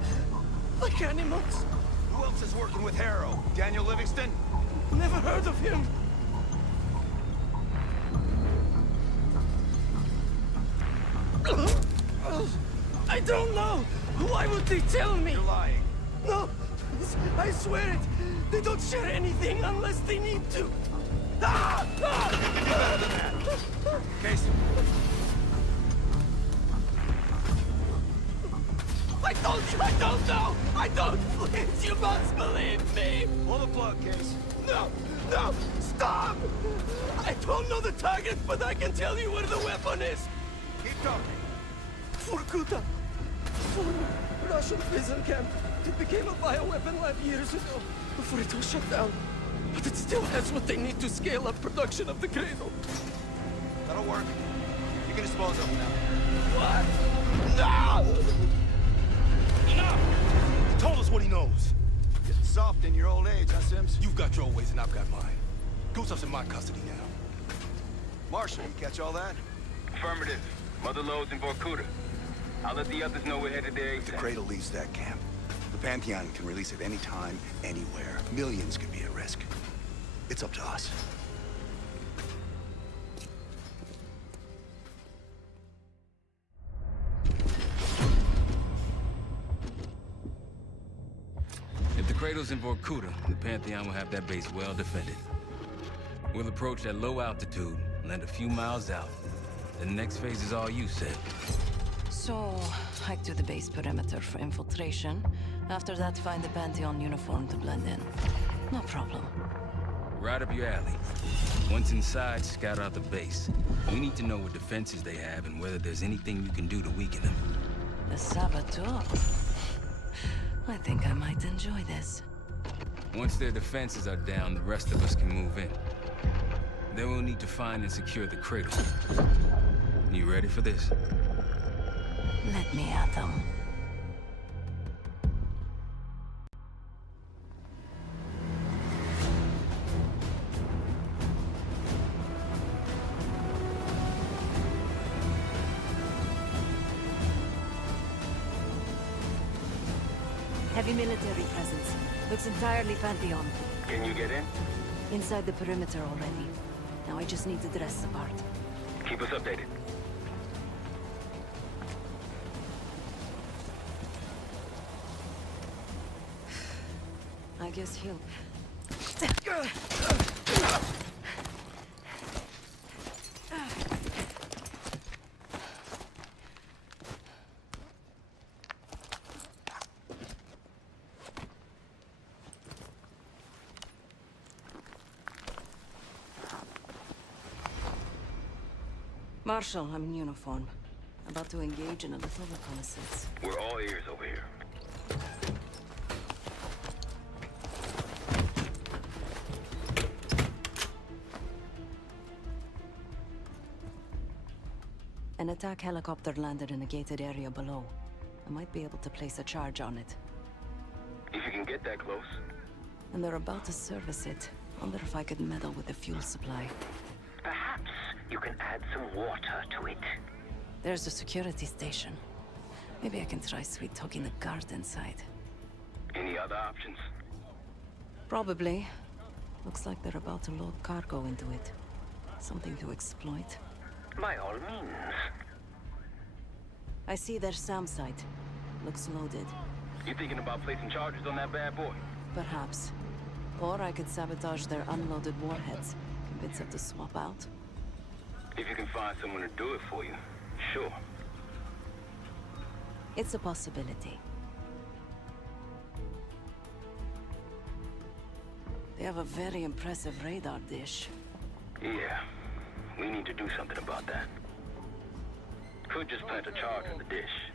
like animals. Who else is working with Harrow? Daniel Livingston? Never heard of him. I don't know. Why would they tell me? You're lying. No, I swear it. They don't share anything unless they need to. Ah! Ah! You better than that. Case. I told you I don't know. I don't. Please, you must believe me. Pull the plug, Case. No, no, stop! I don't know the target, but I can tell you where the weapon is. Keep talking. Vorkuta. Former Russian prison camp. It became a bioweapon lab years ago, before it was shut down. But it still has what they need to scale up production of the Cradle. That'll work. You can dispose of him now. What? No! Enough! He told us what he knows. Getting soft in your old age, huh, Sims? You've got your ways and I've got mine. Gustav's in my custody now. Marshall, you catch all that? Affirmative. Mother loads in Vorkuta. I'll let the others know we're headed there. If the Cradle leaves that camp, the Pantheon can release it any time, anywhere. Millions could be at risk. It's up to us. If the Cradle's in Vorkuta, the Pantheon will have that base well defended. We'll approach at low altitude, land a few miles out. The next phase is all you said. So, hike to the base perimeter for infiltration. After that, find the Pantheon uniform to blend in. No problem. Right up your alley. Once inside, scout out the base. We need to know what defenses they have and whether there's anything you can do to weaken them. The saboteur. I think I might enjoy this. Once their defenses are down, the rest of us can move in. Then we'll need to find and secure the Cradle. You ready for this? Let me at them. Heavy military presence. Looks entirely Pantheon. Can you get in? Inside the perimeter already. Now I just need to dress the part. Keep us updated. I guess he'll... Marshal, I'm in uniform. About to engage in a little reconnaissance. We're all ears over here. An attack helicopter landed in a gated area below. I might be able to place a charge on it. If you can get that close. And they're about to service it. Wonder if I could meddle with the fuel supply. Perhaps you can add some water to it. There's a security station. Maybe I can try sweet-talking the guard inside. Any other options? Probably. Looks like they're about to load cargo into it. Something to exploit. By all means. I see their SAM site. Looks loaded. You thinking about placing charges on that bad boy? Perhaps. Or I could sabotage their unloaded warheads. Convince them to swap out. If you can find someone to do it for you, sure. It's a possibility. They have a very impressive radar dish. Yeah, we need to do something about that. Could just plant a charge in the dish.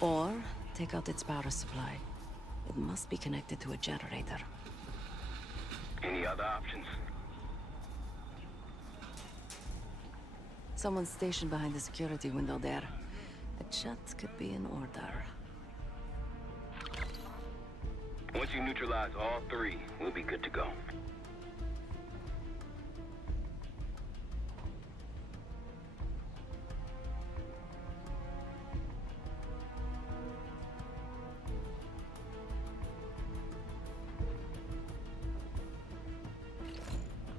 Or take out its power supply. It must be connected to a generator. Any other options? Someone's stationed behind the security window there. A chat could be in order. Once you neutralize all three, we'll be good to go.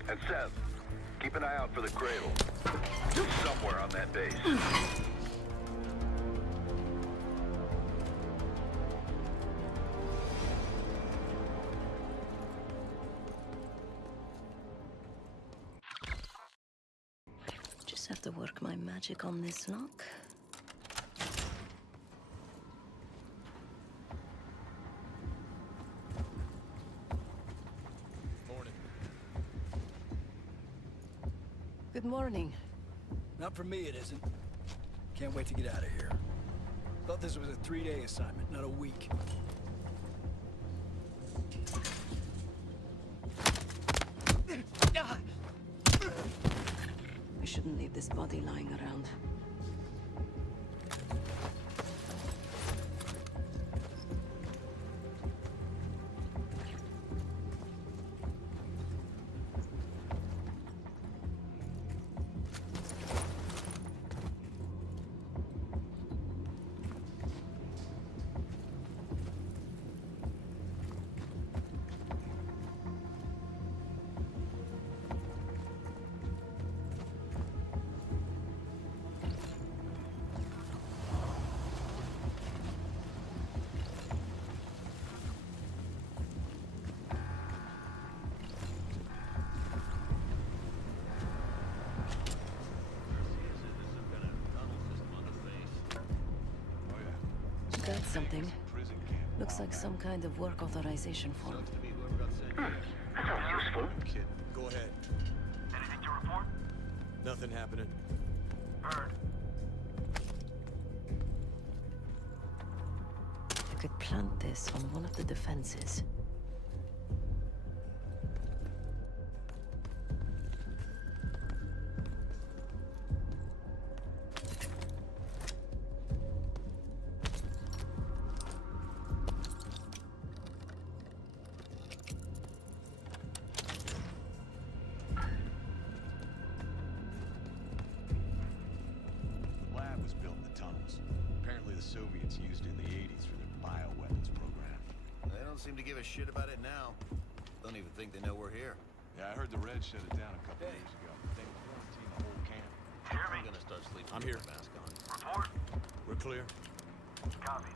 And Seth, keep an eye out for the cradle. It's somewhere on that base. Just have to work my magic on this lock. Good morning. Not for me, it isn't. Can't wait to get out of here. Thought this was a 3-day assignment, not a week. I shouldn't leave this body lying around. Got something. Looks like some kind of work authorization form. That sounds useful. Kid, go ahead. Anything to report? Nothing happening. Heard. I could plant this on one of the defenses. The Soviets used it in the 80s for their bioweapons program. They don't seem to give a shit about it now. Don't even think they know we're here. Yeah, I heard the Reds shut it down a couple years ago. They quarantined the whole camp. Hear me? I'm gonna start sleeping I'm with here. my mask on. Report. We're clear. Copy.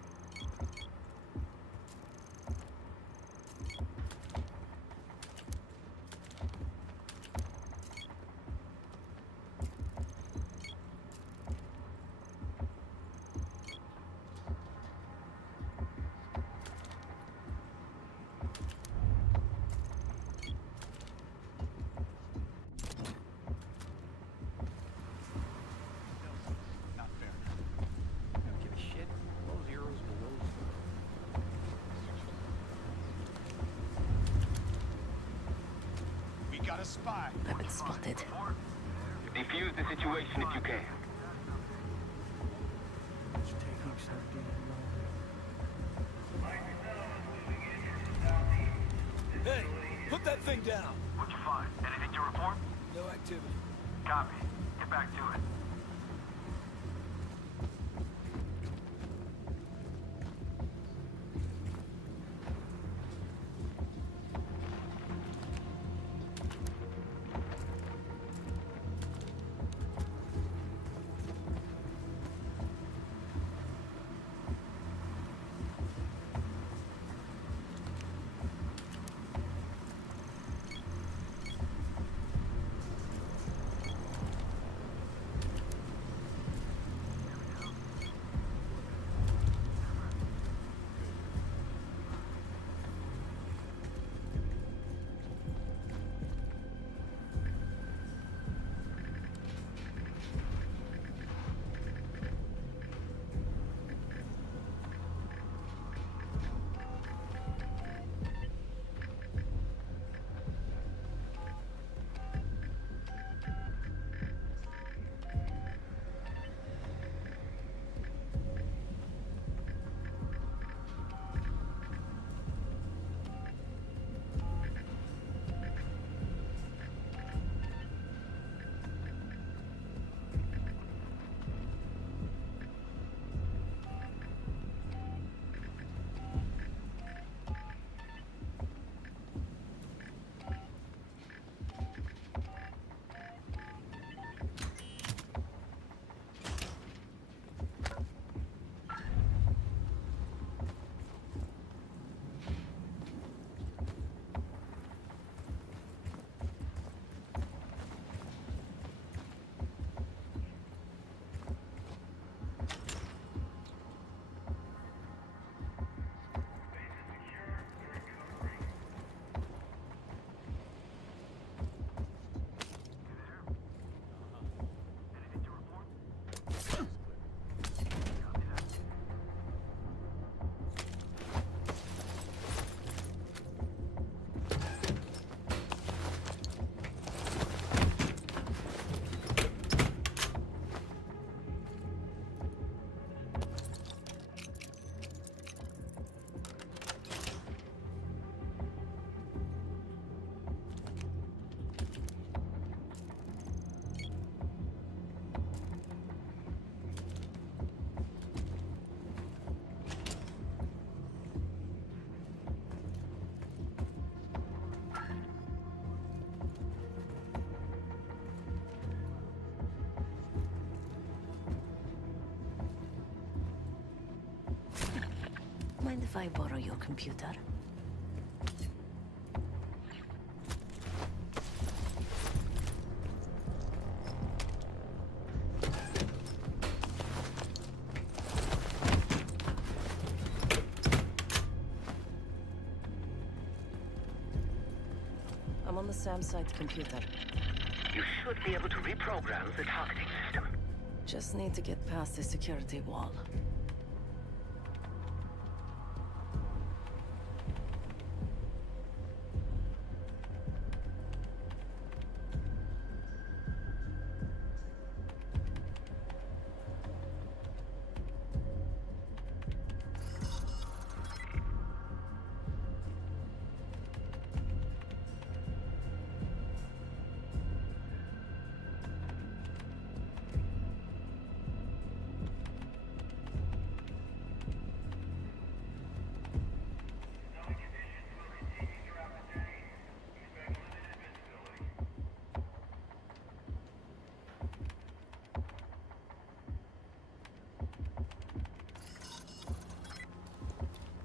Got a spy. I've been spotted. Defuse the situation if you can. Hey, put that thing down. What'd you fine. Anything to report? No activity. Copy. Get back to it. Mind if I borrow your computer? I'm on the SAM site computer. You should be able to reprogram the targeting system. Just need to get past the security wall.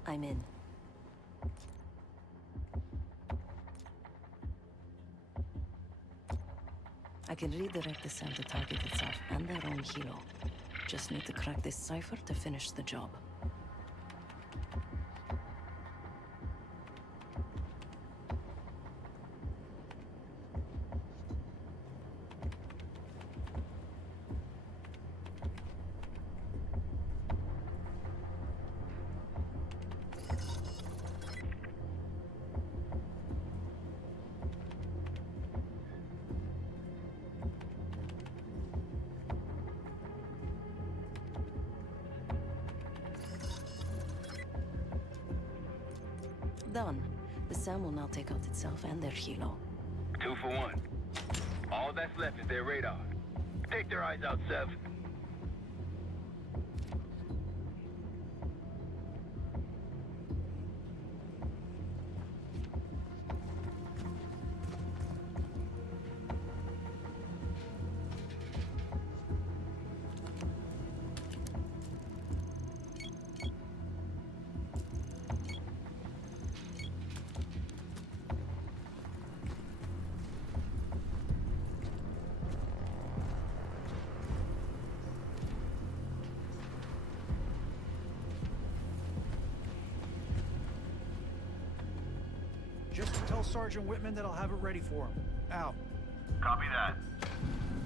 I'm in. I can redirect the SAM to target itself and their own helo. Just need to crack this cipher to finish the job. Done. The SAM will now take out itself and their helo. 2 for 1. All that's left is their radar. Take their eyes out, Sev. Just tell Sergeant Whitman that I'll have it ready for him. Out. Copy that.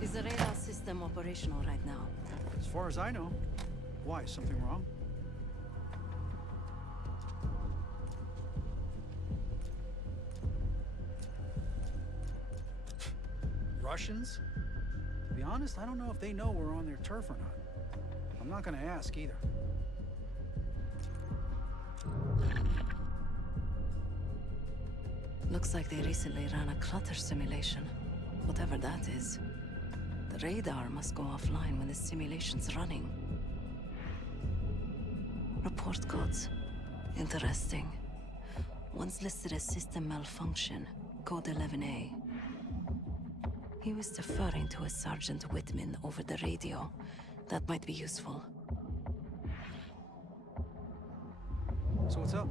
Is the radar system operational right now? As far as I know. Why? Is something wrong? Russians? To be honest, I don't know if they know we're on their turf or not. I'm not gonna ask either. Looks like they recently ran a clutter simulation. Whatever that is. The radar must go offline when the simulation's running. Report codes. Interesting. One's listed as system malfunction, code 11A. He was deferring to a Sergeant Whitman over the radio. That might be useful. So what's up?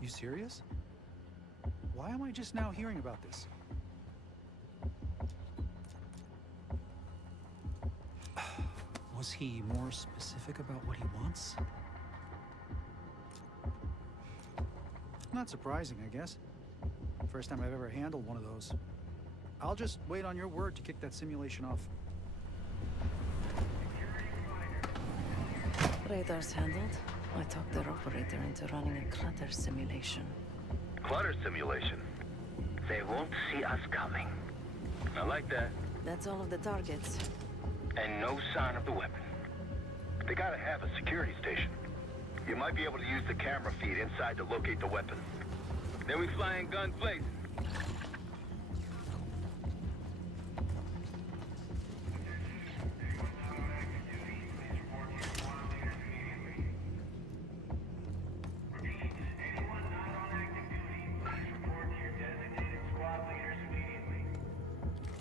You serious? Why am I just now hearing about this? Was he more specific about what he wants? Not surprising, I guess. First time I've ever handled one of those. I'll just wait on your word to kick that simulation off. Radar's handled. I talked their operator into running a clutter simulation. Clutter simulation? They won't see us coming. I like that. That's all of the targets. And no sign of the weapon. They gotta have a security station. You might be able to use the camera feed inside to locate the weapon. Then we fly in guns blazing.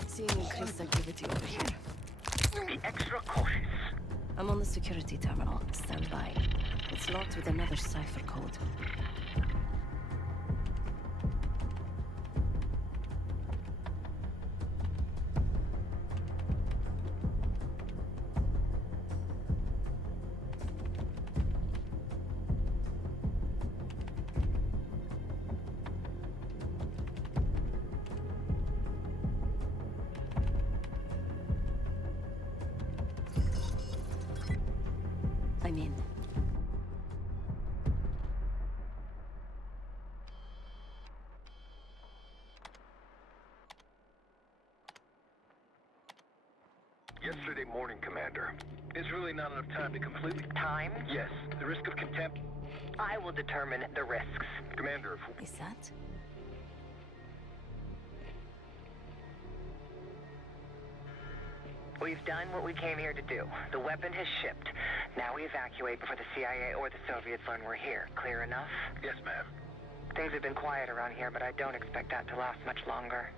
Seeing increased activity over here. Be extra cautious. I'm on the security terminal. Stand by. It's locked with another cipher code. I'm in. Yesterday morning, Commander. There's really not enough time to completely... Time? Yes. The risk of contempt... I will determine the risks. Commander, if... Is that? We've done what we came here to do. The weapon has shipped. Now we evacuate before the CIA or the Soviets learn we're here. Clear enough? Yes, ma'am. Things have been quiet around here, but I don't expect that to last much longer.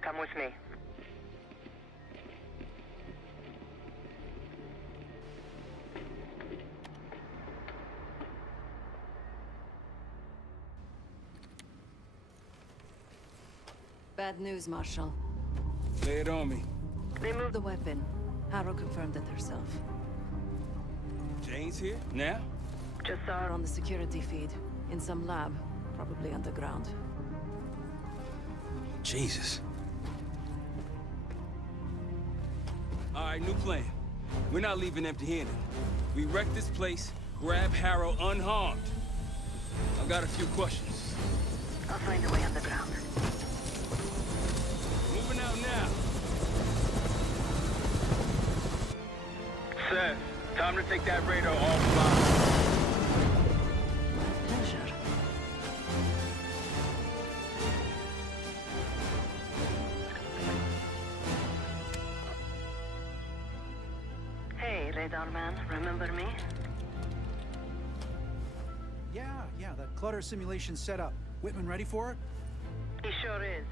Come with me. Bad news, Marshal. Lay it on me. They moved the weapon. Harrow confirmed it herself. Jane's here? Now? Just saw her on the security feed. In some lab. Probably underground. Jesus. All right, new plan. We're not leaving empty-handed. We wreck this place, grab Harrow unharmed. I've got a few questions. I'll find a way underground. Moving out now. Seth, time to take that radar offline. Pleasure. radar man. Remember me? Yeah, that clutter simulation set up. Whitman ready for it? He sure is.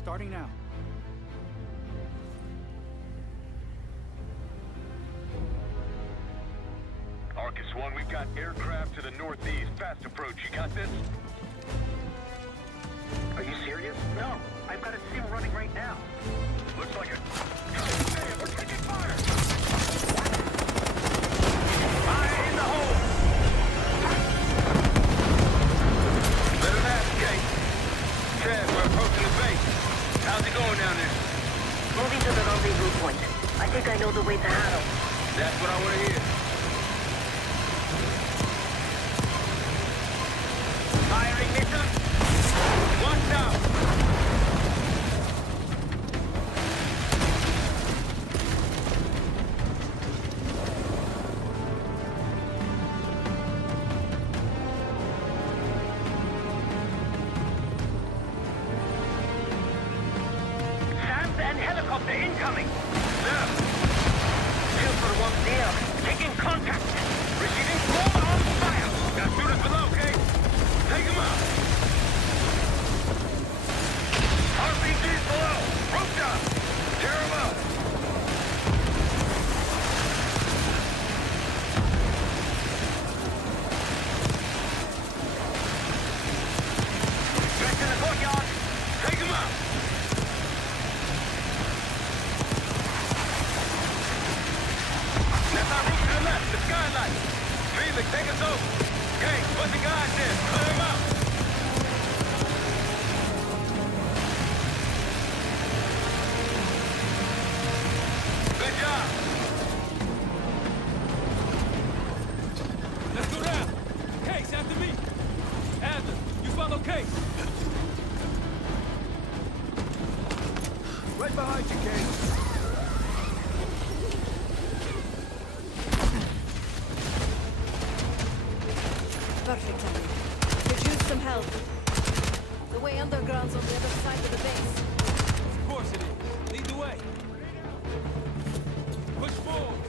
Starting now. Arcus 1, we've got aircraft to the northeast. Fast approach. You got this? Are you serious? No. I've got a sim running right now. Looks like a... Man, we're taking fire! Fire in the hole! Let him navigate. Chad, we're approaching the base. How's it going down there? Moving to the rendezvous point. I think I know the way to Harrow. That's what I want to hear. Firing missile. One down. SAMs and helicopter incoming. Sir. Two for one deal. Taking contact. Receiving full on fire. Got shooters below, okay? Take him out. RPG's below. Rooftop. Tear him up. Back in the courtyard. Take him out. That's our roof to the left, the skylight. Felix, take us over. Okay, put the guys in. Clear him out. Good job. Let's go down. Case, after me. Adler, you follow Case. Right behind you, Case. Perfect timing. Could use some help. The way underground's on the other side of the base. Of course it is. Lead the way. Push forward.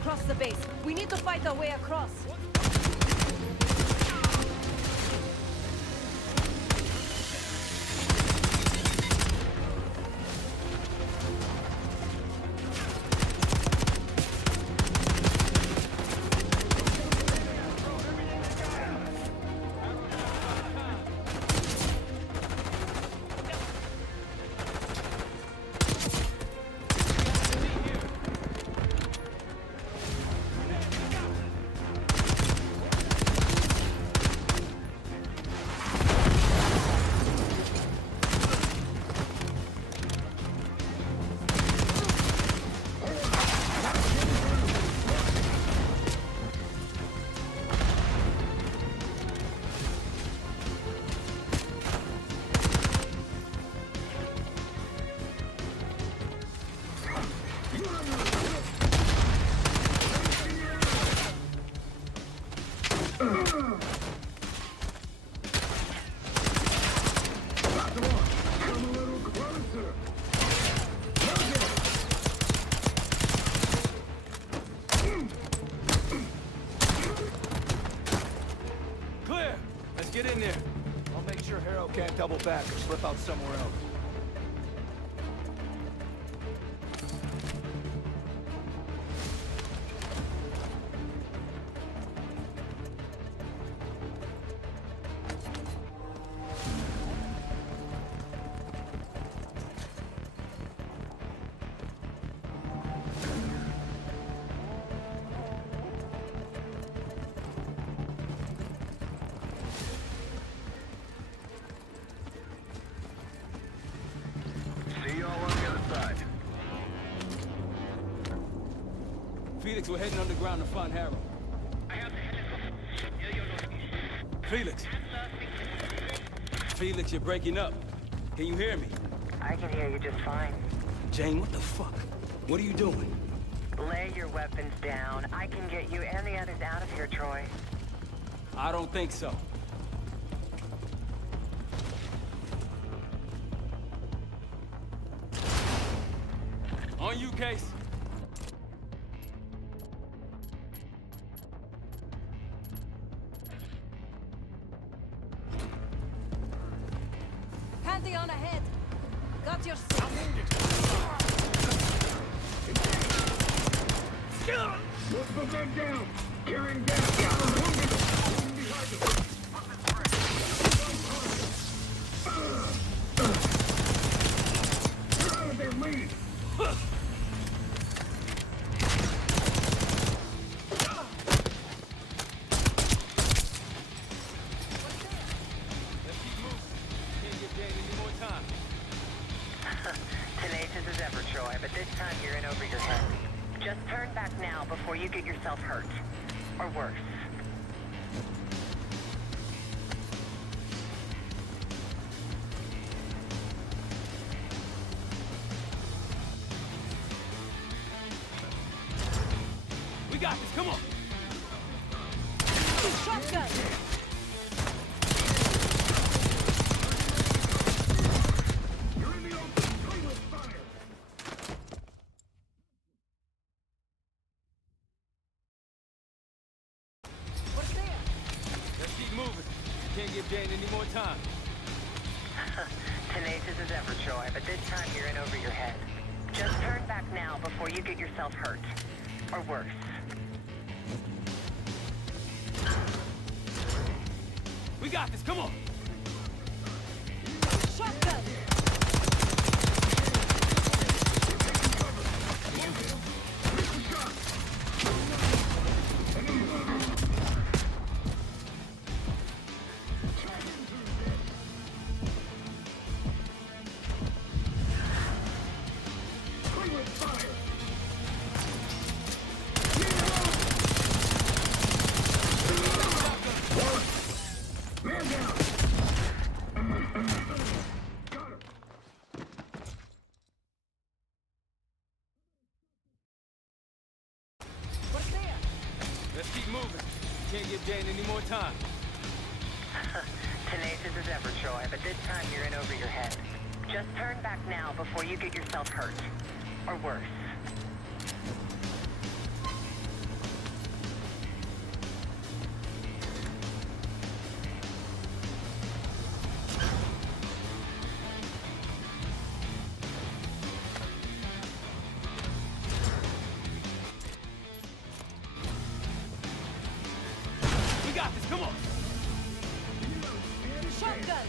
Across the base. We need to fight our way across. Can't double back or slip out somewhere else. See y'all on the other side. Felix, we're heading underground to find Harold. Felix! Felix, you're breaking up. Can you hear me? I can hear you just fine. Jane, what the fuck? What are you doing? Lay your weapons down. I can get you and the others out of here, Troy. I don't think so. On you, Case. Pantheon ahead. Got your six. Let's put that down. Carrying down. Behind us. Get out of there, lead. Tenacious as ever, Troy, but this time you're in over your head. Just turn back now before you get yourself hurt. Or worse. We got this, come on! Shotgun! Can't give Jane any more time. Tenacious as ever, Troy, but this time you're in over your head. Just turn back now before you get yourself hurt. Or worse. We got this, come on! Shotgun! Let's keep moving. Can't give Jane any more time. Tenacious as ever, Troy, but this time you're in over your head. Just turn back now before you get yourself hurt. Or worse. We got this, come on! Shotgun!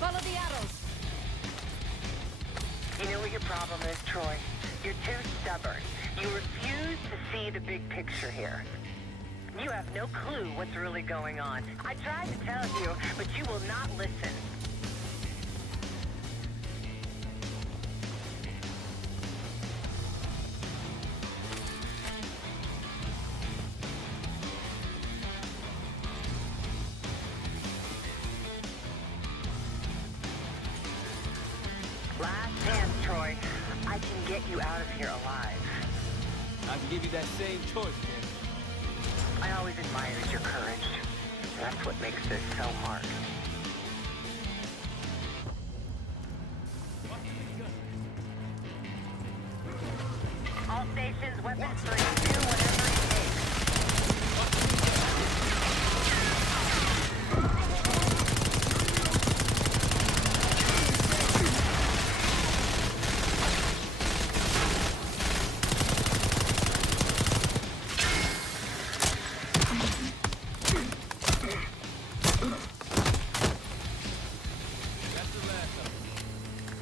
Follow the arrows. You know what your problem is, Troy? You're too stubborn. You refuse to see the big picture here. You have no clue what's really going on. I tried to tell you, but you will not listen. get you out of here alive. I can give you that same choice, kid. I always admired your courage. That's what makes this so hard. All stations, weapons 3, do whatever it takes.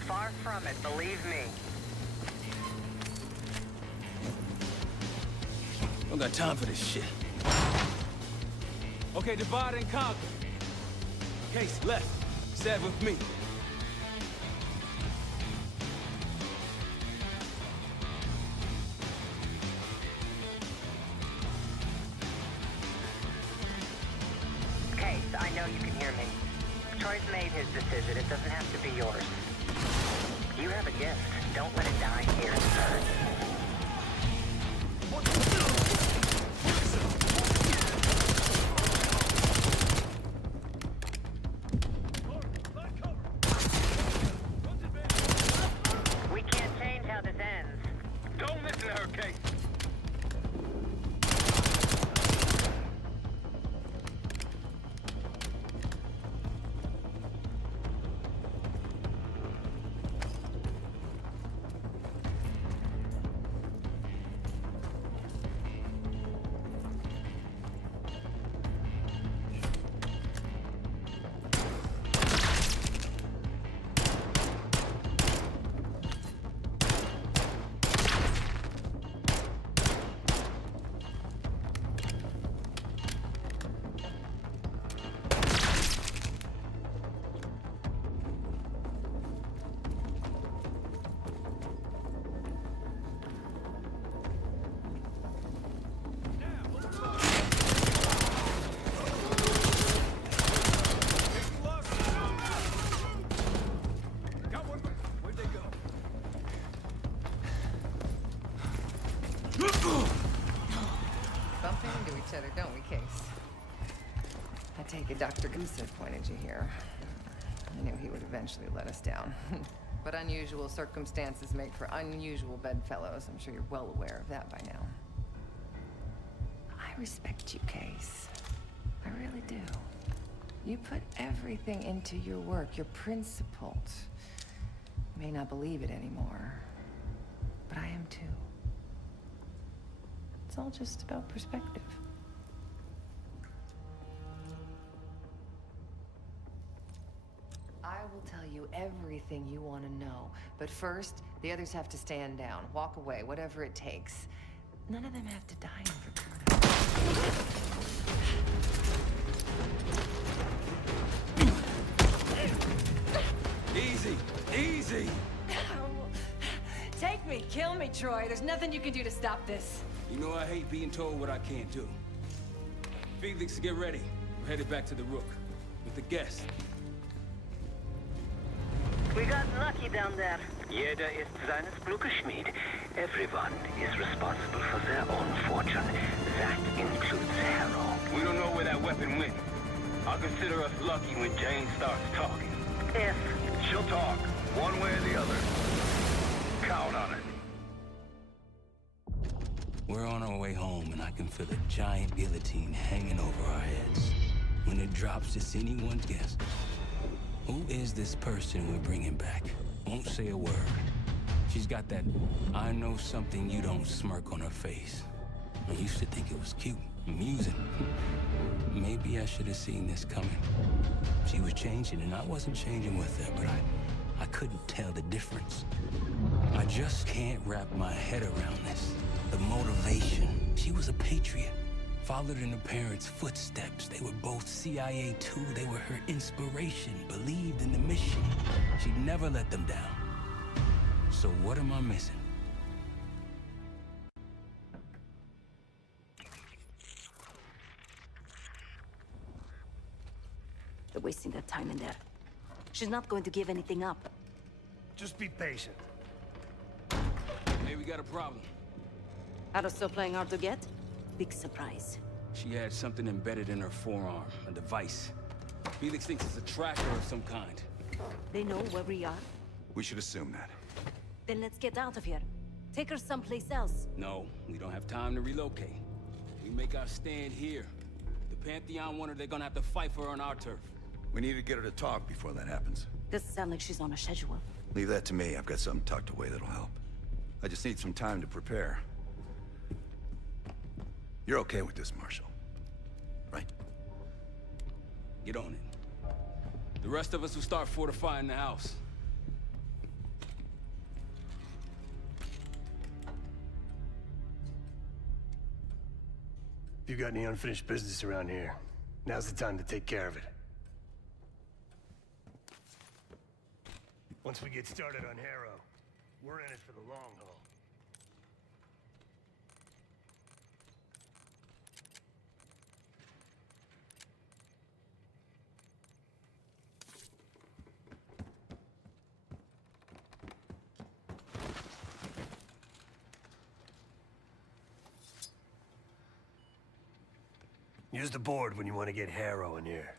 Far from it, believe me. Don't got time for this shit. Okay, divide and conquer. Case left. Stand with me. Case, I know you can hear me. Troy's made his decision. It doesn't have to be yours. You have a gift. Don't let it die here. We can't change how this ends. Don't listen to her, Kate. Bumping into each other, don't we, Case? I take it Dr. Gusev pointed you here. I knew he would eventually let us down. But unusual circumstances make for unusual bedfellows. I'm sure you're well aware of that by now. I respect you, Case. I really do. You put everything into your work. You're principled. You may not believe it anymore, but I am too. It's all just about perspective. I will tell you everything you want to know. But first, the others have to stand down, walk away, whatever it takes. None of them have to die in Vergurda. Easy, easy! Take me, kill me, Troy. There's nothing you can do to stop this. You know I hate being told what I can't do. Felix, get ready. We're headed back to the Rook with the guests. We got lucky down there. Jeder ist seines Glückes Schmied. Everyone is responsible for their own fortune. That includes Harrow. We don't know where that weapon went. I'll consider us lucky when Jane starts talking. If she'll talk, one way or the other. Count on it. We're on our way home, and I can feel a giant guillotine hanging over our heads. When it drops, it's anyone's guess. Who is this person we're bringing back? Won't say a word. She's got that I know something you don't smirk on her face. I used to think it was cute, amusing. Maybe I should have seen this coming. She was changing, and I wasn't changing with her, but I couldn't tell the difference. I just can't wrap my head around this. The motivation. She was a patriot. Followed in her parents' footsteps. They were both CIA too. They were her inspiration. Believed in the mission. She'd never let them down. So what am I missing? They're wasting their time in there. She's not going to give anything up. Just be patient. May, we got a problem. Arrow still playing hard to get? Big surprise. She had something embedded in her forearm, a device. Felix thinks it's a tracker of some kind. They know where we are? We should assume that. Then let's get out of here. Take her someplace else. No, we don't have time to relocate. We make our stand here. The Pantheon want her, they're gonna have to fight for her on our turf. We need to get her to talk before that happens. Doesn't sound like she's on a schedule. Leave that to me. I've got something tucked away that'll help. I just need some time to prepare. You're okay with this, Marshal? Right? Get on it. The rest of us will start fortifying the house. If you got any unfinished business around here, now's the time to take care of it. Once we get started on Harrow, we're in it for the long haul. Use the board when you want to get Harrow in here.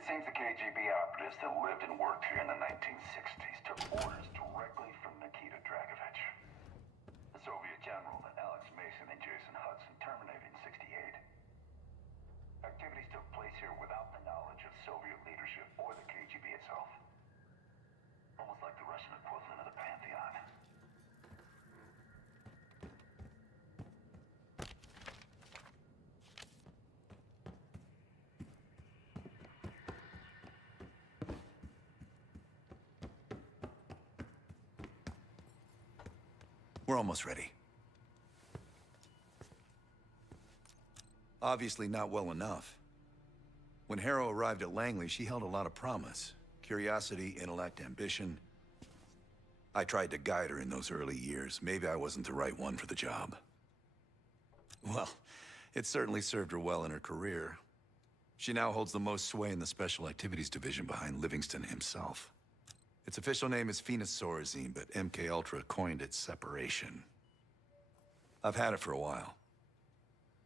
It seems the KGB operatives that lived and worked here in the 1960s took orders directly from Nikita Dragovich. The Soviet general that Alex Mason and Jason Hudson terminated in '68. Activities took place here without the knowledge of Soviet leadership or the KGB itself. Almost like the Russian equivalent of the Pantheon. We're almost ready. Obviously not well enough. When Harrow arrived at Langley, she held a lot of promise. Curiosity, intellect, ambition. I tried to guide her in those early years. Maybe I wasn't the right one for the job. Well, it certainly served her well in her career. She now holds the most sway in the Special Activities Division behind Livingston himself. Its official name is Phoenosorazine, but MKUltra coined it Separation. I've had it for a while.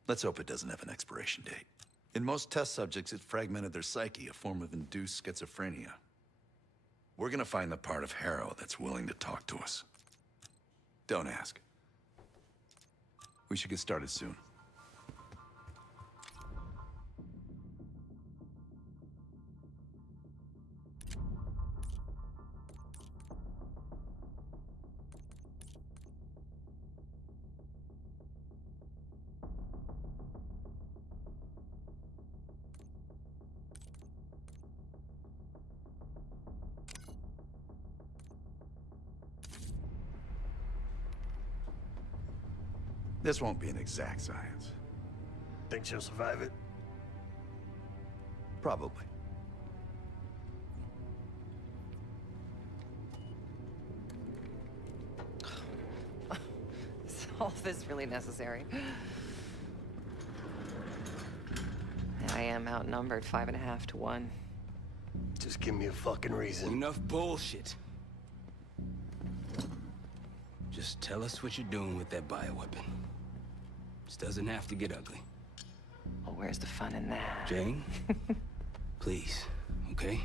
Let's hope it doesn't have an expiration date. In most test subjects, it fragmented their psyche, a form of induced schizophrenia. We're gonna find the part of Harrow that's willing to talk to us. Don't ask. We should get started soon. This won't be an exact science. Think she'll survive it? Probably. Is all this really necessary? I am outnumbered 5.5 to 1. Just give me a fucking reason. Enough bullshit. Just tell us what you're doing with that bioweapon. This doesn't have to get ugly. Well, where's the fun in that? Jane? Please, okay?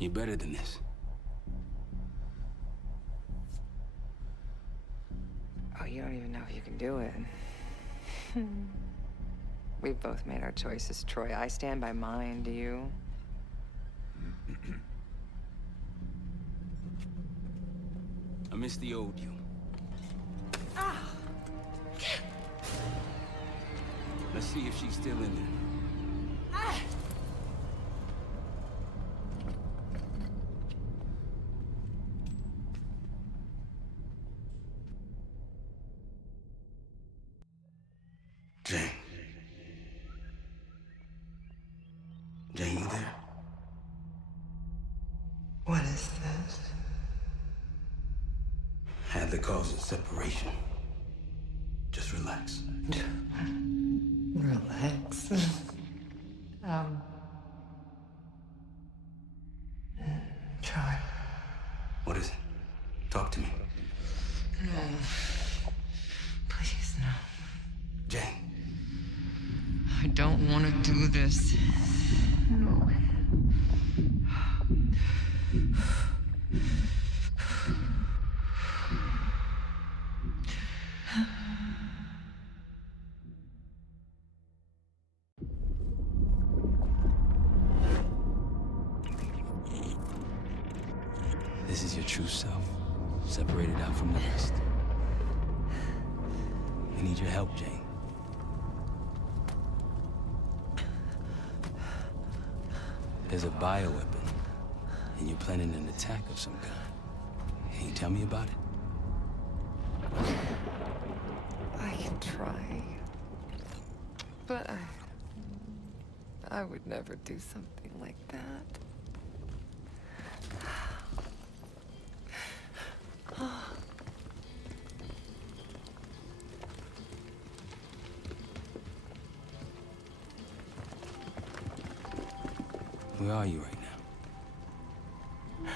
You're better than this. Oh, you don't even know if you can do it. We've both made our choices, Troy. I stand by mine, do you? I miss the old you. Let's see if she's still in there. Jane. Jane, you there? What is this? Had the cause of separation. Just relax. Relax. Try. What is it? Talk to me. No. Please, no. Jane. I don't want to do this. No. This is your true self, separated out from the rest. I need your help, Jane. There's a bioweapon, and you're planning an attack of some kind. Can you tell me about it? I can try. But I would never do something like that. Where are you right now?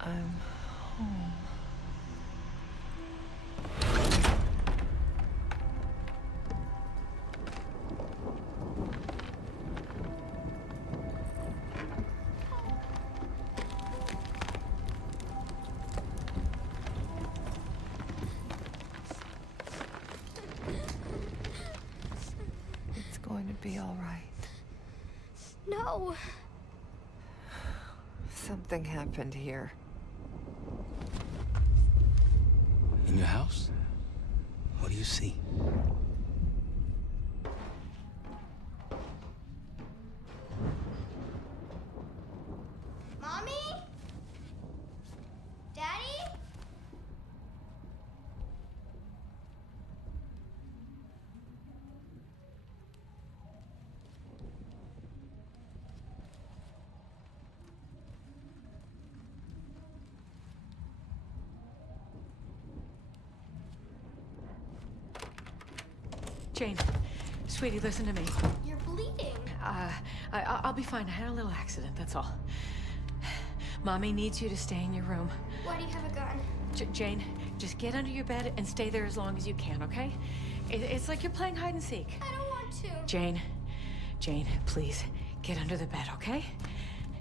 I'm home. It's going to be all right. No. Something happened here. In your house? What do you see? Mommy? Daddy? Jane, sweetie, listen to me. You're bleeding. I'll be fine. I had a little accident, that's all. Mommy needs you to stay in your room. Why do you have a gun? Jane, just get under your bed and stay there as long as you can, okay? It's like you're playing hide and seek. I don't want to. Jane, please, get under the bed, okay?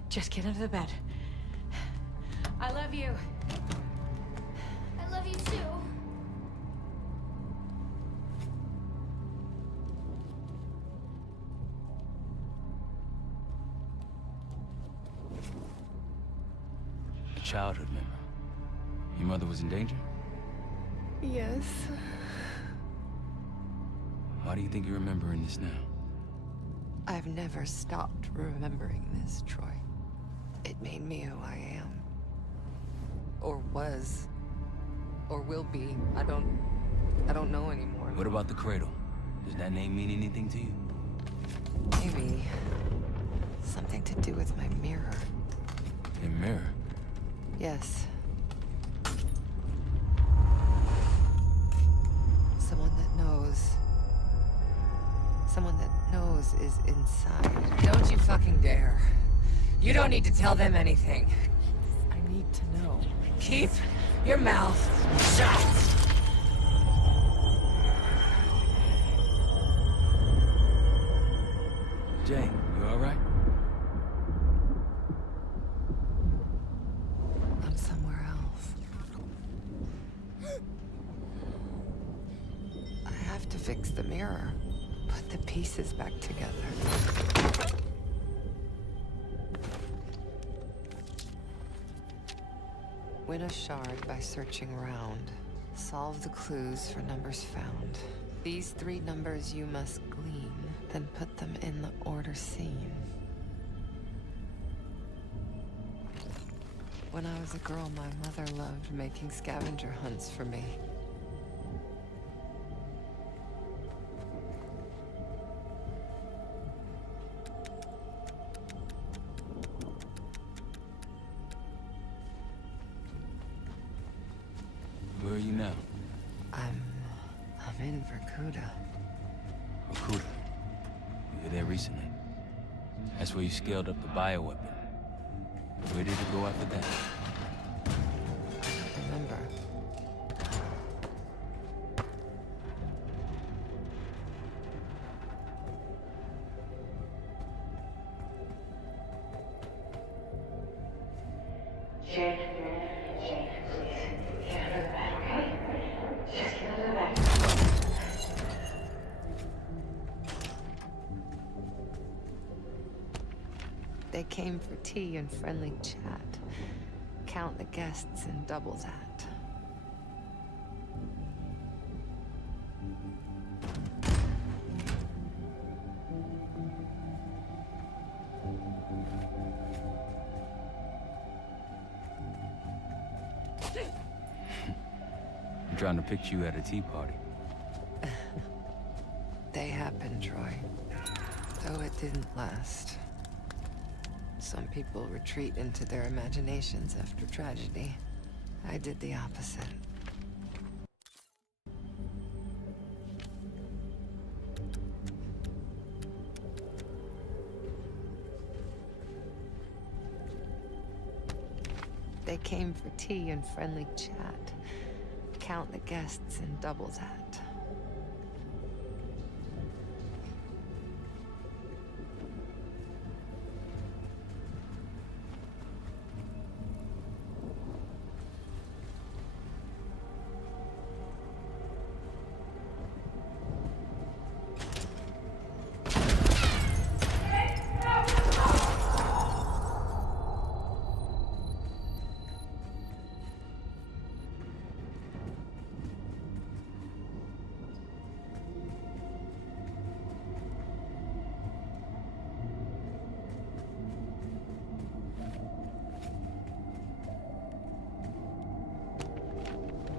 Just get under the bed. I love you. I love you too. A childhood memory. Your mother was in danger? Yes. Why do you think you're remembering this now? I've never stopped remembering this, Troy. It made me who I am. Or was Or will be. I don't know anymore. What about the cradle? Does that name mean anything to you? Maybe something to do with my mirror. Your mirror? Yes. Someone that knows. Someone that knows is inside. Don't you fucking dare. You don't need to tell them anything. I need to know. Keep your mouth shut! Jane, you alright? I'm somewhere else. I have to fix the mirror. Put the pieces back together. Win a shard by searching around. Solve the clues for numbers found. These 3 numbers you must glean, then put them in the order seen. When I was a girl, my mother loved making scavenger hunts for me. Where are you now? I'm in Verkuda. Verkuda? You were there recently. That's where you scaled up the bioweapon. Where did you go after that? Remember. Jane, please. Get under the bed, okay? Just get under the bed. They came for tea and friendly chat. Count the guests and double that. I'm trying to picture you at a tea party. They happened, Troy. Though it didn't last. Some people retreat into their imaginations after tragedy. I did the opposite. They came for tea and friendly chat. Count the guests and double that.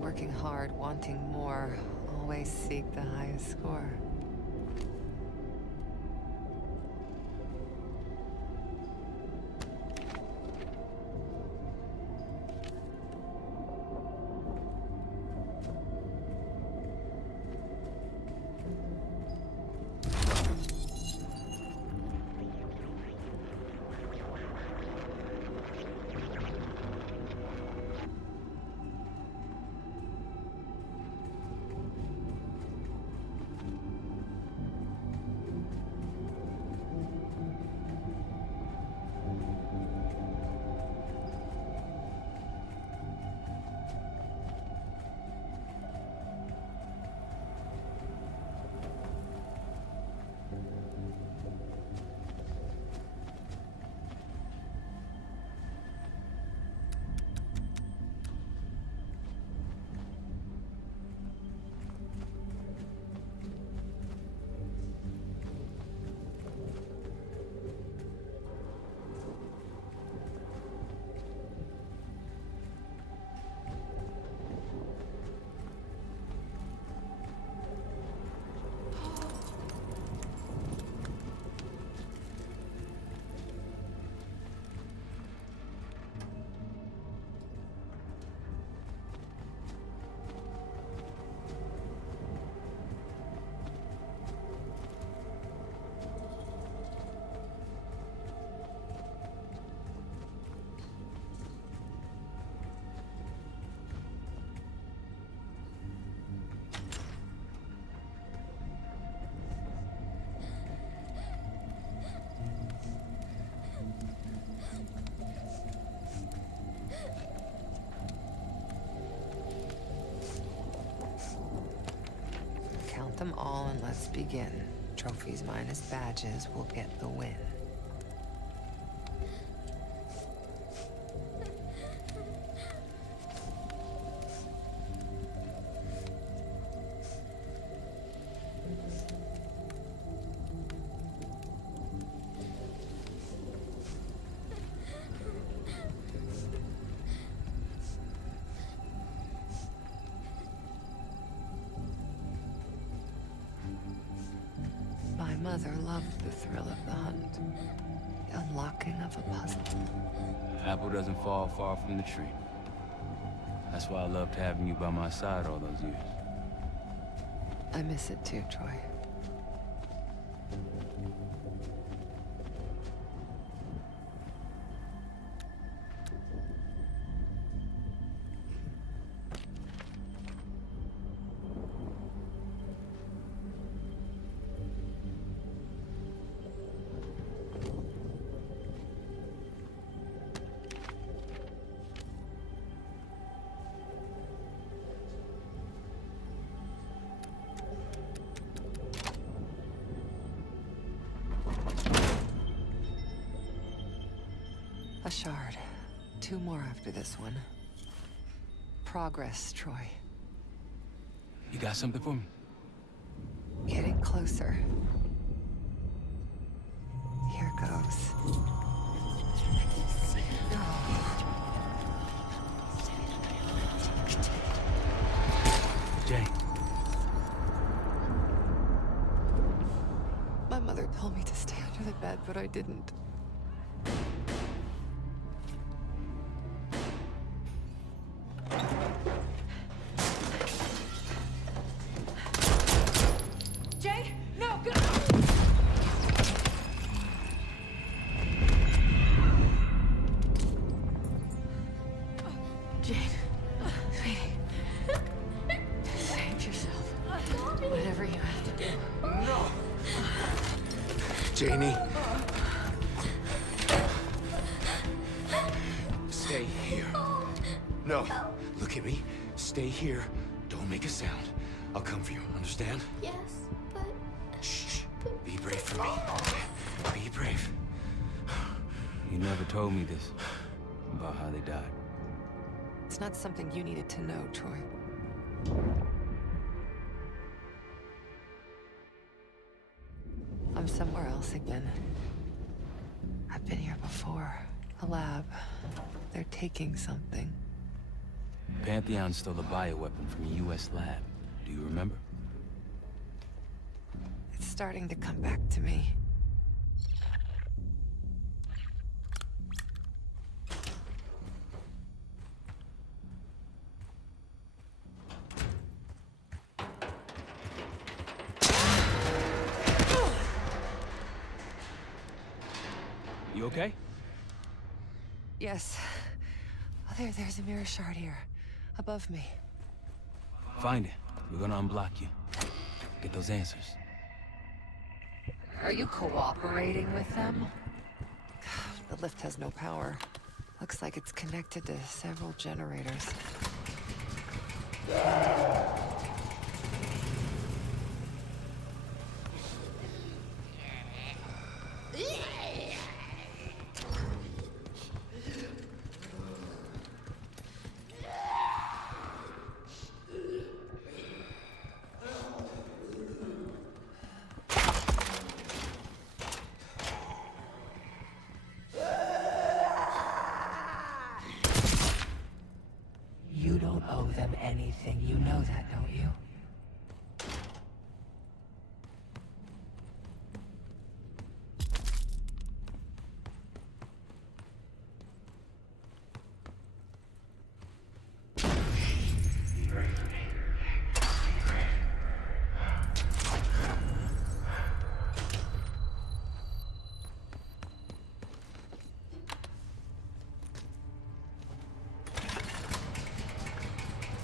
Working hard, wanting more, always seek the highest score. them all and let's begin. Trophies minus badges will get the win. My mother loved the thrill of the hunt, the unlocking of a puzzle. Apple doesn't fall far from the tree. That's why I loved having you by my side all those years. I miss it too, Troy. A shard. 2 more after this one. Progress, Troy. You got something for me? Getting closer. Here goes. Jay. My mother told me to stay under the bed, but I didn't. Jay, no, go! Jane, sweetie, save yourself. Whatever you have to do. No! Janie. Stay here. No. Look at me. Stay here. Don't make a sound. I'll come for you, understand? Yes, but... Shh. Be brave for me. Be brave. You never told me this, about how they died. It's not something you needed to know, Troy. I'm somewhere else again. I've been here before. A lab. They're taking something. Pantheon stole a bioweapon from a U.S. lab. Do you remember? It's starting to come back to me. You okay? Yes. Oh, there's a mirror shard here. Above me. Find it. We're gonna unblock you. Get those answers. Are you cooperating with them? The lift has no power. Looks like it's connected to several generators. You don't owe them anything. You know that, don't you?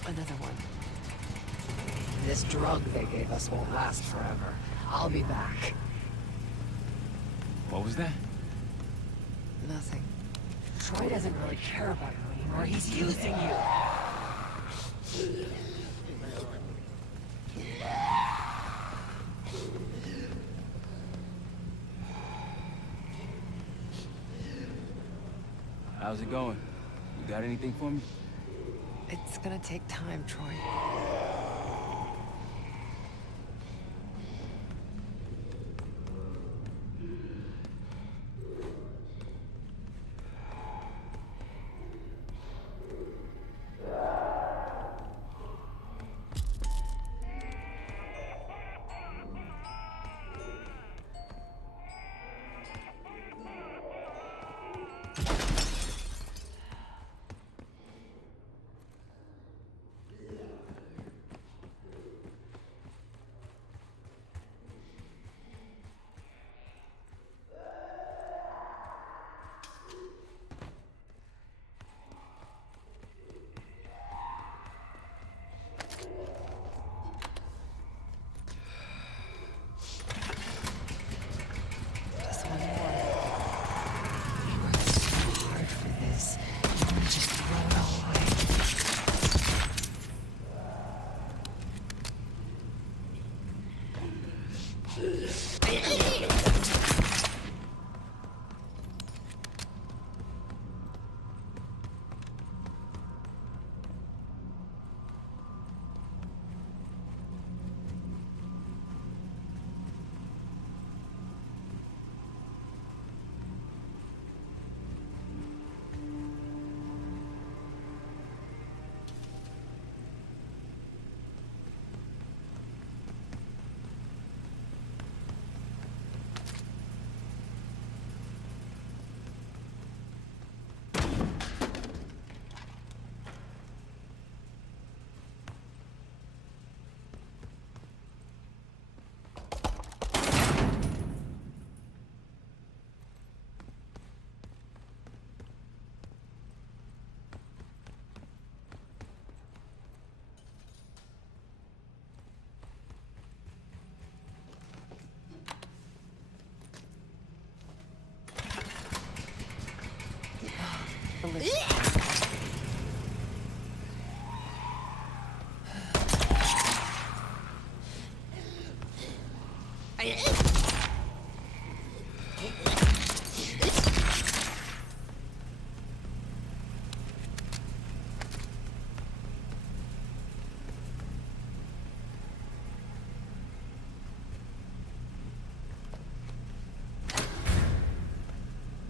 Another one. This drug they gave us won't last forever. I'll be back. What was that? Nothing. Troy doesn't really care about you anymore. He's using you. How's it going? You got anything for me? It's gonna take time, Troy.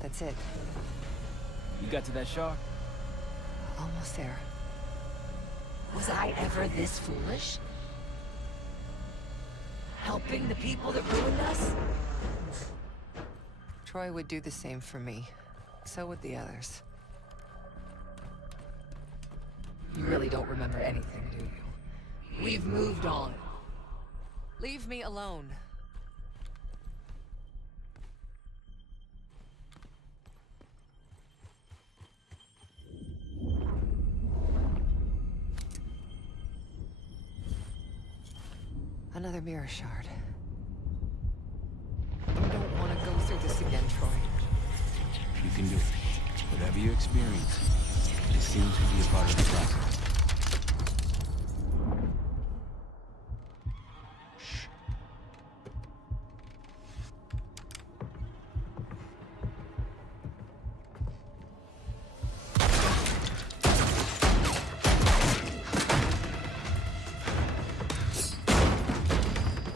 That's it. You got to that shard? Almost there. Was I ever this foolish? Helping the people that ruined us? Troy would do the same for me. So would the others. You really don't remember anything, do you? We've moved on. Leave me alone. Another mirror shard. You don't want to go through this again, Troy. You can do it. Whatever you experience, it seems to be a part of the process.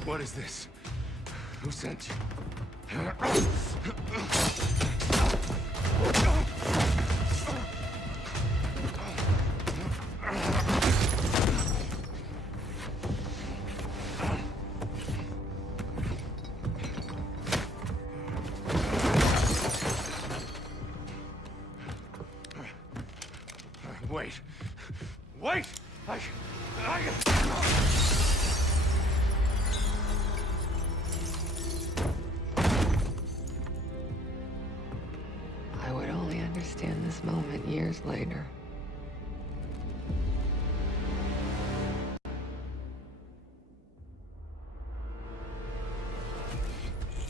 What is this? Who sent you? Wait. Wait! I would only understand this moment years later.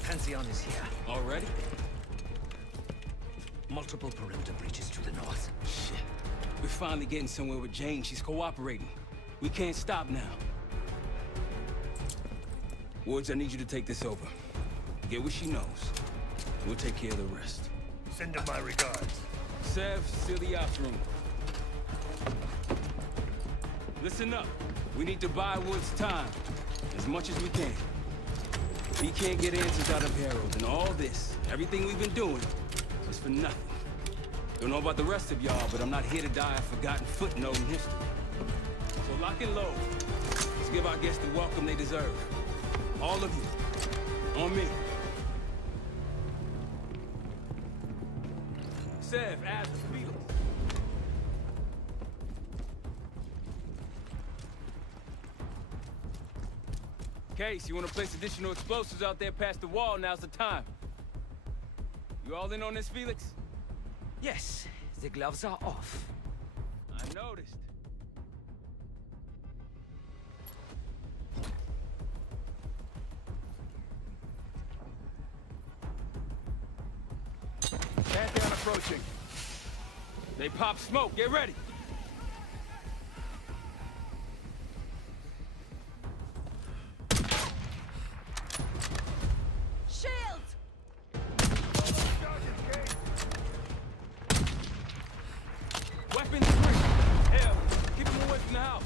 Pantheon is here. Already? Multiple perimeter breaches to the north. Shit. We're finally getting somewhere with Jane. She's cooperating. We can't stop now. Woods, I need you to take this over. Get what she knows. We'll take care of the rest. Send her my regards. Sev, seal the ops room. Listen up. We need to buy Woods time. As much as we can. If he can't get answers out of Harold, and all this, everything we've been doing, is for nothing. Don't know about the rest of y'all, but I'm not here to die a forgotten footnote in history. So lock and load. Let's give our guests the welcome they deserve. All of you. On me. Sev, add the Beatles. Case, you want to place additional explosives out there past the wall, now's the time. You all in on this, Felix? Yes, the gloves are off. I noticed. Pantheon approaching. They pop smoke, get ready. Weapons free. Hell, keep them away from the house.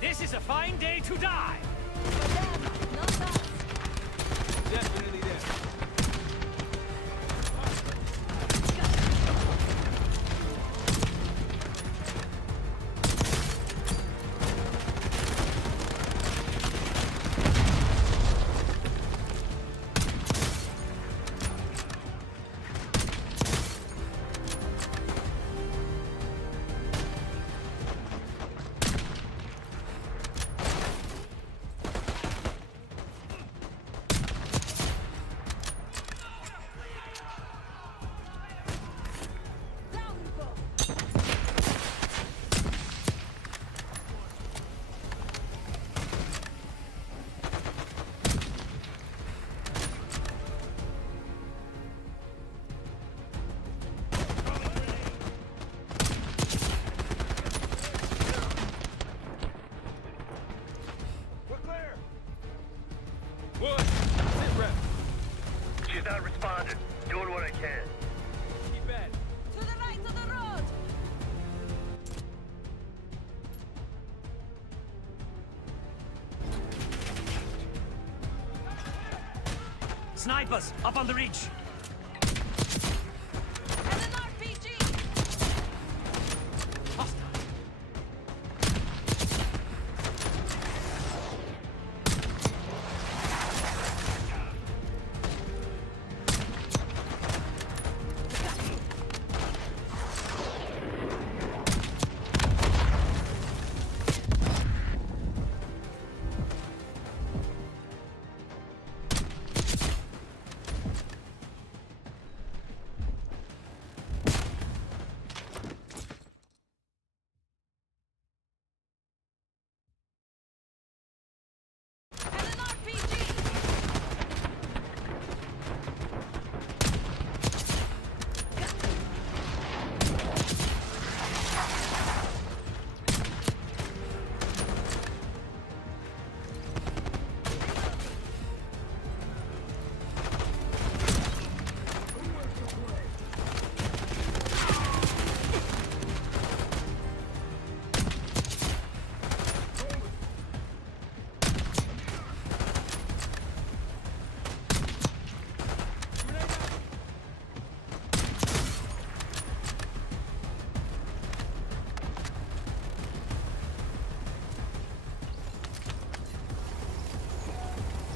This is a fine day to die! Definitely there. Wood, sit rep. She's not responding. Doing what I can. Keep at it. To the right of the road! Snipers, up on the ridge! And an RPG! Hostile!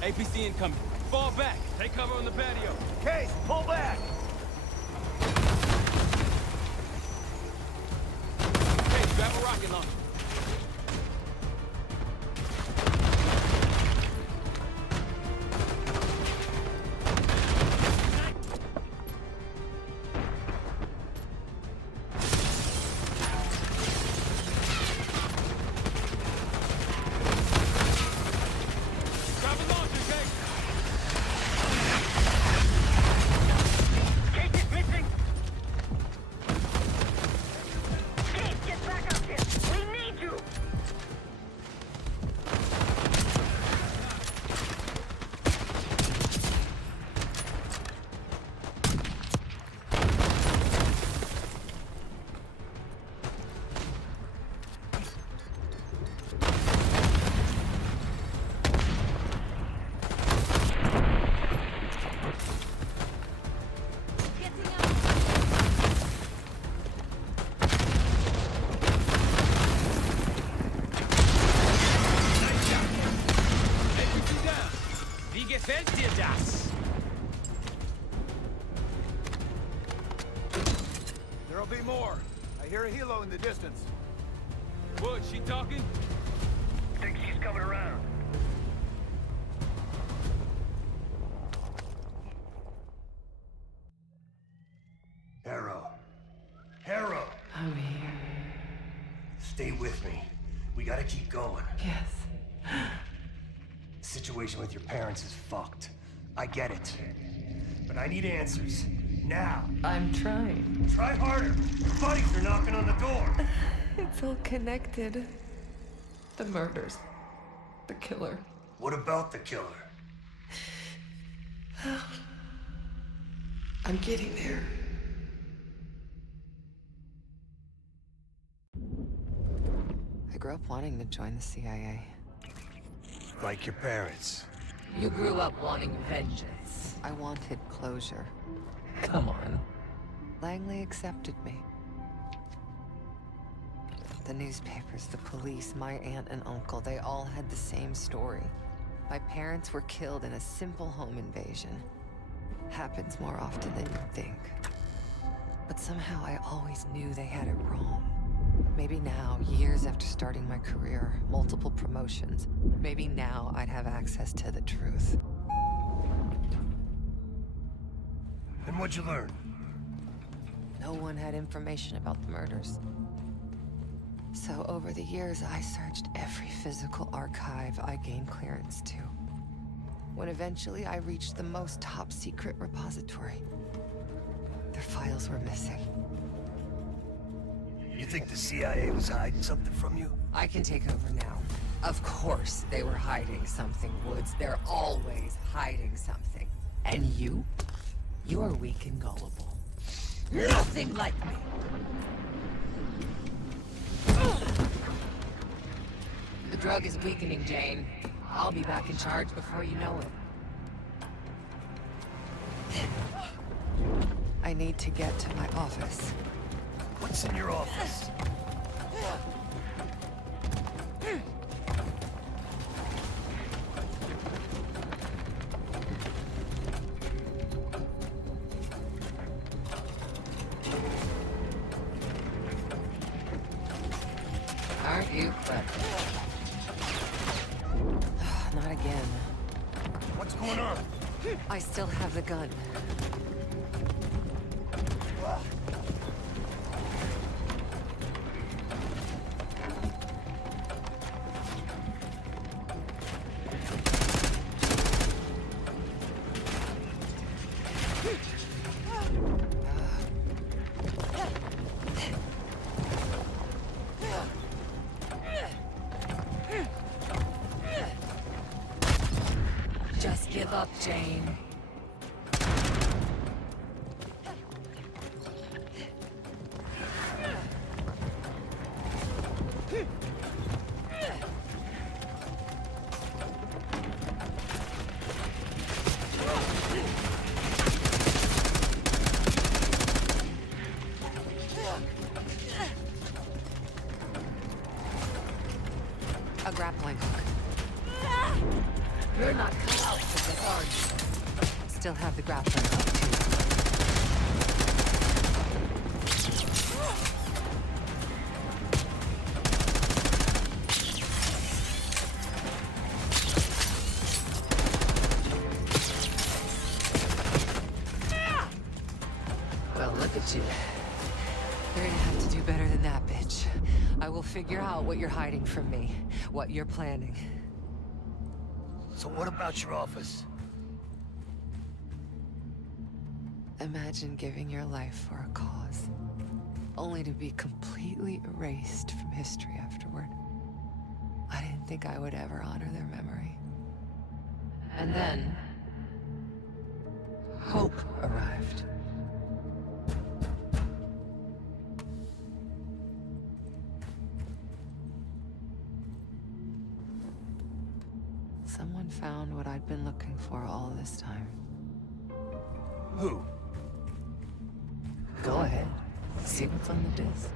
APC incoming. Fall back. Take cover on the patio. Case, pull back! Case, grab a rocket launcher. Gefällt dir das? There'll be more. I hear a helo in the distance. What, she talking? Think she's coming around. Harrow. Harrow! I'm here. Stay with me. We gotta keep going. Yes. The situation with your parents is fucked. I get it. But I need answers. Now. I'm trying. Try harder. Your buddies are knocking on the door. It's all connected. The murders. The killer. What about the killer? I'm getting there. I grew up wanting to join the CIA. Like your parents. You grew up wanting vengeance. I wanted closure. Come on. Langley accepted me. The newspapers, the police, my aunt and uncle, they all had the same story. My parents were killed in a simple home invasion. Happens more often than you'd think. But somehow I always knew they had it wrong. Maybe now, years after starting my career, multiple promotions, maybe now I'd have access to the truth. And what'd you learn? No one had information about the murders. So over the years, I searched every physical archive I gained clearance to. When eventually I reached the most top-secret repository, their files were missing. You think the CIA was hiding something from you? I can take over now. Of course they were hiding something, Woods. They're always hiding something. And you? You are weak and gullible. Nothing like me! The drug is weakening, Jane. I'll be back in charge before you know it. I need to get to my office. What's in your office? Aren't you clever? Not again. What's going on? I still have the gun. Just give up, Jane. A grappling hook. You're not cut out Still have the grappling hook, too. Well, look at you. You're gonna have to do better than that, bitch. I will figure out what you're hiding from me, what you're planning. So what about your office? Imagine giving your life for a cause, only to be completely erased from history afterward. I didn't think I would ever honor their memory. And then, hope arrived. Someone found what I'd been looking for all this time. Who? Go ahead. See what's on the disc.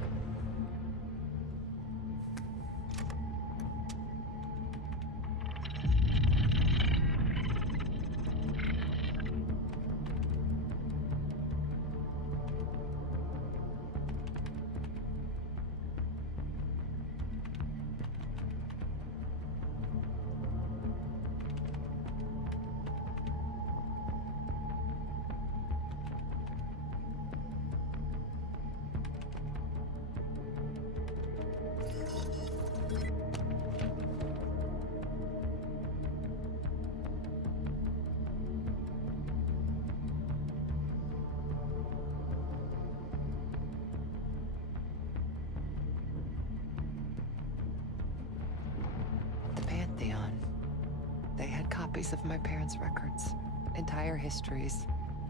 They had copies of my parents' records, entire histories,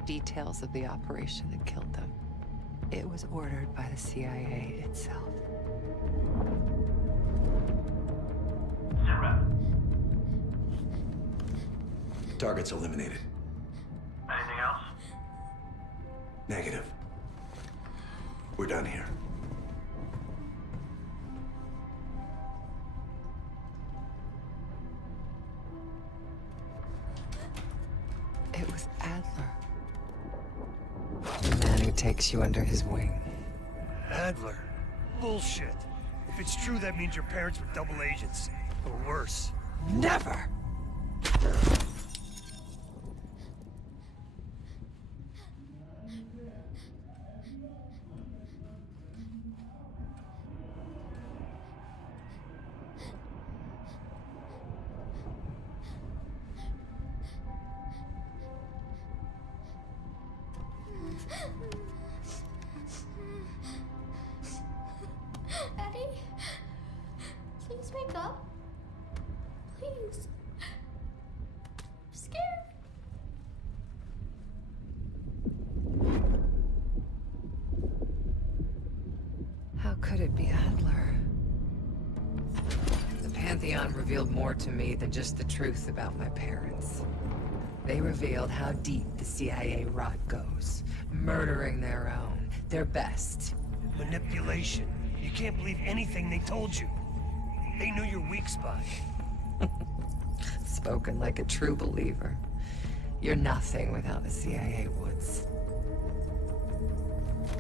details of the operation that killed them. It was ordered by the CIA itself. Targets eliminated. Anything else? Negative. We're done here. It was Adler. The man who takes you under his wing. Adler? Bullshit. If it's true, that means your parents were double agents. Or worse. Never! Daddy? Please wake up. Please. I'm scared. How could it be Adler? The Pantheon revealed more to me than just the truth about my parents. They revealed how deep the CIA rot goes, murdering their own, their best. Manipulation. You can't believe anything they told you. They knew your weak spot. Spoken like a true believer. You're nothing without the CIA Woods.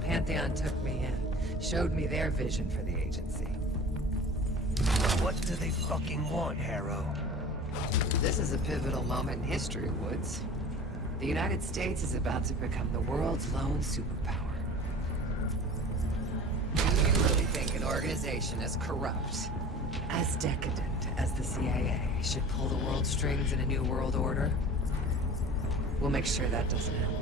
Pantheon took me in, showed me their vision for the agency. What do they fucking want, Harrow? This is a pivotal moment in history, Woods. The United States is about to become the world's lone superpower. Do you really think an organization as corrupt, as decadent as the CIA should pull the world's strings in a new world order? We'll make sure that doesn't happen.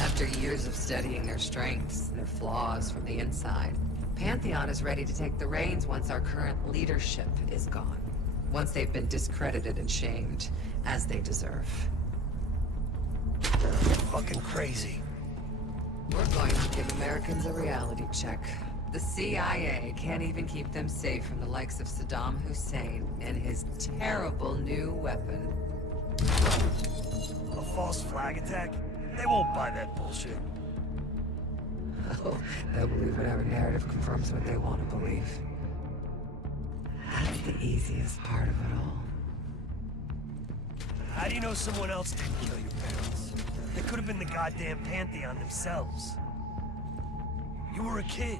After years of studying their strengths and their flaws from the inside, Pantheon is ready to take the reins once our current leadership is gone. Once they've been discredited and shamed, as they deserve. Fucking crazy. We're going to give Americans a reality check. The CIA can't even keep them safe from the likes of Saddam Hussein and his terrible new weapon. A false flag attack? They won't buy that bullshit. Oh, they'll believe whatever narrative confirms what they want to believe. That's the easiest part of it all. How do you know someone else didn't kill your parents? They could have been the goddamn Pantheon themselves. You were a kid.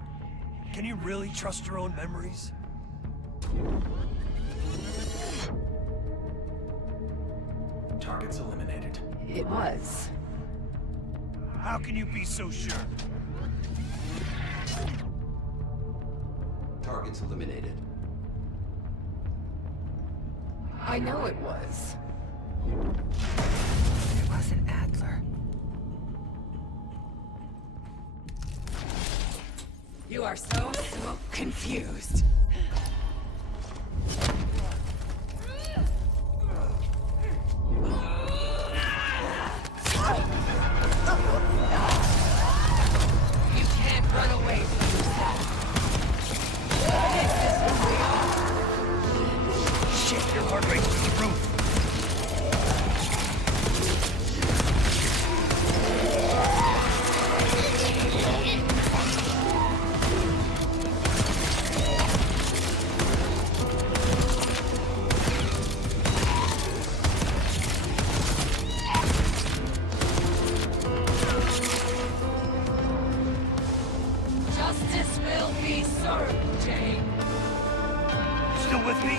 Can you really trust your own memories? Targets eliminated. It was. How can you be so sure? Targets eliminated. I know it was. It wasn't Adler. You are so confused. You can't run away from yourself. This is who we are. Shit, your heart rate's through the roof. Justice will be served, Jane. Still with me?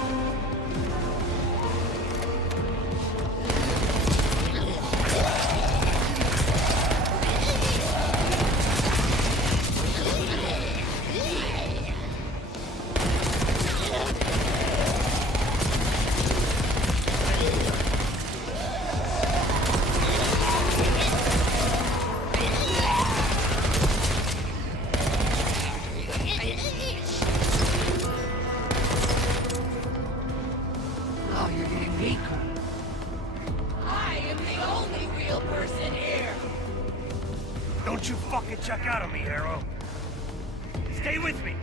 Oh, you're getting weaker. I am the only real person here. Don't you fucking check out on me, Harrow. Stay with me.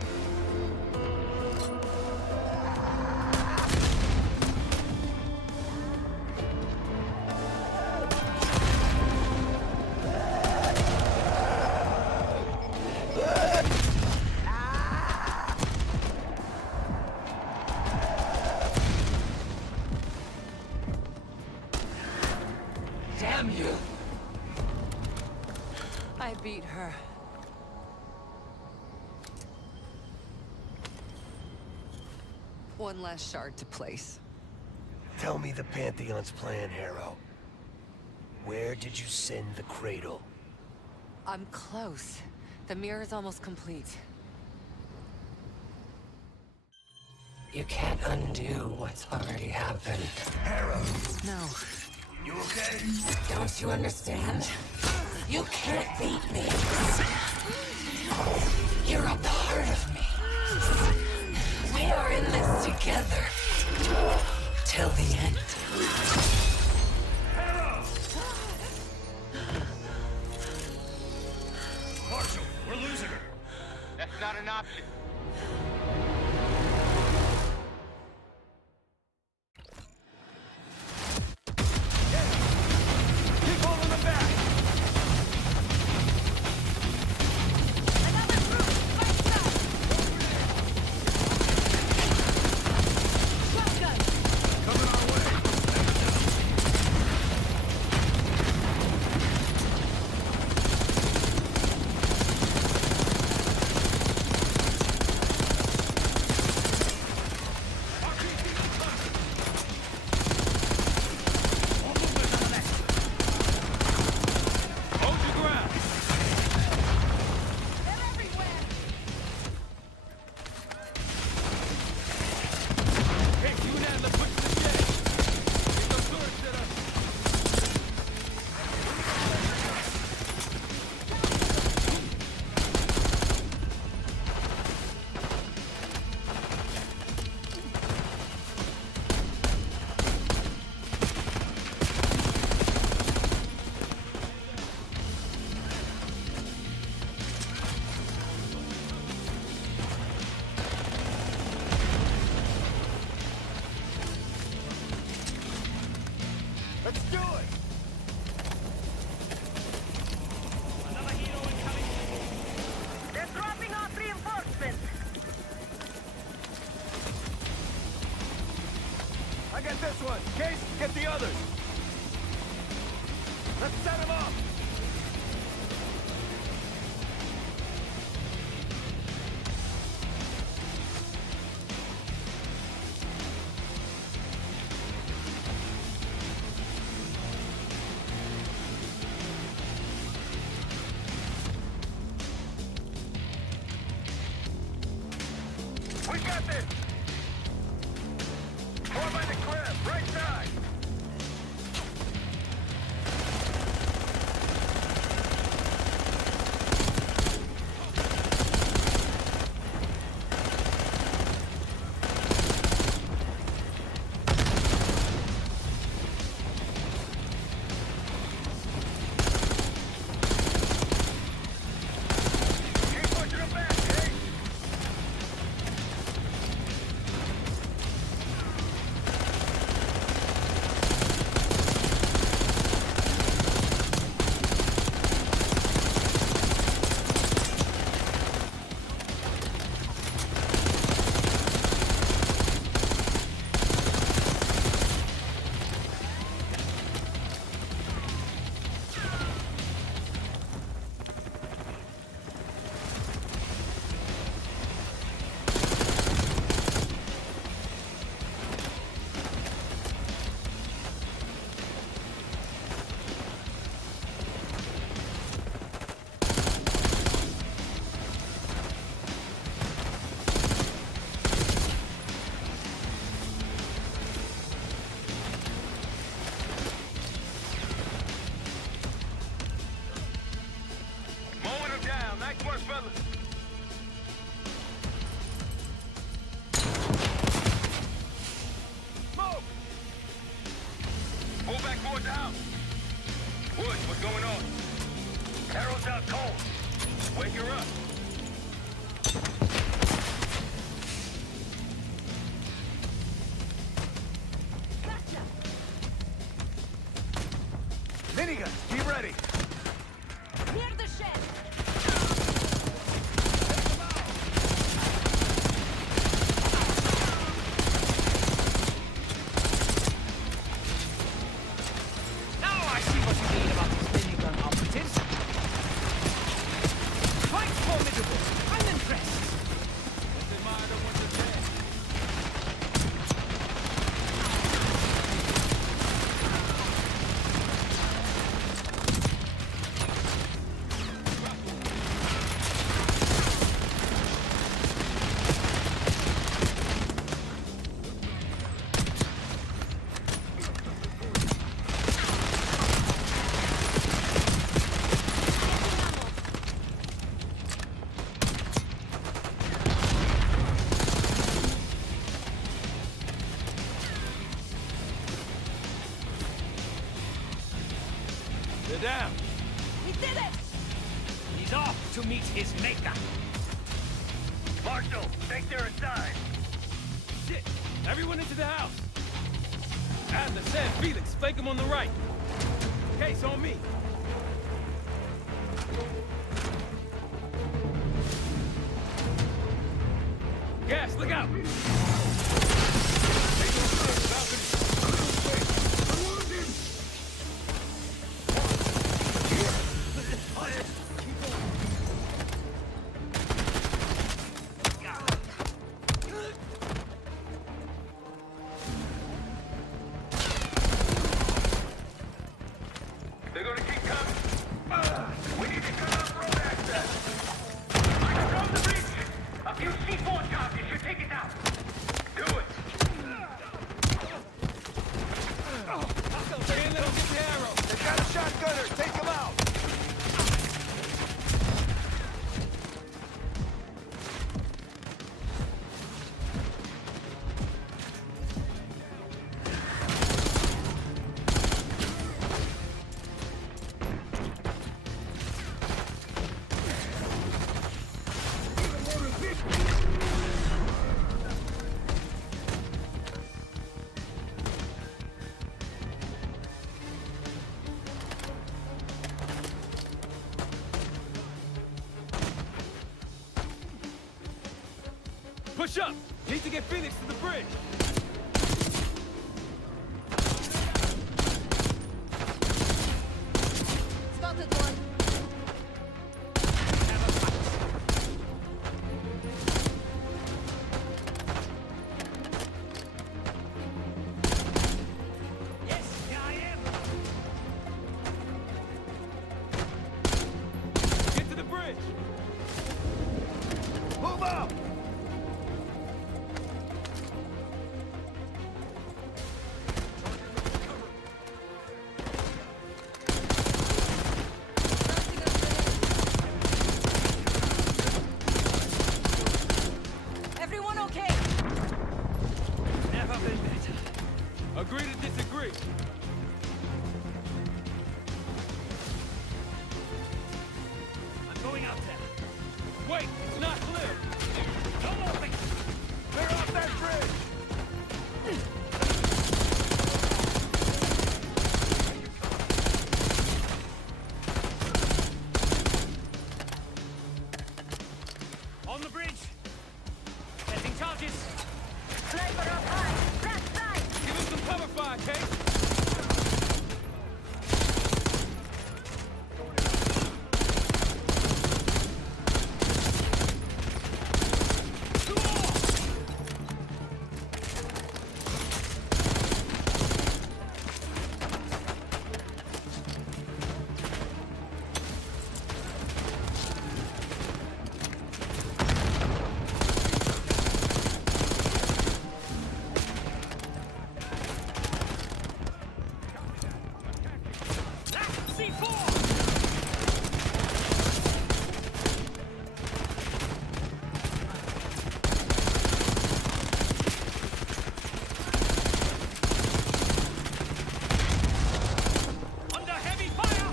Damn you. I beat her. One last shard to place. Tell me the Pantheon's plan, Harrow. Where did you send the cradle? I'm close. The mirror's almost complete. You can't undo what's already happened. Harrow! No. You okay? Don't you understand? You can't beat me. You're a part of me. We are in this together. Till the end. Harrow! Marshall, we're losing her. That's not an option. Keep holding them back! Coming our way! first one. Case, get the others. Let's set them up. We got this! Form by the crib, right side! Keep pushing them back, Kate! Mowing them down. Nice work, fellas. Smoke! Pull back towards the house. Woods, what's going on? Arrow's out cold. Wake her up. Miniguns, be ready. Near the shed. Now I see what you mean about these minigun operatives. Quite formidable. I'm impressed. Let's admire the ones that can. They're down. We did it! He's off to meet his maker. Marshal, think they're inside. Shit! Everyone into the house! Adler said Felix, flank him on the right. Case on me. Gas, look out! They're gonna keep coming. We need to cut off road access. I control the breach. A few C4 charges should take it down. Do it. Can't let him get the arrow. They got a shotgunner. Take him out. Push up! Need to get Phoenix to the bridge! Spotted one. Yes, here I am. Get to the bridge! Move up! Everyone okay? Never been better. Agree to disagree. I'm going out there. Wait, it's not clear. Don't open. Clear off that bridge! On the bridge. Setting charges. Sniper up high! Left side! Give him some cover fire, Case. Under heavy fire!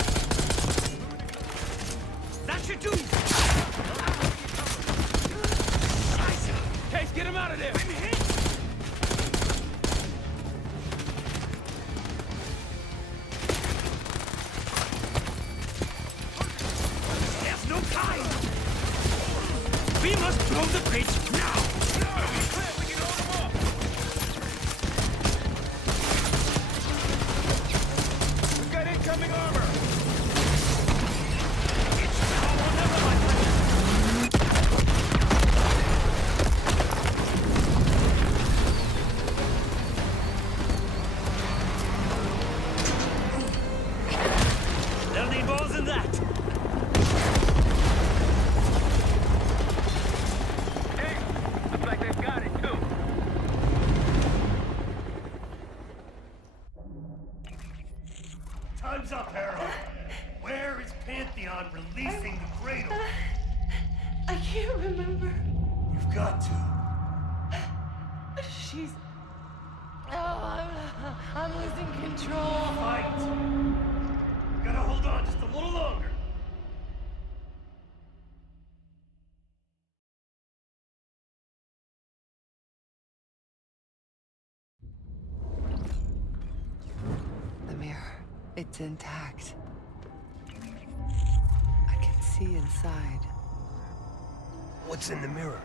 That should do! Case, get him out of there! I'm hit! There's no time! We must blow the bridge now! We can hold him off! We've got incoming armor! It's now or never, my friend! They'll need more than that! Hey, looks like they've got it too. Time's up, Harrow. Where is Pantheon releasing the cradle? I can't remember. You've got to. She's... Oh, I'm losing control. Fight! Gotta hold on just a little longer. The mirror. It's intact. I can see inside. What's in the mirror?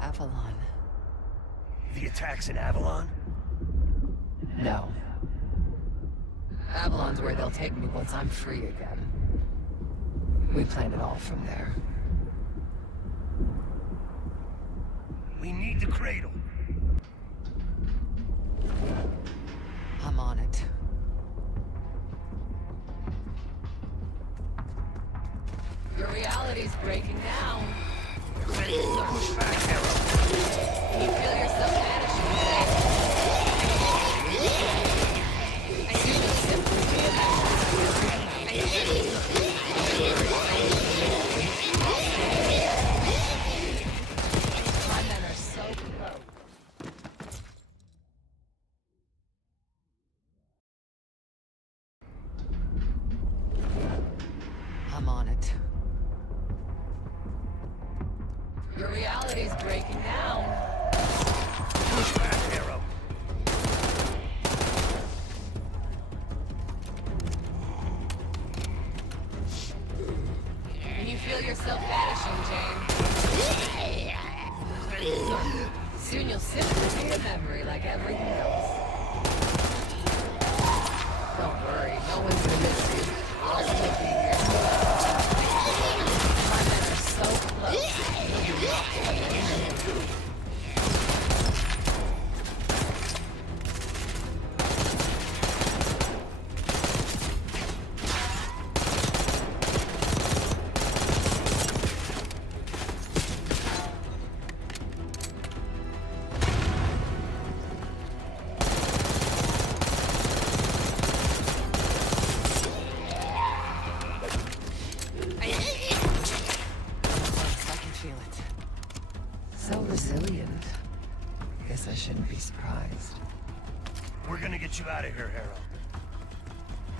Avalon. The attacks in Avalon? No. Avalon's where they'll take me once I'm free again. We planned it all from there. We need the cradle. I'm on it. Your reality's breaking down. Push back, Harrow. Can you feel yourself vanishing? I see you simply my men are so close. I'm on it. Your reality's breaking down. Push back, Harrow. Can you feel yourself vanishing, Jane? Soon you'll simply be a memory like everything else.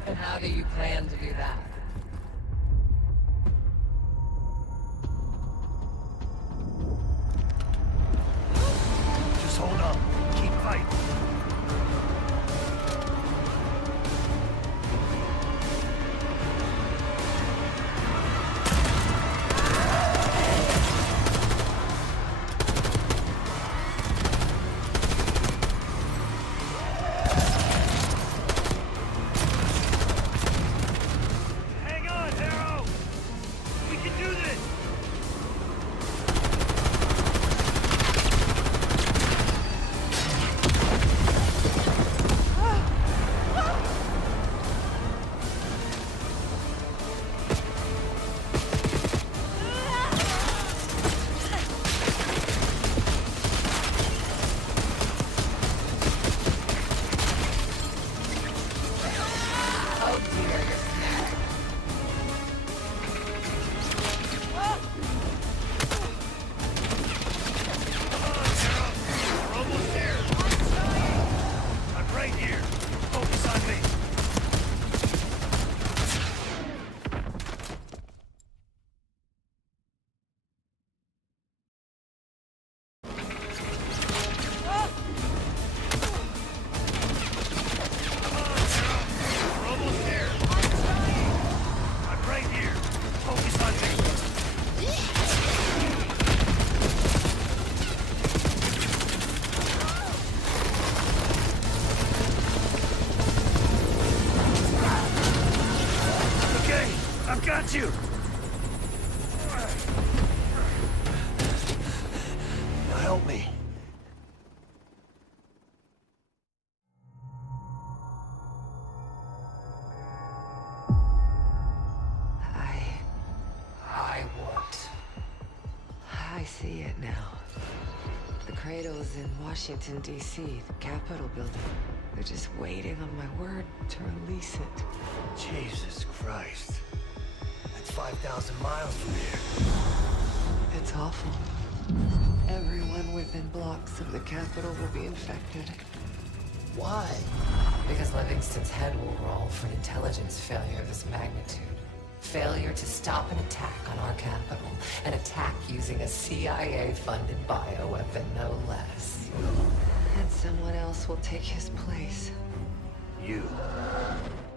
And how do you plan to do that? Just hold up. Keep fighting. Hang on, Harrow! We can do this! Oh dear, you're snapped. We're almost there. I'm right here. Focus on me. We're almost there. I'm right here. Focus on me. Okay, I've got you. Now help me. I what? I see it now. The cradle's in Washington, D.C., the Capitol building. They're just waiting on my word to release it. Jesus Christ. That's 5,000 miles from here. It's awful. Everyone within blocks of the Capitol will be infected. Why? Because Livingston's head will roll for an intelligence failure of this magnitude. Failure to stop an attack on our capital. An attack using a CIA-funded bioweapon, no less. And someone else will take his place. You.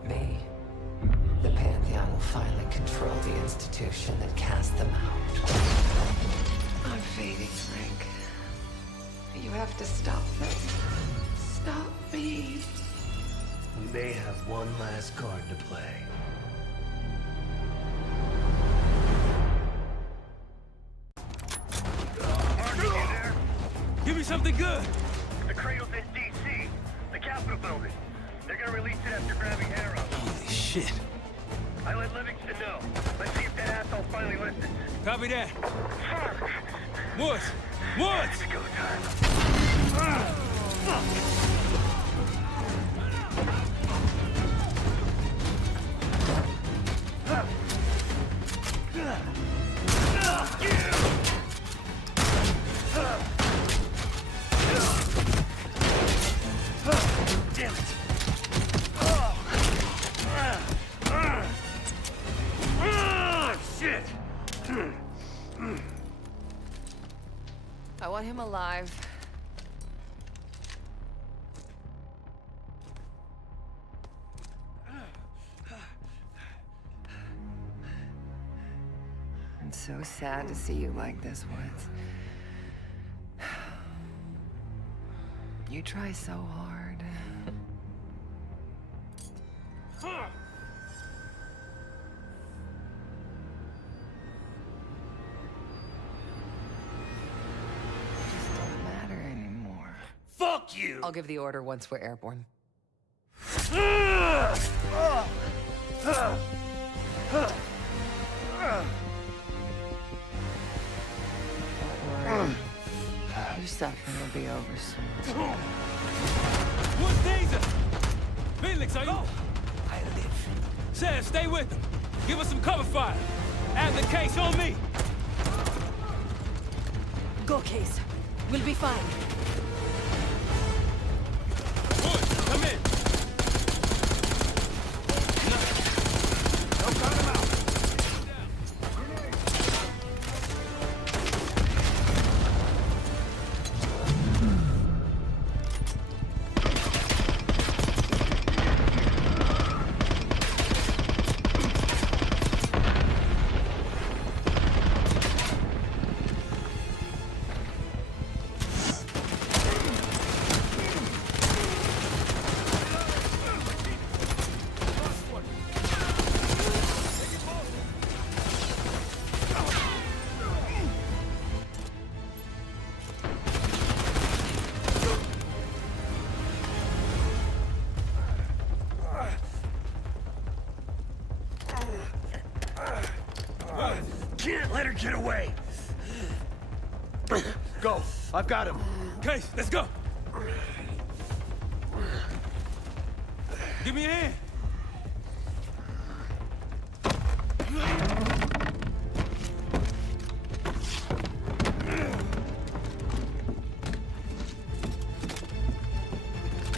Me. The Pantheon will finally control the institution that cast them out. I'm fading, Frank. You have to stop this. Stop me. We may have one last card to play. Mark, you there? Give me something good. The cradle's in D.C., the Capitol building. They're gonna release it after grabbing Harrow. Holy shit. I let Livingston know. Let's see if that asshole finally listens. Copy that. Fuck! Woods! Woods! It's go time. Damn it! Shit! I want him alive. I'm so sad to see you like this, Woods. You try so hard. Just don't matter anymore. Fuck you! I'll give the order once we're airborne. Your suffering will be over soon. What's Daisy? Felix, are you? I live. Sam, stay with him. Give us some cover fire. Add the case on me. Go, Case. We'll be fine. Woods, come in. let her get away. Go. I've got him. Okay, let's go. Give me a hand.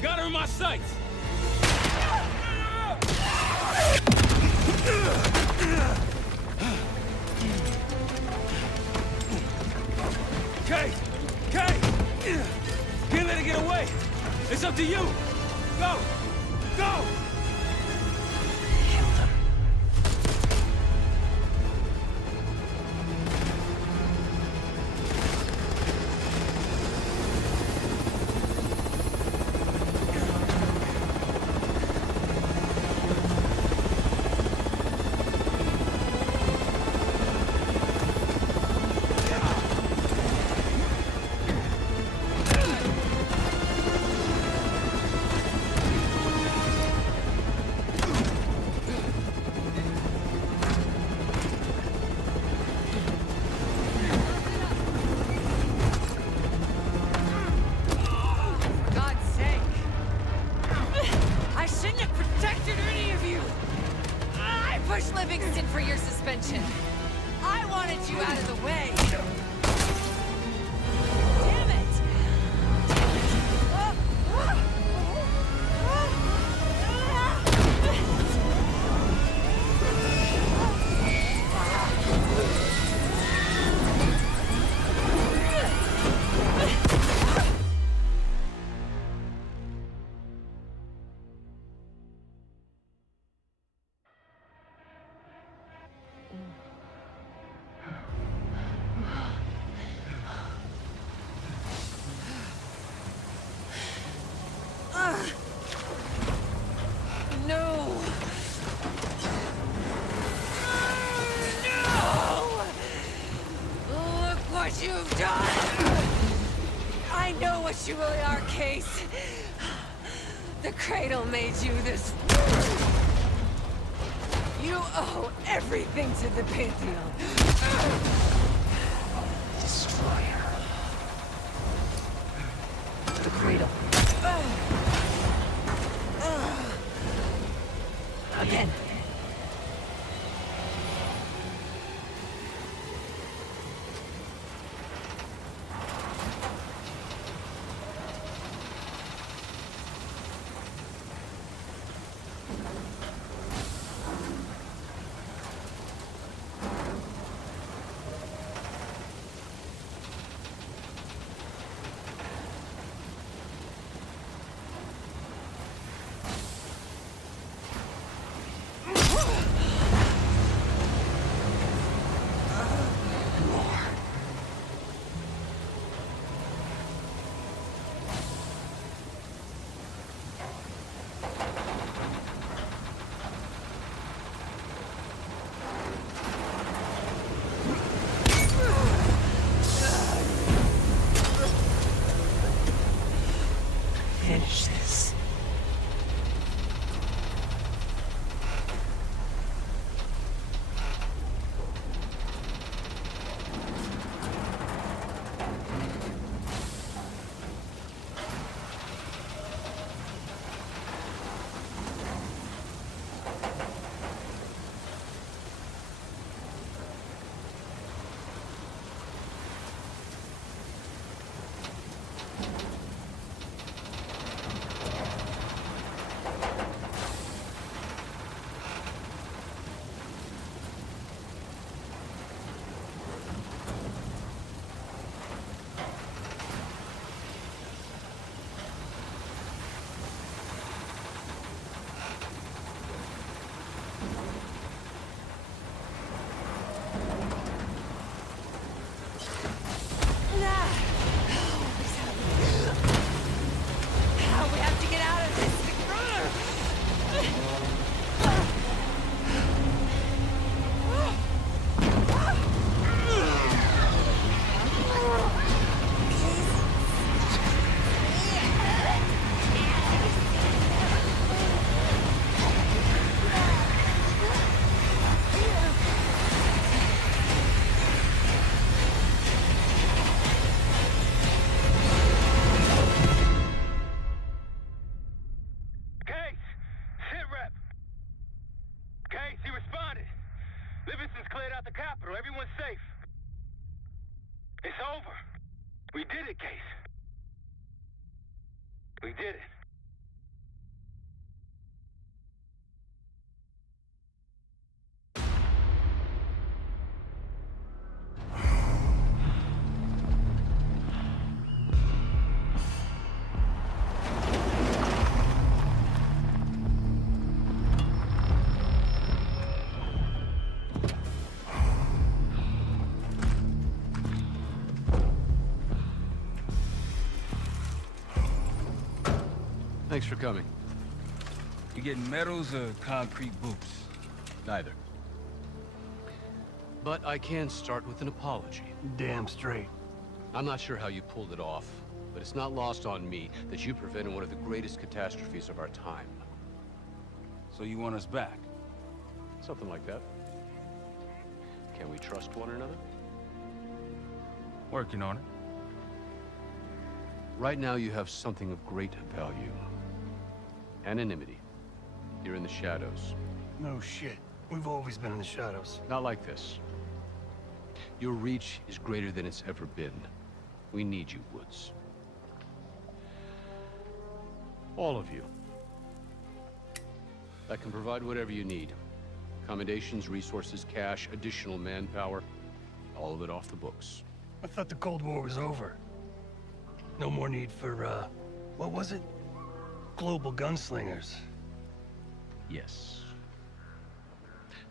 Got her in my sights. Okay, okay. Can't let her get away. It's up to you. Go, go. I wanted you out of the way. You've done! I know what you really are, Case. The Cradle made you this. You owe everything to the Pantheon. Destroyer. The Cradle. Again. capital. Everyone's safe. It's over. We did it, Case. We did it. Thanks for coming. You getting medals or concrete boots? Neither. But I can start with an apology. Damn straight. I'm not sure how you pulled it off, but it's not lost on me that you prevented one of the greatest catastrophes of our time. So you want us back? Something like that. Can we trust one another? Working on it. Right now you have something of great value. Anonymity. You're in the shadows. No shit. We've always been in the shadows. Not like this. Your reach is greater than it's ever been. We need you, Woods. All of you. I can provide whatever you need. Accommodations, resources, cash, additional manpower. All of it off the books. I thought the Cold War was over. No more need for, what was it? Global gunslingers. Yes.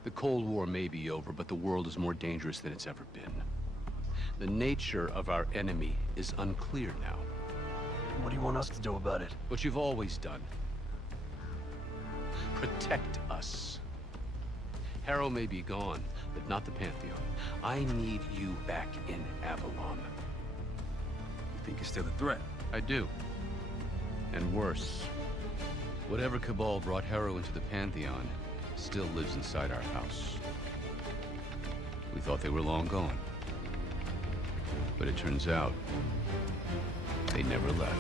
The Cold War may be over, but the world is more dangerous than it's ever been. The nature of our enemy is unclear now. What do you want us to do about it? What you've always done. Protect us. Harrow may be gone, but not the Pantheon. I need you back in Avalon. You think it's still a threat? I do. And worse. Whatever cabal brought Harrow into the Pantheon still lives inside our house. We thought they were long gone. But it turns out, they never left.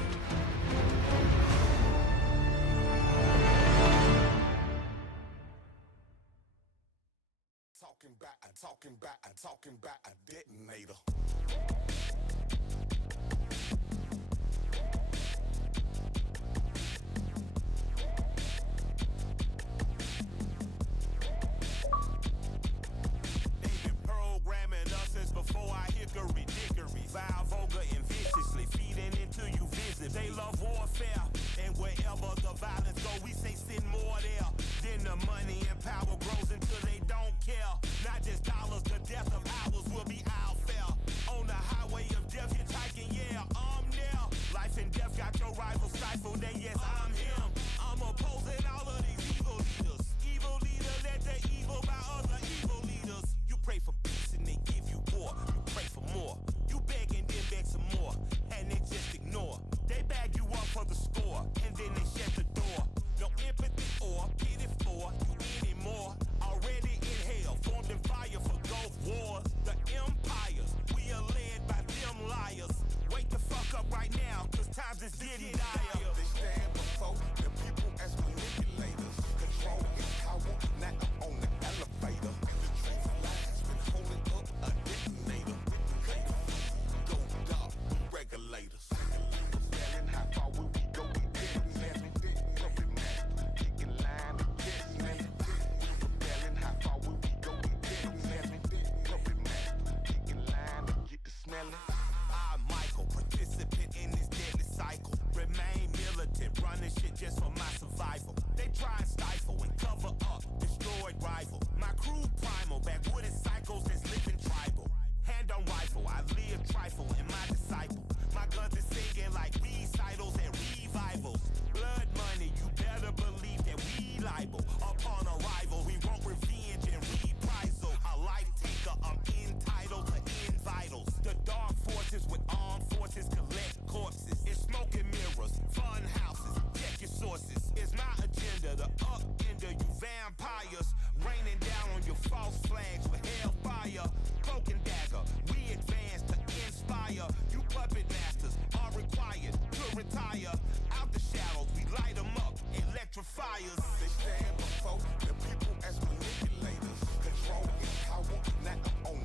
Talking about a detonator. Before I hickory dickory, vile, vulgar, and viciously feeding into you visibly. They love warfare, and wherever the violence go, we say send more there. Then the money and power grows until they don't care. Not just dollars, the death of ours will be our fare. On the highway of death, hitchhiking, yeah, I'm there. Life and death got your rival stifled, and yes, I'm him. I'm opposing all of these evil leaders. Evil leader led to evil by other evil leaders. You pray for peace and they give you war. You pray for more. You beg and then beg some more. And they just ignore. They bag you up for the score. And then they shut the door. No empathy or pity for you anymore. Already in hell, formed in fire for Gulf wars. The empires, we are led by them liars. Wake the fuck up right now, cause times is getting dire. They stand before the people as manipulators. Control and power, not on the elevator. The truth lies when holding up a detonator. Go dark, regulators. Yelling how far will we go? We detonating. Puppet master, kicking line to get man. Rebelling, how far will we go? We detonating. Puppet master, kicking line to get the smelling. I'm Michael, participant in this deadly cycle. Remain militant, running shit just for my survival. They try and stifle and cover up, destroyed rival. My crew primal, backwooden cycles that's living tribal. Hand on rifle, I live trifle in my disciple. My guns is singing like recitals and revivals. Blood money, you better believe that we liable. Upon arrival, we want revenge and reprisal. A life taker, I'm entitled to end vitals. The dark forces with armed forces collect corpses. It's smoke and mirrors, fun houses, check your sources. It's my agenda to upender you vampires. Raining down on your false flags with hellfire. Cloak and dagger, we advance to inspire. You puppet masters are required to retire. Out the shadows, we light them up, electrifiers. They stand before the people as manipulators. Control and power, not on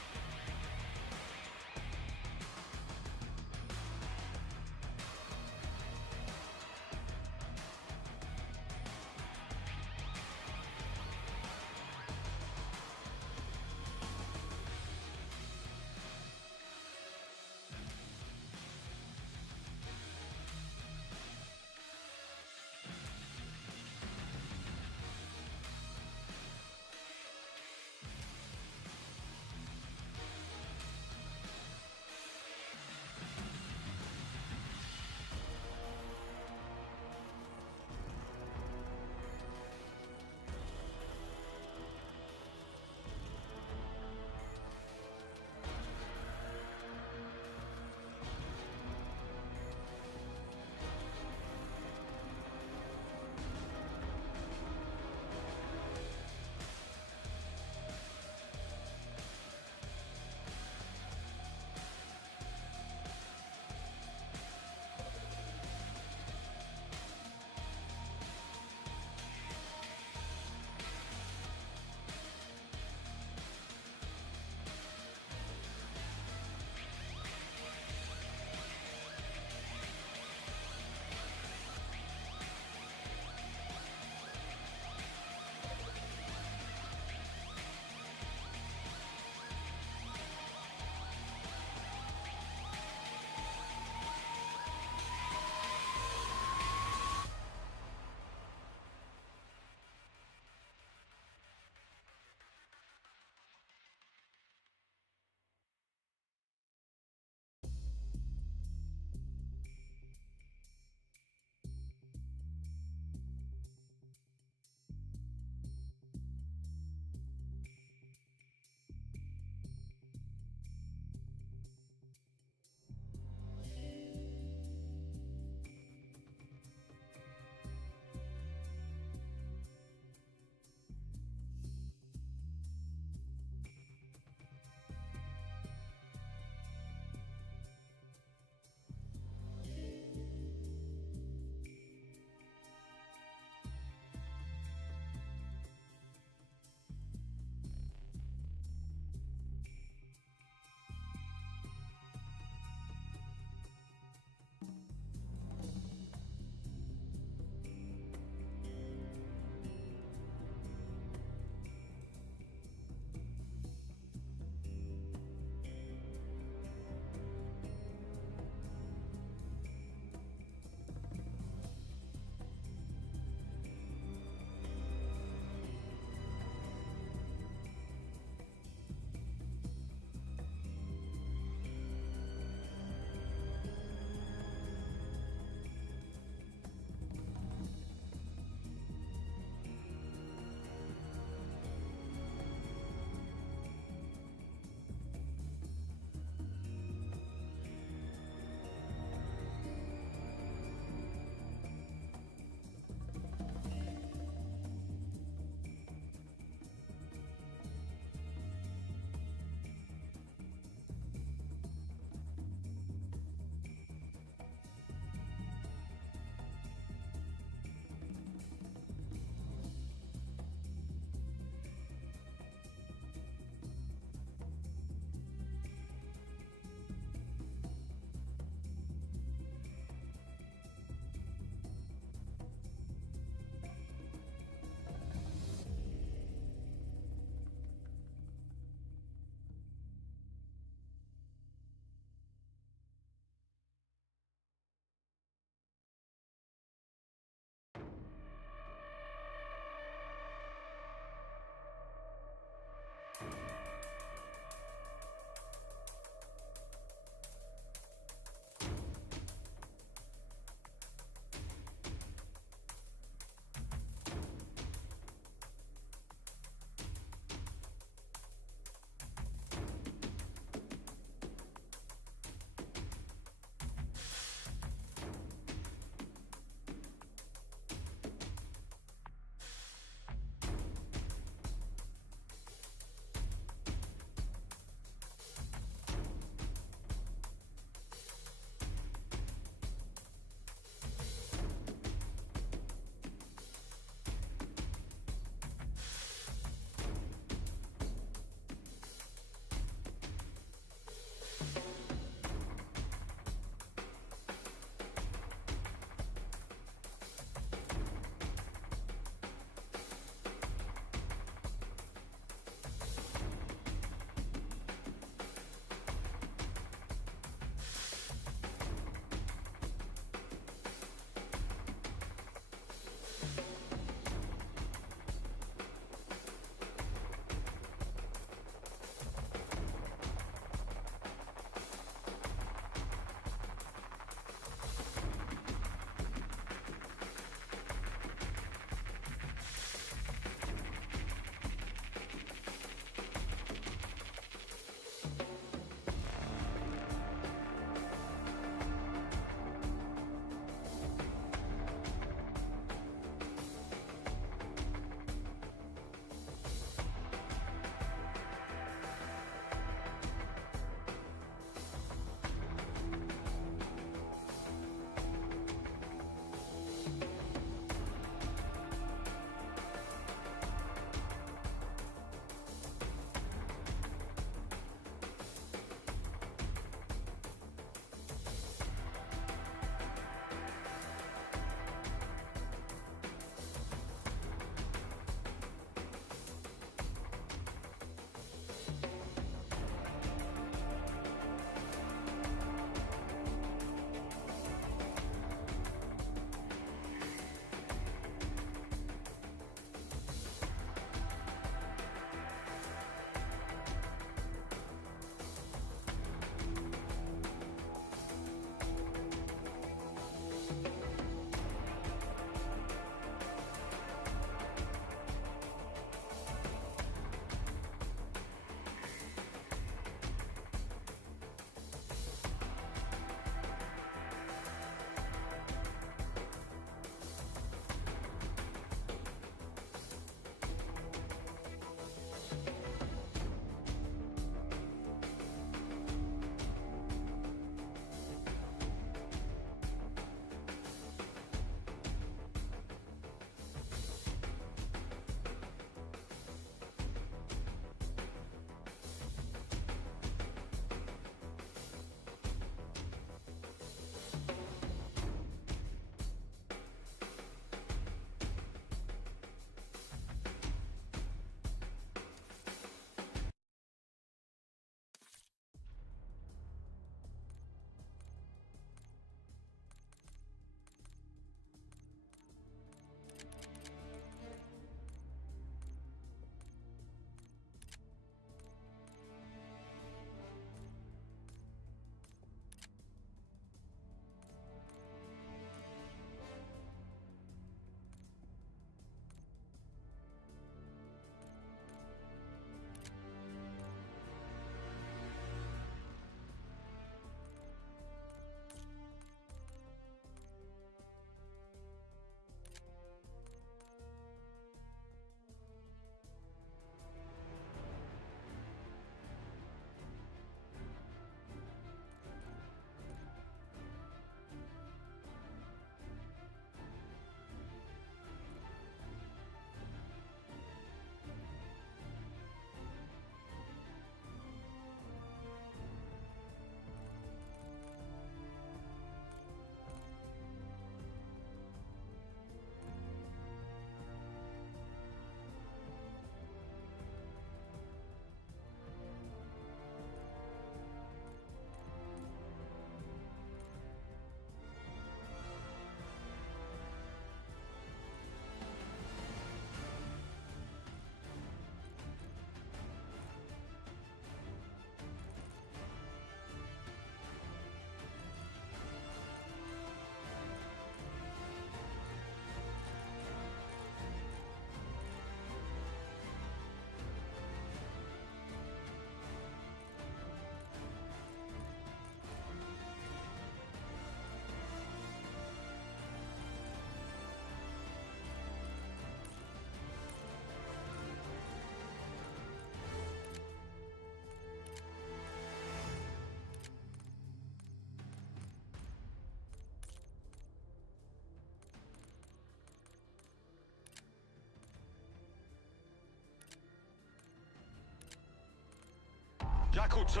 Circle 2.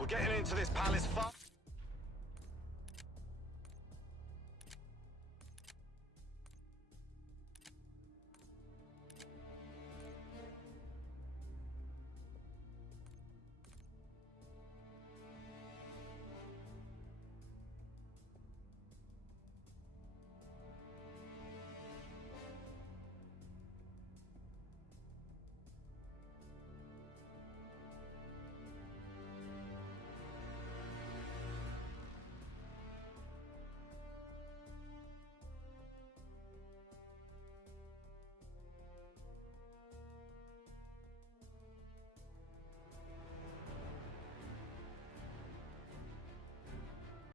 We're getting into this palace fast.